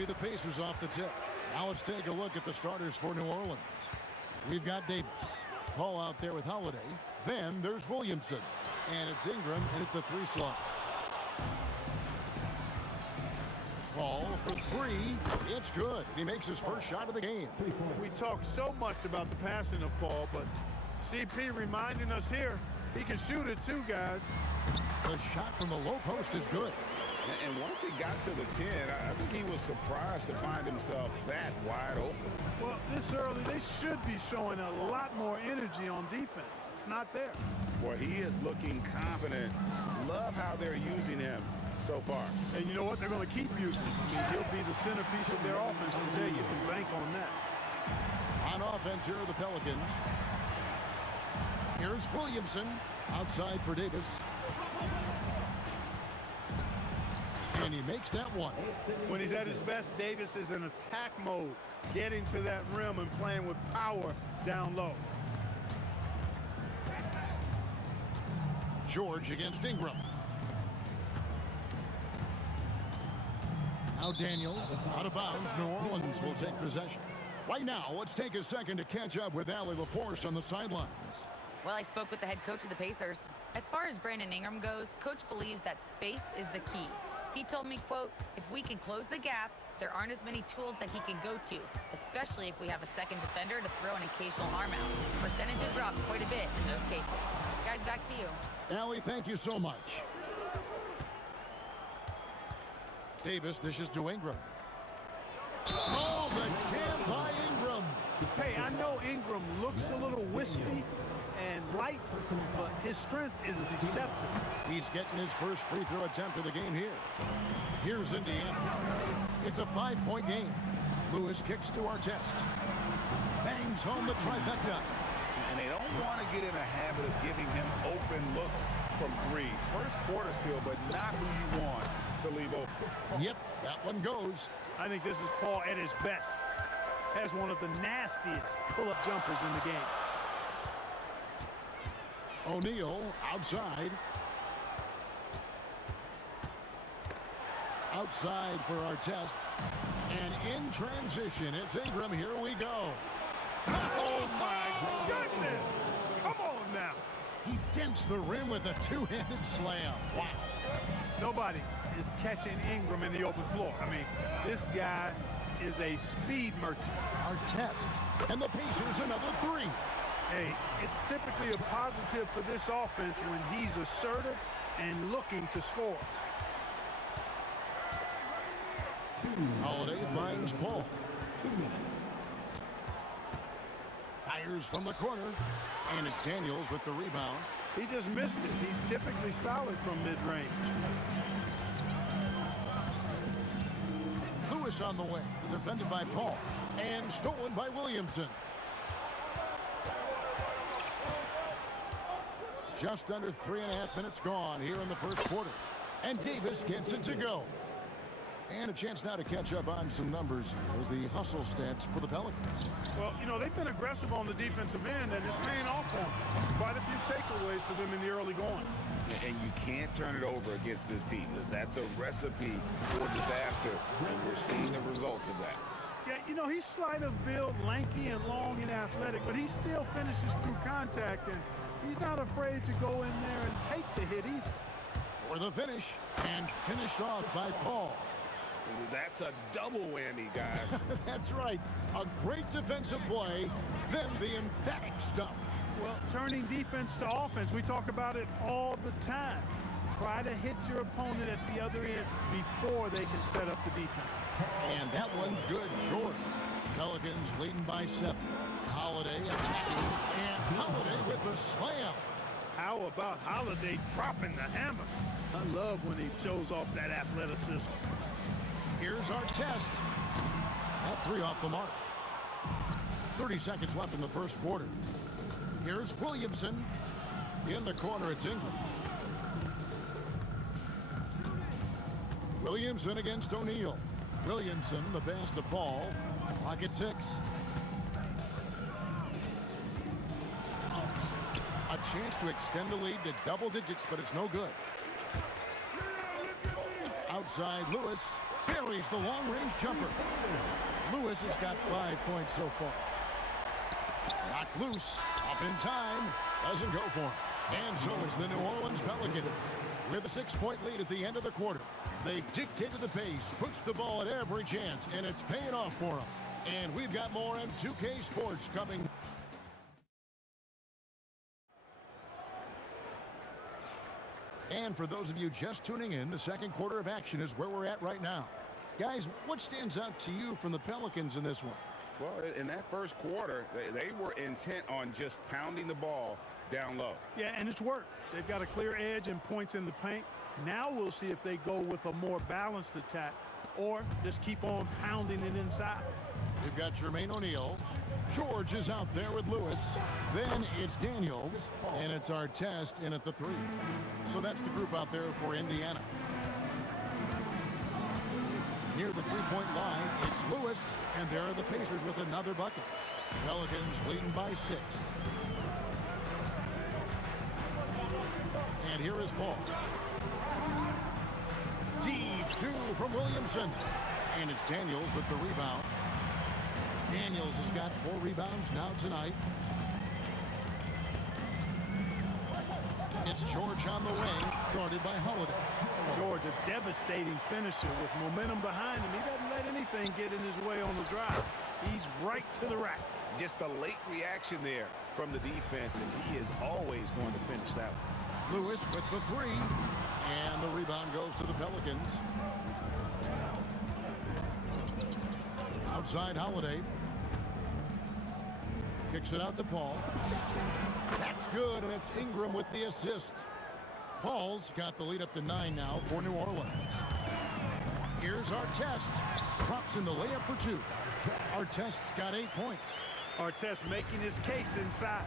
be the Pacers off the tip. Now let's take a look at the starters for New Orleans. We've got Davis. Paul out there with Holiday. Then there's Williamson. And it's Ingram in at the 3 slot. Paul for 3. It's good. And he makes his first shot of the game. We talk so much about the passing of Paul, but CP reminding us here, he can shoot it too, guys. The shot from the low post is good. And once he got to the 10, I think he was surprised to find himself that wide open. Well, this early, they should be showing a lot more energy on defense. It's not there. Well, he is looking confident. Love how they're using him so far. And you know what? They're going to keep using him. I mean, he'll be the centerpiece of their offense today. You can bank on that. On offense, here are the Pelicans. Here's Williamson outside for Davis. And he makes that one. When he's at his best, Davis is in attack mode, getting to that rim and playing with power down low. George against Ingram. Now Daniels out of bounds. New Orleans will take possession. Right now, let's take a second to catch up with Allie LaForce on the sidelines. Well, I spoke with the head coach of the Pacers. As far as Brandon Ingram goes, coach believes that space is the key. He told me, quote, if we can close the gap, there aren't as many tools that he can go to, especially if we have a second defender to throw an occasional arm out. Percentages drop quite a bit in those cases. Guys, back to you. Allie, thank you so much. Davis dishes to Ingram. Oh, the jam by Ingram. Hey, I know Ingram looks a little wispy and light, but his strength is deceptive. He's getting his first free throw attempt of the game here. Here's Indiana. It's a 5-point game. Lewis kicks to Artest. Bangs home the trifecta. And they don't want to get in a habit of giving him open looks from 3. First quarter steal, but not who you want to leave open. Yep, that one goes. I think this is Paul at his best. Has one of the nastiest pull-up jumpers in the game. O'Neal outside. Outside for Artest. And in transition, it's Ingram. Here we go. Oh, my goodness. Come on now. He dents the rim with a two-handed slam. Wow. Nobody is catching Ingram in the open floor. I mean, this guy is a speed merchant. Artest. And the Pacers another 3. Hey, it's typically a positive for this offense when he's assertive and looking to score. Holiday finds Paul. 2 minutes. Fires from the corner. And it's Daniels with the rebound. He just missed it. He's typically solid from mid-range. Lewis on the way. Defended by Paul. And stolen by Williamson. Just under 3.5 minutes gone here in the first quarter. And Davis gets it to go. And a chance now to catch up on some numbers here. The hustle stats for the Pelicans. Well, you know, they've been aggressive on the defensive end, and it's paying off for them. Quite a few takeaways for them in the early going. And you can't turn it over against this team. That's a recipe for disaster, and we're seeing the results of that. Yeah, you know, he's slight of build, lanky and long and athletic, but he still finishes through contact, and he's not afraid to go in there and take the hit either. For the finish, and finished off by Paul. That's a double whammy, guys. That's right. A great defensive play, then the emphatic stuff. Well, turning defense to offense, we talk about it all the time. Try to hit your opponent at the other end before they can set up the defense. And that one's good, Jordan. Pelicans leading by 7. Holiday attacking, and Holiday with the slam. How about Holiday dropping the hammer? I love when he shows off that athleticism. Here's our test. That 3 off the mark. 30 seconds left in the first quarter. Here's Williamson. In the corner, it's Ingram. Williamson against O'Neal. Williamson, the pass to Paul. Clock at 6. A chance to extend the lead to double digits, but it's no good. Outside, Lewis. buries the long-range jumper. Lewis has got 5 points so far. Knocked loose, up in time, doesn't go for him. And so it's the New Orleans Pelicans with a 6-point lead at the end of the quarter. They dictated the pace, pushed the ball at every chance, and it's paying off for them. And we've got more on 2K Sports coming. And for those of you just tuning in, the second quarter of action is where we're at right now. Guys, what stands out to you from the Pelicans in this one? Well, in that first quarter, they were intent on just pounding the ball down low. Yeah, and it's worked. They've got a clear edge and points in the paint. Now we'll see if they go with a more balanced attack or just keep on pounding it inside. We've got Jermaine O'Neal. George is out there with Lewis. Then it's Daniels, and it's Artest in at the 3. So that's the group out there for Indiana. Near the three-point line, it's Lewis, and there are the Pacers with another bucket. Pelicans leading by 6. And here is Paul. Deep 2 from Williamson. And it's Daniels with the rebound. Daniels has got 4 rebounds now tonight. It's George on the wing, guarded by Holiday. George, a devastating finisher with momentum behind him. He doesn't let anything get in his way on the drive. He's right to the rack. Just a late reaction there from the defense, and he is always going to finish that one. Lewis with the 3, and the rebound goes to the Pelicans. Outside Holiday. Kicks it out to Paul. That's good, and it's Ingram with the assist. Paul's got the lead up to 9 now for New Orleans. Here's Artest. Drops in the layup for 2. Artest's got 8 points. Artest making his case inside.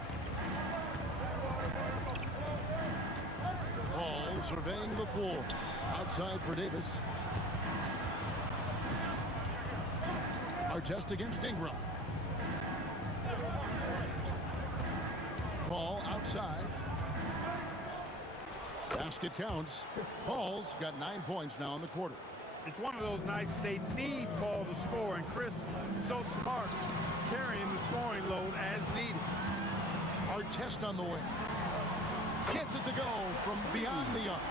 Paul surveying the floor. Outside for Davis. Artest against Ingram. Paul outside. Basket counts. Paul's got 9 points now in the quarter. It's one of those nights they need Paul to score, and Chris, so smart, carrying the scoring load as needed. Artest on the wing. Gets it to go from beyond the arc.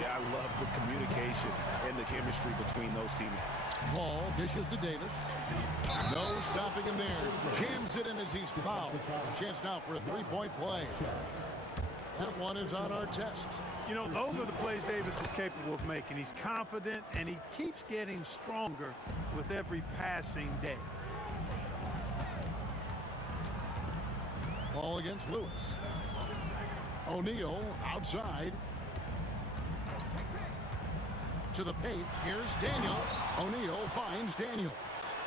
Yeah, I love the communication and the chemistry between those teammates. Paul dishes to Davis. No stopping him there. Jams it in as he's fouled. A chance now for a 3-point play. That one is on Artest. You know, those are the plays Davis is capable of making. He's confident, and he keeps getting stronger with every passing day. Ball against Lewis. O'Neal outside. To the paint, here's Daniels. O'Neal finds Daniels.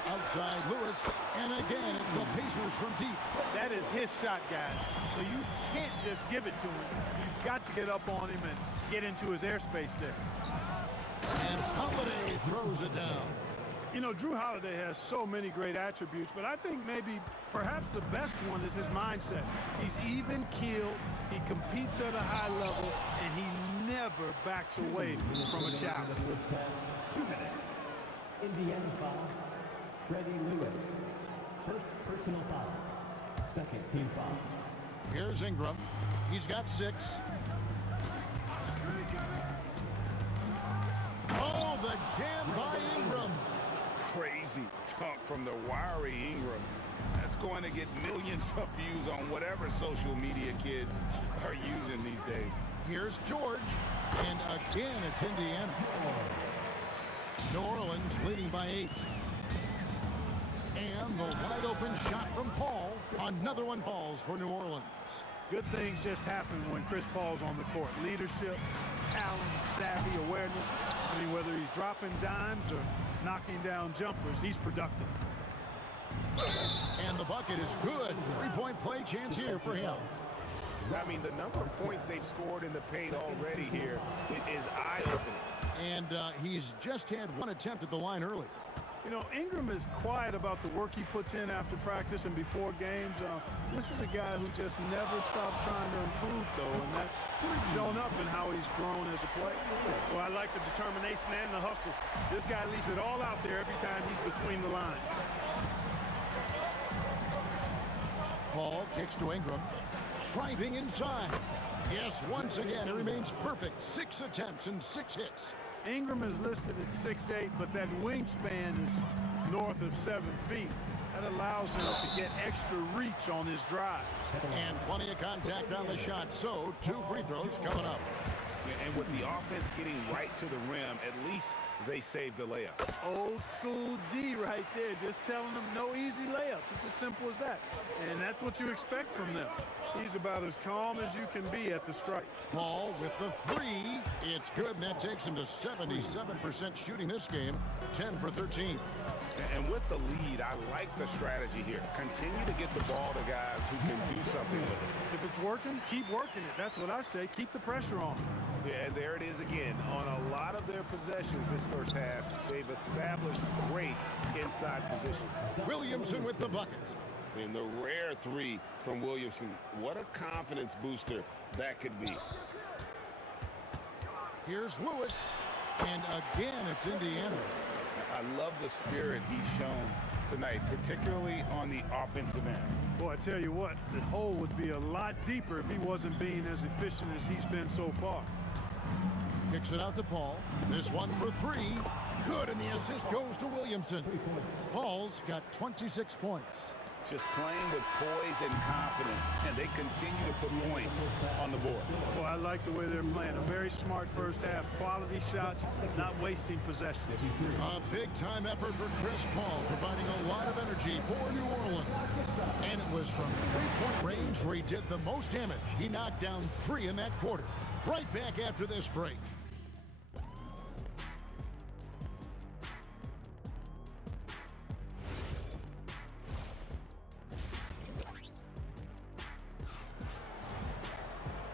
Outside Lewis, and again, it's the Pacers from deep. That is his shot, guys. So you can't just give it to him. You've got to get up on him and get into his airspace there. And Holiday throws it down. You know, Drew Holiday has so many great attributes, but I think maybe perhaps the best one is his mindset. He's even-keeled, he competes at a high level, and he never backs away from a challenge. 2 minutes. Indiana foul. Freddie Lewis. First personal foul. Second team foul. Here's Ingram. He's got 6. Oh, the jam by Ingram. Crazy dunk from the wiry Ingram. That's going to get millions of views on whatever social media kids are using these days. Here's George. And again, it's Indiana. New Orleans leading by 8. And the wide open shot from Paul. Another one falls for New Orleans. Good things just happen when Chris Paul's on the court. Leadership, talent, savvy, awareness. I mean, whether he's dropping dimes or knocking down jumpers, he's productive. And the bucket is good. 3-point play chance here for him. I mean, the number of points they've scored in the paint already here is eye-opening. And he's just had 1 attempt at the line earlier. You know, Ingram is quiet about the work he puts in after practice and before games. This is a guy who just never stops trying to improve, though, and that's shown up in how he's grown as a player. Well, I like the determination and the hustle. This guy leaves it all out there every time he's between the lines. Paul kicks to Ingram. Driving inside. Yes, once again, it remains perfect. 6 attempts and 6 hits. Ingram is listed at 6'8", but that wingspan is north of 7 feet. That allows him to get extra reach on his drive. And plenty of contact on the shot, so 2 free throws coming up. And with the offense getting right to the rim, at least they saved the layup. Old school D right there, just telling them no easy layups. It's as simple as that. And that's what you expect from them. He's about as calm as you can be at the strike. Paul with the 3. It's good, and that takes him to 77% shooting this game, 10 for 13. And with the lead, I like the strategy here. Continue to get the ball to guys who can do something with it. If it's working, keep working it. That's what I say. Keep the pressure on. Yeah, there it is again. On a lot of their possessions this first half, they've established great inside position. Williamson with the bucket. And the rare 3 from Williamson. What a confidence booster that could be. Here's Lewis. And again, it's Indiana. I love the spirit he's shown tonight, particularly on the offensive end. Boy, I tell you what, the hole would be a lot deeper if he wasn't being as efficient as he's been so far. Kicks it out to Paul. This one for 3. Good, and the assist goes to Williamson. Paul's got 26 points. Just playing with poise and confidence, and they continue to put points on the board. Well, I like the way they're playing. A very smart first half. Quality shots, not wasting possession. A big-time effort for Chris Paul, providing a lot of energy for New Orleans. And it was from three-point range where he did the most damage. He knocked down 3 in that quarter. Right back after this break.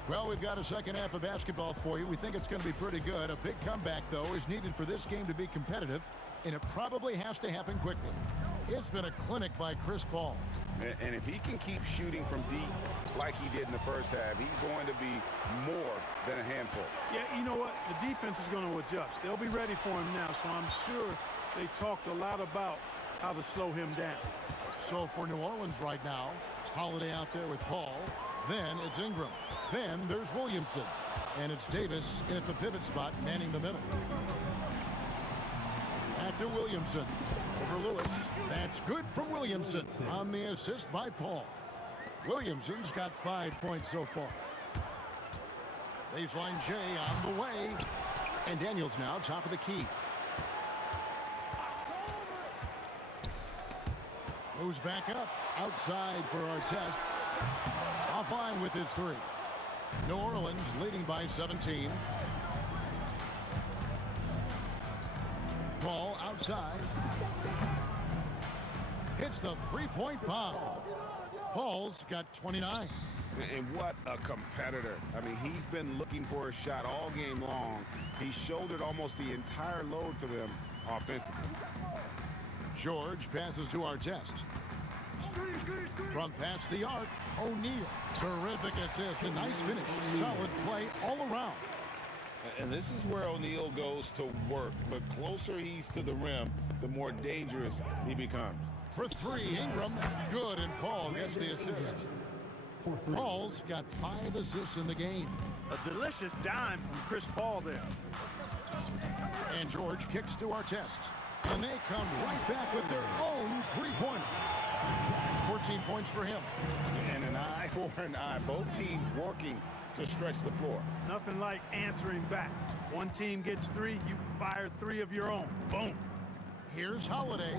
Well, we've got a second half of basketball for you. We think it's going to be pretty good. A big comeback, though, is needed for this game to be competitive, and it probably has to happen quickly. It's been a clinic by Chris Paul. And if he can keep shooting from deep like he did in the first half, he's going to be more than a handful. Yeah, you know what? The defense is going to adjust. They'll be ready for him now, so I'm sure they talked a lot about how to slow him down. So for New Orleans right now, Holiday out there with Paul. Then it's Ingram. Then there's Williamson. And it's Davis in at the pivot spot, manning the middle. After Williamson. Over Lewis. That's good from Williamson on the assist by Paul. Williamson's got 5 points so far. Baseline J on the way. And Daniels now top of the key. Moves back up. Outside for our test. Offline with his 3. New Orleans leading by 17. Paul outside. Hits the three-point bomb. Paul's got 29. And what a competitor. I mean, he's been looking for a shot all game long. He shouldered almost the entire load for them offensively. George passes to our test. From past the arc, O'Neal. Terrific assist, a nice finish. Solid play all around. And this is where O'Neal goes to work. The closer he's to the rim, the more dangerous he becomes. For 3, Ingram. Good, and Paul gets the assist. Paul's got 5 assists in the game. A delicious dime from Chris Paul there. And George kicks to our test. And they come right back with their own three-pointer. 14 points for him. And an eye for an eye. Both teams working to stretch the floor. Nothing like answering back. One team gets 3, you fire 3 of your own. Boom. Here's Holiday.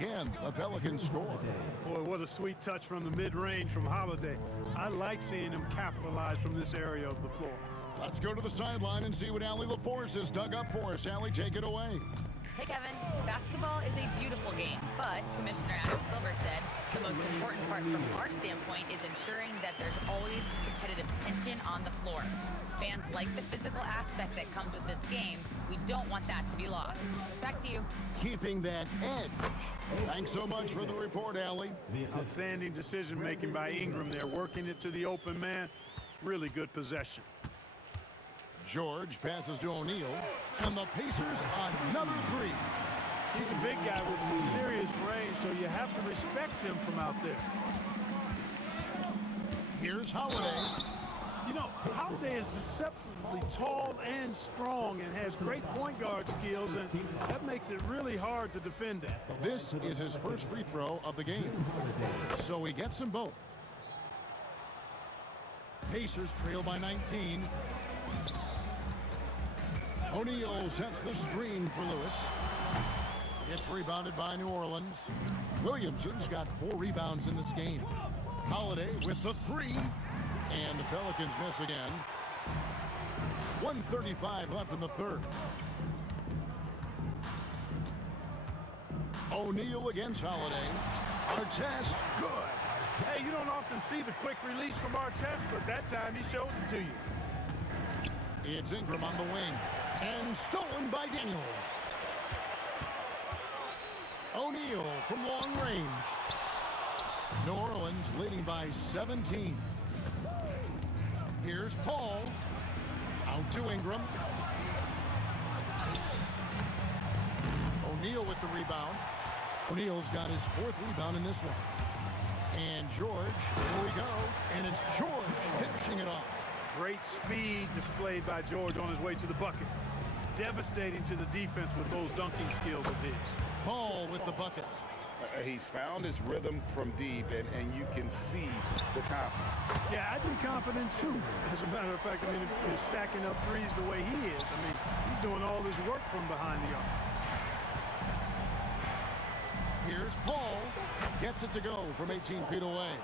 Again, the Pelicans score. Boy, what a sweet touch from the mid-range from Holiday. I like seeing him capitalize from this area of the floor. Let's go to the sideline and see what Allie LaForce has dug up for us. Allie, take it away. Hey, Kevin. Basketball is a beautiful game, but Commissioner Adam Silver Silver said, the most important part from our standpoint is ensuring that there's always competitive tension on the floor. Fans like the physical aspect that comes with this game. We don't want that to be lost. Back to you. Keeping that edge. Thanks so much for the report, Allie. Outstanding decision-making by Ingram there, working it to the open man. Really good possession. George passes to O'Neal, and the Pacers another three. He's a big guy with some serious range, so you have to respect him from out there. Here's Holiday. You know, Holiday is deceptively tall and strong and has great point guard skills, and that makes it really hard to defend him. This is his first free throw of the game, so he gets them both. Pacers trail by 19. O'Neal sets the screen for Lewis. It's rebounded by New Orleans. Williamson's got 4 rebounds in this game. Holiday with the 3. And the Pelicans miss again. 1:35 left in the third. O'Neal against Holiday. Artest, good. Hey, you don't often see the quick release from Artest, but that time he showed it to you. It's Ingram on the wing. And stolen by Daniels. O'Neal from long range. New Orleans leading by 17. Here's Paul. Out to Ingram. O'Neal with the rebound. O'Neal's got his 4th rebound in this one. And George, here we go. And it's George finishing it off. Great speed displayed by George on his way to the bucket. Devastating to the defense with those dunking skills of his. Paul with the bucket. He's found his rhythm from deep, and you can see the confidence. Yeah, I'd be confident too. As a matter of fact, I mean, if he's stacking up threes the way he is, I mean, he's doing all his work from behind the arc. Here's Paul. Gets it to go from 18 feet away.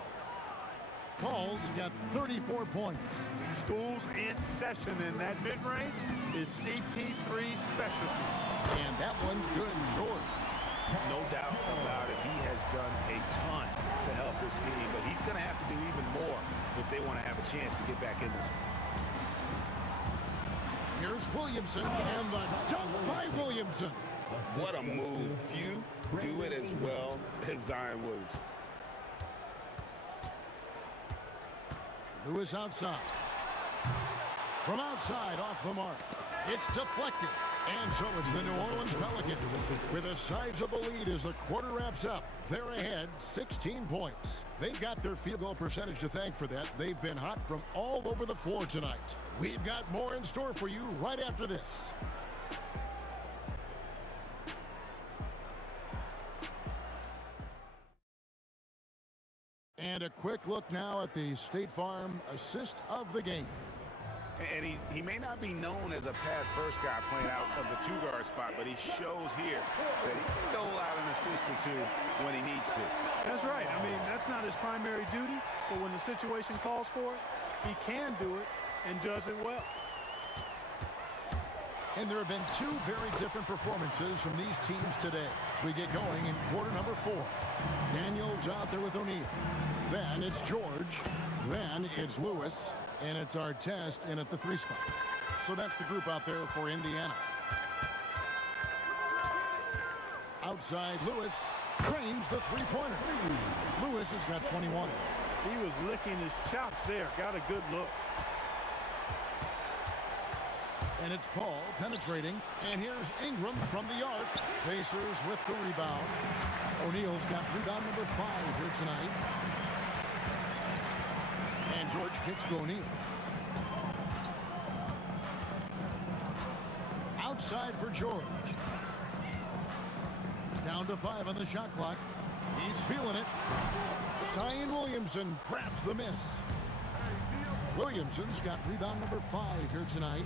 Paul's got 34 points. School's in session, and that mid-range is CP3's specialty. And that one's good, George. No doubt about it. He has done a ton to help his team, but he's going to have to do even more if they want to have a chance to get back in this one. Here's Williamson, and the dunk by Williamson. What a move. Few do it as well as Zion Williamson. Lewis outside. From outside, off the mark. It's deflected. And so it's the New Orleans Pelicans with a sizable lead as the quarter wraps up. They're ahead 16 points. They've got their field goal percentage to thank for that. They've been hot from all over the floor tonight. We've got more in store for you right after this. And a quick look now at the State Farm assist of the game. And he may not be known as a pass-first guy playing out of the 2-guard spot, but he shows here that he can dole out an assist or 2 when he needs to. That's right. I mean, that's not his primary duty, but when the situation calls for it, he can do it and does it well. And there have been 2 very different performances from these teams today as we get going in quarter number 4. Daniels out there with O'Neal. Then it's George. Then it's Lewis. And it's Artest in at the 3 spot. So that's the group out there for Indiana. Outside, Lewis trains the 3-pointer. Lewis has got 21. He was licking his chops there. Got a good look. And it's Paul penetrating. And here's Ingram from the arc. Pacers with the rebound. O'Neal's got rebound number 5 here tonight. And George kicks to O'Neal. Outside for George. Down to 5 on the shot clock. He's feeling it. Zion Williamson grabs the miss. Williamson's got rebound number 5 here tonight.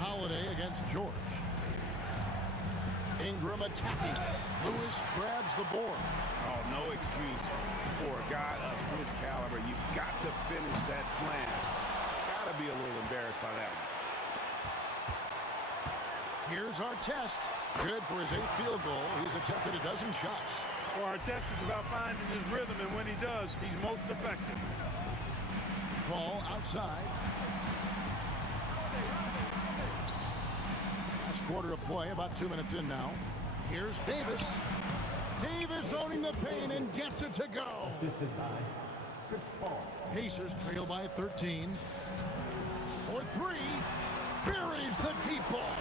Holiday against George. Ingram attacking. Lewis grabs the board. Oh, no excuse for a guy of his caliber. You've got to finish that slam. Got to be a little embarrassed by that one. Here's Artest. Good for his 8th field goal. He's attempted a dozen shots. Well, Artesta's about finding his rhythm, and when he does, he's most effective. Ball outside. Last quarter of play, about 2 minutes in now. Here's Davis. Davis owning the paint and gets it to go. Assisted by Chris Paul. Pacers trail by 13. For 3. Buries the deep ball.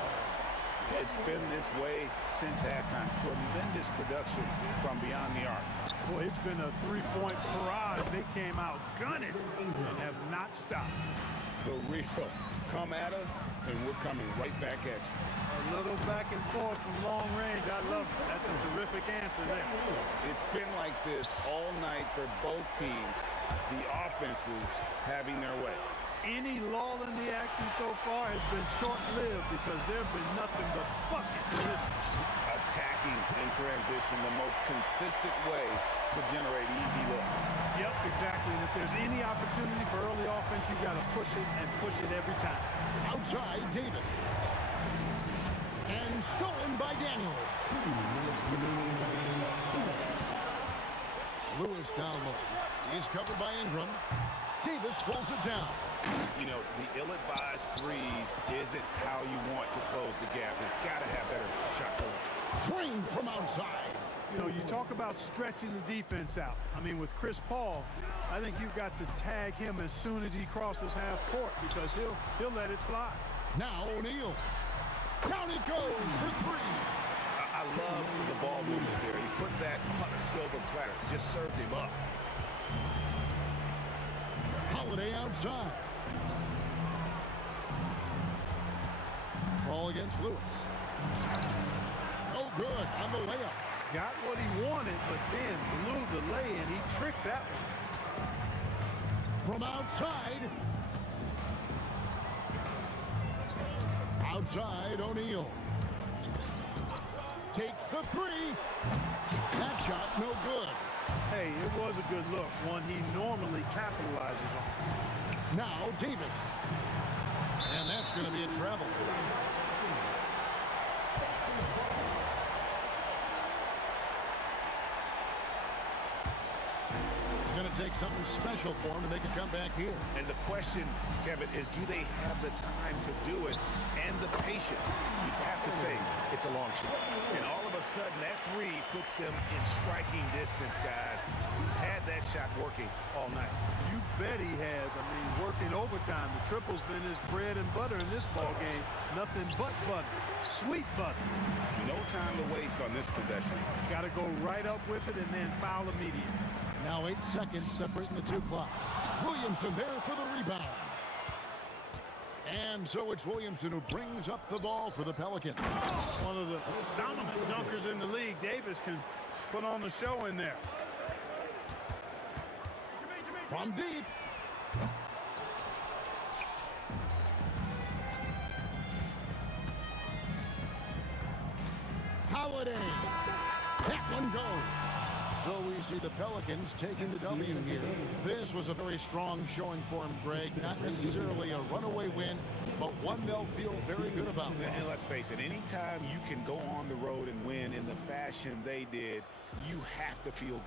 It's been this way since halftime. Tremendous production from beyond the arc. Boy, it's been a three-point barrage. They came out gunning and have not stopped. The real come at us, and we're coming right back at you. A little back and forth from long range. I love it. That's a terrific answer there. It's been like this all night for both teams. The offenses having their way. Any lull in the action so far has been short-lived because there have been nothing but buckets in this. Attacking in transition, the most consistent way to generate easy looks. Yep, exactly. And if there's any opportunity for early offense, you've got to push it and push it every time. Outside, Davis. And stolen by Daniels. Lewis down low. He's covered by Ingram. Davis pulls it down. You know, the ill-advised threes isn't how you want to close the gap. You've got to have better shot selection. Trained from outside. You know, you talk about stretching the defense out. I mean, with Chris Paul, I think you've got to tag him as soon as he crosses half court because he'll let it fly. Now O'Neal. Down it goes for 3. I love the ball movement there. He put that on a silver platter. Just served him up. Holiday outside. Ball against Lewis. No good on the layup. Got what he wanted, but then blew the lay, and he tricked that one. From outside. Outside, O'Neal. Takes the 3. That shot no good. Hey, it was a good look, one he normally capitalizes on. Now Davis. And that's going to be a travel. It's going to take something special for him to make a comeback here. And the question, Kevin, is do they have the time to do it and the patience? You have to say it's a long shot. And all of a sudden, that 3 puts them in striking distance, guys. He's had that shot working all night. You bet he has. I mean, working overtime. The triple's been his bread and butter in this ball game. Nothing but butter. Sweet butter. No time to waste on this possession. Got to go right up with it and then foul immediately. Now 8 seconds separating the 2 clocks. Williamson there for the rebound. And so it's Williamson who brings up the ball for the Pelicans. One of the dominant dunkers in the league. Davis can put on the show in there. From deep. Holiday. That one goes. So we see the Pelicans taking the W here. This was a very strong showing for him, Greg. Not necessarily a runaway win, but one they'll feel very good about. And let's face it, anytime you can go on the road and win in the fashion they did, you have to feel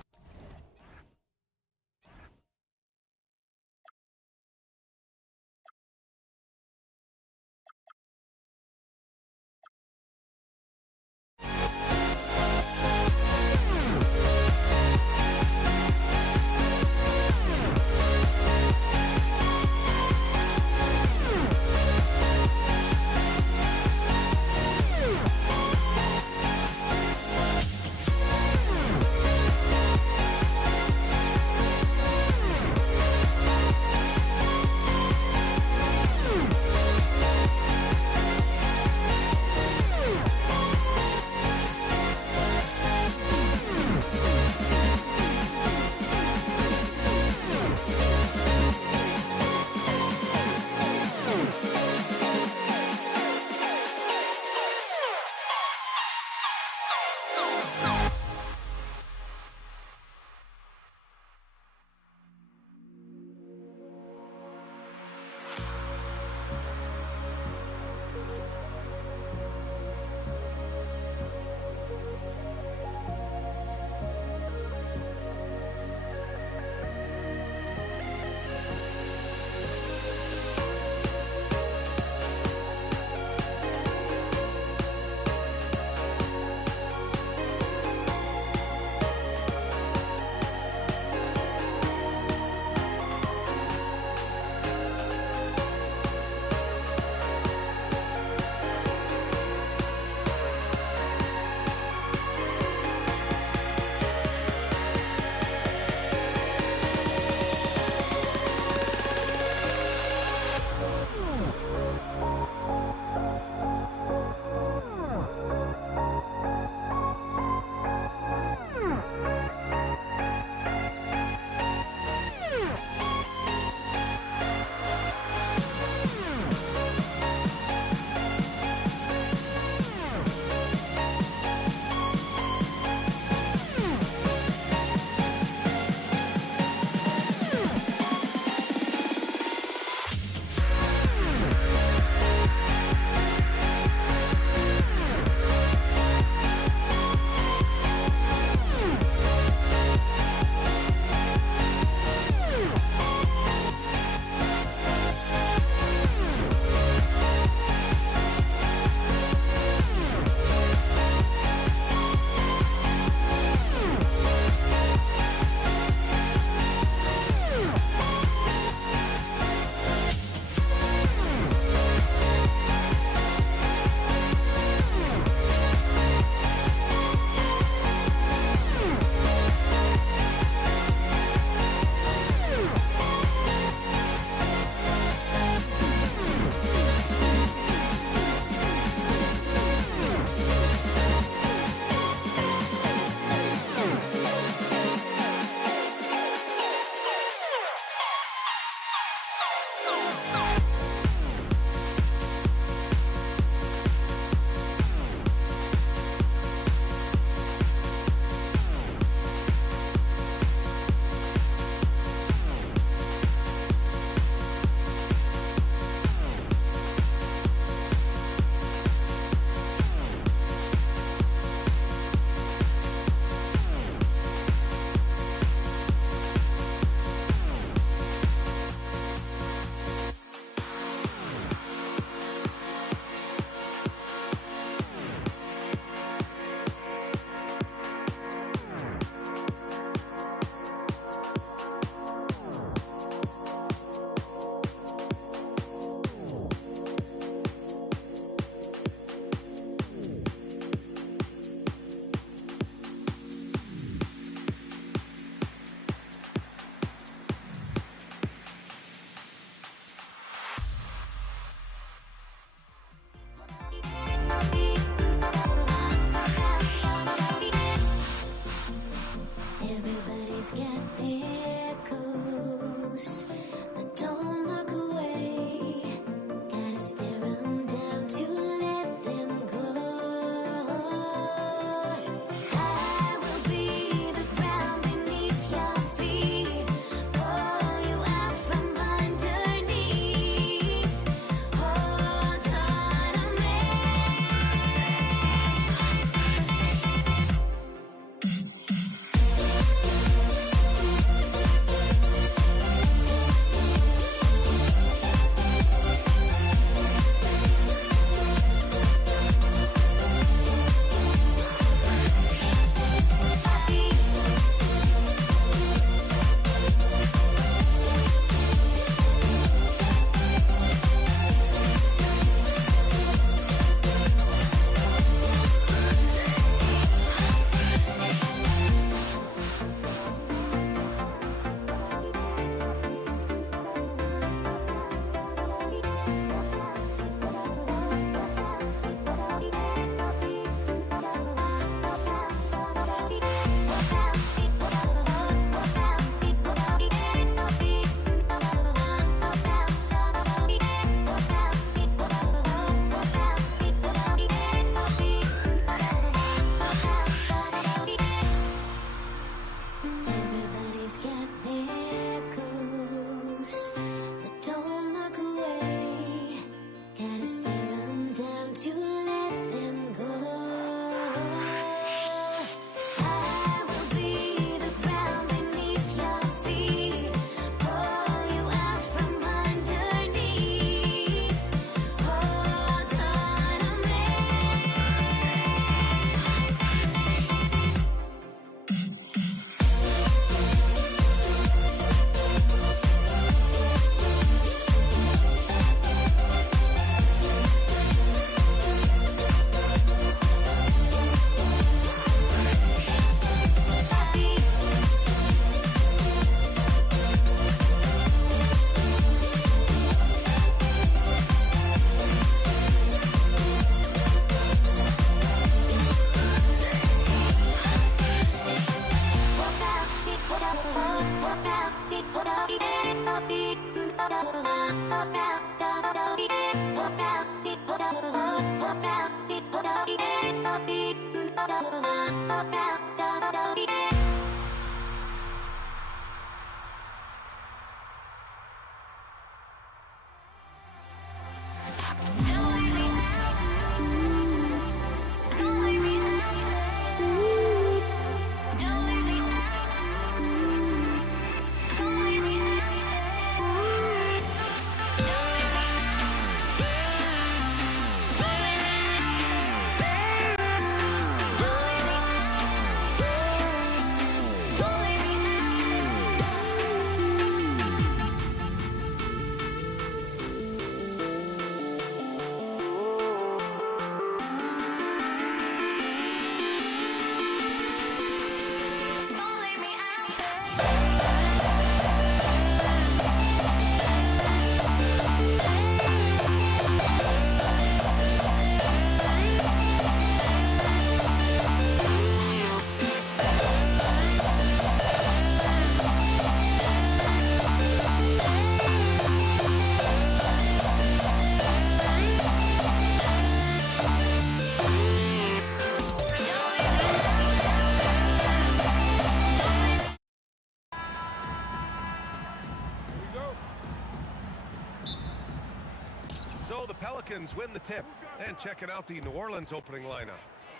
So the Pelicans win the tip. And checking out the New Orleans opening lineup.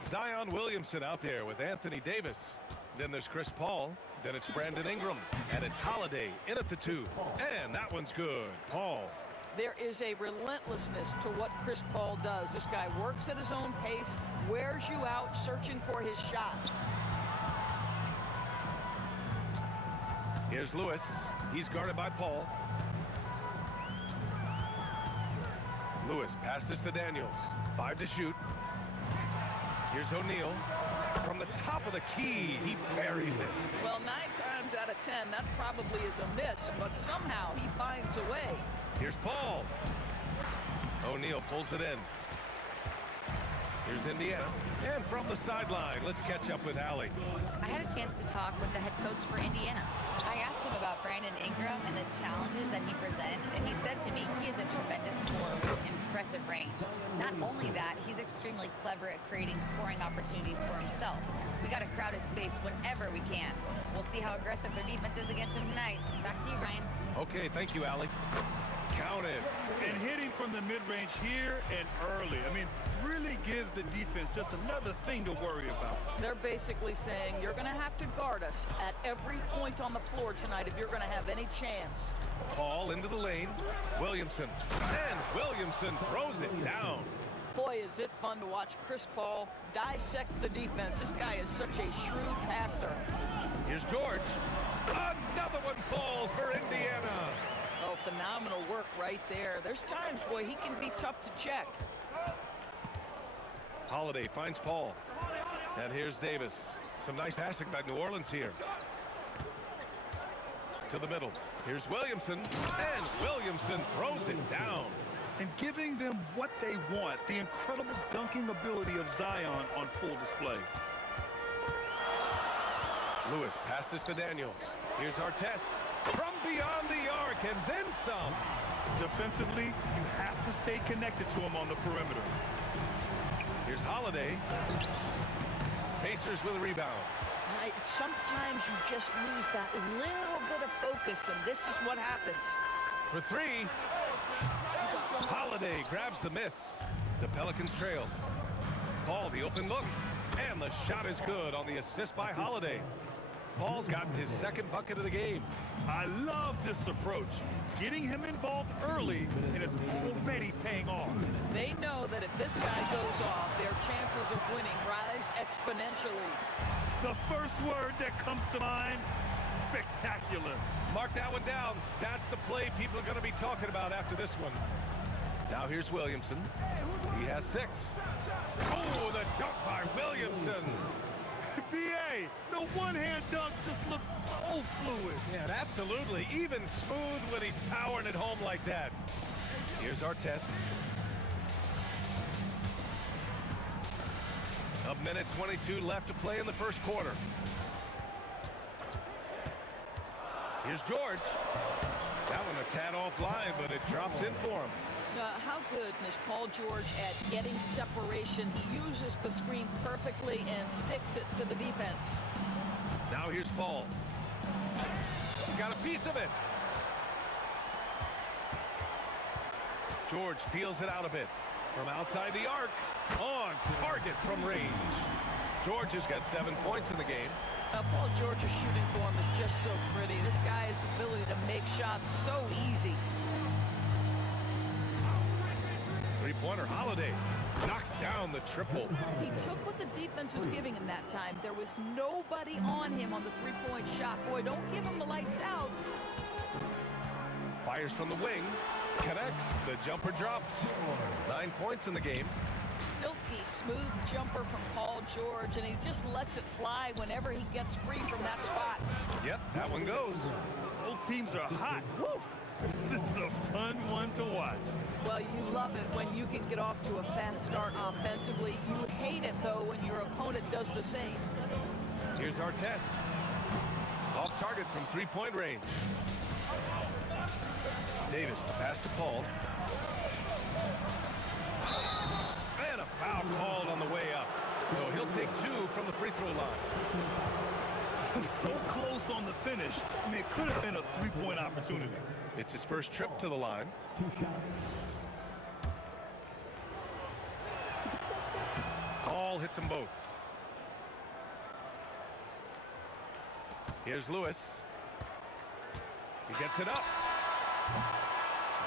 Zion Williamson out there with Anthony Davis. Then there's Chris Paul. Then it's Brandon Ingram. And it's Holiday in at the 2. And that one's good. Paul. There is a relentlessness to what Chris Paul does. This guy works at his own pace, wears you out searching for his shot. Here's Lewis. He's guarded by Paul. Lewis passes to Daniels. 5 to shoot. Here's O'Neal. From the top of the key, he buries it. Well, 9 times out of 10, that probably is a miss, but somehow he finds a way. Here's Paul. O'Neal pulls it in. Here's Indiana. And from the sideline, let's catch up with Allie. I had a chance to talk with the head coach for Indiana. I asked him about Brandon Ingram and the challenges that he presents, and he said to me he is a tremendous scorer with impressive range. Not only that, he's extremely clever at creating scoring opportunities for himself. We got to crowd his space whenever we can. We'll see how aggressive their defense is against him tonight. Back to you, Ryan. Okay, thank you, Allie. Counted. And hitting from the mid-range here and early. I mean, really gives the defense just another thing to worry about. They're basically saying you're going to have to guard us at every point on the floor tonight if you're going to have any chance. Paul into the lane. Williamson. And Williamson throws it down. Boy, is it fun to watch Chris Paul dissect the defense. This guy is such a shrewd passer. Here's George. Another one falls for Indiana. Oh, phenomenal work right there. There's times, boy, he can be tough to check. Holiday finds Paul. And here's Davis. Some nice passing by New Orleans here. To the middle. Here's Williamson. And Williamson throws it down. And giving them what they want, the incredible dunking ability of Zion on full display. Lewis passes to Daniels. Here's Artest. From beyond the arc and then some. Defensively, you have to stay connected to him on the perimeter. Here's Holiday. Pacers with a rebound. Sometimes you just lose that little bit of focus, and this is what happens. For 3. Holiday grabs the miss. The Pelicans trail. Paul, the open look. And the shot is good on the assist by Holiday. Paul's gotten his second bucket of the game. I love this approach. Getting him involved early, and it's already paying off. They know that if this guy goes off, their chances of winning rise exponentially. The first word that comes to mind, spectacular. Mark that one down. That's the play people are going to be talking about after this one. Now here's Williamson. He has 6. Oh, the dunk by Williamson. B.A., the one-hand dunk just looks so fluid. Yeah, absolutely. Even smooth when he's powering it home like that. Here's Artest. A minute 22 left to play in the first quarter. Here's George. That one a tad offline, but it drops in for him. How good is Paul George at getting separation? He uses the screen perfectly and sticks it to the defense. Now here's Paul. Got a piece of it. George feels it out a bit. From outside the arc. On target from range. George has got 7 points in the game. Paul George's shooting form is just so pretty. This guy's ability to make shots so easy. Three-pointer Holiday knocks down the triple. He took what the defense was giving him that time. There was nobody on him on the three-point shot. Boy, don't give him the lights out. Fires from the wing. Connects. The jumper drops. 9 points in the game. Silky, smooth jumper from Paul George, and he just lets it fly whenever he gets free from that spot. Yep, that one goes. Both teams are hot. Woo! This is a fun one to watch. Well, you love it when you can get off to a fast start offensively. You hate it, though, when your opponent does the same. Here's our test. Off target from three-point range. Davis, the pass to Paul. And a foul called on the way up. So he'll take 2 from the free throw line. So close on the finish. I mean, it could have been a three-point opportunity. It's his first trip to the line. 2 shots. Call hits them both. Here's Lewis. He gets it up.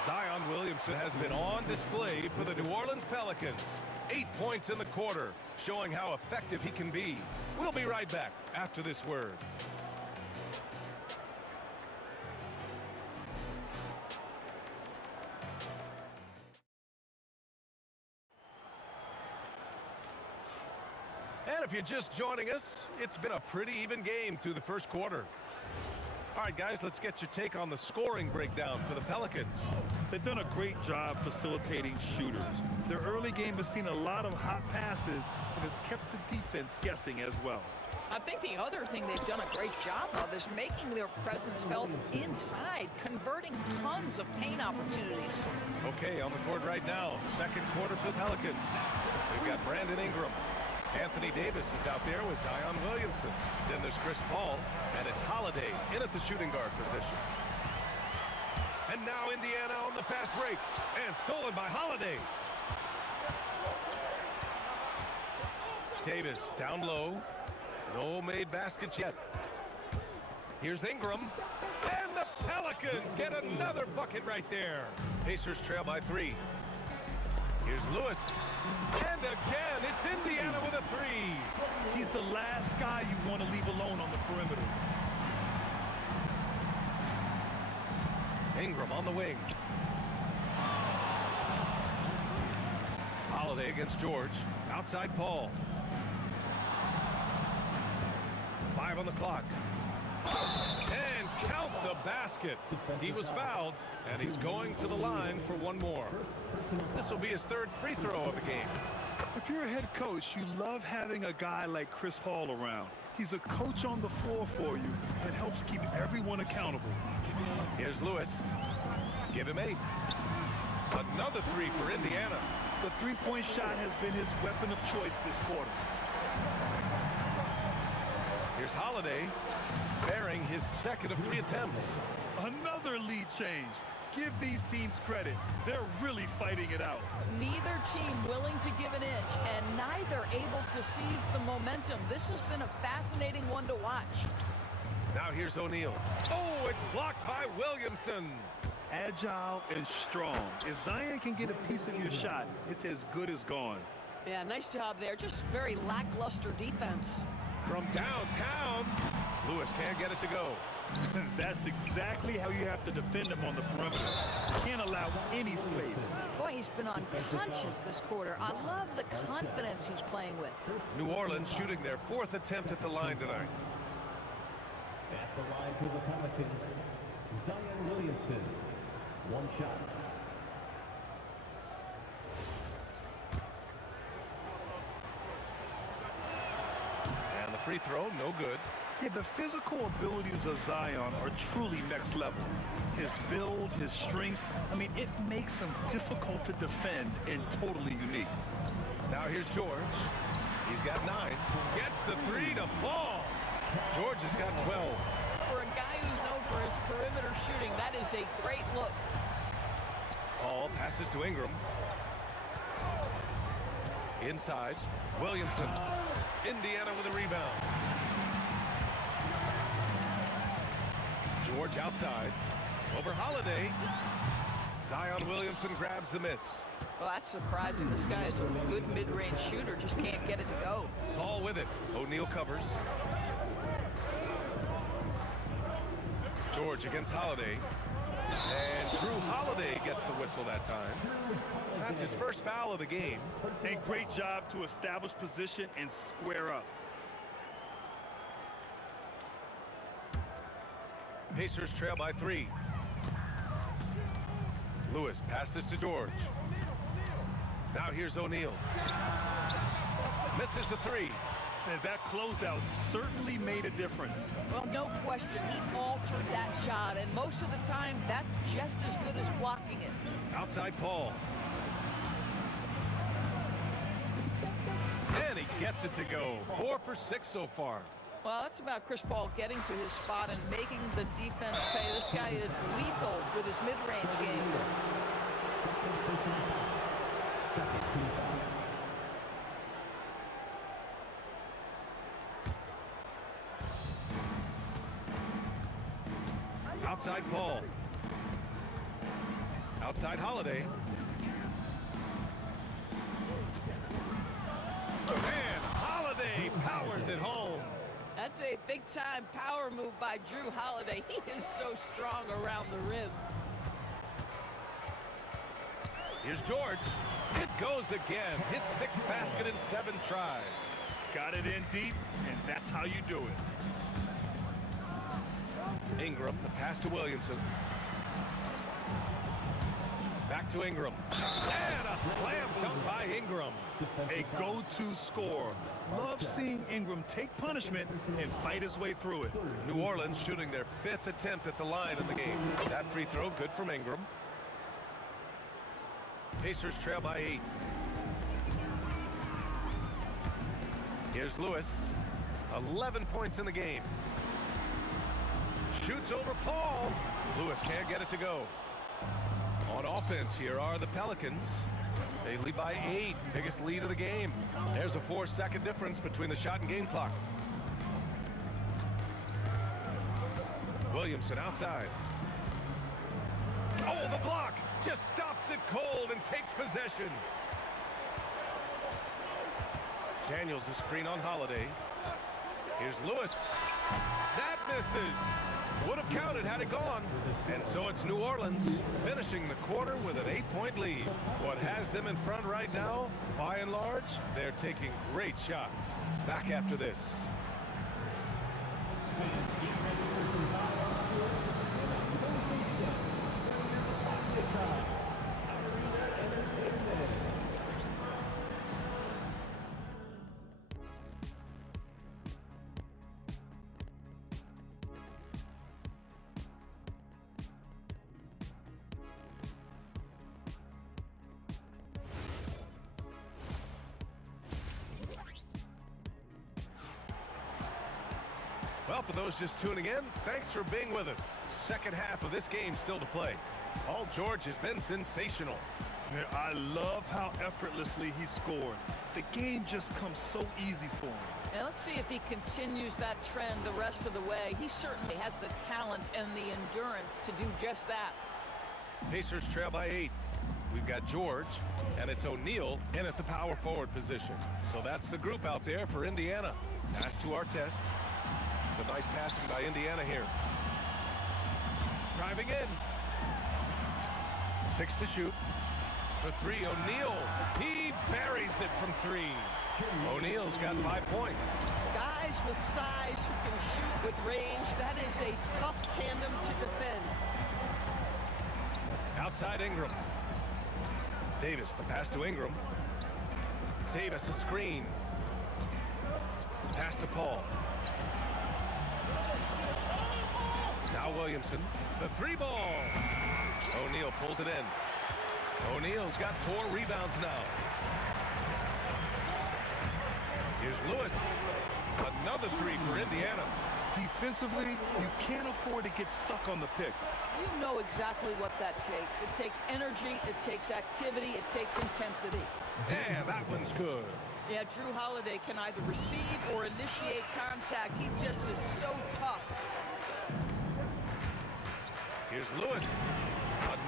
Zion Williamson has been on display for the New Orleans Pelicans. 8 points in the quarter, showing how effective he can be. We'll be right back after this word. And if you're just joining us, it's been a pretty even game through the first quarter. All right, guys, let's get your take on the scoring breakdown for the Pelicans. They've done a great job facilitating shooters. Their early game has seen a lot of hot passes and has kept the defense guessing as well. I think the other thing they've done a great job of is making their presence felt inside, converting tons of paint opportunities. Okay, on the court right now, second quarter for the Pelicans. We've got Brandon Ingram. Anthony Davis is out there with Zion Williamson. Then there's Chris Paul, and it's Holiday in at the shooting guard position. And now Indiana on the fast break, and stolen by Holiday. Davis down low. No made baskets yet. Here's Ingram. And the Pelicans get another bucket right there. Pacers trail by 3. Here's Lewis. And again, it's Indiana with a 3. He's the last guy you want to leave alone on the perimeter. Ingram on the wing. Holiday against George. Outside Paul. 5 on the clock. And count the basket. He was fouled, and he's going to the line for one more. This will be his 3rd free throw of the game. If you're a head coach, you love having a guy like Chris Paul around. He's a coach on the floor for you and helps keep everyone accountable. Here's Lewis. Give him 8. Another 3 for Indiana. The three-point shot has been his weapon of choice this quarter. Here's Holiday, bearing his 2nd of 3 attempts. Another lead change. Give these teams credit. They're really fighting it out. Neither team willing to give an inch, and neither able to seize the momentum. This has been a fascinating one to watch. Now here's O'Neal. Oh, it's blocked by Williamson. Agile and strong. If Zion can get a piece of your shot, it's as good as gone. Yeah, nice job there. Just very lackluster defense. From downtown, Lewis can't get it to go. That's exactly how you have to defend him on the perimeter. You can't allow any space. Boy, he's been unconscious this quarter. I love the confidence he's playing with. New Orleans shooting their 4th attempt at the line tonight. At the line for the Pelicans, Zion Williamson. 1 shot. And the free throw, no good. Yeah, the physical abilities of Zion are truly next level. His build, his strength, I mean, it makes him difficult to defend and totally unique. Now here's George. He's got 9. Gets the 3 to fall. George has got 12. For a guy who's known for his perimeter shooting, that is a great look. Paul passes to Ingram. Inside, Williamson. Indiana with a rebound. George outside. Over Holiday. Zion Williamson grabs the miss. Well, that's surprising. This guy is a good mid-range shooter, just can't get it to go. Paul with it. O'Neal covers. George against Holiday. And Drew Holiday gets the whistle that time. That's his first foul of the game. A great job to establish position and square up. Pacers trail by 3. Lewis passes to George. Now here's O'Neal. Misses the 3. And that closeout certainly made a difference. Well, no question. He altered that shot, and most of the time, that's just as good as blocking it. Outside Paul. And he gets it to go. 4 for 6 so far. Well, that's about Chris Paul getting to his spot and making the defense pay. This guy is lethal with his mid-range game. Outside Paul. Outside Holiday. And Holiday powers it home. That's a big-time power move by Drew Holiday. He is so strong around the rim. Here's George. It goes again. His 6th basket in 7 tries. Got it in deep, and that's how you do it. Ingram, the pass to Williamson. Back to Ingram. And a slam dunk by Ingram. A go-to scorer. Love seeing Ingram take punishment and fight his way through it. New Orleans shooting their 5th attempt at the line in the game. That free throw good from Ingram. Pacers trail by 8. Here's Lewis. 11 points in the game. Shoots over Paul. Lewis can't get it to go. On offense, here are the Pelicans. They lead by 8. Biggest lead of the game. There's a 4-second difference between the shot and game clock. Williamson outside. Oh, the block! Just stops it cold and takes possession. Daniels a screen on Holiday. Here's Lewis. That misses. Would have counted had it gone. And so it's New Orleans finishing the quarter with an 8-point lead. What has them in front right now, by and large, they're taking great shots. Back after this. Well, for those just tuning in, thanks for being with us. Second half of this game still to play. Paul George has been sensational. Yeah, I love how effortlessly he scored. The game just comes so easy for him. And let's see if he continues that trend the rest of the way. He certainly has the talent and the endurance to do just that. Pacers trail by 8. We've got George, and it's O'Neal in at the power forward position. So that's the group out there for Indiana. Pass to Artest. It's a nice passing by Indiana here. Driving in. 6 to shoot. For 3, O'Neal. He buries it from 3. O'Neal's got 5 points. Guys with size who can shoot with range, that is a tough tandem to defend. Outside Ingram. Davis, the pass to Ingram. Davis, a screen. Pass to Paul. Now Williamson, the three ball. O'Neal pulls it in. O'Neal's got 4 rebounds now. Here's Lewis. Another 3 for Indiana. Defensively, you can't afford to get stuck on the pick. You know exactly what that takes. It takes energy, it takes activity, it takes intensity. And that one's good. Yeah, Drew Holiday can either receive or initiate contact. He just is so tough. Here's Lewis.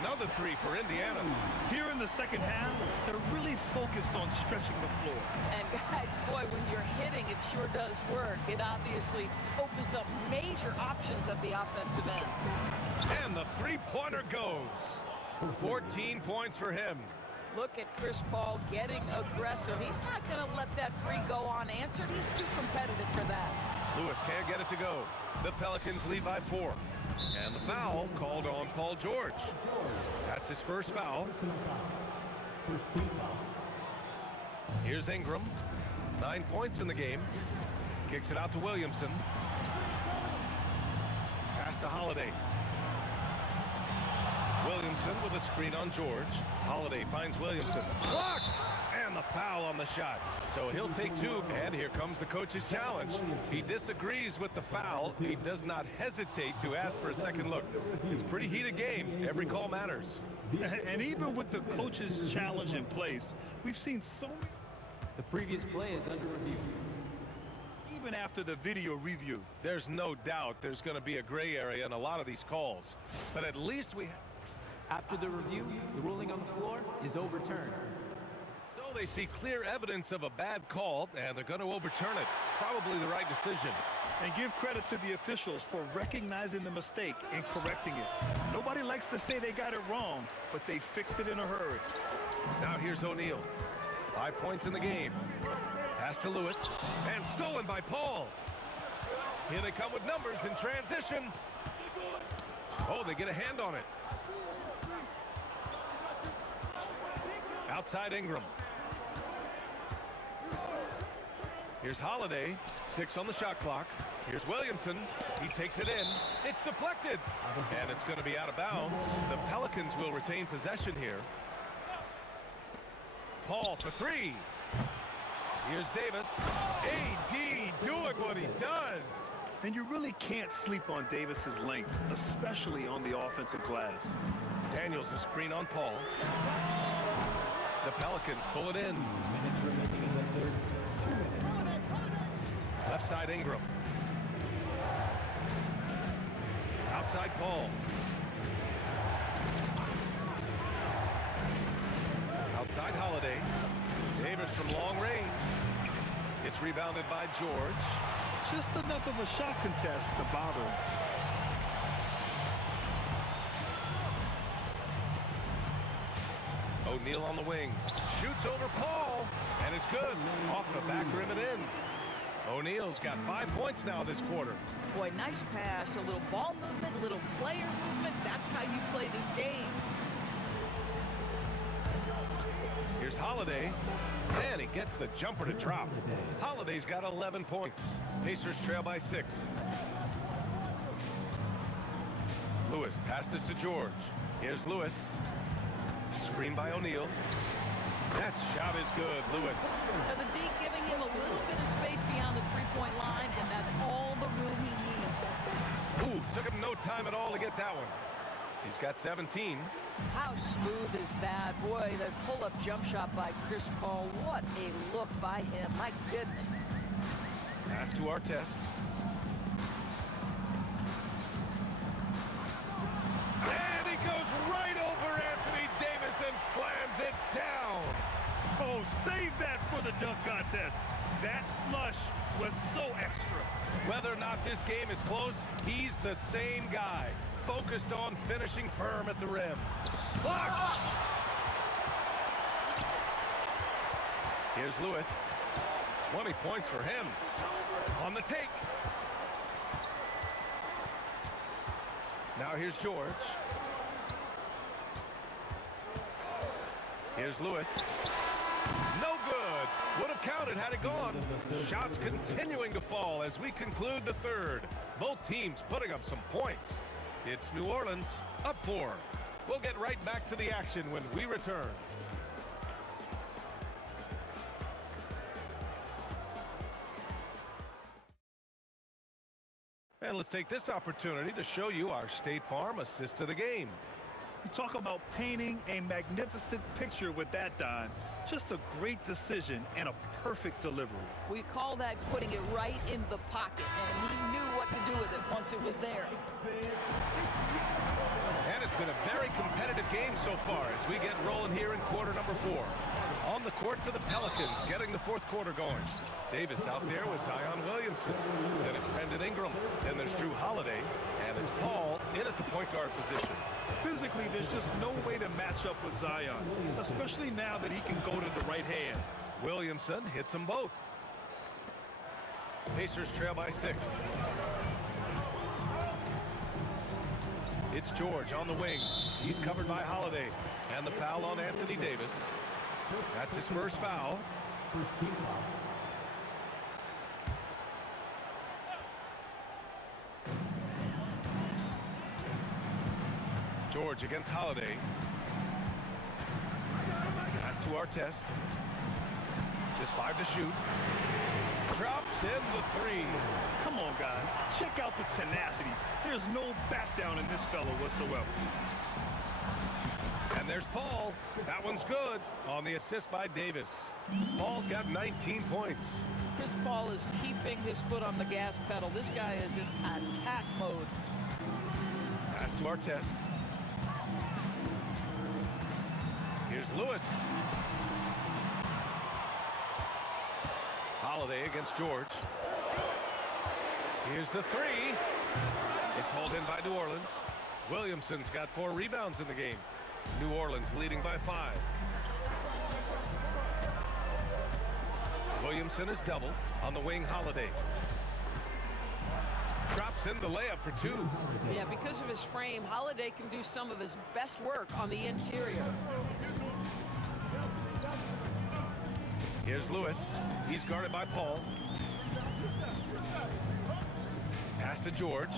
Another 3 for Indiana. Here in the second half, they're really focused on stretching the floor. And guys, boy, when you're hitting, it sure does work. It obviously opens up major options at the offensive end. And the three-pointer goes. 14 points for him. Look at Chris Paul getting aggressive. He's not going to let that 3 go unanswered. He's too competitive for that. Lewis can't get it to go. The Pelicans lead by 4. And the foul called on Paul George. That's his first foul. Here's Ingram. 9 points in the game. Kicks it out to Williamson. Pass to Holiday. Williamson with a screen on George. Holiday finds Williamson. Blocked! And the foul on the shot. So he'll take 2, and here comes the coach's challenge. He disagrees with the foul. He does not hesitate to ask for a second look. It's a pretty heated game. Every call matters. And even with the coach's challenge in place, we've seen so many. The previous play is under review. Even after the video review. There's no doubt there's going to be a gray area in a lot of these calls. But at least we... After the review, the ruling on the floor is overturned. So they see clear evidence of a bad call, and they're going to overturn it. Probably the right decision. And give credit to the officials for recognizing the mistake and correcting it. Nobody likes to say they got it wrong, but they fixed it in a hurry. Now here's O'Neal. 5 points in the game. Pass to Lewis, and stolen by Paul. Here they come with numbers in transition. Oh, they get a hand on it. Outside Ingram. Here's Holiday. 6 on the shot clock. Here's Williamson. He takes it in. It's deflected. And it's going to be out of bounds. The Pelicans will retain possession here. Paul for 3. Here's Davis. AD doing what he does. And you really can't sleep on Davis's length, especially on the offensive glass. Daniels a screen on Paul. The Pelicans pull it in. Minutes remaining in the third. 2 minutes. Left side Ingram. Outside Paul. Outside Holiday. Davis from long range. It's rebounded by George. Just enough of a shot contest to bother him. O'Neal on the wing. Shoots over Paul. And it's good. Off the back rim and in. O'Neal's got 5 points now this quarter. Boy, nice pass. A little ball movement, a little player movement. That's how you play this game. Here's Holiday. And he gets the jumper to drop. Holiday's got 11 points. Pacers trail by 6. Lewis passes to George. Here's Lewis. Screen by O'Neal. That shot is good, Lewis. Now the D giving him a little bit of space beyond the three-point line, and that's all the room he needs. Ooh, took him no time at all to get that one. He's got 17. How smooth is that? Boy, the pull-up jump shot by Chris Paul. What a look by him. My goodness. Pass to Artest. And he goes right over Anthony Davis and slams it down. Oh, save that for the dunk contest. That flush was so extra. Whether or not this game is close, he's the same guy. Focused on finishing firm at the rim. Blocked! Here's Lewis. 20 points for him. On the take. Now here's George. Here's Lewis. No good. Would have counted had it gone. Shots continuing to fall as we conclude the third. Both teams putting up some points. It's New Orleans up 4. We'll get right back to the action when we return. And let's take this opportunity to show you our State Farm assist to the game. You talk about painting a magnificent picture with that, Don. Just a great decision and a perfect delivery. We call that putting it right in the pocket, and he knew what to do with it once it was there. And it's been a very competitive game so far as we get rolling here in quarter number 4. On the court for the Pelicans, getting the fourth quarter going. Davis out there with Zion Williamson. Then it's Brendan Ingram. Then there's Drew Holiday. And it's Paul in at the point guard position. Physically, there's just no way to match up with Zion, especially now that he can go to the right hand. Williamson hits them both. Pacers trail by 6. It's George on the wing. He's covered by Holiday. And the foul on Anthony Davis. That's his first foul. First team foul. George against Holiday. Pass to Artest. Just 5 to shoot. Drops in the 3. Come on, guys. Check out the tenacity. There's no back down in this fellow whatsoever. And there's Paul. That one's good on the assist by Davis. Paul's got 19 points. Chris Paul is keeping his foot on the gas pedal. This guy is in attack mode. Pass to Artest. Here's Lewis. Holiday against George. Here's the 3. It's hauled in by New Orleans. Williamson's got 4 rebounds in the game. New Orleans leading by 5. Williamson is double on the wing. Holiday drops in the layup for 2. Yeah, because of his frame, Holiday can do some of his best work on the interior. Here's Lewis. He's guarded by Paul. Pass to George.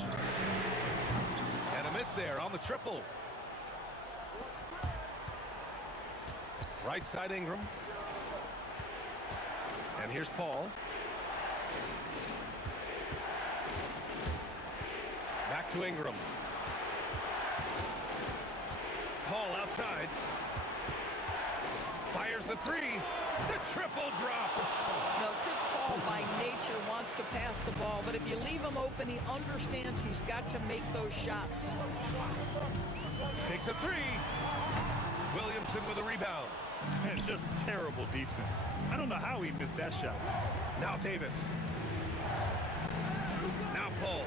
And a miss there on the triple. Right side Ingram. And here's Paul. Back to Ingram. Paul outside. Fires the 3. The triple drop. No, Chris Paul by nature wants to pass the ball, but if you leave him open, he understands he's got to make those shots. Takes a 3. Williamson with a rebound. And just terrible defense. I don't know how he missed that shot. Now Davis. Now Paul.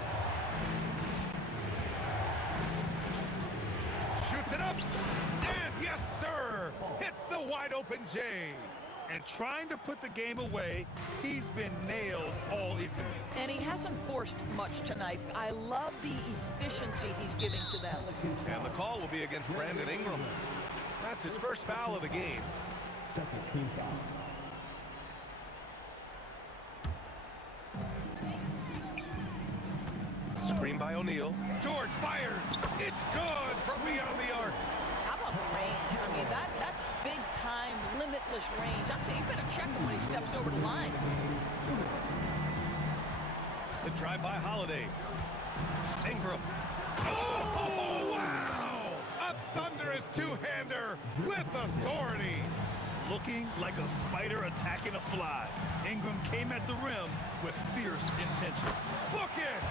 Shoots it up. And yes, sir. Hits the wide open J. And trying to put the game away, he's been nailed all evening. And he hasn't forced much tonight. I love the efficiency he's giving to them. And the call will be against Brandon Ingram. That's his first foul of the game. Second team foul. Screen by O'Neal. George fires. It's good from beyond the arc. How about the range? I mean, that's big-time, limitless range. I'll tell you, you better check him when he steps over the line. The drive by Holiday. Ingram. Oh, wow! A thunderous two-hander with authority. Looking like a spider attacking a fly. Ingram came at the rim with fierce intentions. Book it!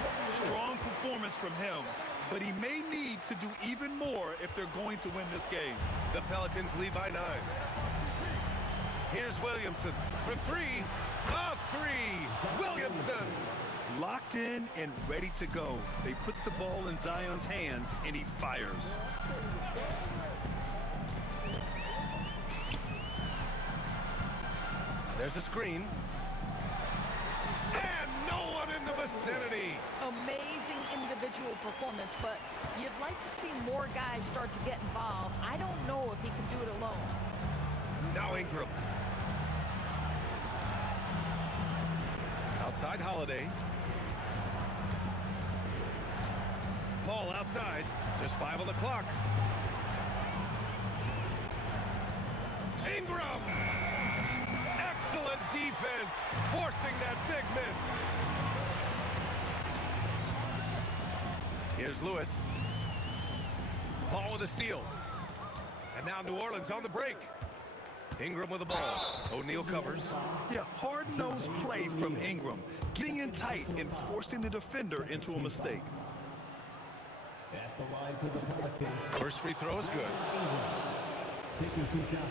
Strong performance from him, but he may need to do even more if they're going to win this game. The Pelicans lead by 9. Here's Williamson for 3. A 3. Williamson. Locked in and ready to go. They put the ball in Zion's hands, and he fires. There's a screen. And no one in the vicinity. Amazing individual performance, but you'd like to see more guys start to get involved. I don't know if he can do it alone. Now Ingram. Outside Holiday. Paul Outside, just 5 on the clock. Ingram! Excellent defense, forcing that big miss. Here's Lewis. Paul with a steal. And now New Orleans on the break. Ingram with the ball. O'Neal covers. Yeah, hard-nosed play from Ingram. Getting in tight and forcing the defender into a mistake. At the line for the Pelicans. First free throw is good. Taking 2 shots.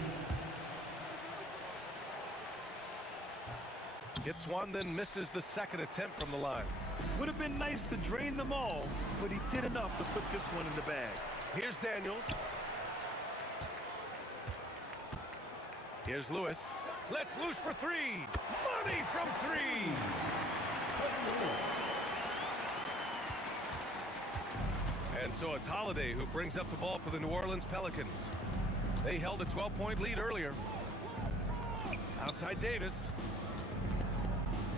Gets one, then misses the second attempt from the line. Would have been nice to drain them all, but he did enough to put this one in the bag. Here's Daniels. Here's Lewis. Let's loose for 3. Money from 3. And so it's Holiday who brings up the ball for the New Orleans Pelicans. They held a 12-point lead earlier. Outside Davis.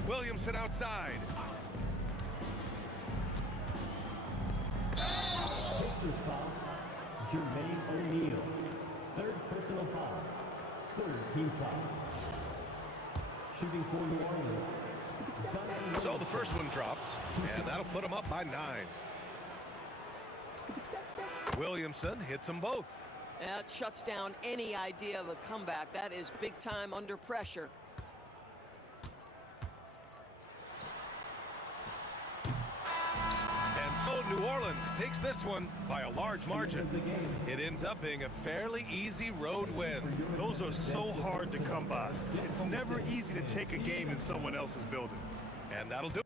Williamson outside. Pacers foul. Jermaine O'Neal. Third personal foul. Third team foul. Shooting for New Orleans. So the first one drops, and that'll put them up by 9. Williamson hits them both. That shuts down any idea of a comeback. That is big time under pressure. And so New Orleans takes this one by a large margin. It ends up being a fairly easy road win. Those are so hard to come by. It's never easy to take a game in someone else's building. And that'll do it.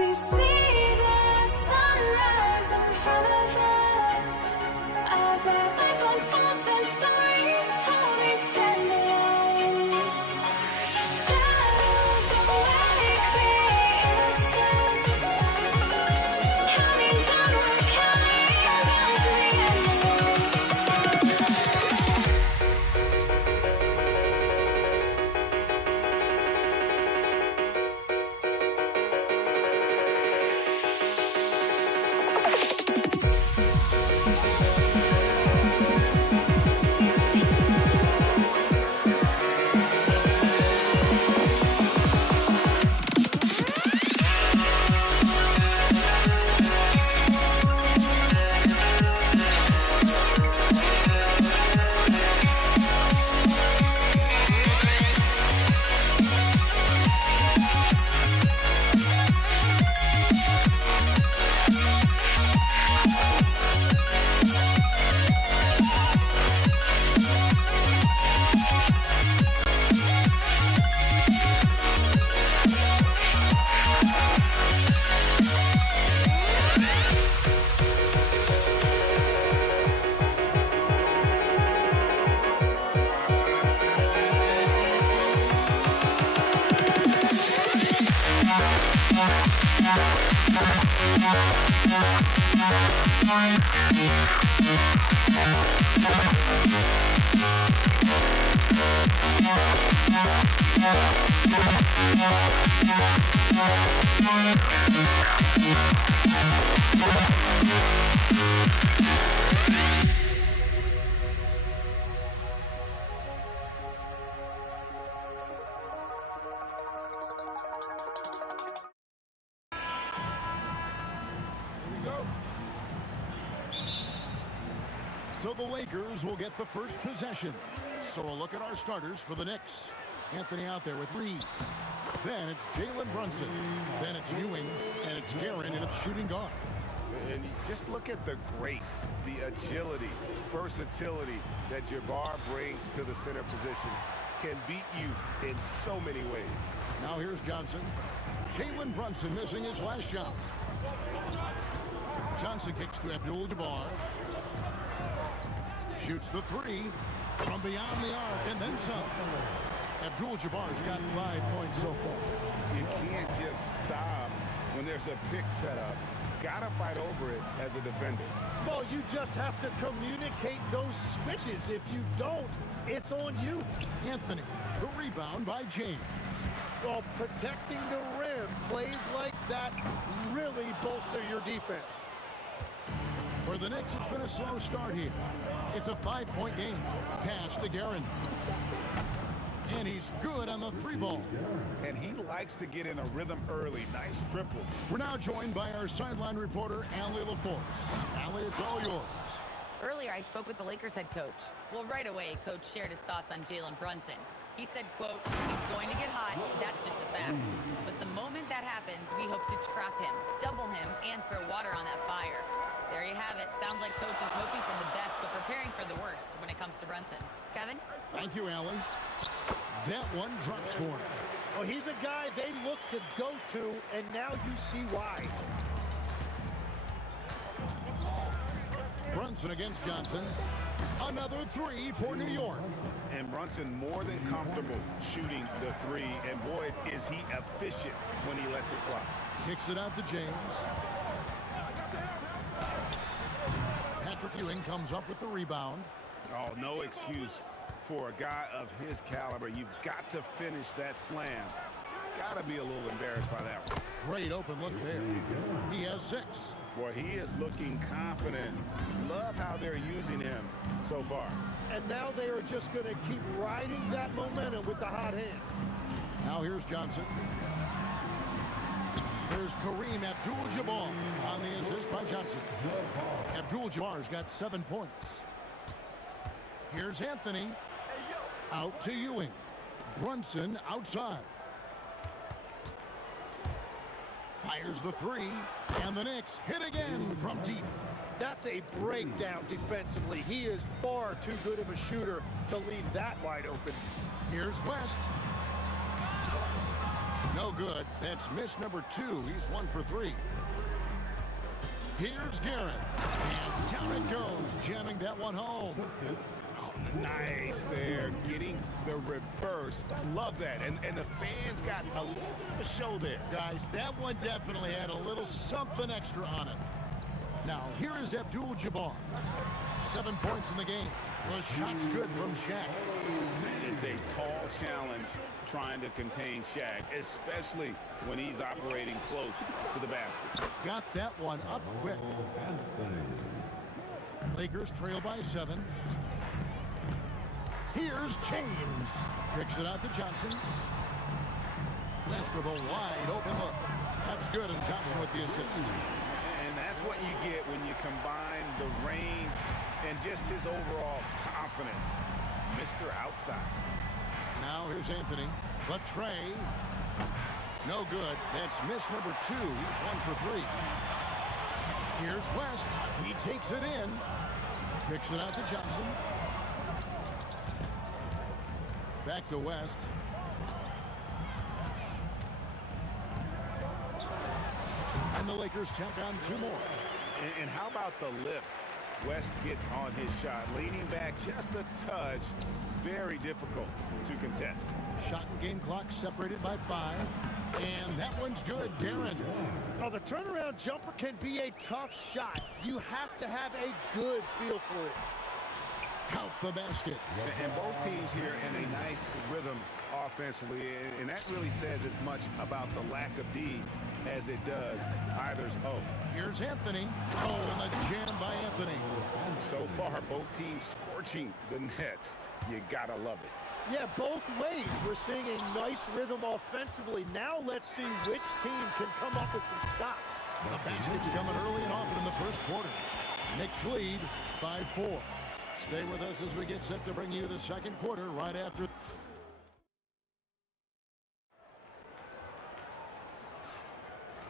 We see the sunrise in front of us as our life unfolds and stories told we stand alone. Shadows awake the innocence, counting down, we're counting down to the end of us. So the Lakers will get the first possession. So a look at our starters for the Knicks. Anthony out there with Reed. Then it's Jalen Brunson. Then it's Ewing. And it's Guerin in a shooting guard. And you just look at the grace, the agility, versatility that Jabbar brings to the center position. Can beat you in so many ways. Now here's Johnson. Jalen Brunson missing his last shot. Johnson kicks to Abdul-Jabbar. Shoots the three from beyond the arc and then some. Abdul-Jabbar's got 5 points so far. You can't just stop when there's a pick set up. Gotta fight over it as a defender. Well, you just have to communicate those switches. If you don't, it's on you. Anthony, the rebound by James. Well, protecting the rim, plays like that really bolster your defense. For the Knicks, it's been a slow start here. It's a 5-point game. Pass to Guerin. And he's good on the three ball. And he likes to get in a rhythm early. Nice triple. We're now joined by our sideline reporter, Allie LaForce. Allie, it's all yours. Earlier, I spoke with the Lakers head coach. Well, right away, coach shared his thoughts on Jalen Brunson. He said, quote, he's going to get hot, that's just a fact. But the moment that happens, we hope to trap him, double him, and throw water on that fire. There you have it. Sounds like coach is hoping for the best, but preparing for the worst when it comes to Brunson. Kevin? Thank you, Allie. That one drops for him. Well, he's a guy they look to go to, and now you see why. Brunson against Johnson. Another three for New York. And Brunson more than comfortable shooting the three. And boy, is he efficient when he lets it fly. Kicks it out to James. Patrick Ewing comes up with the rebound. Oh, no excuse for a guy of his caliber. You've got to finish that slam. Got to be a little embarrassed by that one. Great open look there. He has 6. Boy, he is looking confident. Love how they're using him so far. And now they are just going to keep riding that momentum with the hot hand. Now here's Johnson. There's Kareem Abdul-Jabbar on the assist by Johnson. Abdul-Jabbar's got 7 points. Here's Anthony. Out to Ewing. Brunson outside. Fires the three, and the Knicks hit again from deep. That's a breakdown defensively. He is far too good of a shooter to leave that wide open. Here's West. No No good. That's miss number 2. He's 1 for 3. Here's Garrett. And down it goes, jamming that one home. Oh, nice there, getting the reverse. Love that. And the fans got a little bit of a show there. Guys, that one definitely had a little something extra on it. Now, here is Abdul-Jabbar. 7 points in the game. The shot's good from Shaq. It's a tall challenge trying to contain Shaq, especially when he's operating close to the basket. Got that one up quick. Lakers trail by 7. Here's James. Kicks it out to Johnson. That's for the wide open look. That's good, and Johnson with the assist. And that's what you get when you combine the range and just his overall confidence. Mr. Outside. Now here's Anthony. But Trey. No good. That's miss number 2. He's 1 for 3. Here's West. He takes it in. Kicks it out to Johnson. Back to West. And the Lakers tack on 2 more. And how about the lift? West gets on his shot, leaning back just a touch. Very difficult to contest. Shot and game clock separated by 5. And that one's good, Darren. Now, the turnaround jumper can be a tough shot. You have to have a good feel for it. Count the basket. And both teams here in a nice rhythm offensively. And that really says as much about the lack of D as it does either's O. Here's Anthony. Oh, and the jam by Anthony. So far, both teams scorching the nets. You gotta love it. Yeah, both ways. We're seeing a nice rhythm offensively. Now let's see which team can come up with some stops. The basket's coming early and often in the first quarter. Knicks lead by 4. Stay with us as we get set to bring you the second quarter right after.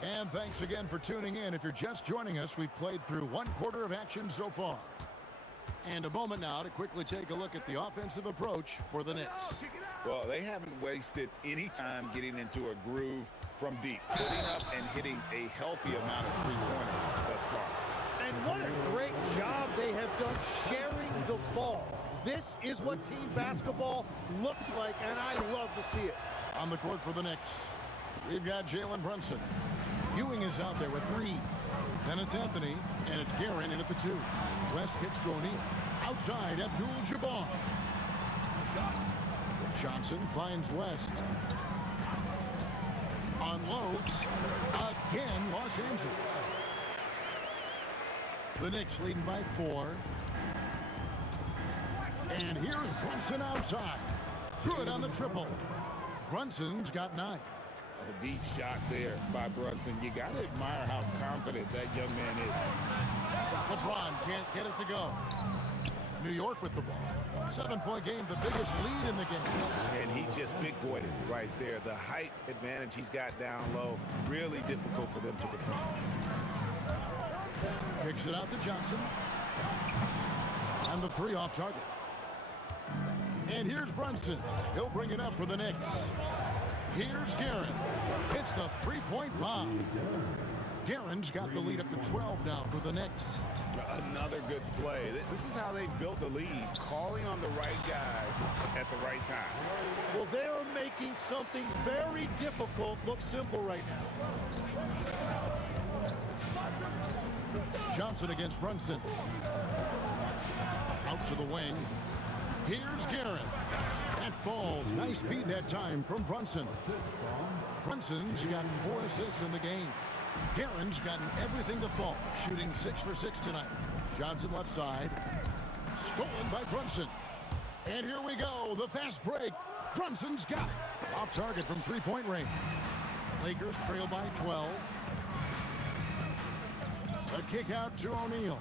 And thanks again for tuning in. If you're just joining us, we've played through 1 quarter of action so far. And a moment now to quickly take a look at the offensive approach for the Knicks. Well, they haven't wasted any time getting into a groove from deep, putting up and hitting a healthy amount of three-pointers thus far. And what a great job they have done sharing the ball. This is what team basketball looks like, and I love to see it. On the court for the Knicks, we've got Jalen Brunson. Ewing is out there with Reed. Then it's Anthony, and it's Guerin in at the 2. West hits to O'Neal. Outside, Abdul-Jabbar. Johnson finds West. Unloads. Again, Los Angeles. The Knicks leading by 4. And here's Brunson outside. Good on the triple. Brunson's got 9. A deep shot there by Brunson. You got to admire how confident that young man is. LeBron can't get it to go. New York with the ball. 7-point game, the biggest lead in the game. And he just big-boyed it right there. The height advantage he's got down low, really difficult for them to defend. Kicks it out to Johnson. And the 3 off target. And here's Brunson. He'll bring it up for the Knicks. Here's Guerin. It's the 3-point bomb. Guerin's got the lead up to 12 now for the Knicks. Another good play. This is how they built the lead, calling on the right guys at the right time. Well, they're making something very difficult look simple right now. Johnson against Brunson. Out to the wing. Here's Guerin. That falls. Nice feed that time from Brunson. Brunson's got 4 assists in the game. Guerin's gotten everything to fall, shooting 6 for 6 tonight. Johnson left side. Stolen by Brunson. And here we go, the fast break. Brunson's got it. Off target from 3-point range. Lakers trail by 12. A kick out to O'Neal.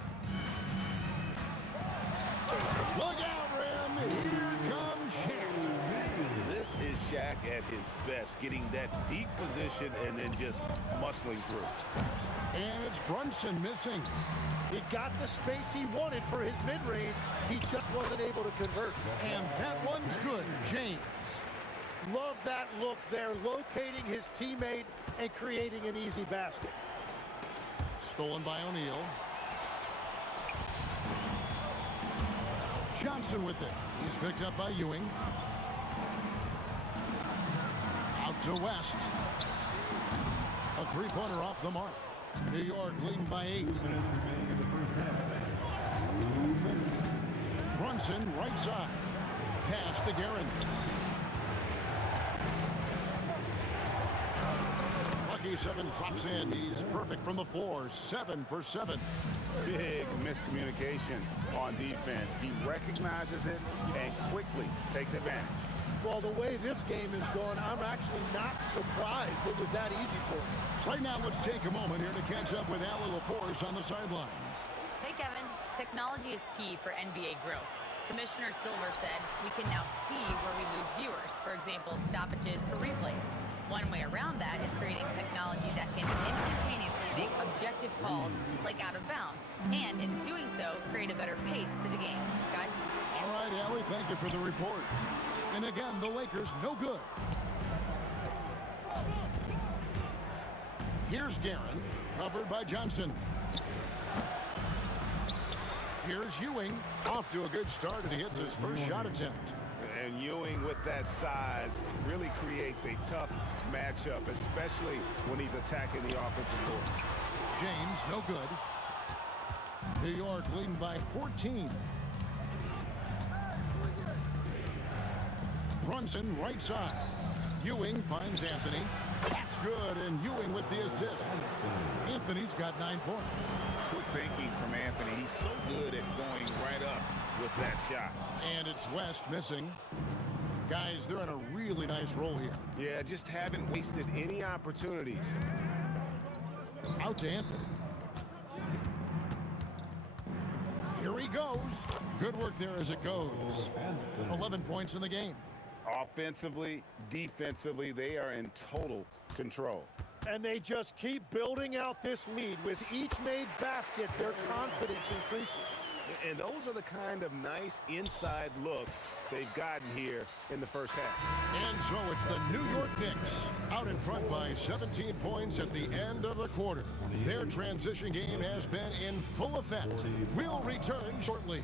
Look out, Rim. Here comes Shaq. This is Shaq at his best, getting that deep position and then just muscling through. And it's Brunson missing. He got the space he wanted for his mid-range. He just wasn't able to convert. And that one's good. James. Love that look there, locating his teammate and creating an easy basket. Stolen by O'Neal. Johnson with it. He's picked up by Ewing. Out to West. A three-pointer off the mark. New York leading by 8. Brunson, right side. Pass to Guerin. Lucky 7 drops in. He's perfect from the floor. 7 for 7. Big miscommunication on defense. He recognizes it and quickly takes advantage. Well, the way this game is going, I'm actually not surprised it was that easy for him. Right now, let's take a moment here to catch up with Allie LaForce on the sidelines. Hey, Kevin. Technology is key for NBA growth. Commissioner Silver said we can now see where we lose viewers. For example, stoppages for replays. One way around that is creating technology that can instantaneously make objective calls like out of bounds, and in doing so, create a better pace to the game. Guys? All right, Allie, thank you for the report. And again, the Lakers no good. Here's Guerin, covered by Johnson. Here's Ewing, off to a good start as he hits his first shot attempt. And Ewing with that size really creates a tough matchup, especially when he's attacking the offensive board. James, no good. New York leading by 14. Brunson, right side. Ewing finds Anthony. That's good, and Ewing with the assist. Anthony's got 9 points. Good thinking from Anthony. He's so good at going right up with that shot. And it's West missing. Guys, they're in a really nice roll here. Yeah, just haven't wasted any opportunities. Out to Anthony. Here he goes. Good work there as it goes. 11 points in the game. Offensively, defensively, they are in total control. And they just keep building out this lead. With each made basket, their confidence increases. And those are the kind of nice inside looks they've gotten here in the first half. And so it's the New York Knicks out in front by 17 points at the end of the quarter. Their transition game has been in full effect. We'll return shortly.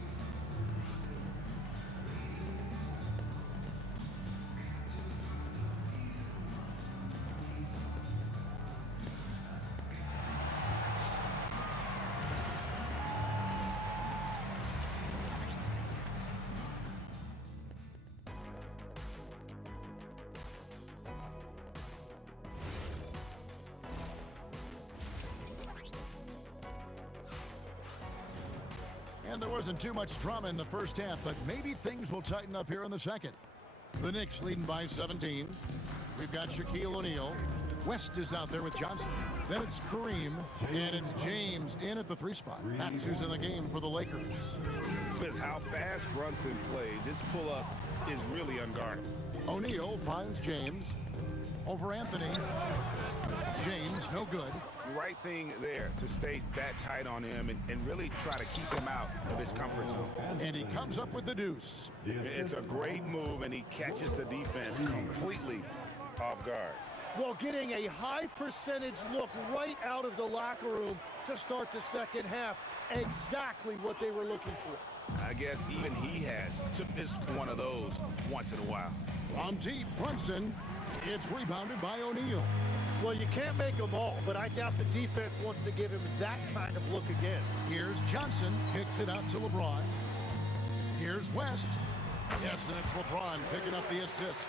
And there wasn't too much drama in the first half, but maybe things will tighten up here in the second. The Knicks leading by 17. We've got Shaquille O'Neal. West is out there with Johnson. Then it's Kareem, and it's James in at the 3 spot. That's who's in the game for the Lakers. With how fast Brunson plays, his pull-up is really unguarded. O'Neal finds James over Anthony. James, no good. Right thing there to stay that tight on him and really try to keep him out of his comfort zone. And he comes up with the deuce. It's a great move, and he catches the defense completely off guard. Well, getting a high percentage look right out of the locker room to start the second half. Exactly what they were looking for. I guess even he has to miss one of those once in a while. From deep, Brunson. It's rebounded by O'Neal. Well, you can't make them all, but I doubt the defense wants to give him that kind of look again. Here's Johnson, kicks it out to LeBron. Here's West. Yes, and it's LeBron picking up the assist.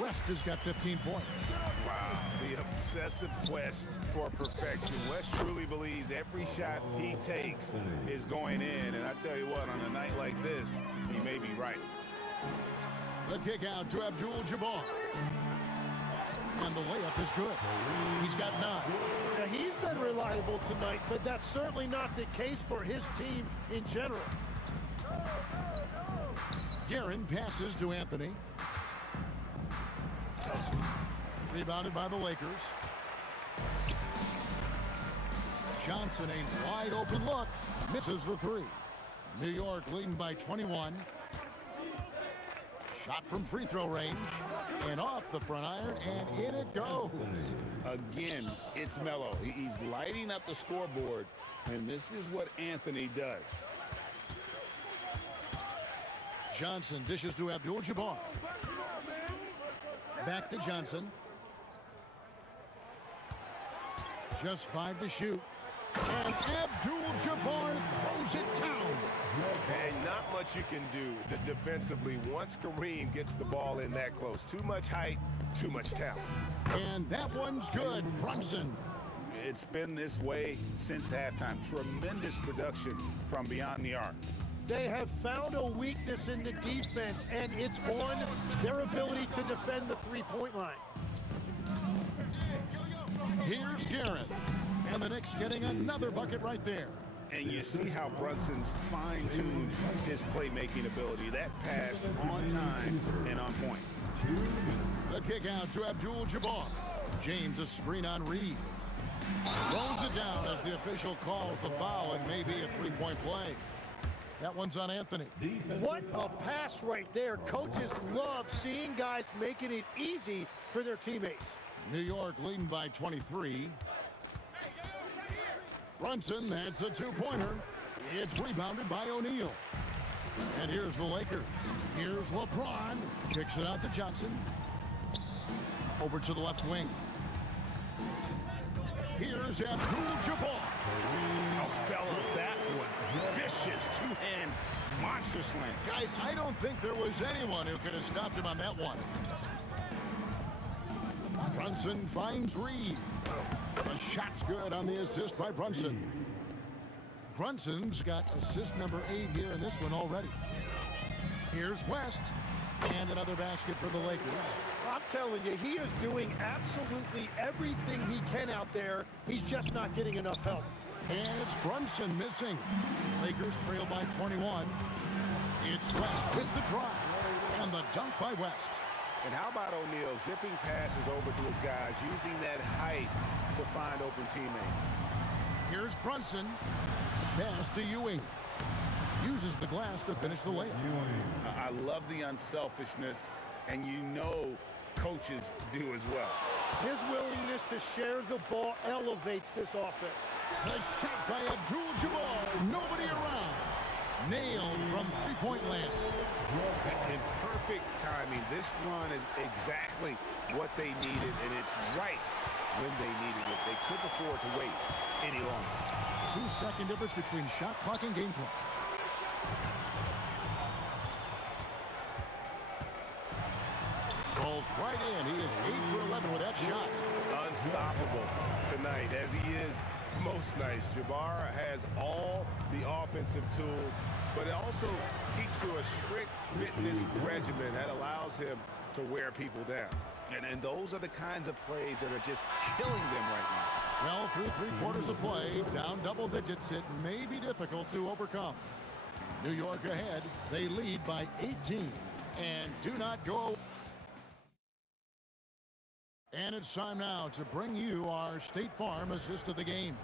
West has got 15 points. Wow, the obsessive quest for perfection. West truly believes every shot he takes is going in, and I tell you what, on a night like this, he may be right. The kick out to Abdul-Jabbar. And the layup is good. He's got 9. Now, he's been reliable tonight, but that's certainly not the case for his team in general. Guerin passes to Anthony. Rebounded by the Lakers. Johnson, a wide open look. Misses the 3. New York leading by 21. Shot from free throw range. And off the front iron, and in it goes. Again, it's Melo. He's lighting up the scoreboard, and this is what Anthony does. Johnson dishes to Abdul-Jabbar. Back to Johnson. Just 5 to shoot. And Abdul-Jabbar throws it down. And not much you can do defensively once Kareem gets the ball in that close. Too much height, too much talent. And that one's good. Brunson. It's been this way since halftime. Tremendous production from beyond the arc. They have found a weakness in the defense, and it's on their ability to defend the three-point line. Here's Garrett. And the Knicks getting another bucket right there. And you see how Brunson's fine-tuned his playmaking ability. That pass on time and on point. The kick out to Abdul-Jabbar. James a screen on Reed. Throws it down as the official calls the foul and maybe a three-point play. That one's on Anthony. What a pass right there. Coaches love seeing guys making it easy for their teammates. New York leading by 23. Brunson, that's a two-pointer. It's rebounded by O'Neal. And here's the Lakers. Here's LeBron. Kicks it out to Johnson. Over to the left wing. Here's Abdul-Jabbar. Oh, fellas, that was vicious. Two-hand monster slam. Guys, I don't think there was anyone who could have stopped him on that one. Brunson finds Reed. The shot's good on the assist by Brunson. Brunson's got assist number 8 here in this one already. Here's West. And another basket for the Lakers. I'm telling you, he is doing absolutely everything he can out there. He's just not getting enough help. And it's Brunson missing. Lakers trail by 21. It's West with the drive. And the dunk by West. And how about O'Neal zipping passes over to his guys, using that height to find open teammates. Here's Brunson. Pass to Ewing. Uses the glass to finish the layup. I love the unselfishness, and you know coaches do as well. His willingness to share the ball elevates this offense. The shot by Abdul-Jabbar. Nobody around. Nailed from three-point land. In perfect timing. This run is exactly what they needed, and it's right when they needed it. They couldn't afford to wait any longer. 2-second difference between shot clock and game clock. Falls right in. He is 8 for 11 with that shot. Unstoppable tonight, as he is most nights. Jabbar has all the offensive tools, but it also keeps to a strict fitness regimen that allows him to wear people down. And those are the kinds of plays that are just killing them right now. Well, through 3 quarters of play, down double digits, it may be difficult to overcome. New York ahead. They lead by 18. And do not go. And it's time now to bring you our State Farm assist of the game.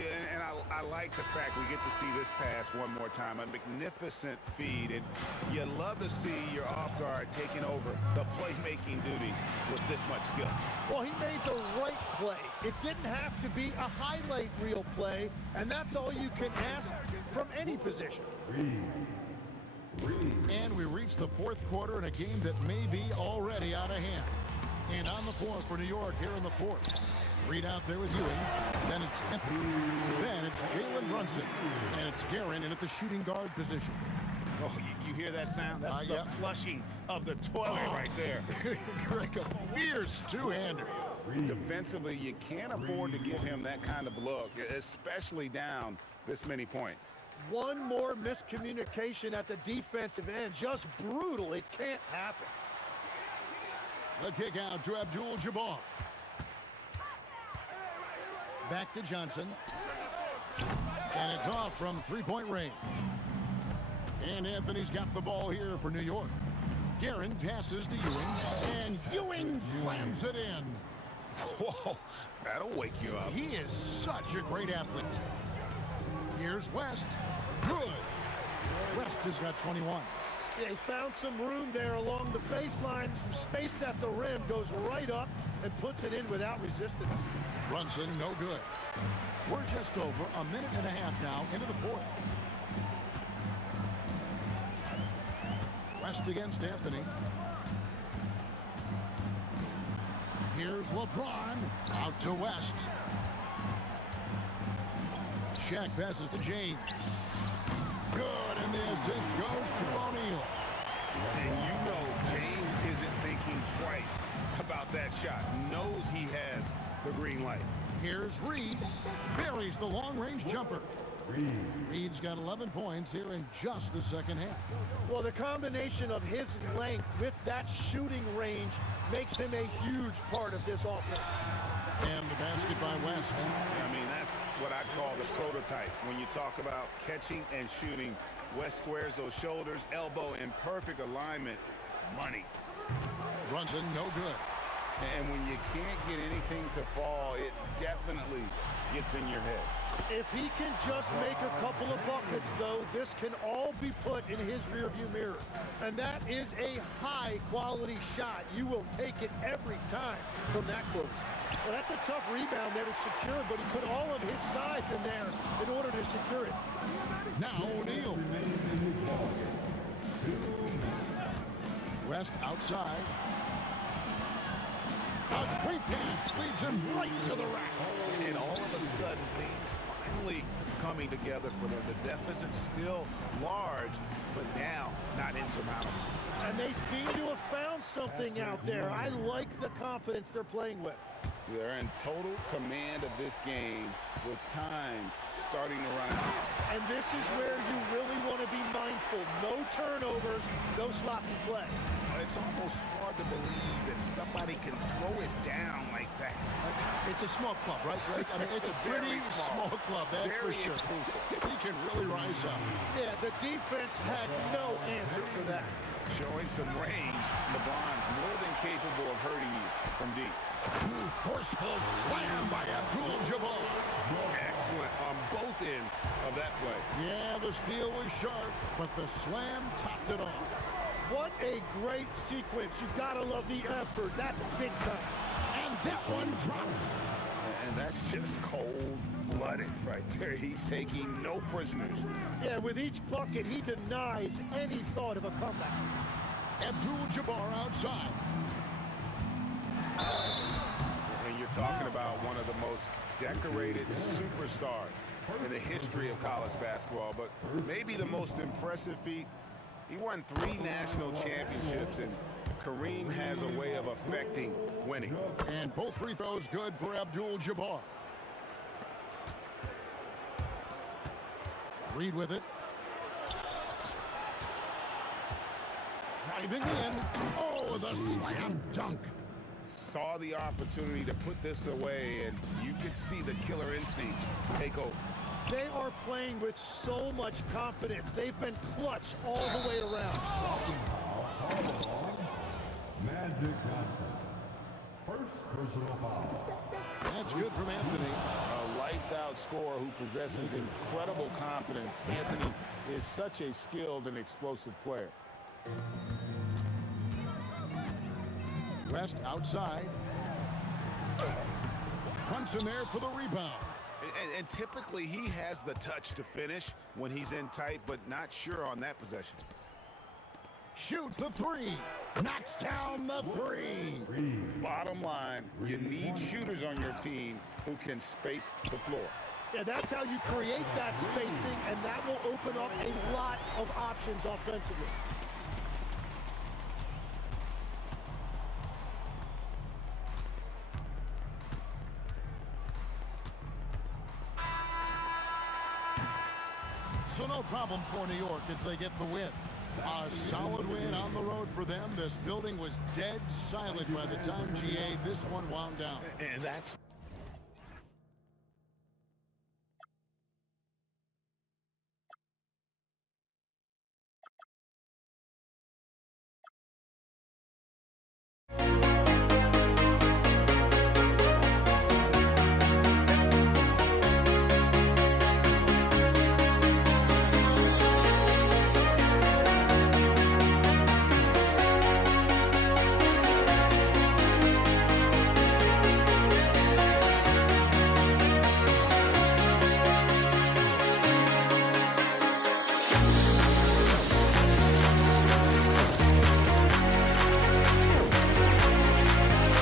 Yeah, and I like the fact we get to see this pass one more time. A magnificent feed, and you love to see your off guard taking over the playmaking duties with this much skill. Well, he made the right play. It didn't have to be a highlight reel play, and that's all you can ask from any position. And we reach the 4th quarter in a game that may be already out of hand. And on the floor for New York here in the 4th. Reed out there with Ewing. Then it's Empty. Then it's Jalen Brunson. And it's Guerin in at the shooting guard position. Oh, you hear that sound? That's the flushing of the toilet right there. Like a fierce two-hander. Defensively, you can't afford to give him that kind of look, especially down this many points. One more miscommunication at the defensive end. Just brutal. It can't happen. The kick out to Abdul-Jabbar. Back to Johnson. And it's off from three-point range. And Anthony's got the ball here for New York. Guerin passes to Ewing. And Ewing slams it in. Whoa, that'll wake you up. He is such a great athlete. Here's West. Good. West has got 21. Yeah, he found some room there along the baseline, some space at the rim, goes right up and puts it in without resistance. Brunson, no good. We're just over a minute and a half now into the fourth. West against Anthony. Here's LeBron, out to West. Shaq passes to James. Good, and the assist goes to O'Neal. And you know James isn't thinking twice about that shot. Knows he has the green light. Here's Reed. Buries the long-range jumper. Reed's got 11 points here in just the second half. Well, the combination of his length with that shooting range makes him a huge part of this offense. And the basket by West. I mean, that's what I call the prototype. When you talk about catching and shooting, West squares those shoulders, elbow in perfect alignment. Money. Brunson, no good. And when you can't get anything to fall, it definitely gets in your head. If he can just make a couple of buckets, though, this can all be put in his rearview mirror. And that is a high-quality shot. You will take it every time from that close. Well, that's a tough rebound there to secure, but he put all of his size in there in order to secure it. Now O'Neal. West outside. A great pass leads him right to the rack. And all of a sudden, things finally coming together for them. The deficit's still large, but now not insurmountable. And they seem to have found something out there. I like the confidence they're playing with. They're in total command of this game with time starting to run out. And this is where you really want to be mindful. No turnovers, no sloppy play. It's almost hard to believe that somebody can throw it down like that. It's a small club, right, Greg? I mean, it's a pretty small club, that's for sure. Exclusive. He can really rise up. Yeah, the defense had no answer for that. Showing some range, LeBron more than capable of hurting you from deep. Forceful slam by Abdul-Jabbar. Excellent on both ends of that play. Yeah, the steal was sharp, but the slam topped it off. What a great sequence. You've got to love the effort. That's big time. And that one drops. And that's just cold-blooded right there. He's taking no prisoners. Yeah, with each bucket, he denies any thought of a comeback. Abdul-Jabbar outside. And you're talking about one of the most decorated superstars in the history of college basketball, but maybe the most impressive feat. He won 3 national championships, and Kareem has a way of affecting winning. And both free throws good for Abdul-Jabbar. Reed with it. Driving in. Oh, the slam dunk. Saw the opportunity to put this away, and you could see the killer instinct take over. They are playing with so much confidence. They've been clutch all the way around. Magic Johnson. First personal foul. That's good from Anthony. A lights-out scorer who possesses incredible confidence. Anthony is such a skilled and explosive player. West outside. Brunson there for the rebound. And typically he has the touch to finish when he's in tight, but not sure on that possession. Shoots the three. Knocks down the three. Bottom line, you need shooters on your team who can space the floor. Yeah, that's how you create that spacing, and that will open up a lot of options offensively. So no problem for New York as they get the win. A solid win on the road for them. This building was dead silent by the time GA this one wound down. And that's